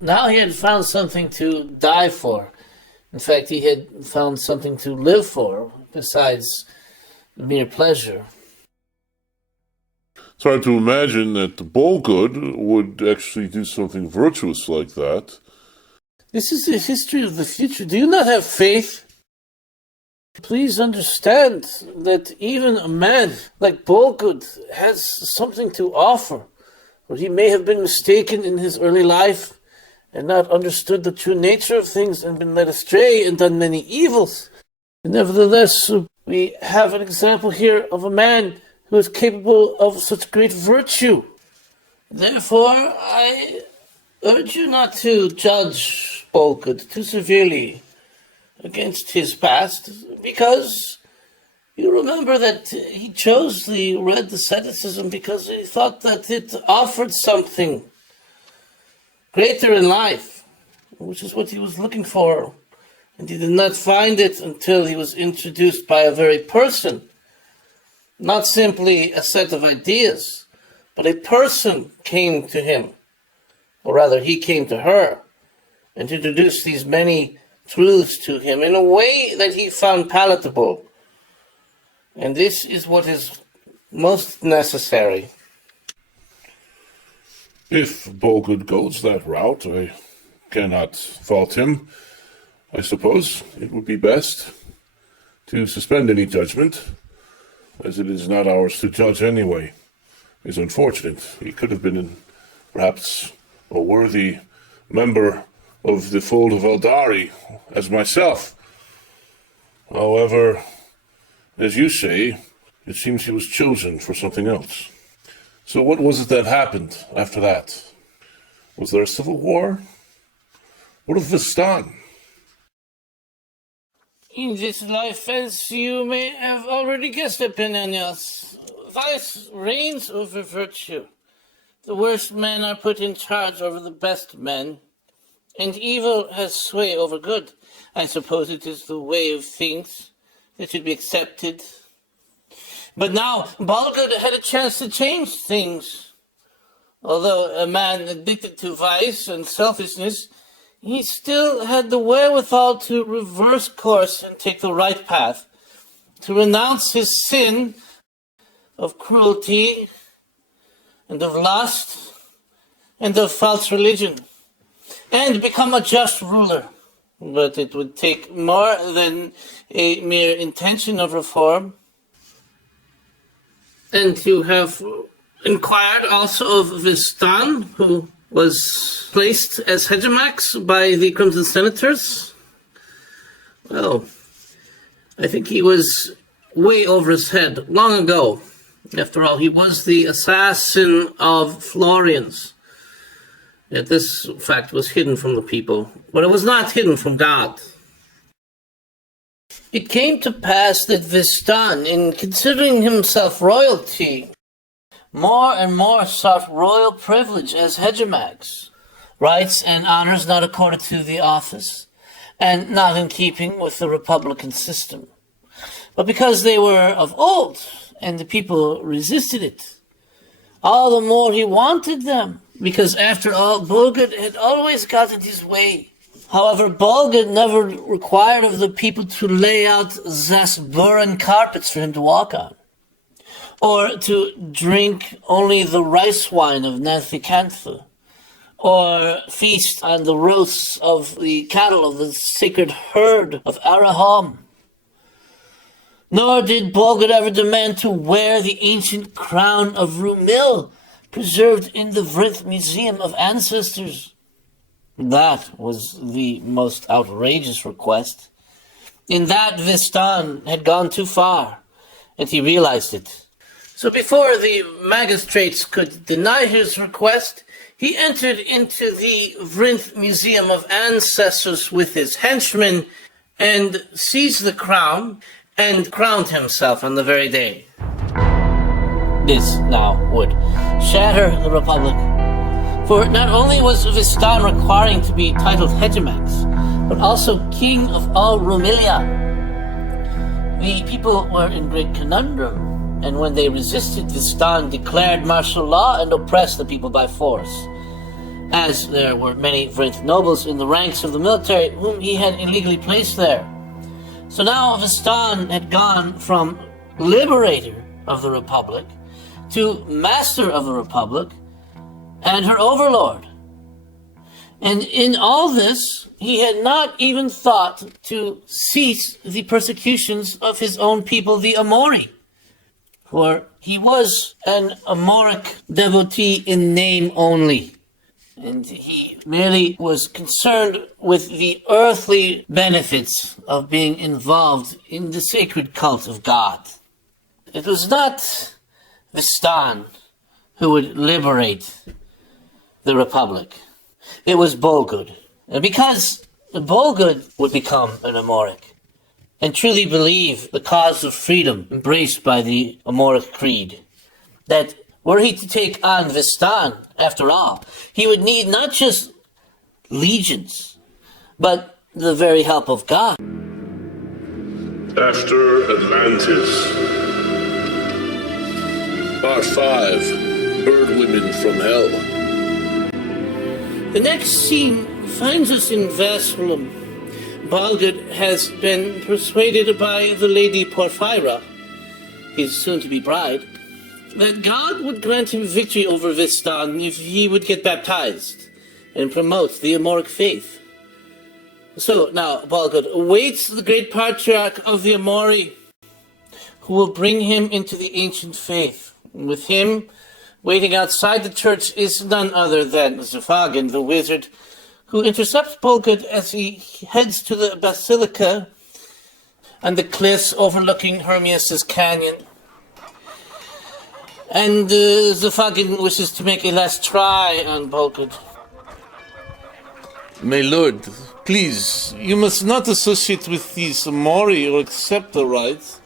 Now he had found something to die for. In fact, he had found something to live for, besides mere pleasure. It's hard to imagine that Bolgud would actually do something virtuous like that. This is the history of the future. Do you not have faith? Please understand that even a man like Bolgud has something to offer. Or he may have been mistaken in his early life and not understood the true nature of things and been led astray and done many evils. And nevertheless, we have an example here of a man who is capable of such great virtue. Therefore, I urge you not to judge Bolgud too severely against his past, because you remember that he chose the red asceticism because he thought that it offered something greater in life, which is what he was looking for. And he did not find it until he was introduced by a very person. Not simply a set of ideas, but a person came to him, or rather he came to her, and introduced these many truths to him in a way that he found palatable. And this is what is most necessary. If Bolgud goes that route, I cannot fault him. I suppose it would be best to suspend any judgment, as it is not ours to judge anyway. is unfortunate. He could have been perhaps a worthy member of the fold of Eldari, as myself. However, as you say, it seems he was chosen for something else. So what was it that happened after that? Was there a civil war? What of Vistan? In this life, as you may have already guessed, Epinanaus, vice reigns over virtue. The worst men are put in charge over the best men, and evil has sway over good. I suppose it is the way of things that should be accepted. But now, Bolgud had a chance to change things. Although a man addicted to vice and selfishness, he still had the wherewithal to reverse course and take the right path, to renounce his sin of cruelty and of lust and of false religion, and become a just ruler. But it would take more than a mere intention of reform. And you have inquired also of Vistan, who was placed as hegemox by the Crimson Senators. Well, I think he was way over his head long ago. After all, he was the assassin of Florians. Yet this fact was hidden from the people, but it was not hidden from God. It came to pass that Vistan, in considering himself royalty, more and more sought royal privilege as hegemox, rights and honors not accorded to the office, and not in keeping with the republican system, but because they were of old, and the people resisted it. All the more he wanted them, because after all, Bolgud had always gotten his way. However, Bolgud never required of the people to lay out Zasburan carpets for him to walk on, or to drink only the rice wine of Nanthicantha, or feast on the roasts of the cattle of the sacred herd of Araham. Nor did Bolgud ever demand to wear the ancient crown of Rumil, preserved in the Vrith Museum of Ancestors. That was the most outrageous request. In that, Vistan had gone too far, and he realized it. So before the magistrates could deny his request, he entered into the Vrith Museum of Ancestors with his henchmen and seized the crown and crowned himself on the very day. This now would shatter the Republic, for not only was Vistan requiring to be titled hegemox, but also king of all Rumilia. The people were in great conundrum, and when they resisted, Vistan declared martial law and oppressed the people by force, as there were many Vrith nobles in the ranks of the military whom he had illegally placed there. So now Vistan had gone from liberator of the Republic to master of the Republic and her overlord. And in all this, he had not even thought to cease the persecutions of his own people, the Amori. For he was an Amoric devotee in name only, and he merely was concerned with the earthly benefits of being involved in the sacred cult of God. It was not Vistan who would liberate the Republic. It was Bolgud. And because Bolgud would become an Amoric and truly believe the cause of freedom embraced by the Amoric creed, that were he to take on Vistan, after all, he would need not just legions, but the very help of God. After Atlantis. Part 5, Bird Women from Hell. The next scene finds us in Vassalum. Bolgud has been persuaded by the Lady Porphyra, his soon-to-be bride, that God would grant him victory over Vistan if he would get baptized and promote the Amoric faith. So now Bolgud awaits the great patriarch of the Amori, who will bring him into the ancient faith. With him, Waiting outside the church is none other than Zufagan, the wizard, who intercepts Bolgud as he heads to the basilica and the cliffs overlooking Hermias' canyon. And Zufagan wishes to make a last try on Bolgud. My lord, please, you must not associate with these Mori or accept the rites.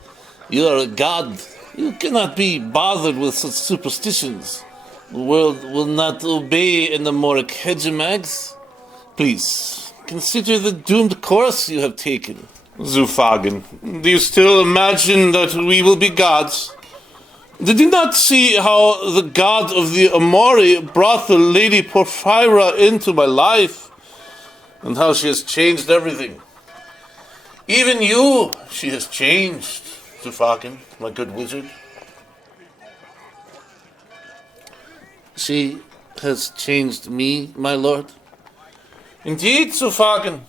You are a god. You cannot be bothered with such superstitions. The world will not obey an Amoric hegemogs. Please, consider the doomed course you have taken. Zufagan, do you still imagine that we will be gods? Did you not see how the god of the Amori brought the Lady Porphyra into my life? And how she has changed everything. Even you, she has changed, Zufagan, my good wizard. She has changed me, my lord. Indeed, Zufagan.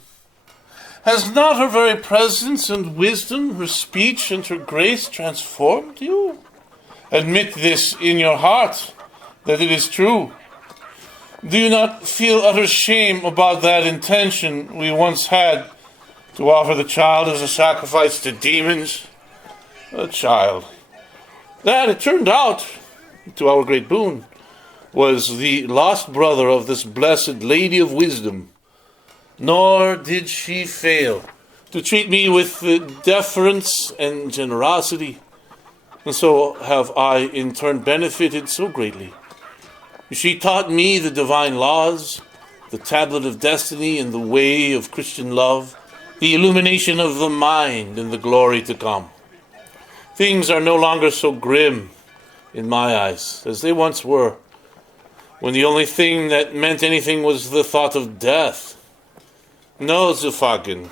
Has not her very presence and wisdom, her speech and her grace transformed you? Admit this in your heart, that it is true. Do you not feel utter shame about that intention we once had to offer the child as a sacrifice to demons? A child. That, it turned out, to our great boon, was the lost brother of this blessed Lady of Wisdom. Nor did she fail to treat me with deference and generosity, and so have I in turn benefited so greatly. She taught me the divine laws, the tablet of destiny and the way of Christian love, the illumination of the mind and the glory to come. Things are no longer so grim in my eyes as they once were, when the only thing that meant anything was the thought of death. No, Zufagan.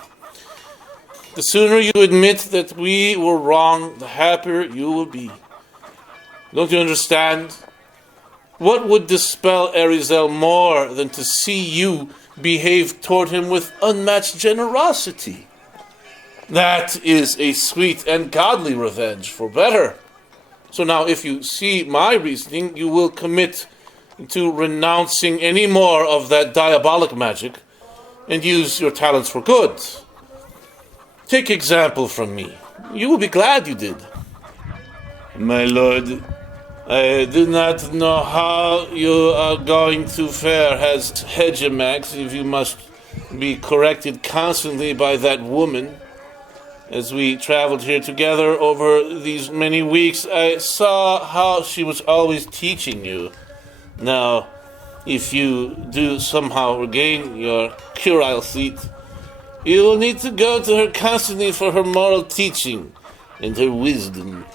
The sooner you admit that we were wrong, the happier you will be. Don't you understand? What would dispel Arizel more than to see you behave toward him with unmatched generosity? That is a sweet and godly revenge for better. So now, if you see my reasoning, you will commit to renouncing any more of that diabolic magic and use your talents for good. Take example from me. You will be glad you did. My lord, I do not know how you are going to fare as hegemogs if you must be corrected constantly by that woman. As we traveled here together over these many weeks, I saw how she was always teaching you. Now, if you do somehow regain your curule seat, you will need to go to her constantly for her moral teaching and her wisdom.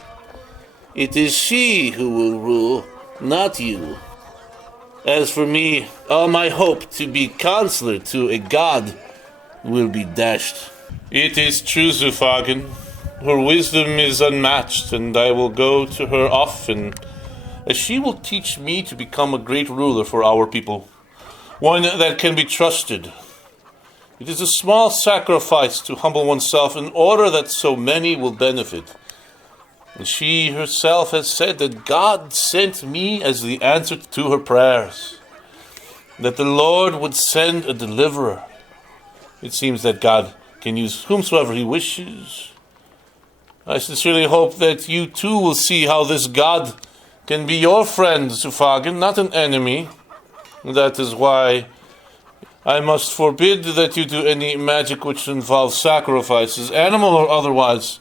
It is she who will rule, not you. As for me, all my hope to be counselor to a god will be dashed. It is true, Zufagan. Her wisdom is unmatched, and I will go to her often, as she will teach me to become a great ruler for our people, one that can be trusted. It is a small sacrifice to humble oneself in order that so many will benefit. And she herself has said that God sent me as the answer to her prayers, that the Lord would send a deliverer. It seems that God can use whomsoever he wishes. I sincerely hope that you too will see how this God can be your friend, Zufagan, not an enemy. That is why I must forbid that you do any magic which involves sacrifices, animal or otherwise.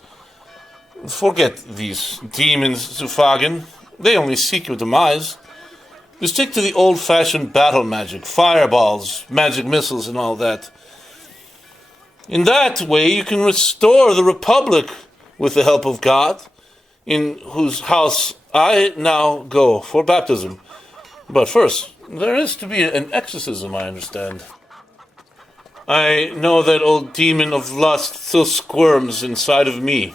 Forget these demons, Zufagan. They only seek your demise. You stick to the old-fashioned battle magic, fireballs, magic missiles, and all that. In that way, you can restore the Republic with the help of God, in whose house I now go for baptism. But first, there is to be an exorcism, I understand. I know that old demon of lust still squirms inside of me,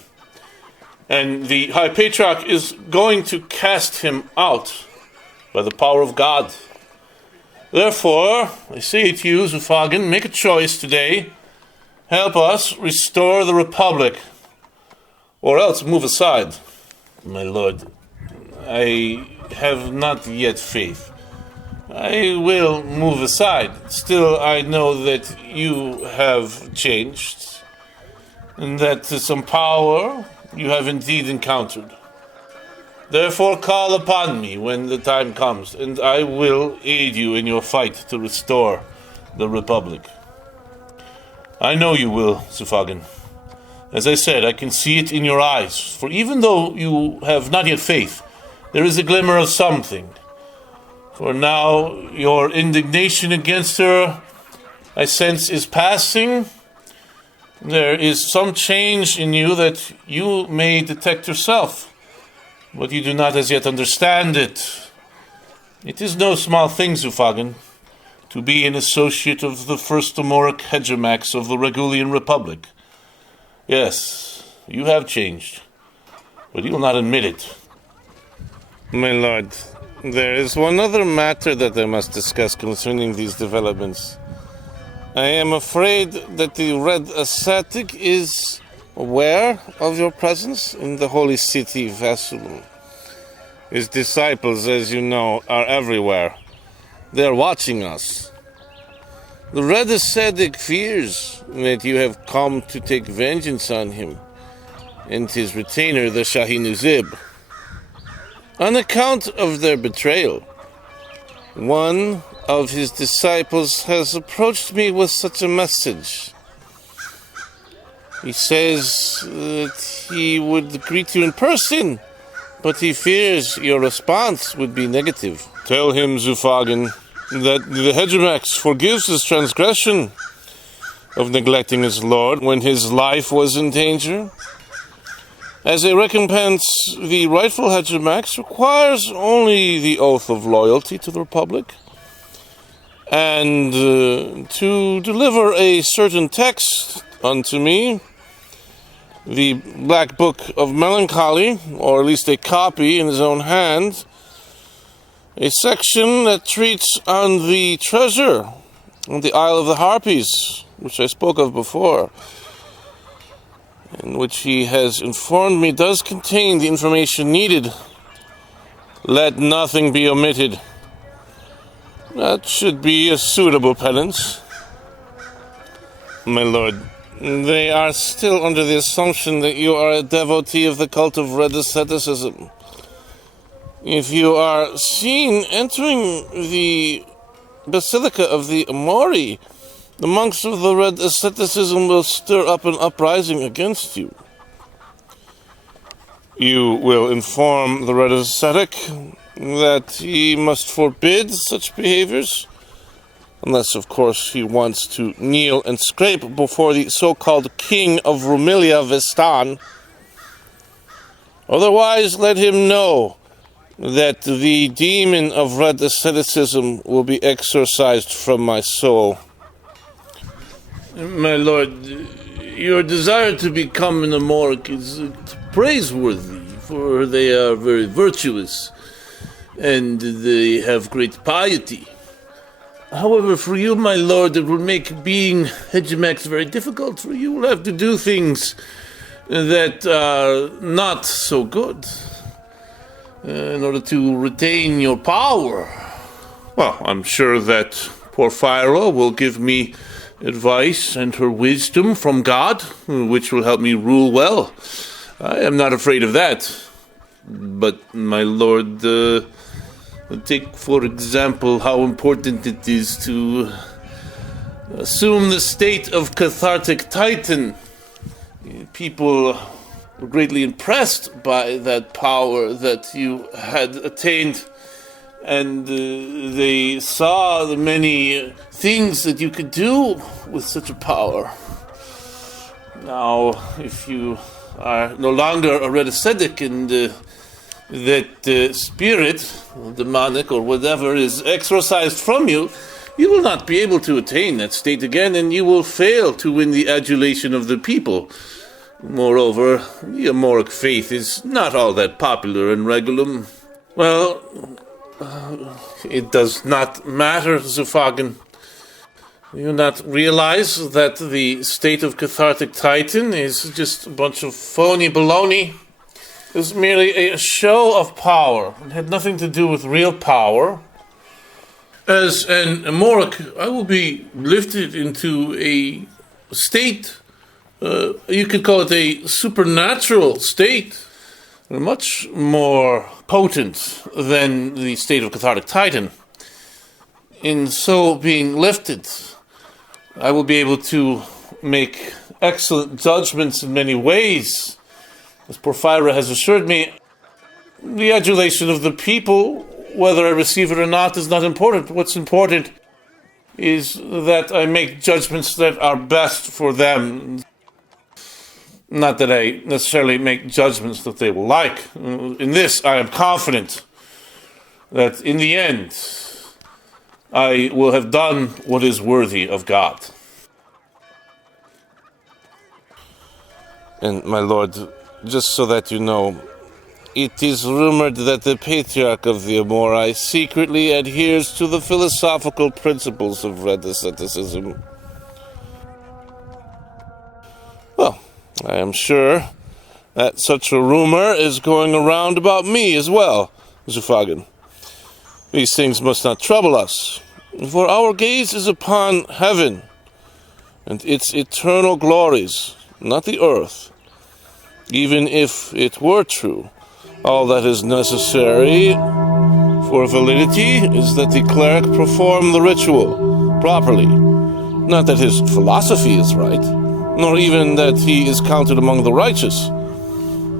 and the High Patriarch is going to cast him out by the power of God. Therefore, I say to you, Zufagan, make a choice today. Help us restore the Republic, or else move aside. My lord, I have not yet faith. I will move aside. Still, I know that you have changed, and that some power you have indeed encountered. Therefore, call upon me when the time comes, and I will aid you in your fight to restore the Republic. I know you will, Sufagan. As I said, I can see it in your eyes, for even though you have not yet faith, there is a glimmer of something. For now, your indignation against her, I sense, is passing. There is some change in you that you may detect yourself, but you do not as yet understand it. It is no small thing, Sufagan, to be an associate of the first Amoric hegemox of the Regulian Republic. Yes, you have changed, but you will not admit it. My lord, there is one other matter that I must discuss concerning these developments. I am afraid that the Red Ascetic is aware of your presence in the holy city Vassalum. His disciples, as you know, are everywhere. They are watching us. The Red Ascetic fears that you have come to take vengeance on him and his retainer, the Shahinuzib. On account of their betrayal, one of his disciples has approached me with such a message. He says that he would greet you in person, but he fears your response would be negative. Tell him, Sufagan, that the hegemox forgives his transgression of neglecting his lord when his life was in danger. As a recompense, the rightful hegemox requires only the oath of loyalty to the Republic, and to deliver a certain text unto me, the Black Book of Melancholy, or at least a copy in his own hand, a section that treats on the treasure on the Isle of the Harpies, which I spoke of before, in which he has informed me does contain the information needed. Let nothing be omitted. That should be a suitable penance. My lord, they are still under the assumption that you are a devotee of the cult of Red Asceticism. If you are seen entering the Basilica of the Amori, the monks of the Red Asceticism will stir up an uprising against you. You will inform the Red Ascetic that he must forbid such behaviors, unless, of course, he wants to kneel and scrape before the so-called King of Rumelia Vestan. Otherwise, let him know that the demon of Red Asceticism will be exorcised from my soul. My lord, your desire to become an Amoric is praiseworthy, for they are very virtuous, and they have great piety. However, for you, my lord, it will make being hegemox very difficult, for you will have to do things that are not so good in order to retain your power. Well, I'm sure that poor Philo will give me advice and her wisdom from God, which will help me rule well. I am not afraid of that. But, my lord, take, for example, how important it is to assume the state of cathartic Titan. People were greatly impressed by that power that you had attained, and they saw the many things that you could do with such a power. Now, if you are no longer a Red Ascetic and that spirit, demonic or whatever, is exorcised from you, you will not be able to attain that state again, and you will fail to win the adulation of the people. Moreover, the Amoric faith is not all that popular in Regulum. Well, it does not matter, Sufagan. Do you not realize that the state of cathartic Titan is just a bunch of phony baloney? is merely a show of power. It had nothing to do with real power. As an Amoric, I will be lifted into a state, you could call it a supernatural state, much more potent than the state of cathartic Titan. In so being lifted, I will be able to make excellent judgments in many ways. As Porphyra has assured me, the adulation of the people, whether I receive it or not, is not important. What's important is that I make judgments that are best for them. Not that I necessarily make judgments that they will like. In this, I am confident that in the end, I will have done what is worthy of God. And my lord, just so that you know, it is rumored that the patriarch of the Amori secretly adheres to the philosophical principles of red asceticism. Well, I am sure that such a rumor is going around about me as well, Zufagan. These things must not trouble us, for our gaze is upon heaven and its eternal glories, not the earth. Even if it were true, all that is necessary for validity is that the cleric perform the ritual properly. Not that his philosophy is right, nor even that he is counted among the righteous.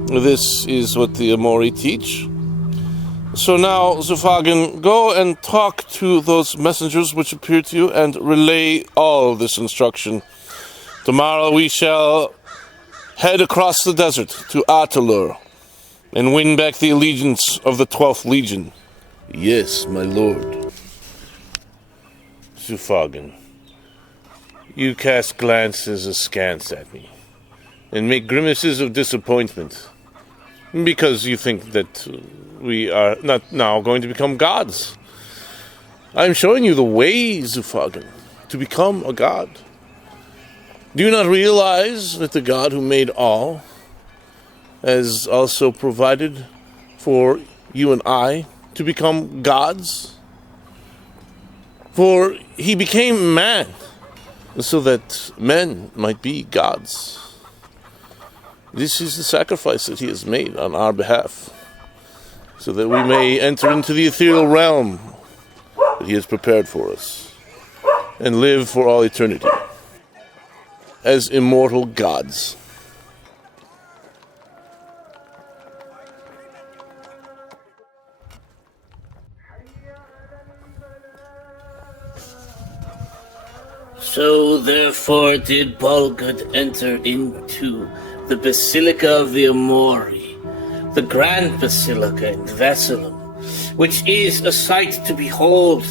This is what the Amori teach. So now, Zufagan, go and talk to those messengers which appear to you and relay all this instruction. Tomorrow we shall head across the desert to Atalur and win back the allegiance of the 12th Legion. Yes, my lord. Zufagan, you cast glances askance at me and make grimaces of disappointment because you think that we are not now going to become gods. I'm showing you the way, Zufagan, to become a god. Do you not realize that the God who made all has also provided for you and I to become gods? For he became man so that men might be gods. This is the sacrifice that he has made on our behalf, so that we may enter into the ethereal realm that he has prepared for us and live for all eternity as immortal gods. So therefore did Bolgud enter into the Basilica of the Amori, the Grand Basilica in Vessalum, which is a sight to behold,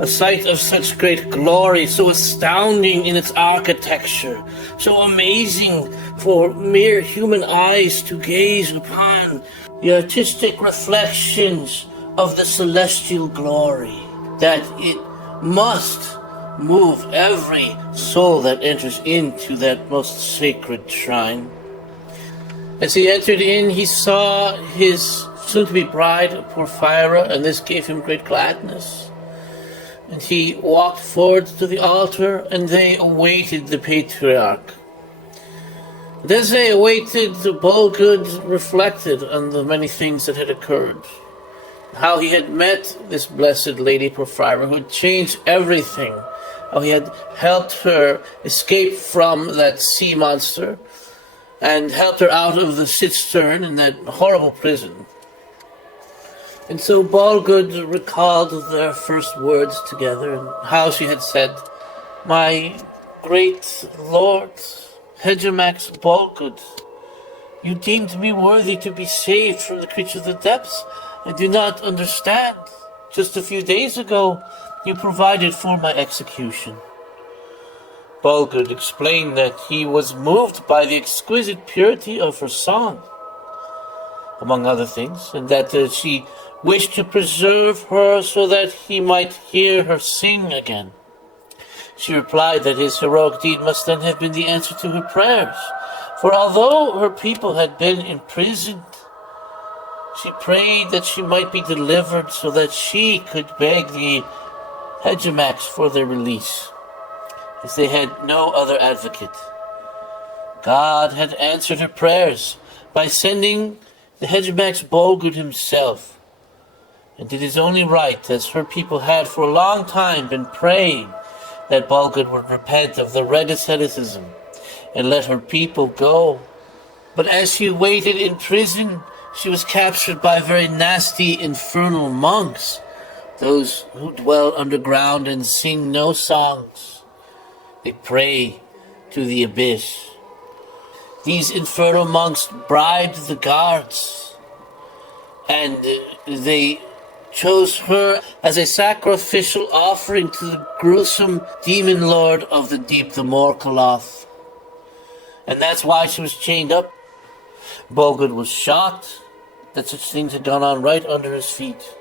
a sight of such great glory, so astounding in its architecture, so amazing for mere human eyes to gaze upon, the artistic reflections of the celestial glory, that it must move every soul that enters into that most sacred shrine. As he entered in, he saw his soon-to-be bride, Porphyra, and this gave him great gladness. And he walked forward to the altar, and they awaited the patriarch. And as they awaited, Bolgud reflected on the many things that had occurred. How he had met this blessed lady Porphyra, who had changed everything. How he had helped her escape from that sea monster and helped her out of the cistern in that horrible prison. And so Bolgud recalled their first words together and how she had said, "My great lord, Hegemox Bolgud, you deemed me worthy to be saved from the creature of the depths. I do not understand. Just a few days ago, you provided for my execution." Bolgud explained that he was moved by the exquisite purity of her song, among other things, and that she wished to preserve her so that he might hear her sing again. She replied that his heroic deed must then have been the answer to her prayers, for although her people had been imprisoned She prayed that she might be delivered so that she could beg the Hegemaks for their release, as they had no other advocate. God had answered her prayers by sending the Hegemaks Bolgud himself, and it is only right, as her people had for a long time been praying, that Bolgud would repent of the red asceticism and let her people go. But as she waited in prison, she was captured by very nasty infernal monks, those who dwell underground and sing no songs. They pray to the abyss. These infernal monks bribed the guards, and they chose her as a sacrificial offering to the gruesome demon lord of the deep, the Morkaloth. And that's why she was chained up. Bolgud was shocked that such things had gone on right under his feet.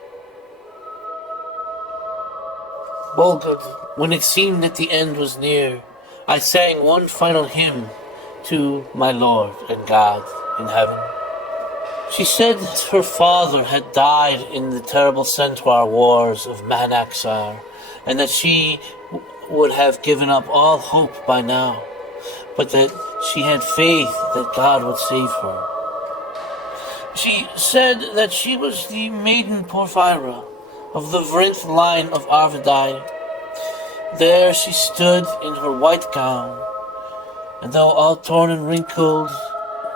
Bolgud, when it seemed that the end was near, I sang one final hymn to my Lord and God in heaven. She said that her father had died in the terrible Centaur wars of Manaxar, and that she would have given up all hope by now, but that she had faith that God would save her. She said that she was the maiden Porphyra of the Vrinth line of Arvidai. There she stood in her white gown, and though all torn and wrinkled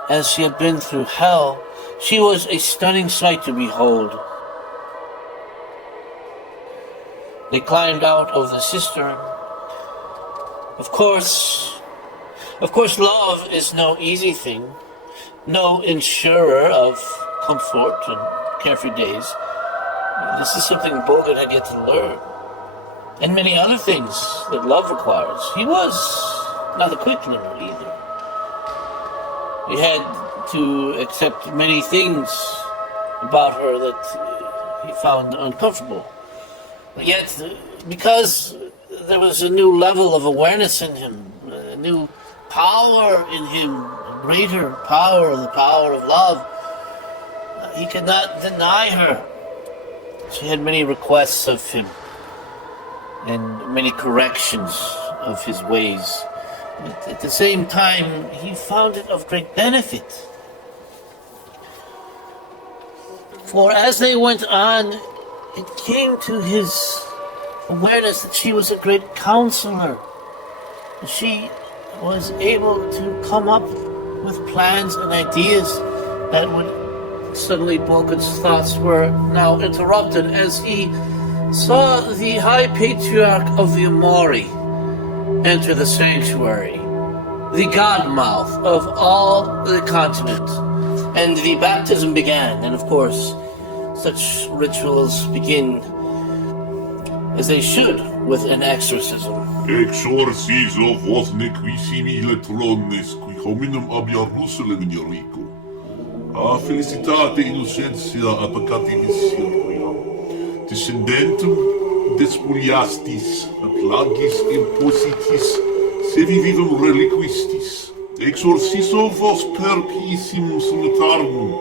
as she had been through hell, she was a stunning sight to behold. They climbed out of the cistern. Of course, love is no easy thing, no insurer of comfort and carefree days. This is something Bolgud had yet to learn, and many other things that love requires. He was not a quick learner either. He had to accept many things about her that he found uncomfortable. But yet, because there was a new level of awareness in him, a new power in him, a greater power, the power of love, he could not deny her. She had many requests of him and many corrections of his ways. But at the same time, he found it of great benefit. For as they went on, it came to his awareness that she was a great counselor. She was able to come up with plans and ideas that would suddenly Bolgud's thoughts were now interrupted as he saw the High Patriarch of the Amori enter the sanctuary, the godmouth of all the continent. And the baptism began, and of course, such rituals begin as they should with an exorcism. Exorciso vos nequissimi letrones qui hominum ab Jerusalem in Jericho. A felicitate innocentia a peccativis circuiam. Descendentum despuliastis, a plagis impositis, sevi vivum reliquistis. Exorciso vos per pissim sumitarum,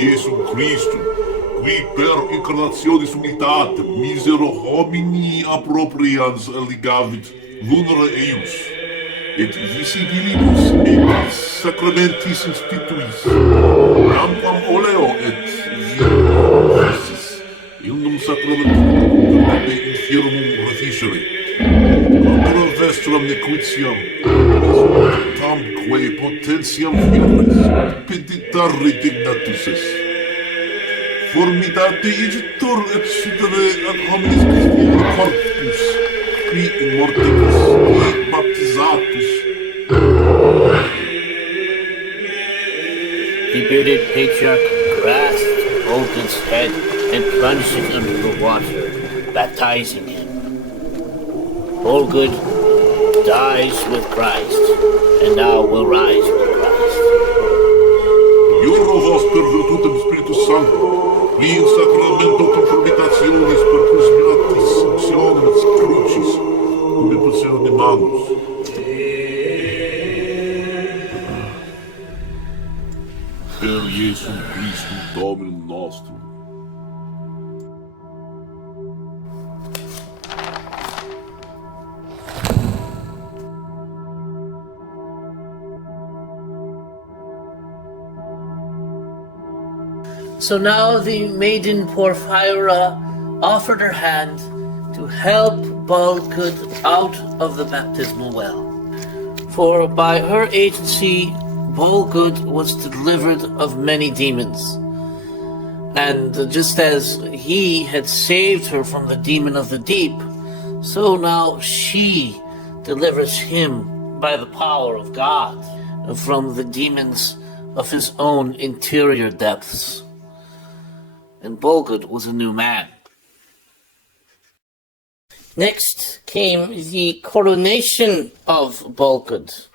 Iesum Christum, qui per incarnationis unitatem misero homini approprians eligavit lunare eius, et visibilibus et sacramentis instituis, ampam oleo et visis, illum sacramentum de infirmum reficere, contra vestram nequitiam, tamque potentiam firis, peditare dignatus est. Formidate igitur et sidere ad homines Christiani corpus, qui in mortibus, qui baptizatus. The bearded patriarch grasped Bolgud's head and plunged it under the water, baptizing him. Bolgud dies with Christ, and now will rise with Christ. Iuro vos per virtutem Spiritus Sancto, qui in sacramento conformitationis per cruciatis actiones crucis, cum in posserne manus. Per loathsome beast who dominant nostril. So now the maiden Porphyra offered her hand to help Bolgud out of the baptismal well. For by her agency, Bolgud was delivered of many demons. And just as he had saved her from the demon of the deep, so now she delivers him by the power of God from the demons of his own interior depths. And Bolgud was a new man. Next came the coronation of Bolgud,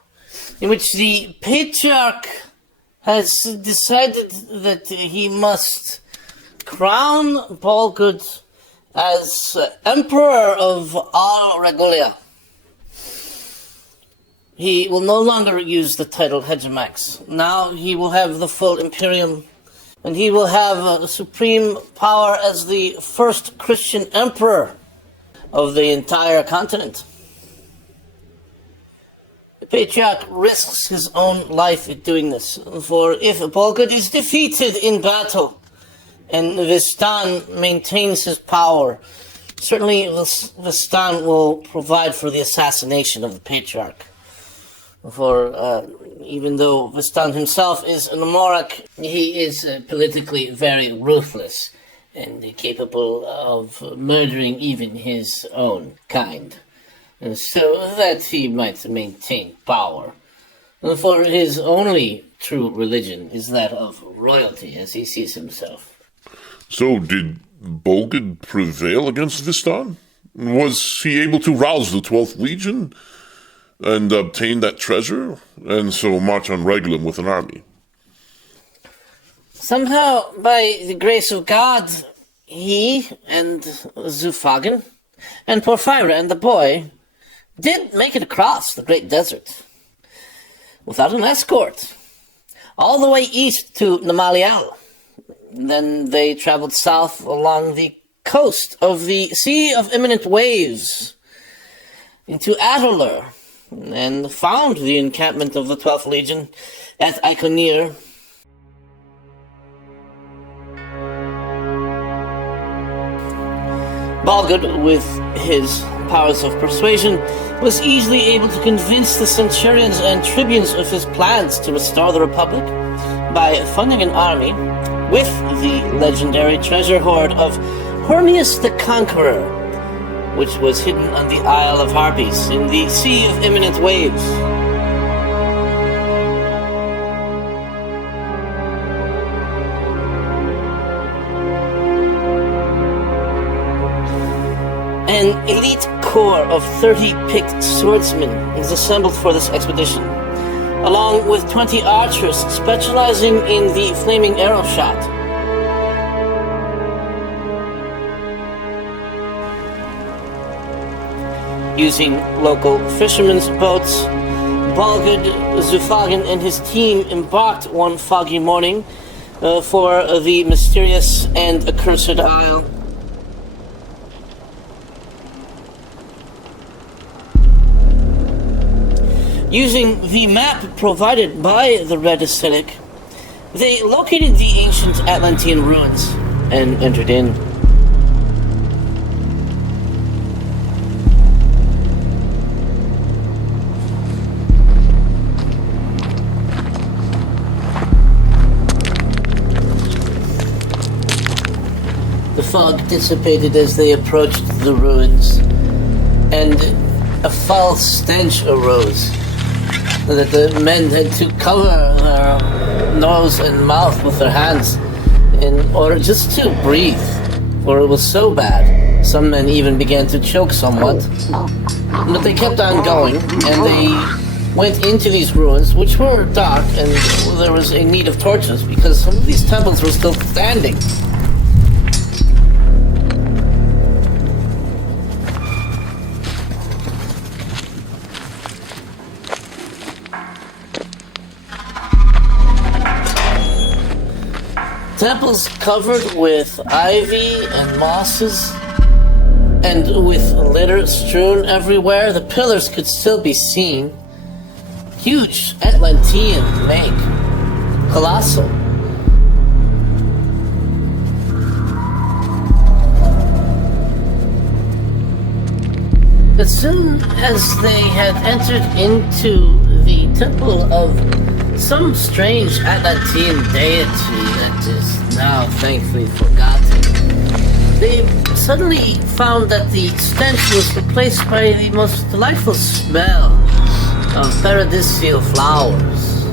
in which the patriarch has decided that he must crown Bolgud as Emperor of all Regulia. He will no longer use the title Hegemox. Now he will have the full Imperium, and he will have supreme power as the first Christian emperor of the entire continent. The patriarch risks his own life in doing this, for if Bolgud is defeated in battle and Vistan maintains his power, certainly Vistan will provide for the assassination of the patriarch. For even though Vistan himself is an Amorak, he is politically very ruthless and capable of murdering even his own kind, so that he might maintain power. For his only true religion is that of royalty, as he sees himself. So did Bolgud prevail against Vistan? Was he able to rouse the 12th Legion and obtain that treasure, and so march on Regulum with an army? Somehow, by the grace of God, he and Zufagen and Porphyra and the boy did make it across the great desert without an escort, all the way east to Namalial. Then they traveled south along the coast of the Sea of Imminent Waves into Adolur, and found the encampment of the 12th Legion at Iconir. Bolgud, with his powers of persuasion, was easily able to convince the centurions and tribunes of his plans to restore the Republic by funding an army with the legendary treasure hoard of Hermias the Conqueror, which was hidden on the Isle of Harpies in the Sea of Imminent Waves. An elite corps of 30 picked swordsmen is assembled for this expedition, along with 20 archers specializing in the flaming arrow shot. Using local fishermen's boats, Bolgud, Zufagen, and his team embarked one foggy morning for the mysterious and accursed isle. Using the map provided by the Red Ascetic, they located the ancient Atlantean ruins and entered in. The fog dissipated as they approached the ruins, and a foul stench arose that the men had to cover their nose and mouth with their hands in order just to breathe, for it was so bad. Some men even began to choke somewhat, but they kept on going, and they went into these ruins, which were dark, and there was a need of torches because some of these temples were still standing. temples covered with ivy and mosses, and with litter strewn everywhere, the pillars could still be seen. Huge Atlantean make. Colossal. As soon as they had entered into the temple of some strange Atlantean deity that is now thankfully forgotten, they suddenly found that the stench was replaced by the most delightful smell of paradisial flowers.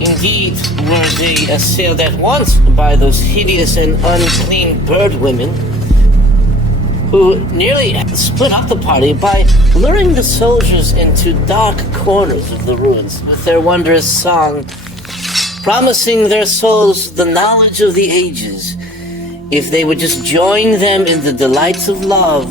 Indeed, were they assailed at once by those hideous and unclean bird women, who nearly split up the party by luring the soldiers into dark corners of the ruins with their wondrous song, promising their souls the knowledge of the ages if they would just join them in the delights of love.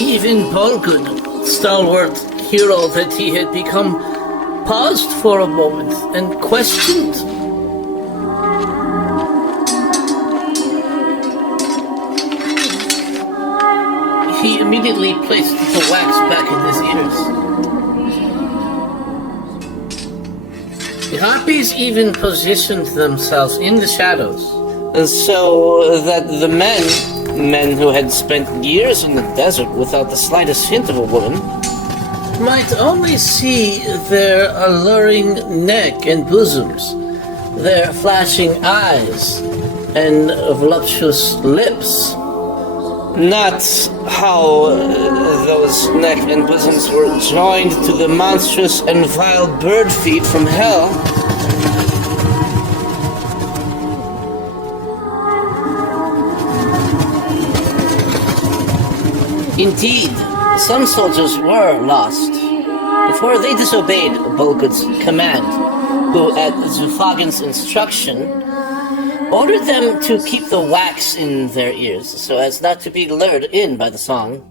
Even Bolgud, stalwart hero that he had become, paused for a moment and questioned. He immediately placed the wax back in his ears. The harpies even positioned themselves in the shadows, so that the men who had spent years in the desert without the slightest hint of a woman, might only see their alluring neck and bosoms, their flashing eyes, and voluptuous lips. Not how those neck and bosoms were joined to the monstrous and vile bird feet from hell. Indeed, some soldiers were lost before they disobeyed Bolgud's command, who, at Zufagin's instruction, ordered them to keep the wax in their ears so as not to be lured in by the song.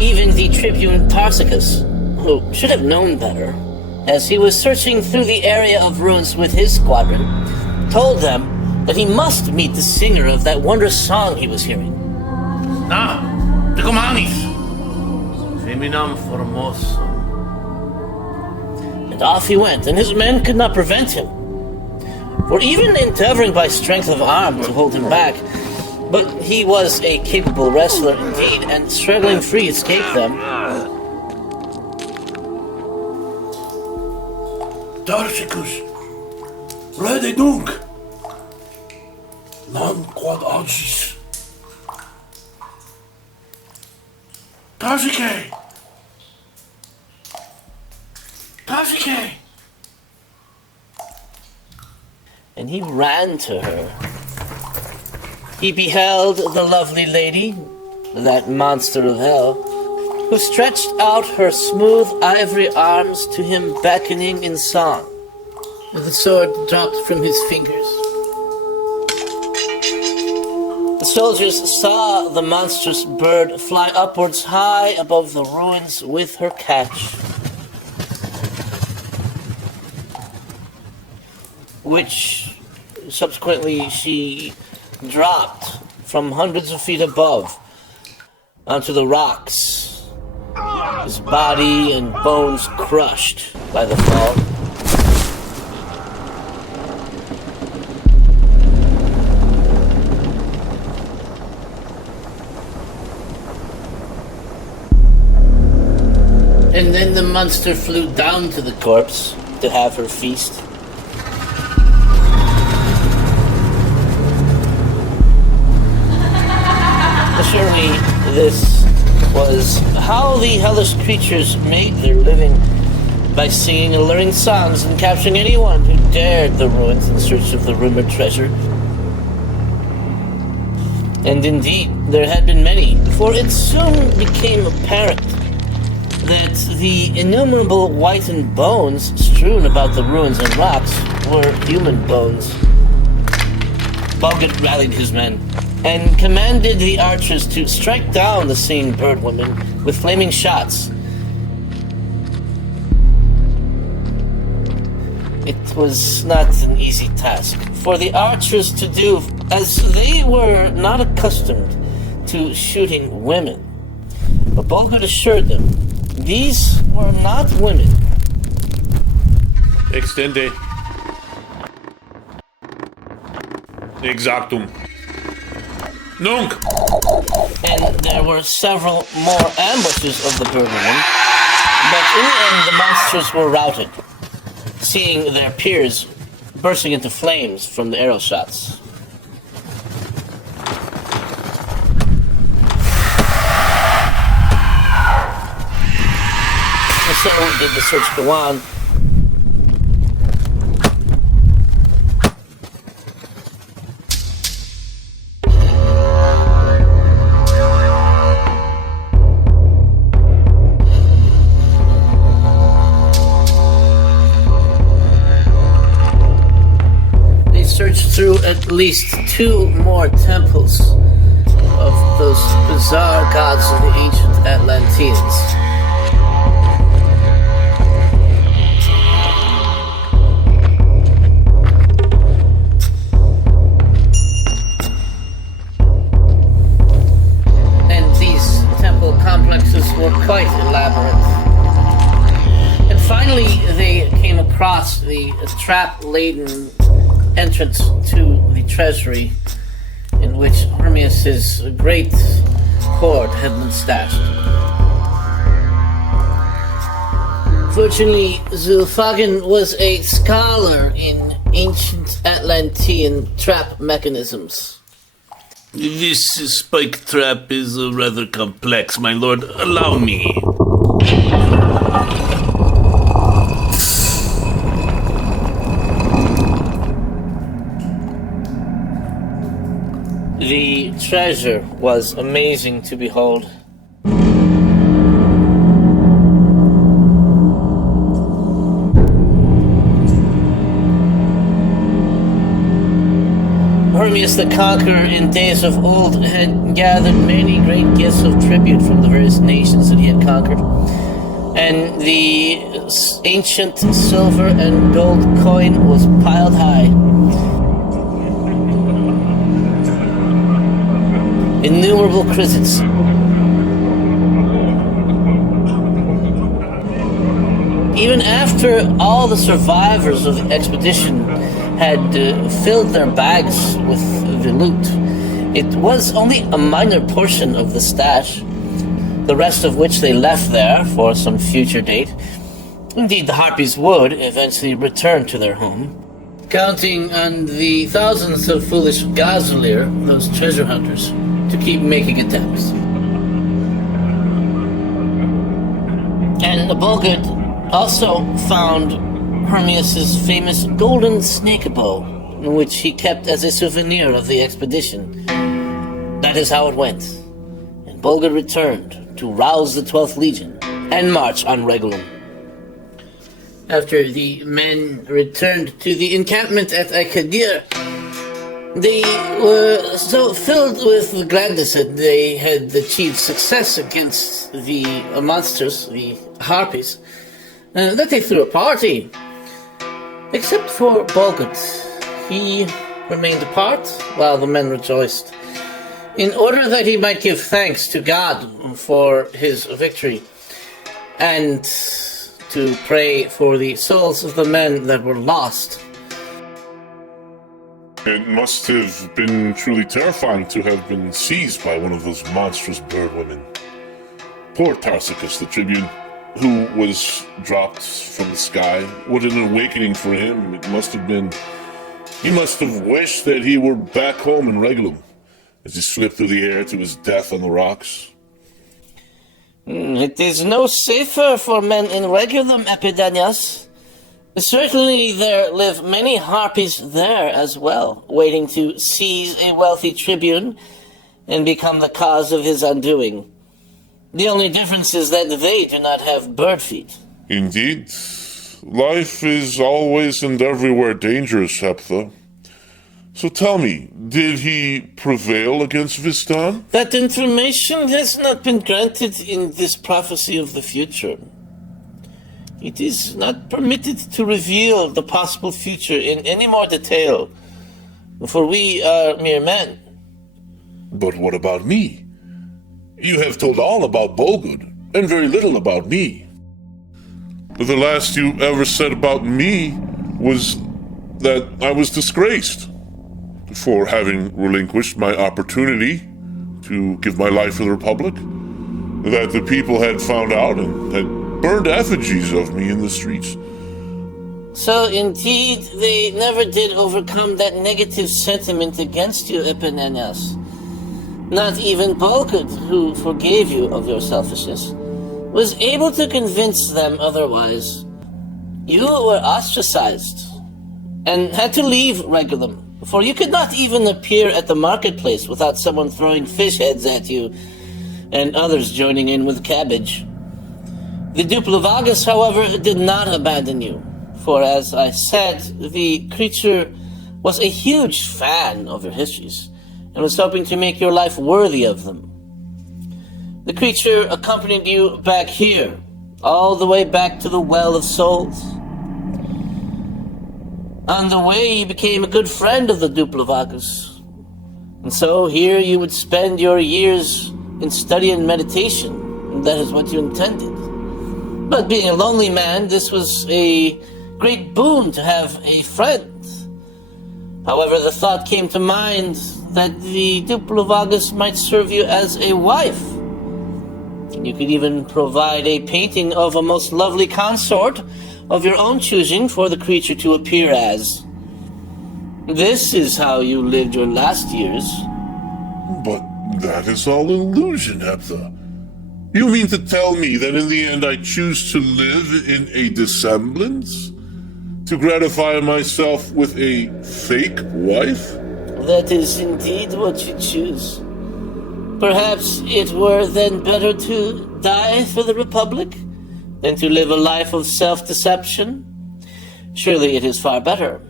Even the tribune Tarsicus, who should have known better, as he was searching through the area of ruins with his squadron, told them that he must meet the singer of that wondrous song he was hearing. Now, the Comanis! Feminam formosum. And off he went, and his men could not prevent him. For even endeavoring by strength of arm to hold him back, but he was a capable wrestler indeed, and struggling free escaped them. Tarsicus, rede nunc, non quod agis. Tarsike! Tarsike! And he ran to her. He beheld the lovely lady, that monster of hell, who stretched out her smooth ivory arms to him, beckoning in song. The sword dropped from his fingers. The soldiers saw the monstrous bird fly upwards high above the ruins with her catch, which subsequently she dropped from hundreds of feet above onto the rocks, his body and bones crushed by the fall. And then the monster flew down to the corpse to have her feast. Surely this was how the hellish creatures made their living, by singing alluring songs and capturing anyone who dared the ruins in search of the rumored treasure. And indeed, there had been many, for it soon became apparent that the innumerable whitened bones strewn about the ruins and rocks were human bones. Bolgud rallied his men and commanded the archers to strike down the slain bird women with flaming shots. It was not an easy task for the archers to do, as they were not accustomed to shooting women. But Bolgud assured them these were not women. Extende. Exactum. Nunc! And there were several more ambushes of the bird women, but in the end the monsters were routed, seeing their peers bursting into flames from the arrow shots. And so did the search go on. Through at least 2 more temples of those bizarre gods of the ancient Atlanteans. And these temple complexes were quite elaborate. And finally they came across the trap-laden entrance to the treasury in which Hermias' great hoard had been stashed. Fortunately, Zulfagan was a scholar in ancient Atlantean trap mechanisms. This spike trap is rather complex, my lord. Allow me. The treasure was amazing to behold. Hermias the Conqueror in days of old had gathered many great gifts of tribute from the various nations that he had conquered. And the ancient silver and gold coin was piled high. Innumerable chrysits. Even after all the survivors of the expedition had filled their bags with the loot, it was only a minor portion of the stash, the rest of which they left there for some future date. Indeed, the Harpies would eventually return to their home, counting on the thousands of foolish Gazalier, those treasure hunters, to keep making attempts. And Bolgud also found Hermias' famous golden snake bow, which he kept as a souvenir of the expedition. That is how it went. And Bolgud returned to rouse the 12th Legion and march on Regulum. After the men returned to the encampment at Akadir, they were so filled with gladness that they had achieved success against the monsters, the Harpies, that they threw a party. Except for Bolgud. He remained apart while the men rejoiced, in order that he might give thanks to God for his victory, and to pray for the souls of the men that were lost. It must have been truly terrifying to have been seized by one of those monstrous bird women. Poor Tarsicus, the tribune, who was dropped from the sky. What an awakening for him it must have been. He must have wished that he were back home in Regulum, as he slipped through the air to his death on the rocks. It is no safer for men in Regulum, Epinanaus. Certainly there live many harpies there as well, waiting to seize a wealthy tribune and become the cause of his undoing. The only difference is that they do not have bird feet. Indeed. Life is always and everywhere dangerous, Heptha. So tell me, did he prevail against Vistan? That information has not been granted in this prophecy of the future. It is not permitted to reveal the possible future in any more detail, for we are mere men. But what about me? You have told all about Bolgud, and very little about me. The last you ever said about me was that I was disgraced for having relinquished my opportunity to give my life for the Republic, that the people had found out and had burned effigies of me in the streets. So indeed, they never did overcome that negative sentiment against you, Epinanaus. Not even Bolgud, who forgave you of your selfishness, was able to convince them otherwise. You were ostracized and had to leave Regulum, for you could not even appear at the marketplace without someone throwing fish heads at you and others joining in with cabbage. The Duplavagus, however, did not abandon you, for as I said, the creature was a huge fan of your histories and was hoping to make your life worthy of them. The creature accompanied you back here, all the way back to the Well of Souls. On the way, you became a good friend of the Duplavagus. And so here you would spend your years in study and meditation, and that is what you intended. But being a lonely man, this was a great boon to have a friend. However, the thought came to mind that the Duplavagus might serve you as a wife. You could even provide a painting of a most lovely consort of your own choosing for the creature to appear as. This is how you lived your last years. But that is all illusion, Heptha. You mean to tell me that in the end I choose to live in a dissemblance? To gratify myself with a fake wife? That is indeed what you choose. Perhaps it were then better to die for the Republic than to live a life of self-deception? Surely it is far better.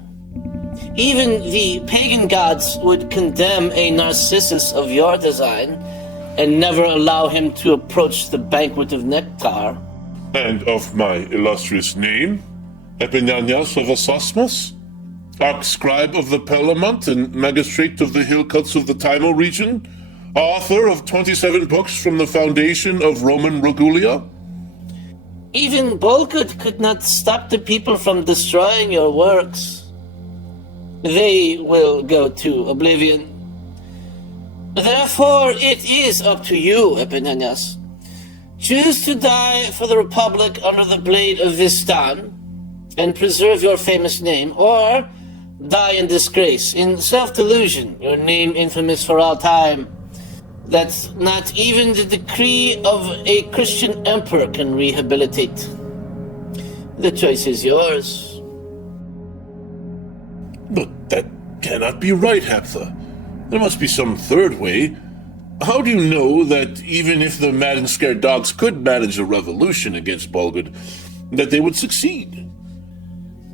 Even the pagan gods would condemn a Narcissus of your design and never allow him to approach the banquet of nectar. And of my illustrious name, Epinanaus of Asosmos, archscribe of the Pelamont and magistrate of the hill cuts of the Timo region, author of 27 books from the foundation of Roman Regulia? Even Bolgud could not stop the people from destroying your works. They will go to oblivion. Therefore, it is up to you, Epinanaus. Choose to die for the Republic under the blade of Vistan and preserve your famous name, or die in disgrace, in self-delusion, your name infamous for all time, that not even the decree of a Christian emperor can rehabilitate. The choice is yours. But that cannot be right, Heptha. There must be some third way. How do you know that even if the mad and scared dogs could manage a revolution against Bolgud, that they would succeed?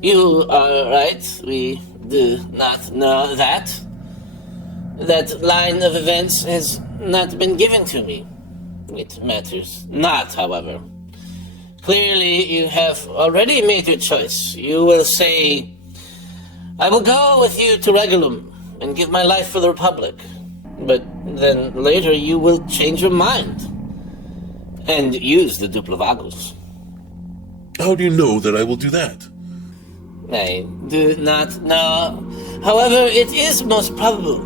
You are right. We do not know that. That line of events has not been given to me. It matters not, however. Clearly, you have already made your choice. You will say, I will go with you to Regulum and give my life for the Republic. But then later you will change your mind and use the Duplavagus. How do you know that I will do that? I do not know. However, it is most probable.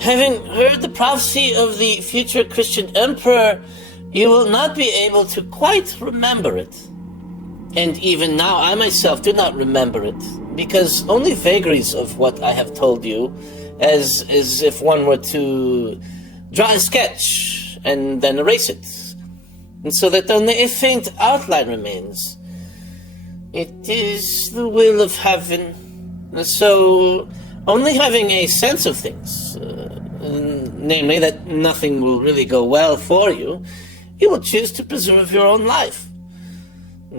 Having heard the prophecy of the future Christian emperor, you will not be able to quite remember it. And even now, I myself do not remember it, because only vagaries of what I have told you, as if one were to draw a sketch and then erase it, and so that only a faint outline remains. It is the will of heaven, so only having a sense of things, namely that nothing will really go well for you, you will choose to preserve your own life.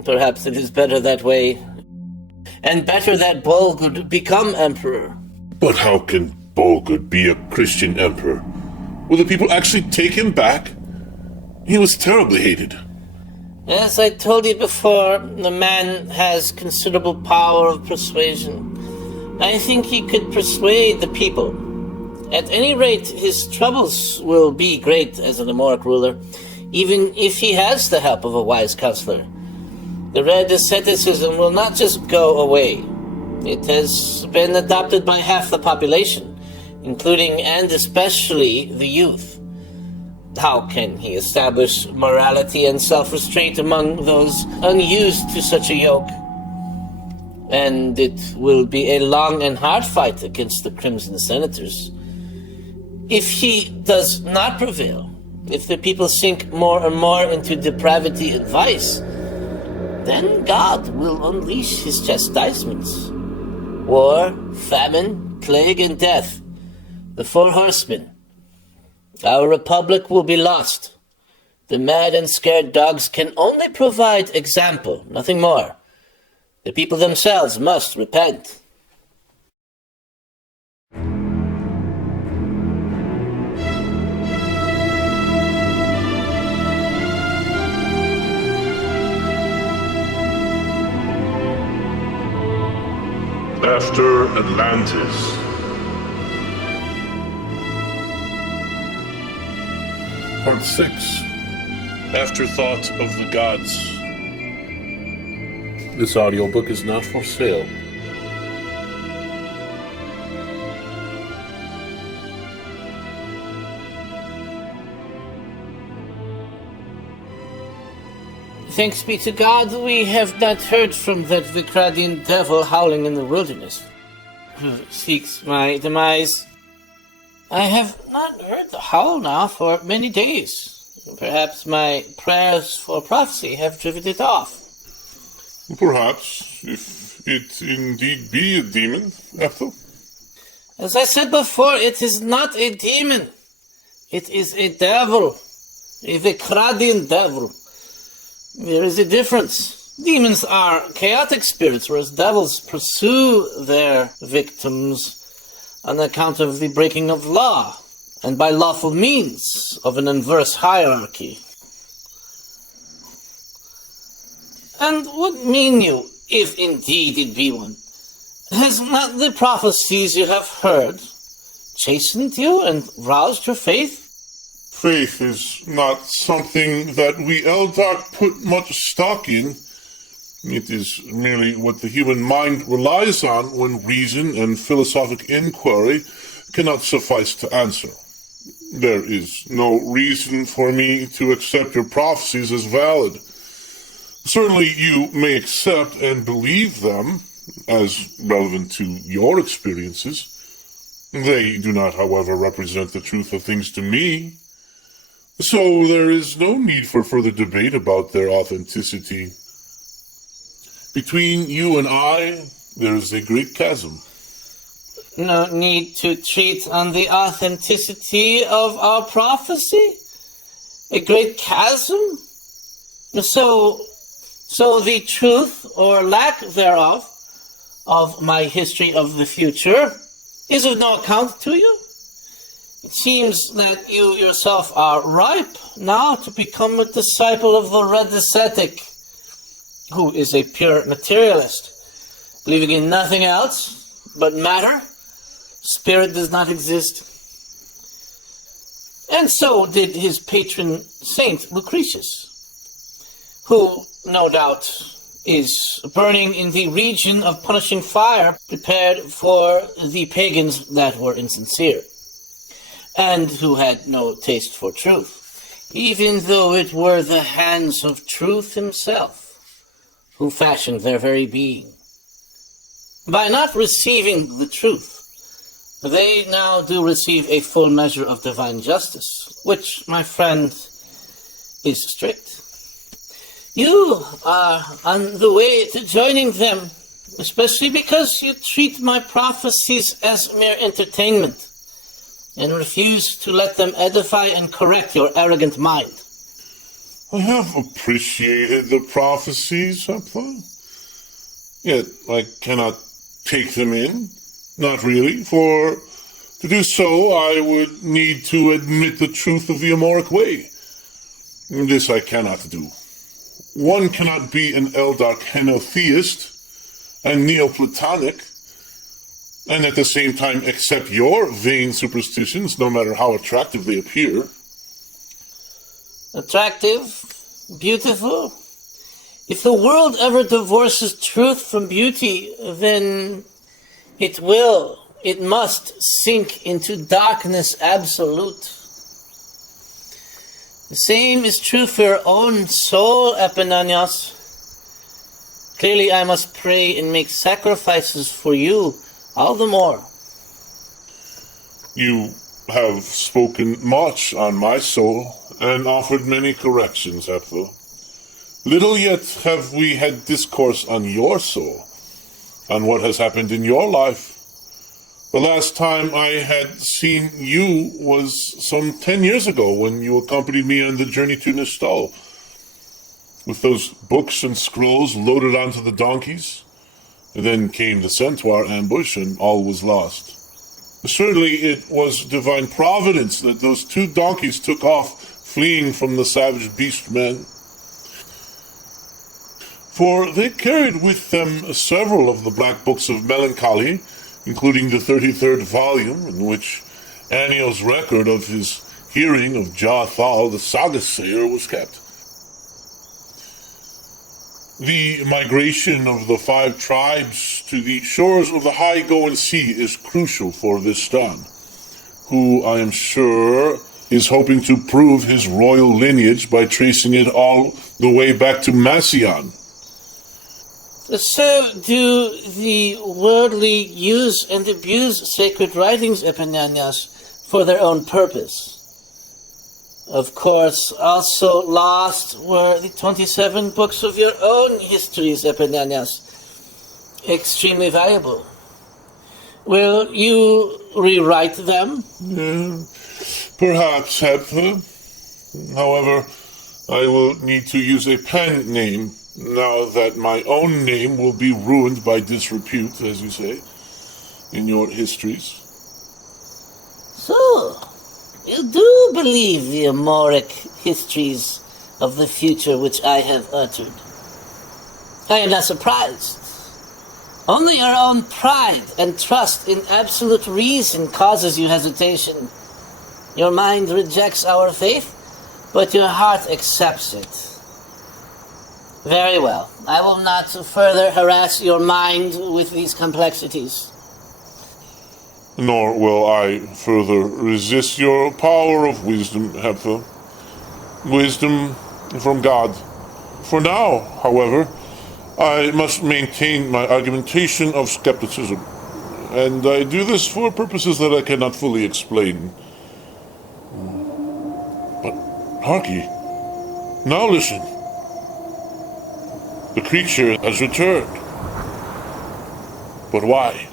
Perhaps it is better that way, and better that Bolgud become emperor. But how can Bolgud be a Christian emperor? Will the people actually take him back? He was terribly hated. As I told you before, the man has considerable power of persuasion. I think he could persuade the people. At any rate, his troubles will be great as an Amoric ruler, even if he has the help of a wise counselor. The red asceticism will not just go away. It has been adopted by half the population, including and especially the youth. How can he establish morality and self-restraint among those unused to such a yoke? And it will be a long and hard fight against the Crimson Senators. If he does not prevail, if the people sink more and more into depravity and vice, then God will unleash his chastisements. War, famine, plague, and death. The 4 horsemen. Our republic will be lost. The mad and scared dogs can only provide example, nothing more. The people themselves must repent. After Atlantis. Part 6. Afterthought of the Gods. This audiobook is not for sale. Thanks be to God, we have not heard from that Vicradian devil howling in the wilderness, who seeks my demise. I have not heard the howl now for many days. Perhaps my prayers for prophecy have driven it off. Perhaps, if it indeed be a demon, Ethel. As I said before, it is not a demon. It is a devil, a Vicradian devil. There is a difference. Demons are chaotic spirits, whereas devils pursue their victims on account of the breaking of law, and by lawful means of an inverse hierarchy. And what mean you, if indeed it be one? Has not the prophecies you have heard chastened you and roused your faith? Faith is not something that we ELDARK put much stock in. It is merely what the human mind relies on when reason and philosophic inquiry cannot suffice to answer. There is no reason for me to accept your prophecies as valid. Certainly you may accept and believe them as relevant to your experiences. They do not, however, represent the truth of things to me. So there is no need for further debate about their authenticity. Between you and I, there is a great chasm. No need to treat on the authenticity of our prophecy? A great chasm? So the truth, or lack thereof, of my history of the future is of no account to you? It seems that you yourself are ripe now to become a disciple of the Red Ascetic, who is a pure materialist, believing in nothing else but matter. Spirit does not exist. And so did his patron Saint Lucretius, who, no doubt, is burning in the region of punishing fire prepared for the pagans that were insincere, and who had no taste for truth, even though it were the hands of truth himself who fashioned their very being. By not receiving the truth, they now do receive a full measure of divine justice, which, my friend, is strict. You are on the way to joining them, especially because you treat my prophecies as mere entertainment. and refuse to let them edify and correct your arrogant mind. I have appreciated the prophecies, Emperor. Yet I cannot take them in. Not really, for to do so I would need to admit the truth of the Amoric way. This I cannot do. One cannot be an ELDARK henotheist and Neoplatonic, and at the same time accept your vain superstitions, no matter how attractive they appear. Attractive? Beautiful? If the world ever divorces truth from beauty, then it must sink into darkness absolute. The same is true for your own soul, Epinanaus. Clearly I must pray and make sacrifices for you, all the more. You have spoken much on my soul, and offered many corrections, Emperor. Little yet have we had discourse on your soul, on what has happened in your life. The last time I had seen you was some 10 years ago, when you accompanied me on the journey to Nistal, with those books and scrolls loaded onto the donkeys. And then came the Centaur ambush, and all was lost. Certainly it was divine providence that those 2 donkeys took off, fleeing from the savage beast men. For they carried with them several of the black books of melancholy, including the 33rd volume, in which Anio's record of his hearing of Jathal, the saga sayer, was kept. The migration of the 5 tribes to the shores of the high Goan Sea is crucial for this Stan, who I am sure is hoping to prove his royal lineage by tracing it all the way back to Macedon. So do the worldly use and abuse sacred writings, Epinanaus, for their own purpose. Of course, also lost were the 27 books of your own histories, Epinanaus. Extremely valuable. Will you rewrite them? Perhaps, Emperor. However, I will need to use a pen name, now that my own name will be ruined by disrepute, as you say, in your histories. So, you do believe the Amoric histories of the future which I have uttered. I am not surprised. Only your own pride and trust in absolute reason causes you hesitation. Your mind rejects our faith, but your heart accepts it. Very well. I will not further harass your mind with these complexities. Nor will I further resist your power of wisdom, Emperor. Wisdom from God. For now, however, I must maintain my argumentation of skepticism, and I do this for purposes that I cannot fully explain. But, harkye, now listen. The creature has returned. But why?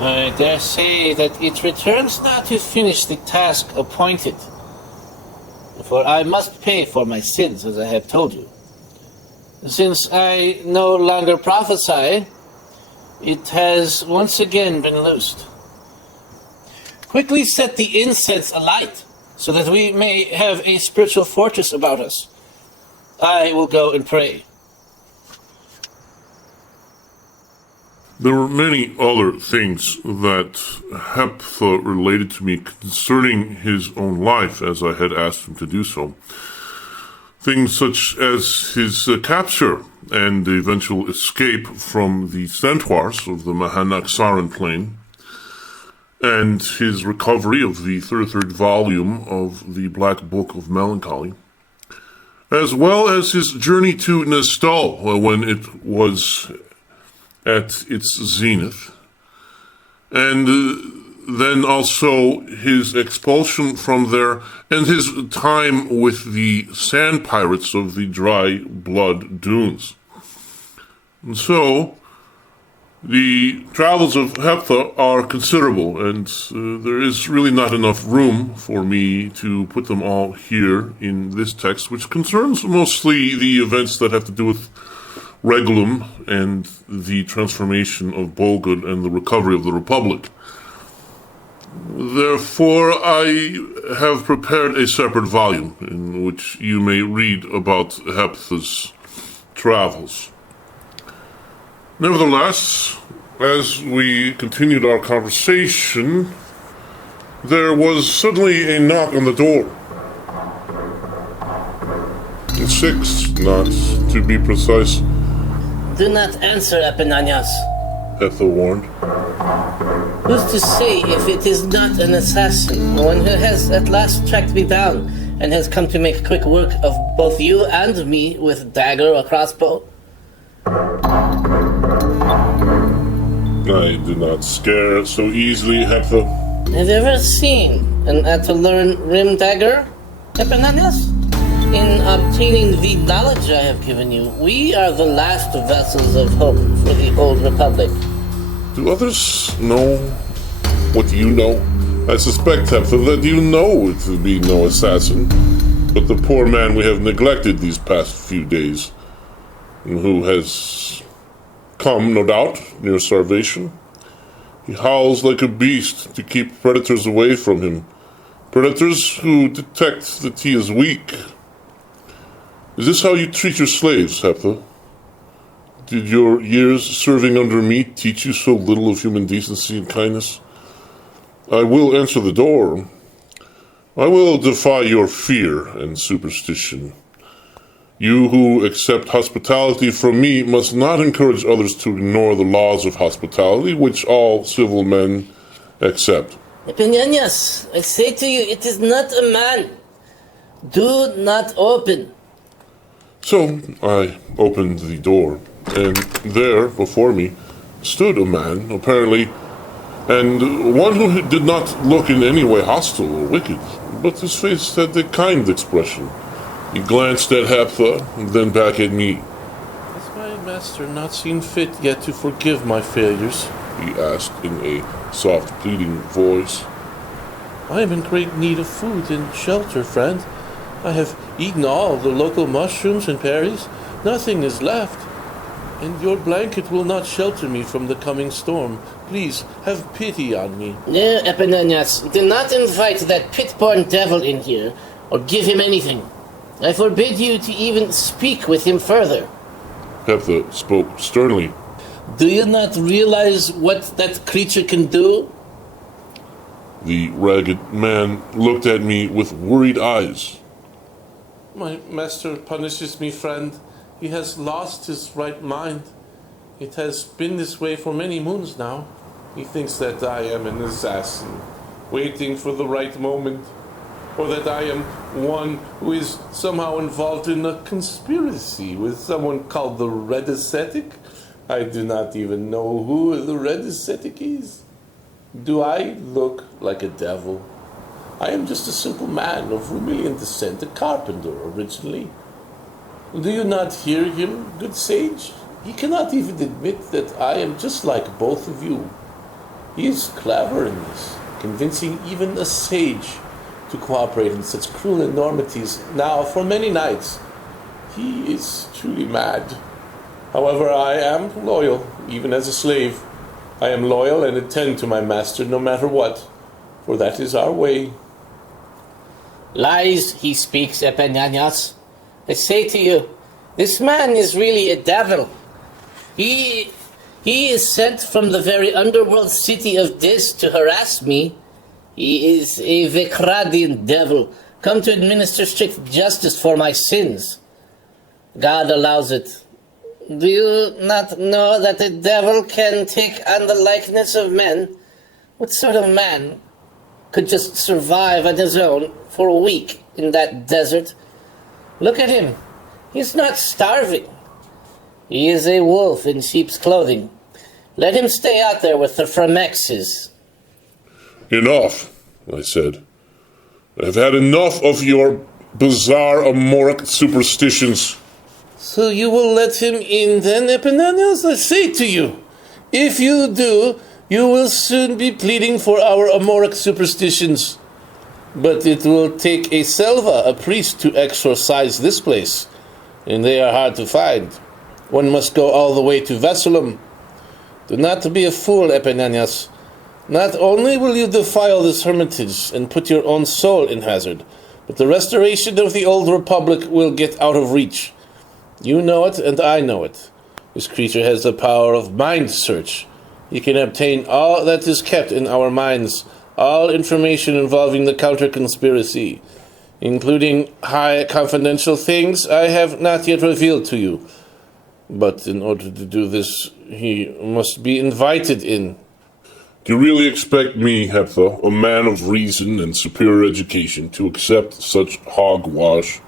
I dare say that it returns now to finish the task appointed. For I must pay for my sins, as I have told you. Since I no longer prophesy, it has once again been loosed. Quickly set the incense alight, so that we may have a spiritual fortress about us. I will go and pray. There were many other things that Heptha related to me concerning his own life, as I had asked him to do so. Things such as his capture and the eventual escape from the Centaurs of the Mahanaxaran plain, and his recovery of the 33rd volume of the Black Book of Melancholy, as well as his journey to Nistal when it was at its zenith, and then also his expulsion from there and his time with the sand pirates of the Dry Blood Dunes. And so, The travels of Heptha are considerable, and there is really not enough room for me to put them all here in this text, which concerns mostly the events that have to do with Regulum and the transformation of Bolgud and the recovery of the Republic. Therefore, I have prepared a separate volume in which you may read about Heptha's travels. Nevertheless, as we continued our conversation, there was suddenly a knock on the door. 6 knocks, to be precise. Do not answer, Epinanaus. Heptha warned. Who's to say if it is not an assassin, one who has at last tracked me down and has come to make quick work of both you and me with dagger or crossbow? I do not scare so easily, Heptha. Have you ever seen an Atlantis rim dagger, Epinanaus? In obtaining the knowledge I have given you, we are the last vessels of hope for the old Republic. Do others know what you know? I suspect, Heptha, that you know to be no assassin, but the poor man we have neglected these past few days, and who has come, no doubt, near starvation. He howls like a beast to keep predators away from him, predators who detect that he is weak. Is this how you treat your slaves, Heptha? Did your years serving under me teach you so little of human decency and kindness? I will answer the door. I will defy your fear and superstition. You who accept hospitality from me must not encourage others to ignore the laws of hospitality, which all civil men accept. Epinanaus, I say to you, it is not a man. Do not open. So I opened the door, and there, before me, stood a man, apparently, and one who did not look in any way hostile or wicked, but his face had a kind expression. He glanced at Heptha, and then back at me. Has my master not seen fit yet to forgive my failures? He asked in a soft, pleading voice. I am in great need of food and shelter, friend. I have eaten all the local mushrooms and berries. Nothing is left. And your blanket will not shelter me from the coming storm. Please, have pity on me. No, Epinanaus, do not invite that pit-born devil in here, or give him anything. I forbid you to even speak with him further. Heptha spoke sternly. Do you not realize what that creature can do? The ragged man looked at me with worried eyes. My master punishes me, friend. He has lost his right mind. It has been this way for many moons now. He thinks that I am an assassin, waiting for the right moment, or that I am one who is somehow involved in a conspiracy with someone called the Red Ascetic. I do not even know who the Red Ascetic is. Do I look like a devil? I am just a simple man of Vermilion descent, a carpenter originally. Do you not hear him, good sage? He cannot even admit that I am just like both of you. He is clever in this, convincing even a sage to cooperate in such cruel enormities now for many nights. He is truly mad. However, I am loyal, even as a slave. I am loyal and attend to my master no matter what, for that is our way. Lies he speaks, Epinanaus. I say to you, this man is really a devil. He is sent from the very underworld city of Dis to harass me. He is a Vekradian devil, come to administer strict justice for my sins. God allows it. Do you not know that the devil can take on the likeness of men? What sort of man could just survive on his own for a week in that desert? Look at him. He's not starving. He is a wolf in sheep's clothing. Let him stay out there with the Fremexes. Enough, I said. I've had enough of your bizarre Amoric superstitions. So you will let him in then, Epinanaus? I say to you, If you do, you will soon be pleading for our Amoric superstitions. But it will take a Selva, a priest, to exorcise this place, and they are hard to find. One must go all the way to Vessalum. Do not be a fool, Epinanaus. Not only will you defile this hermitage and put your own soul in hazard, but the restoration of the old republic will get out of reach. You know it, and I know it. This creature has the power of mind search. He can obtain all that is kept in our minds, all information involving the counter-conspiracy, including high confidential things I have not yet revealed to you. But in order to do this, he must be invited in. Do you really expect me, Heptha, a man of reason and superior education, to accept such hogwash?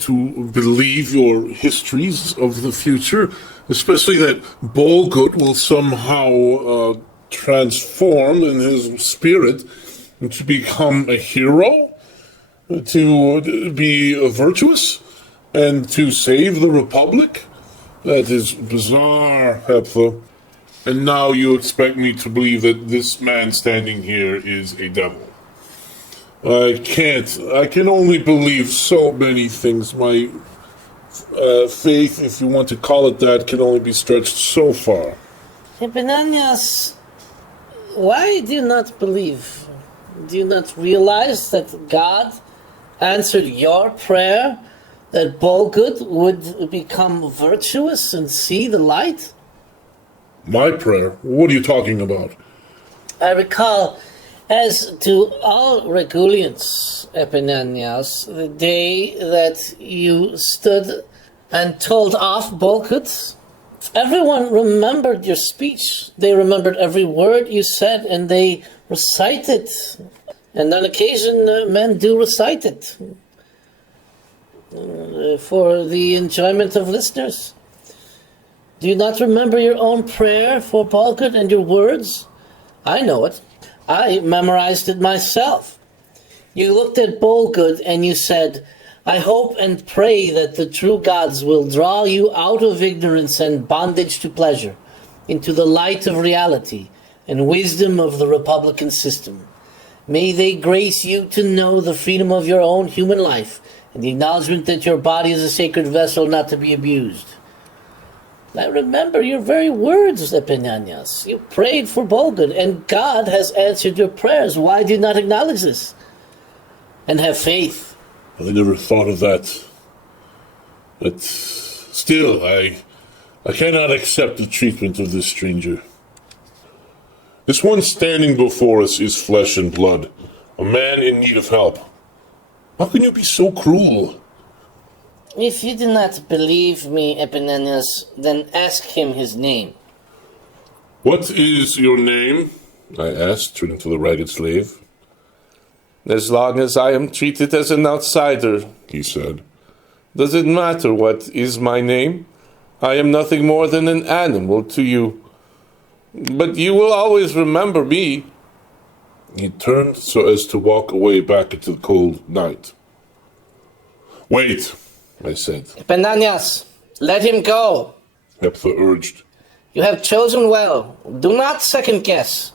To believe your histories of the future? Especially that Bolgud will somehow transform in his spirit to become a hero? To be virtuous? And to save the Republic? That is bizarre, Heptha. And now you expect me to believe that this man standing here is a devil. I can't. I can only believe so many things. My faith, if you want to call it that, can only be stretched so far. Epinanaus, why do you not believe? Do you not realize that God answered your prayer that Bolgud would become virtuous and see the light? My prayer? What are you talking about? I recall, as to all Regulians, Epinanaus, the day that you stood and told off Bolgud, everyone remembered your speech. They remembered every word you said, and they recited. And on occasion, men do recite it for the enjoyment of listeners. Do you not remember your own prayer for Bolgud and your words? I know it. I memorized it myself. You looked at Bolgud and you said, I hope and pray that the true gods will draw you out of ignorance and bondage to pleasure, into the light of reality and wisdom of the republican system. May they grace you to know the freedom of your own human life and the acknowledgement that your body is a sacred vessel not to be abused. I remember your very words, Epinanaus. You prayed for Bolgud, and God has answered your prayers. Why do you not acknowledge this? And have faith. I never thought of that. But still, I cannot accept the treatment of this stranger. This one standing before us is flesh and blood, a man in need of help. How can you be so cruel? If you do not believe me, Epinanaus, then ask him his name. What is your name? I asked, turning to the ragged slave. As long as I am treated as an outsider, he said. Does it matter what is my name? I am nothing more than an animal to you. But you will always remember me. He turned so as to walk away back into the cold night. Wait, I said. Epinanaus, let him go. Heptha urged. You have chosen well. Do not second guess.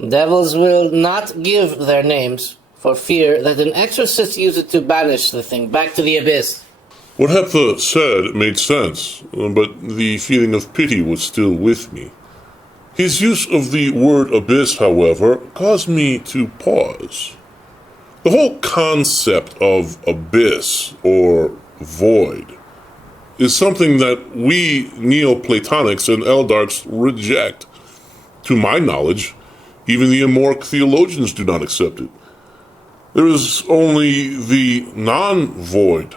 Devils will not give their names for fear that an exorcist use it to banish the thing back to the abyss. What Heptha said made sense, but the feeling of pity was still with me. His use of the word abyss, however, caused me to pause. The whole concept of abyss, or void, is something that we Neoplatonics and ELDARKs reject. To my knowledge, even the Amoric theologians do not accept it. There is only the non-void.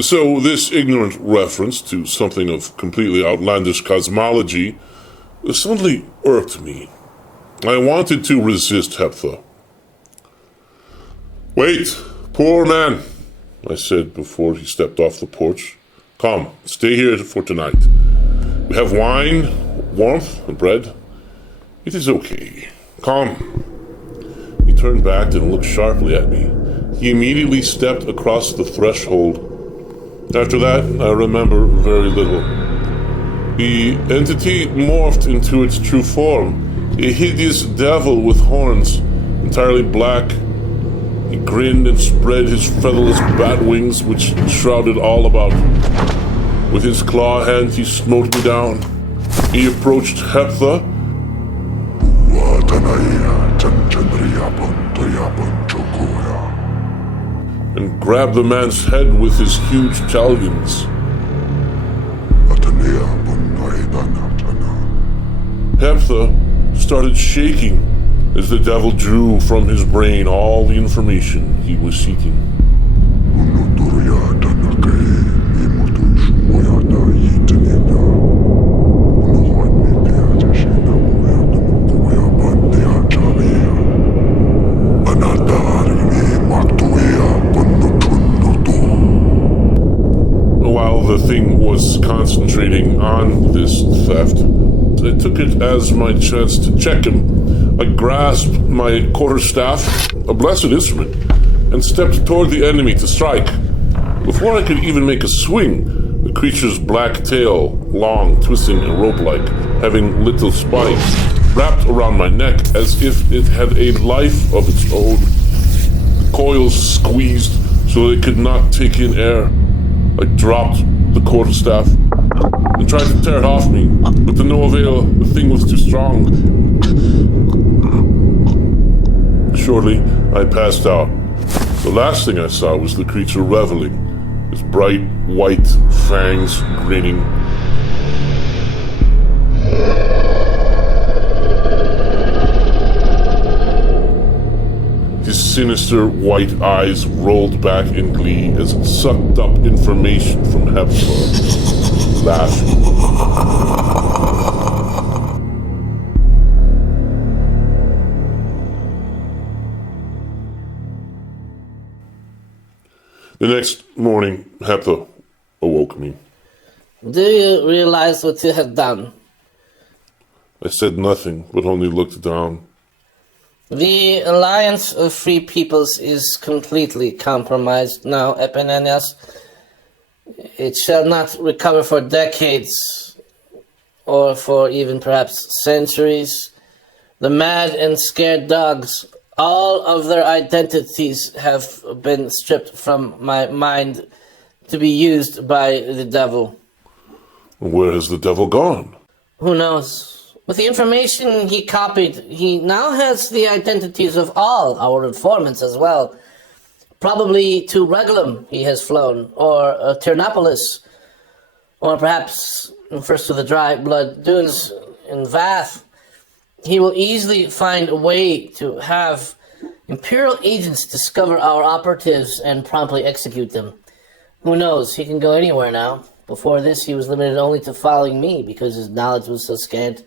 So this ignorant reference to something of completely outlandish cosmology suddenly irked me. I wanted to resist Heptha. Wait, poor man, I said before he stepped off the porch. Come, stay here for tonight. We have wine, warmth, and bread. It is okay. Come. He turned back and looked sharply at me. He immediately stepped across the threshold. After that, I remember very little. The entity morphed into its true form, a hideous devil with horns, entirely black. He grinned and spread his featherless bat wings, which shrouded all about. With his claw hand, he smote me down. He approached Heptha and grabbed the man's head with his huge talons. Heptha started shaking as the devil drew from his brain all the information he was seeking. While the thing was concentrating on this theft, I took it as my chance to check him. I grasped my quarterstaff, a blessed instrument, and stepped toward the enemy to strike. Before I could even make a swing, the creature's black tail, long, twisting and rope-like, having little spikes, wrapped around my neck as if it had a life of its own. The coils squeezed so that it could not take in air. I dropped the quarterstaff and tried to tear it off me, but to no avail. The thing was too strong. Shortly, I passed out. The last thing I saw was the creature reveling, his bright white fangs grinning. His sinister white eyes rolled back in glee as it sucked up information from Heptha, laughing. The next morning, Heptha awoke me. Do you realize what you have done? I said nothing, but only looked down. The Alliance of Free Peoples is completely compromised now, Epinanaus. It shall not recover for decades, or for even perhaps centuries. The mad and scared dogs, all of their identities have been stripped from my mind to be used by the devil. Where has the devil gone? Who knows? With the information he copied, he now has the identities of all our informants as well. Probably to Regulum he has flown, or Tyrnopolis, or perhaps first to the dry blood dunes in Vath. He will easily find a way to have Imperial agents discover our operatives and promptly execute them. Who knows, he can go anywhere now. Before this, he was limited only to following me because his knowledge was so scant.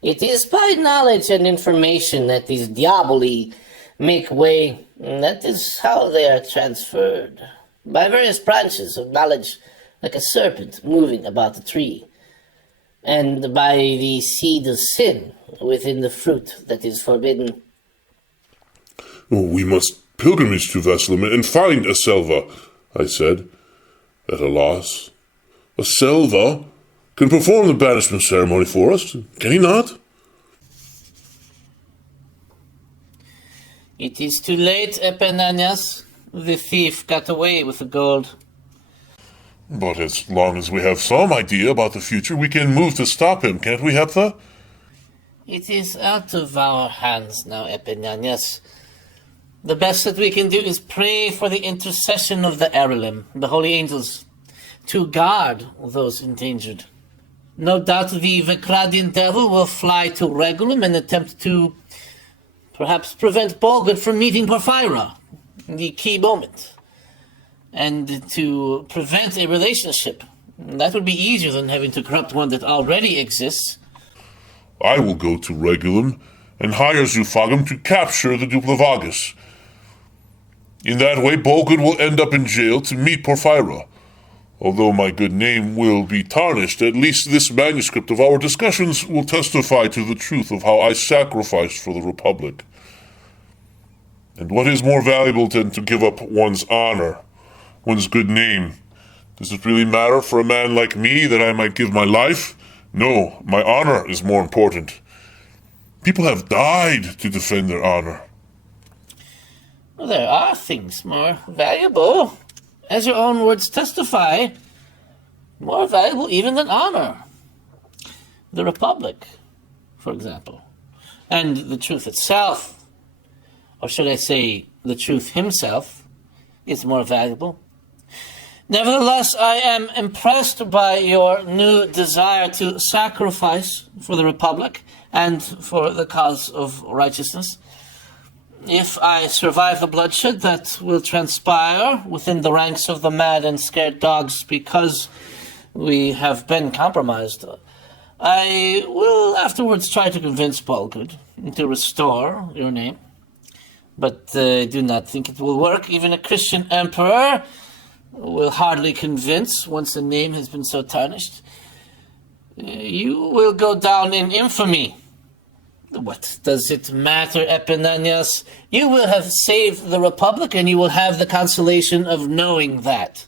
It is by knowledge and information that these diaboli make way. That is how they are transferred. By various branches of knowledge, like a serpent moving about a tree. And by the seed of sin within the fruit that is forbidden. We must pilgrimage to Vesselum and find a Selva, I said, at a loss. A Selva can perform the banishment ceremony for us, can he not? It is too late, Epinanaus. The thief got away with the gold. But as long as we have some idea about the future, we can move to stop him, can't we, Heptha? It is out of our hands now, Epinanaus. The best that we can do is pray for the intercession of the Aralim, the holy angels, to guard those endangered. No doubt the Vecradian devil will fly to Regulum and attempt to perhaps prevent Bolgud from meeting Porphyra in the key moment, and to prevent a relationship. That would be easier than having to corrupt one that already exists. I will go to Regulum and hire Zufagum to capture the Duplavagus. In that way, Bolgud will end up in jail to meet Porphyra. Although my good name will be tarnished, at least this manuscript of our discussions will testify to the truth of how I sacrificed for the Republic. And what is more valuable than to give up one's honor, one's good name? Does it really matter for a man like me that I might give my life No, my honor is more important. People have died to defend their honor. Well, there are things more valuable. As your own words testify, more valuable even than honor. The Republic, for example, and the truth itself, or should I say, the truth himself, is more valuable. Nevertheless, I am impressed by your new desire to sacrifice for the Republic and for the cause of righteousness. If I survive the bloodshed that will transpire within the ranks of the mad and scared dogs because we have been compromised, I will afterwards try to convince Bolgud to restore your name. But I do not think it will work. Even a Christian emperor will hardly convince once the name has been so tarnished. You will go down in infamy. What does it matter, Epinanaus? You will have saved the Republic, and you will have the consolation of knowing that.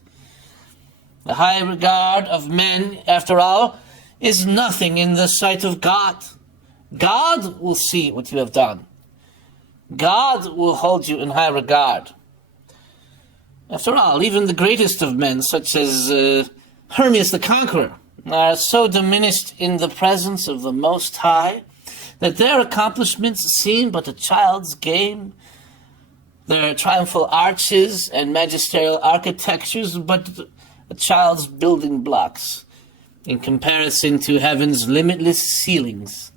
The high regard of men, after all, is nothing in the sight of God. God will see what you have done. God will hold you in high regard. After all, even the greatest of men, such as Hermes the Conqueror, are so diminished in the presence of the Most High that their accomplishments seem but a child's game, their triumphal arches and magisterial architectures but a child's building blocks in comparison to heaven's limitless ceilings.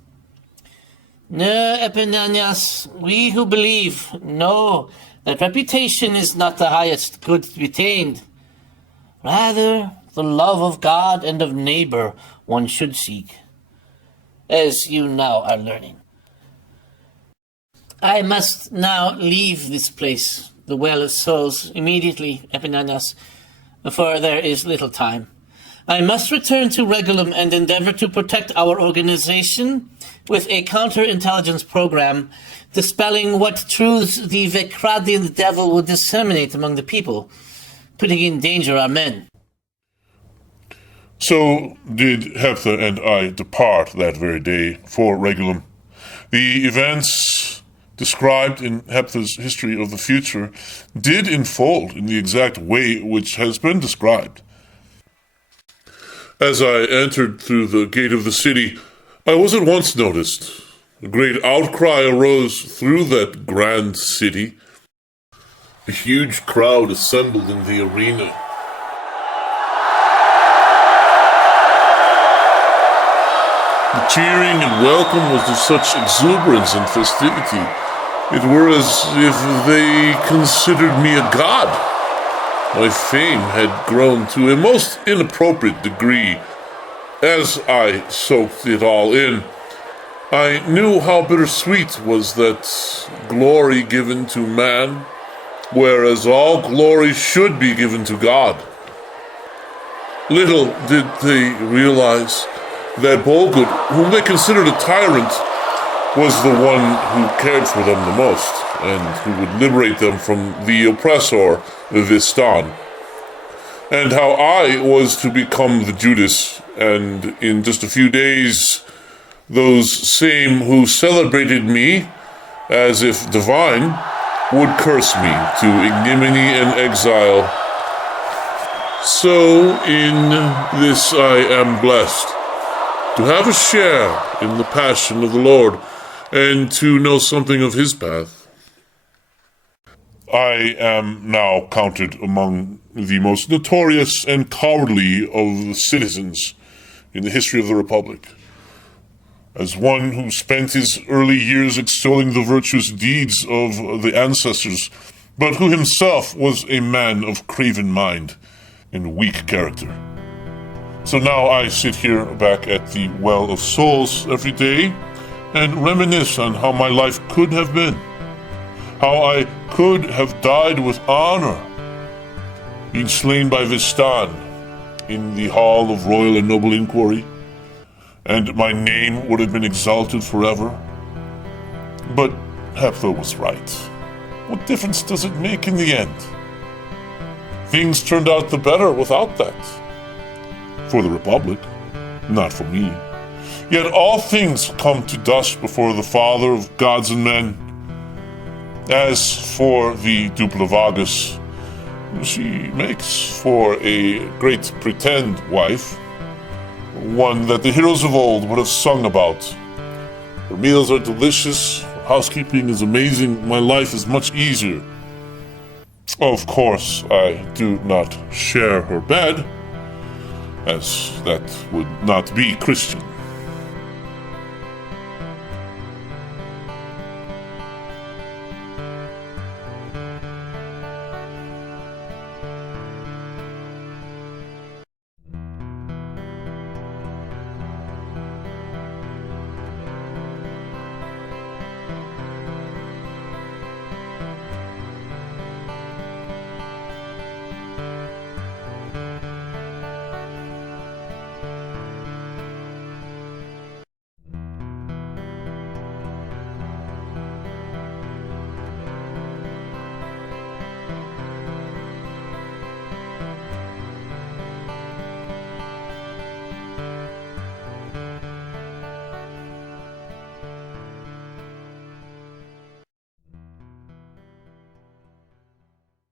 No, Epinanaus, we who believe know that reputation is not the highest good to be attained. Rather, the love of God and of neighbor one should seek, as you now are learning. I must now leave this place, the Well of Souls, immediately, Epinanaus, for there is little time. I must return to Regulum and endeavor to protect our organization with a counterintelligence program dispelling what truths the Vecradian devil will disseminate among the people, putting in danger our men. So did Heptha and I depart that very day for Regulum. The events described in Heptha's History of the Future did unfold in the exact way which has been described. As I entered through the gate of the city, I was at once noticed. A great outcry arose through that grand city. A huge crowd assembled in the arena. The cheering and welcome was of such exuberance and festivity. It were as if they considered me a god. My fame had grown to a most inappropriate degree. As I soaked it all in, I knew how bittersweet was that glory given to man, whereas all glory should be given to God. Little did they realize that Bolgud, whom they considered a tyrant, was the one who cared for them the most, and who would liberate them from the oppressor, Vistan. And how I was to become the Judas, and in just a few days, those same who celebrated me, as if divine, would curse me to ignominy and exile. So in this I am blessed, to have a share in the passion of the Lord, and to know something of his path. I am now counted among the most notorious and cowardly of the citizens in the history of the Republic, as one who spent his early years extolling the virtuous deeds of the ancestors, but who himself was a man of craven mind and weak character. So now I sit here back at the Well of Souls every day and reminisce on how my life could have been, how I could have died with honor, being slain by Vistan in the hall of royal and noble inquiry, and my name would have been exalted forever. But Heptha was right. What difference does it make in the end? Things turned out the better without that. For the Republic, not for me. Yet all things come to dust before the Father of gods and men. As for the Duplavagus, she makes for a great pretend wife, one that the heroes of old would have sung about. Her meals are delicious, her housekeeping is amazing, my life is much easier. Of course, I do not share her bed, as that would not be Christian.